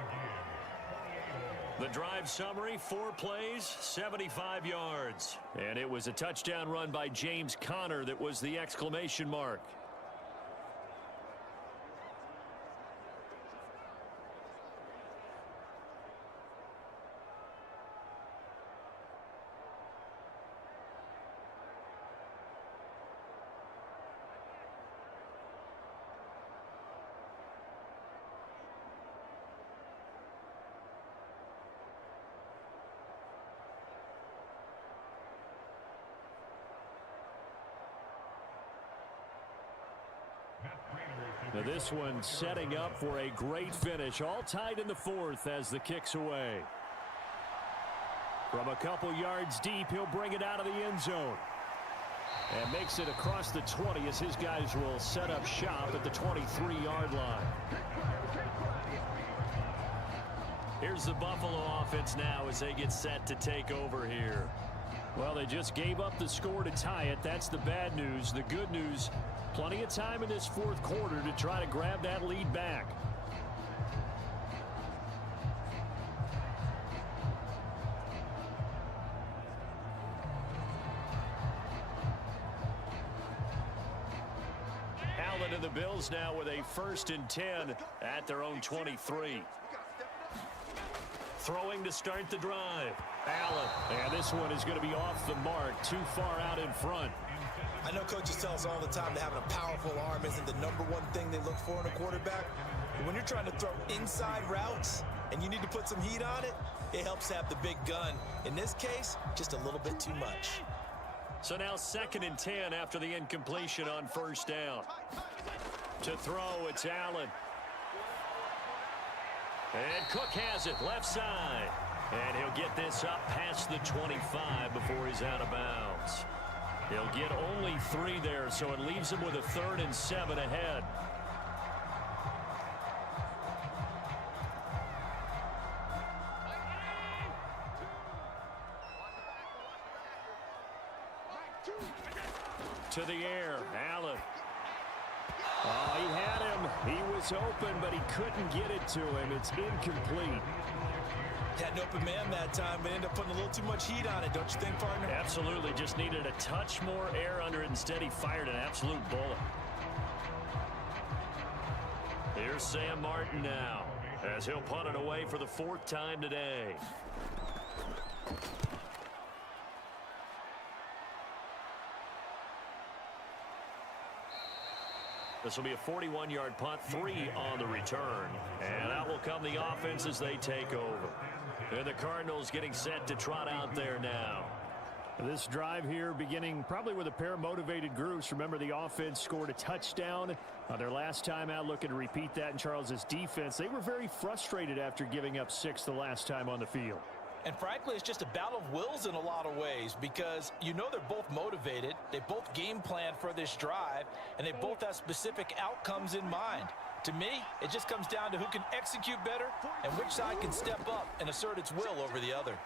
The drive summary, 4 plays, 75 yards. And it was a touchdown run by James Conner that was the exclamation mark. Now this one setting up for a great finish. All tied in the fourth as the kick's away. From a couple yards deep, he'll bring it out of the end zone. And makes it across the 20 as his guys will set up shop at the 23-yard line. Here's the Buffalo offense now as they get set to take over here. Well, they just gave up the score to tie it. That's the bad news. The good news, plenty of time in this fourth quarter to try to grab that lead back. Allen and the Bills now with a 1st and 10 at their own 23. Throwing to start the drive. Allen. And this one is going to be off the mark, too far out in front. I know coaches tell us all the time that having a powerful arm isn't the #1 thing they look for in a quarterback. But when you're trying to throw inside routes and you need to put some heat on it, it helps have the big gun. In this case, just a little bit too much. So now 2nd and 10 after the incompletion on 1st down. To throw, it's Allen. And Cook has it left side. And he'll get this up past the 25 before he's out of bounds. He'll get only 3 there, so it leaves him with a 3rd and 7 ahead. To the air, Allen. Oh, he had him. He was open, but he couldn't get it to him. It's incomplete. Had an open man that time, but ended up putting a little too much heat on it, don't you think, partner? Absolutely. Just needed a touch more air under it. Instead, he fired an absolute bullet. Here's Sam Martin now, as he'll punt it away for the 4th time today. This will be a 41-yard punt, 3 on the return. And out will come the offense as they take over. And the Cardinals getting set to trot out there now. This drive here beginning probably with a pair of motivated groups. Remember, the offense scored a touchdown their last time out. Looking to repeat that in Charles's defense. They were very frustrated after giving up 6 the last time on the field. And frankly, it's just a battle of wills in a lot of ways because you know they're both motivated. They both game plan for this drive, and they both have specific outcomes in mind. To me, it just comes down to who can execute better and which side can step up and assert its will over the other.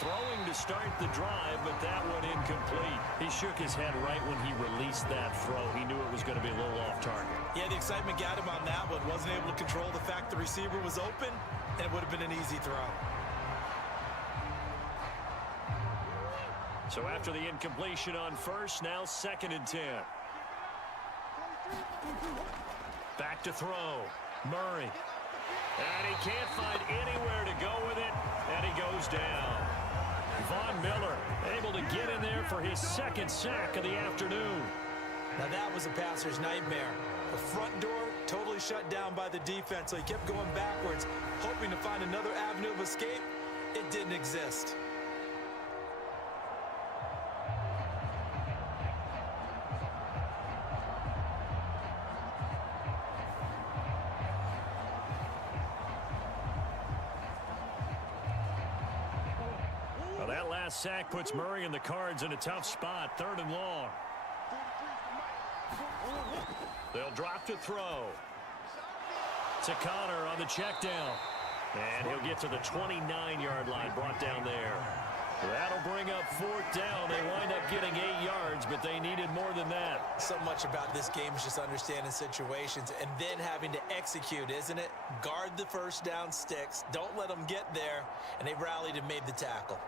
Throwing to start the drive, but that one incomplete. He shook his head right when he released that throw. He knew it was going to be a little off target. Yeah, the excitement got him on that one. Wasn't able to control the fact the receiver was open, and it would have been an easy throw. So after the incompletion on 1st, now 2nd and 10. Back to throw. Murray. And he can't find anywhere to go with it, and he goes down. Von Miller able to get in there for his 2nd sack of the afternoon. Now that was a passer's nightmare. The front door Totally shut down by the defense, so he kept going backwards, hoping to find another avenue of escape. It didn't exist. Well, that last sack puts Murray and the Cards in a tough spot, 3rd and long. They'll drop to throw. To Connor on the check down. And he'll get to the 29-yard line, brought down there. That'll bring up 4th down. They wind up getting 8 yards, but they needed more than that. So much about this game is just understanding situations and then having to execute, isn't it? Guard the first down sticks. Don't let them get there. And they rallied and made the tackle.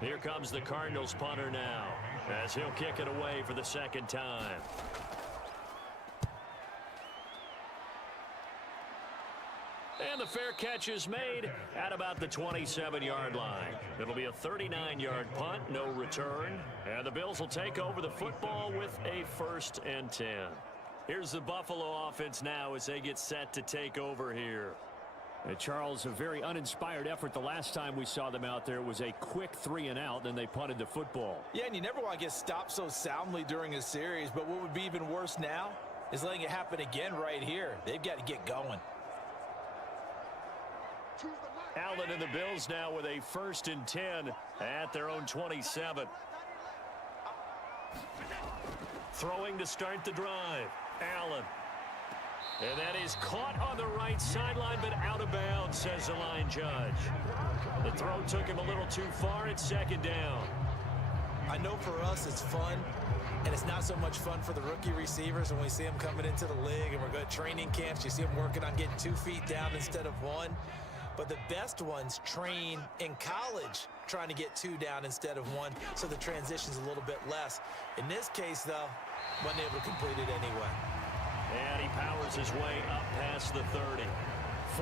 Here comes the Cardinals punter now, as he'll kick it away for the 2nd time. And the fair catch is made at about the 27-yard line. It'll be a 39-yard punt, no return. And the Bills will take over the football with a 1st and 10. Here's the Buffalo offense now as they get set to take over here. And Charles, a very uninspired effort the last time we saw them out there. Was a quick 3 and out, then they punted the football. Yeah, and you never want to get stopped so soundly during a series, but what would be even worse now is letting it happen again right here. They've got to get going. Allen and the Bills now with a 1st and 10 at their own 27. Throwing to start the drive. Allen. And that is caught on the right sideline, but out of bounds, says the line judge. The throw took him a little too far. It's 2nd down. I know for us it's fun, and it's not so much fun for the rookie receivers when we see them coming into the league and we're going to training camps. You see them working on getting 2 feet down instead of 1. But the best ones train in college trying to get 2 down instead of 1, so the transition's a little bit less. In this case, though, wasn't able to complete it anyway. And he powers his way up past the 30.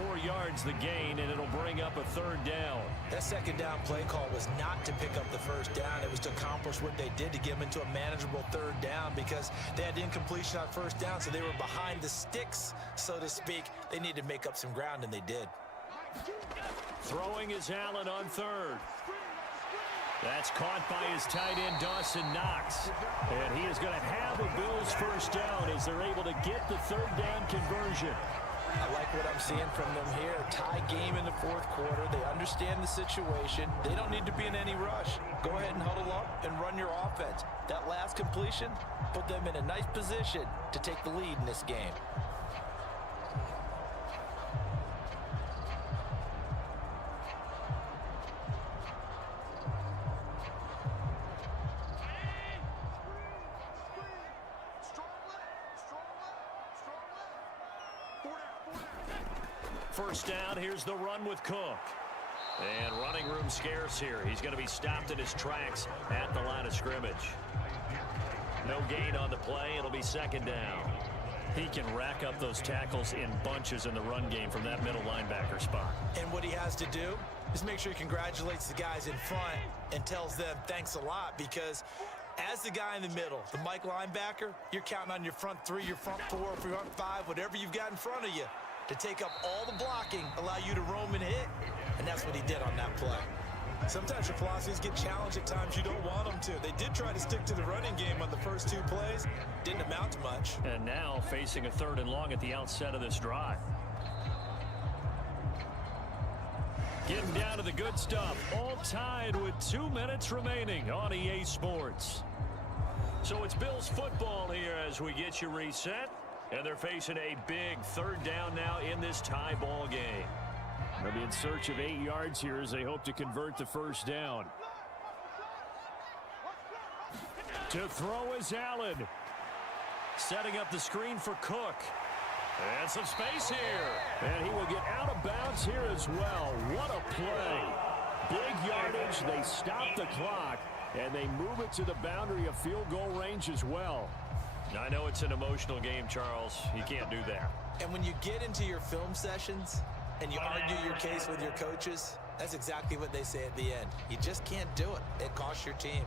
4 yards the gain, and it'll bring up a 3rd down. That 2nd down play call was not to pick up the 1st down. It was to accomplish what they did to get them into a manageable 3rd down, because they had incompletion on 1st down, so they were behind the sticks, so to speak. They needed to make up some ground, and they did. Throwing is Allen on 3rd. That's caught by his tight end, Dawson Knox. And he is going to have a Bills 1st down as they're able to get the 3rd down conversion. I like what I'm seeing from them here. Tie game in the 4th quarter. They understand the situation. They don't need to be in any rush. Go ahead and huddle up and run your offense. That last completion put them in a nice position to take the lead in this game. First down, here's the run with Cook. And running room scarce here. He's going to be stopped in his tracks at the line of scrimmage. No gain on the play. It'll be 2nd down. He can rack up those tackles in bunches in the run game from that middle linebacker spot. And what he has to do is make sure he congratulates the guys in front and tells them thanks a lot, because as the guy in the middle, the Mike linebacker, you're counting on your front 3, your front 4, your front 5, whatever you've got in front of you, to take up all the blocking, allow you to roam and hit, and that's what he did on that play. Sometimes your philosophies get challenged at times you don't want them to. They did try to stick to the running game on the first 2 plays. Didn't amount to much. And now facing a 3rd and long at the outset of this drive. Getting down to the good stuff. All tied with 2 minutes remaining on EA Sports. So it's Bills football here as we get you reset. And they're facing a big 3rd down now in this tie ball game. They'll be in search of 8 yards here as they hope to convert the 1st down. To throw is Allen. Setting up the screen for Cook. And some space here. And he will get out of bounds here as well. What a play. Big yardage. They stop the clock. And they move it to the boundary of field goal range as well. I know it's an emotional game, Charles. You can't do that. And when you get into your film sessions and you argue your case with your coaches, that's exactly what they say at the end. You just can't do it. It costs your team.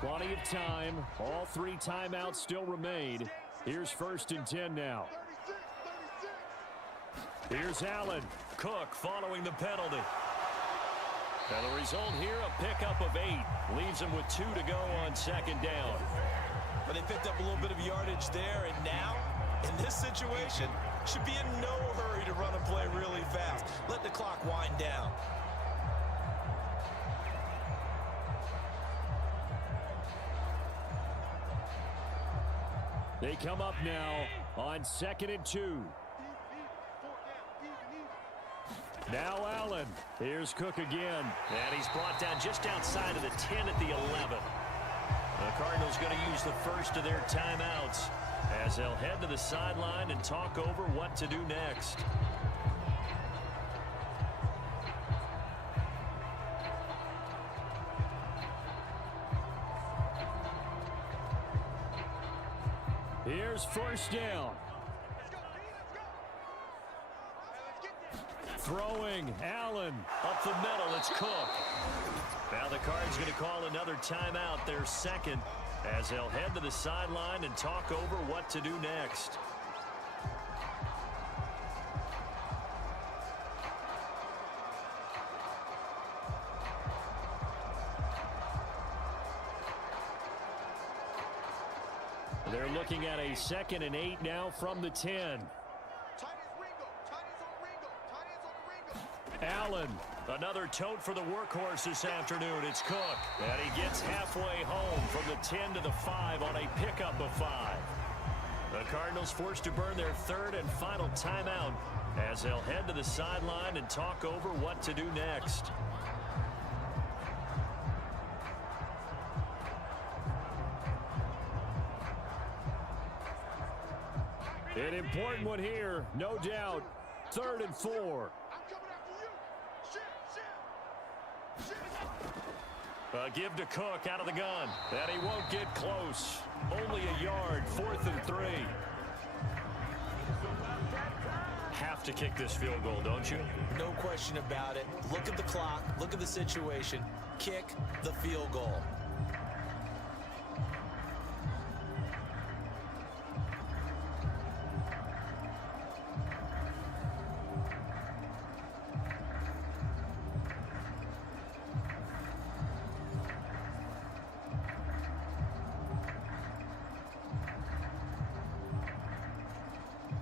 Plenty of time. All 3 timeouts still remain. Here's 1st and 10 now. Here's Allen. Cook following the penalty. And the result here, a pickup of 8. Leaves him with 2 to go on 2nd down. But they picked up a little bit of yardage there, and now, in this situation, should be in no hurry to run a play really fast. Let the clock wind down. They come up now on 2nd and 2. Now Allen. Here's Cook again. And he's brought down just outside of the 10 at the 11. The Cardinals going to use the first of their timeouts as they'll head to the sideline and talk over what to do next. Here's 1st down. Throwing, Allen. Up the middle, it's Cook. Now the Cards going to call another timeout, their 2nd, as they'll head to the sideline and talk over what to do next. They're looking at a 2nd and 8 now from the 10. Allen. Another tote for the workhorse this afternoon. It's Cook. And he gets halfway home from the 10 to the 5 on a pickup of 5. The Cardinals forced to burn their 3rd and final timeout as they'll head to the sideline and talk over what to do next. An important one here, no doubt. 3rd and 4. Give to Cook out of the gun. And he won't get close. Only a yard, 4th and 3. Have to kick this field goal, don't you? No question about it. Look at the clock. Look at the situation. Kick the field goal.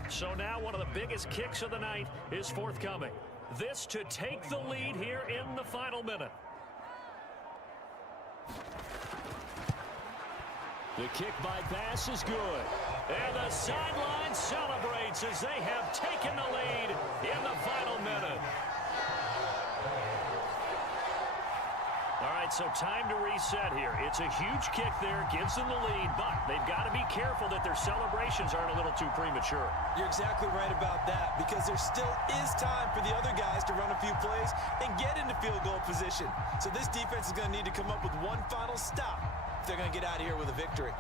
So now one of the biggest kicks of the night is forthcoming. This to take the lead here in the final minute. The kick by pass is good. And the sideline celebrates as they have taken the lead in the final minute. All right, so time to reset here. It's a huge kick there, gives them the lead, but they've got to be careful that their celebrations aren't a little too premature. You're exactly right about that, because there still is time for the other guys to run a few plays and get into field goal position. So this defense is going to need to come up with one final stop if they're going to get out of here with a victory.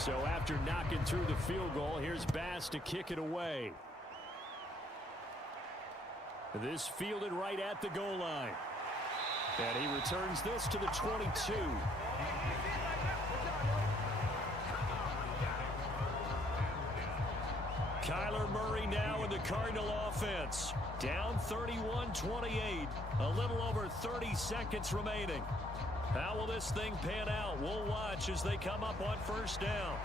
So after knocking through the field goal, here's Bass to kick it away. This fielded right at the goal line. And he returns this to the 22. Kyler Murray now in the Cardinal offense. Down 31-28. A little over 30 seconds remaining. How will this thing pan out? We'll watch as they come up on 1st down.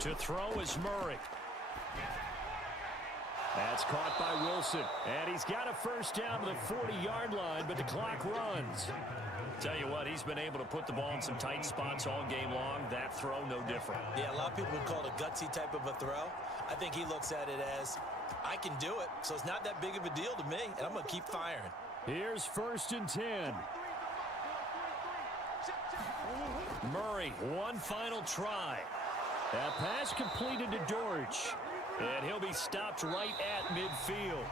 To throw is Murray. That's caught by Wilson. And he's got a first down to the 40-yard line, but the clock runs. Tell you what, he's been able to put the ball in some tight spots all game long. That throw, no different. Yeah, a lot of people would call it a gutsy type of a throw. I think he looks at it as, I can do it, so it's not that big of a deal to me, and I'm going to keep firing. Here's 1st and 10. Murray, one final try. That pass completed to Dortch. And he'll be stopped right at midfield.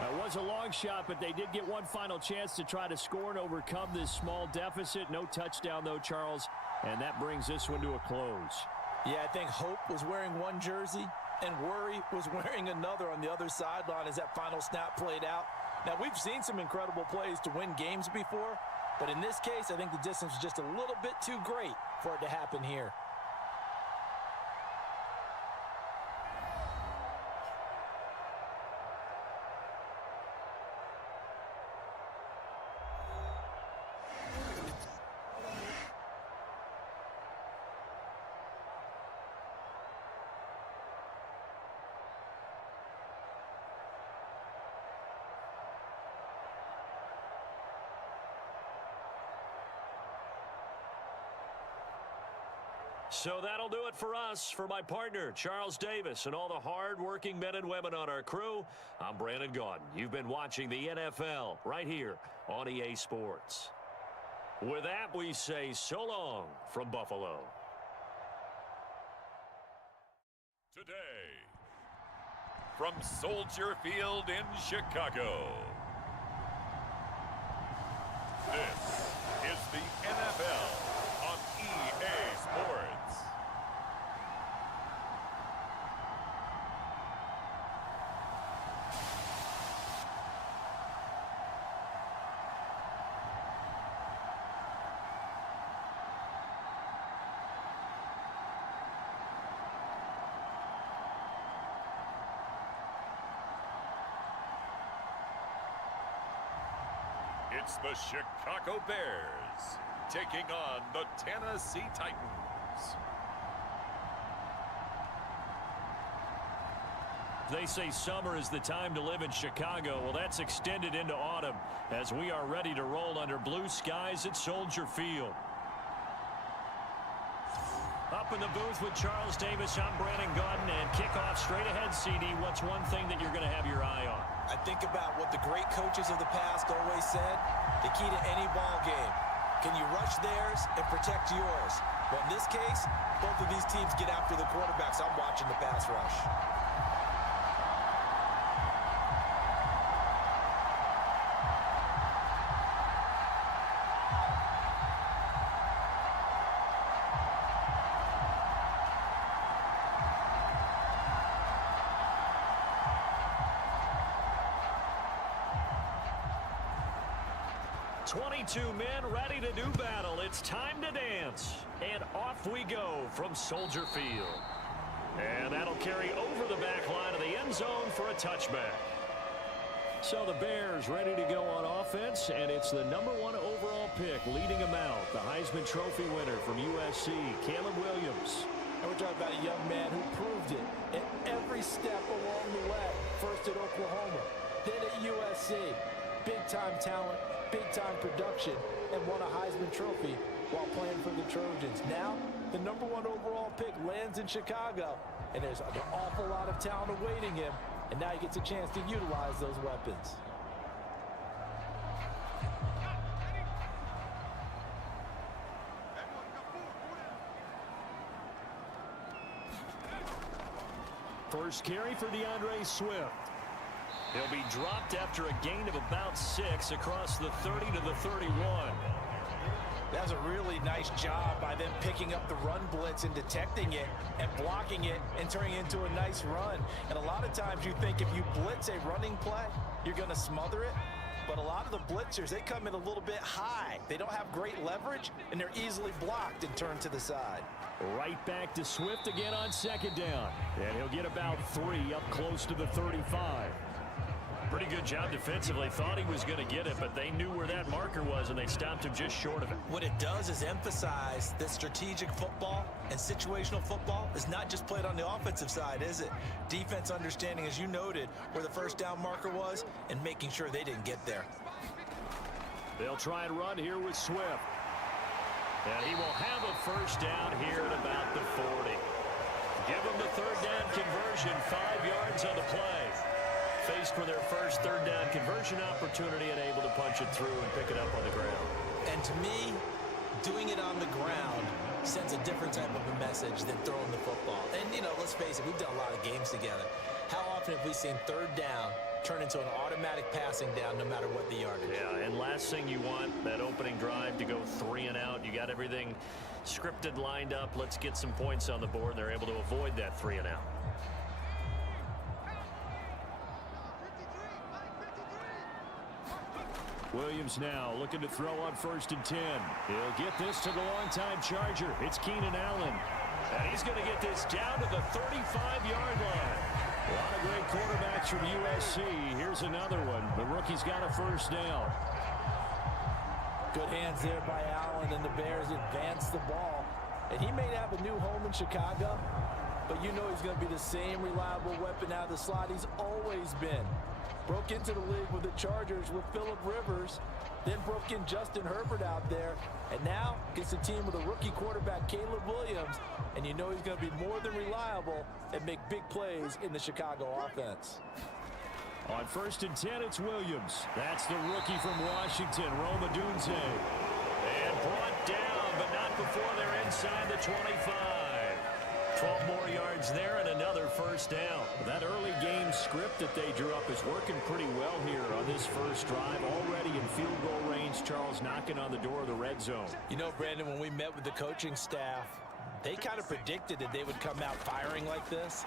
That was a long shot, but they did get one final chance to try to score and overcome this small deficit. No touchdown, though, Charles. And that brings this one to a close. Yeah, I think Hope was wearing one jersey, and Worry was wearing another on the other sideline as that final snap played out. Now, we've seen some incredible plays to win games before, but in this case, I think the distance was just a little bit too great for it to happen here. So that'll do it for us. For my partner, Charles Davis, and all the hard-working men and women on our crew, I'm Brandon Gaudin. You've been watching the NFL right here on EA Sports. With that, we say so long from Buffalo. Today, from Soldier Field in Chicago, this is the NFL on EA Sports. It's the Chicago Bears taking on the Tennessee Titans. They say summer is the time to live in Chicago. Well, that's extended into autumn as we are ready to roll under blue skies at Soldier Field. Up in the booth with Charles Davis, I'm Brandon Gaudin, and kickoff straight ahead, CD. What's one thing that you're going to have your eye on? I think about what the great coaches of the past always said. The key to any ball game. Can you rush theirs and protect yours? Well, in this case, both of these teams get after the quarterbacks. I'm watching the pass rush. Two men ready to do battle. It's time to dance. And off we go from Soldier Field. And that'll carry over the back line of the end zone for a touchback. So the Bears ready to go on offense, and it's the #1 overall pick leading them out, the Heisman Trophy winner from USC, Caleb Williams. And we're talking about a young man who proved it at every step along the way. First at Oklahoma, then at USC. Big-time talent, big-time production, and won a Heisman Trophy while playing for the Trojans. Now, the #1 overall pick lands in Chicago, and there's an awful lot of talent awaiting him, and now he gets a chance to utilize those weapons. First carry for DeAndre Swift. He'll be dropped after a gain of about 6 across the 30 to the 31. That was a really nice job by them picking up the run blitz and detecting it and blocking it and turning it into a nice run. And a lot of times you think if you blitz a running play, you're going to smother it. But a lot of the blitzers, they come in a little bit high. They don't have great leverage, and they're easily blocked and turned to the side. Right back to Swift again on second down. And he'll get about 3 up close to the 35. Pretty good job defensively. Thought he was going to get it, but they knew where that marker was, and they stopped him just short of it. What it does is emphasize that strategic football and situational football is not just played on the offensive side, is it? Defense understanding, as you noted, where the first down marker was and making sure they didn't get there. They'll try and run here with Swift. And he will have a first down here at about the 40. Give them the third down conversion, 5 yards on the play. Faced for their first third down conversion opportunity and able to punch it through and pick it up on the ground. And to me, doing it on the ground sends a different type of a message than throwing the football. And, you know, let's face it, we've done a lot of games together. How often have we seen third down turn into an automatic passing down no matter what the yardage? Yeah, and last thing you want, that opening drive to go 3 and out. You got everything scripted, lined up. Let's get some points on the board. They're able to avoid that 3 and out. Williams now looking to throw on 1st and 10. He'll get this to the longtime Charger. It's Keenan Allen. And he's going to get this down to the 35-yard line. A lot of great quarterbacks from USC. Here's another one. The rookie's got a first down. Good hands there by Allen, and the Bears advance the ball. And he may have a new home in Chicago, but you know he's going to be the same reliable weapon out of the slot he's always been. Broke into the league with the Chargers with Phillip Rivers, then broke in Justin Herbert out there, and now gets a team with a rookie quarterback, Caleb Williams, and you know he's going to be more than reliable and make big plays in the Chicago offense. On 1st and 10, it's Williams. That's the rookie from Washington, Rome Odunze. And brought down, but not before they're inside the 25. 12 more yards there and another first down. That early game script that they drew up is working pretty well here on this first drive. Already in field goal range, Charles knocking on the door of the red zone. You know, Brandon, when we met with the coaching staff, they kind of predicted that they would come out firing like this.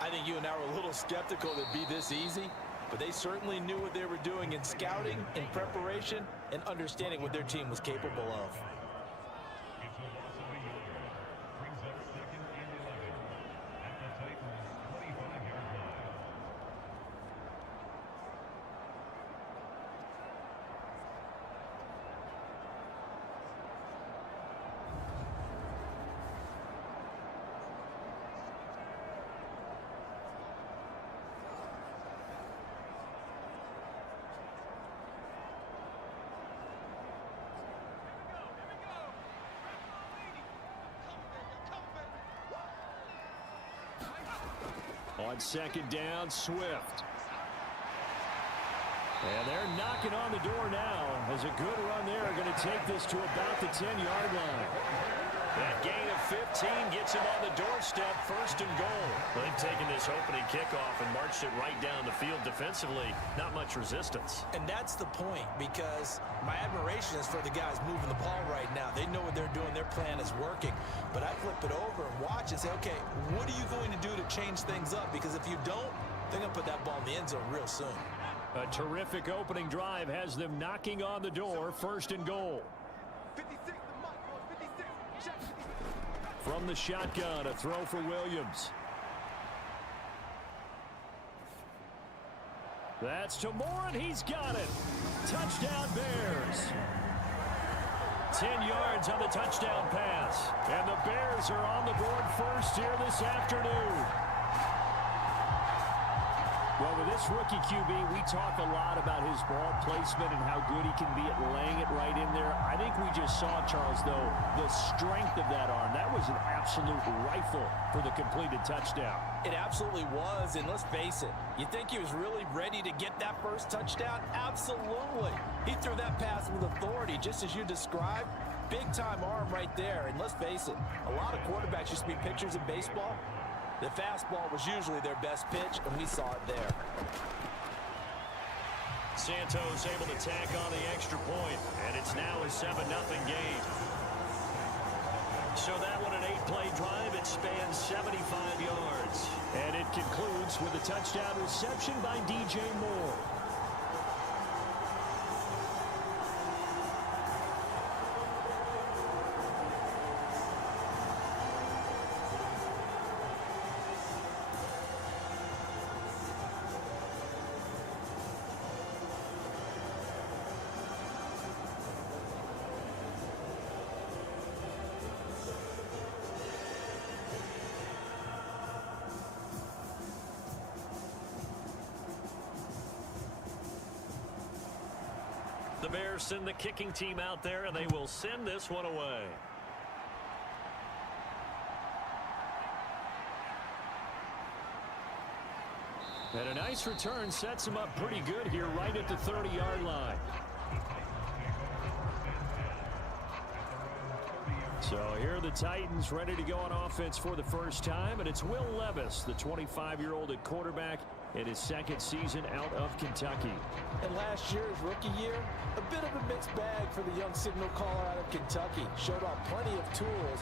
I think you and I were a little skeptical that it'd be this easy, but they certainly knew what they were doing in scouting, in preparation, and understanding what their team was capable of. On 2nd down, Swift. And they're knocking on the door now as a good run there. Going to take this to about the 10-yard line. That gain of 15 gets him on the doorstep, 1st and goal. Well, they've taken this opening kickoff and marched it right down the field defensively. Not much resistance. And that's the point, because my admiration is for the guys moving the ball right now. They know what they're doing. Their plan is working. But I flip it over and watch and say, okay, what are you going to do to change things up? Because if you don't, they're going to put that ball in the end zone real soon. A terrific opening drive has them knocking on the door, 1st and goal. 56, From the shotgun, a throw for Williams. That's to Moore, and he's got it. Touchdown, Bears. 10 yards on the touchdown pass. And the Bears are on the board first here this afternoon. Well, with this rookie QB, we talk a lot about his ball placement and how good he can be at laying it right in there. I think we just saw, Charles, though, the strength of that arm. That was an absolute rifle for the completed touchdown. It absolutely was, and let's face it, you think he was really ready to get that first touchdown? Absolutely. He threw that pass with authority, just as you described. Big-time arm right there, and let's face it, a lot of quarterbacks used to be pitchers in baseball. The fastball was usually their best pitch, and we saw it there. Santos able to tack on the extra point, and it's now a 7-0 game. So that one, an 8-play drive. It spans 75 yards. And it concludes with a touchdown reception by DJ Moore. Bears send the kicking team out there, and they will send this one away. And a nice return sets him up pretty good here right at the 30-yard line. So here are the Titans ready to go on offense for the first time, and it's Will Levis, the 25-year-old at quarterback, in his second season out of Kentucky. And last year, his rookie year, a bit of a mixed bag for the young signal caller out of Kentucky. Showed off plenty of tools,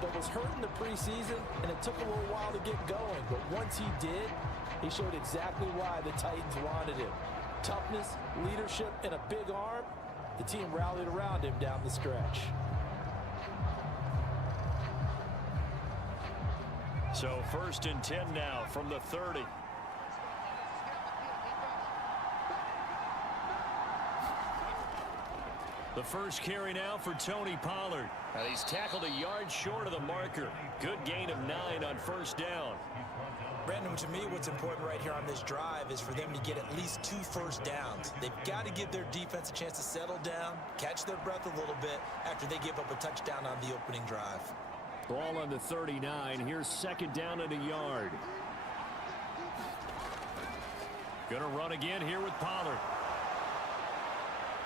but was hurt in the preseason, and it took a little while to get going. But once he did, he showed exactly why the Titans wanted him. Toughness, leadership, and a big arm. The team rallied around him down the stretch. So 1st and 10 now from the 30. The first carry now for Tony Pollard. And he's tackled a yard short of the marker. Good gain of 9 on 1st down. Brandon, to me, what's important right here on this drive is for them to get at least 2 first downs. They've got to give their defense a chance to settle down, catch their breath a little bit after they give up a touchdown on the opening drive. Ball on the 39. Here's 2nd down and a yard. Going to run again here with Pollard.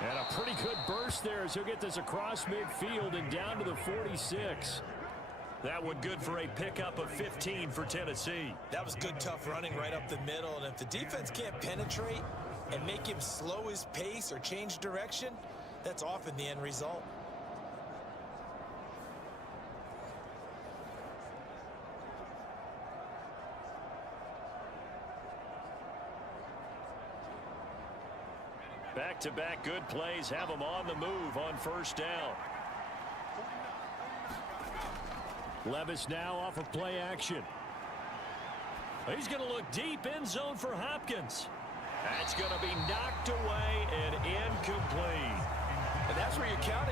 And a pretty good burst there as he'll get this across midfield and down to the 46. That one good for a pickup of 15 for Tennessee. That was good, tough running right up the middle. And if the defense can't penetrate and make him slow his pace or change direction, that's often the end result. Back-to-back good plays have them on the move on 1st down. Levis now off of play action. He's going to look deep end zone for Hopkins. That's going to be knocked away and incomplete. And that's where you're counting.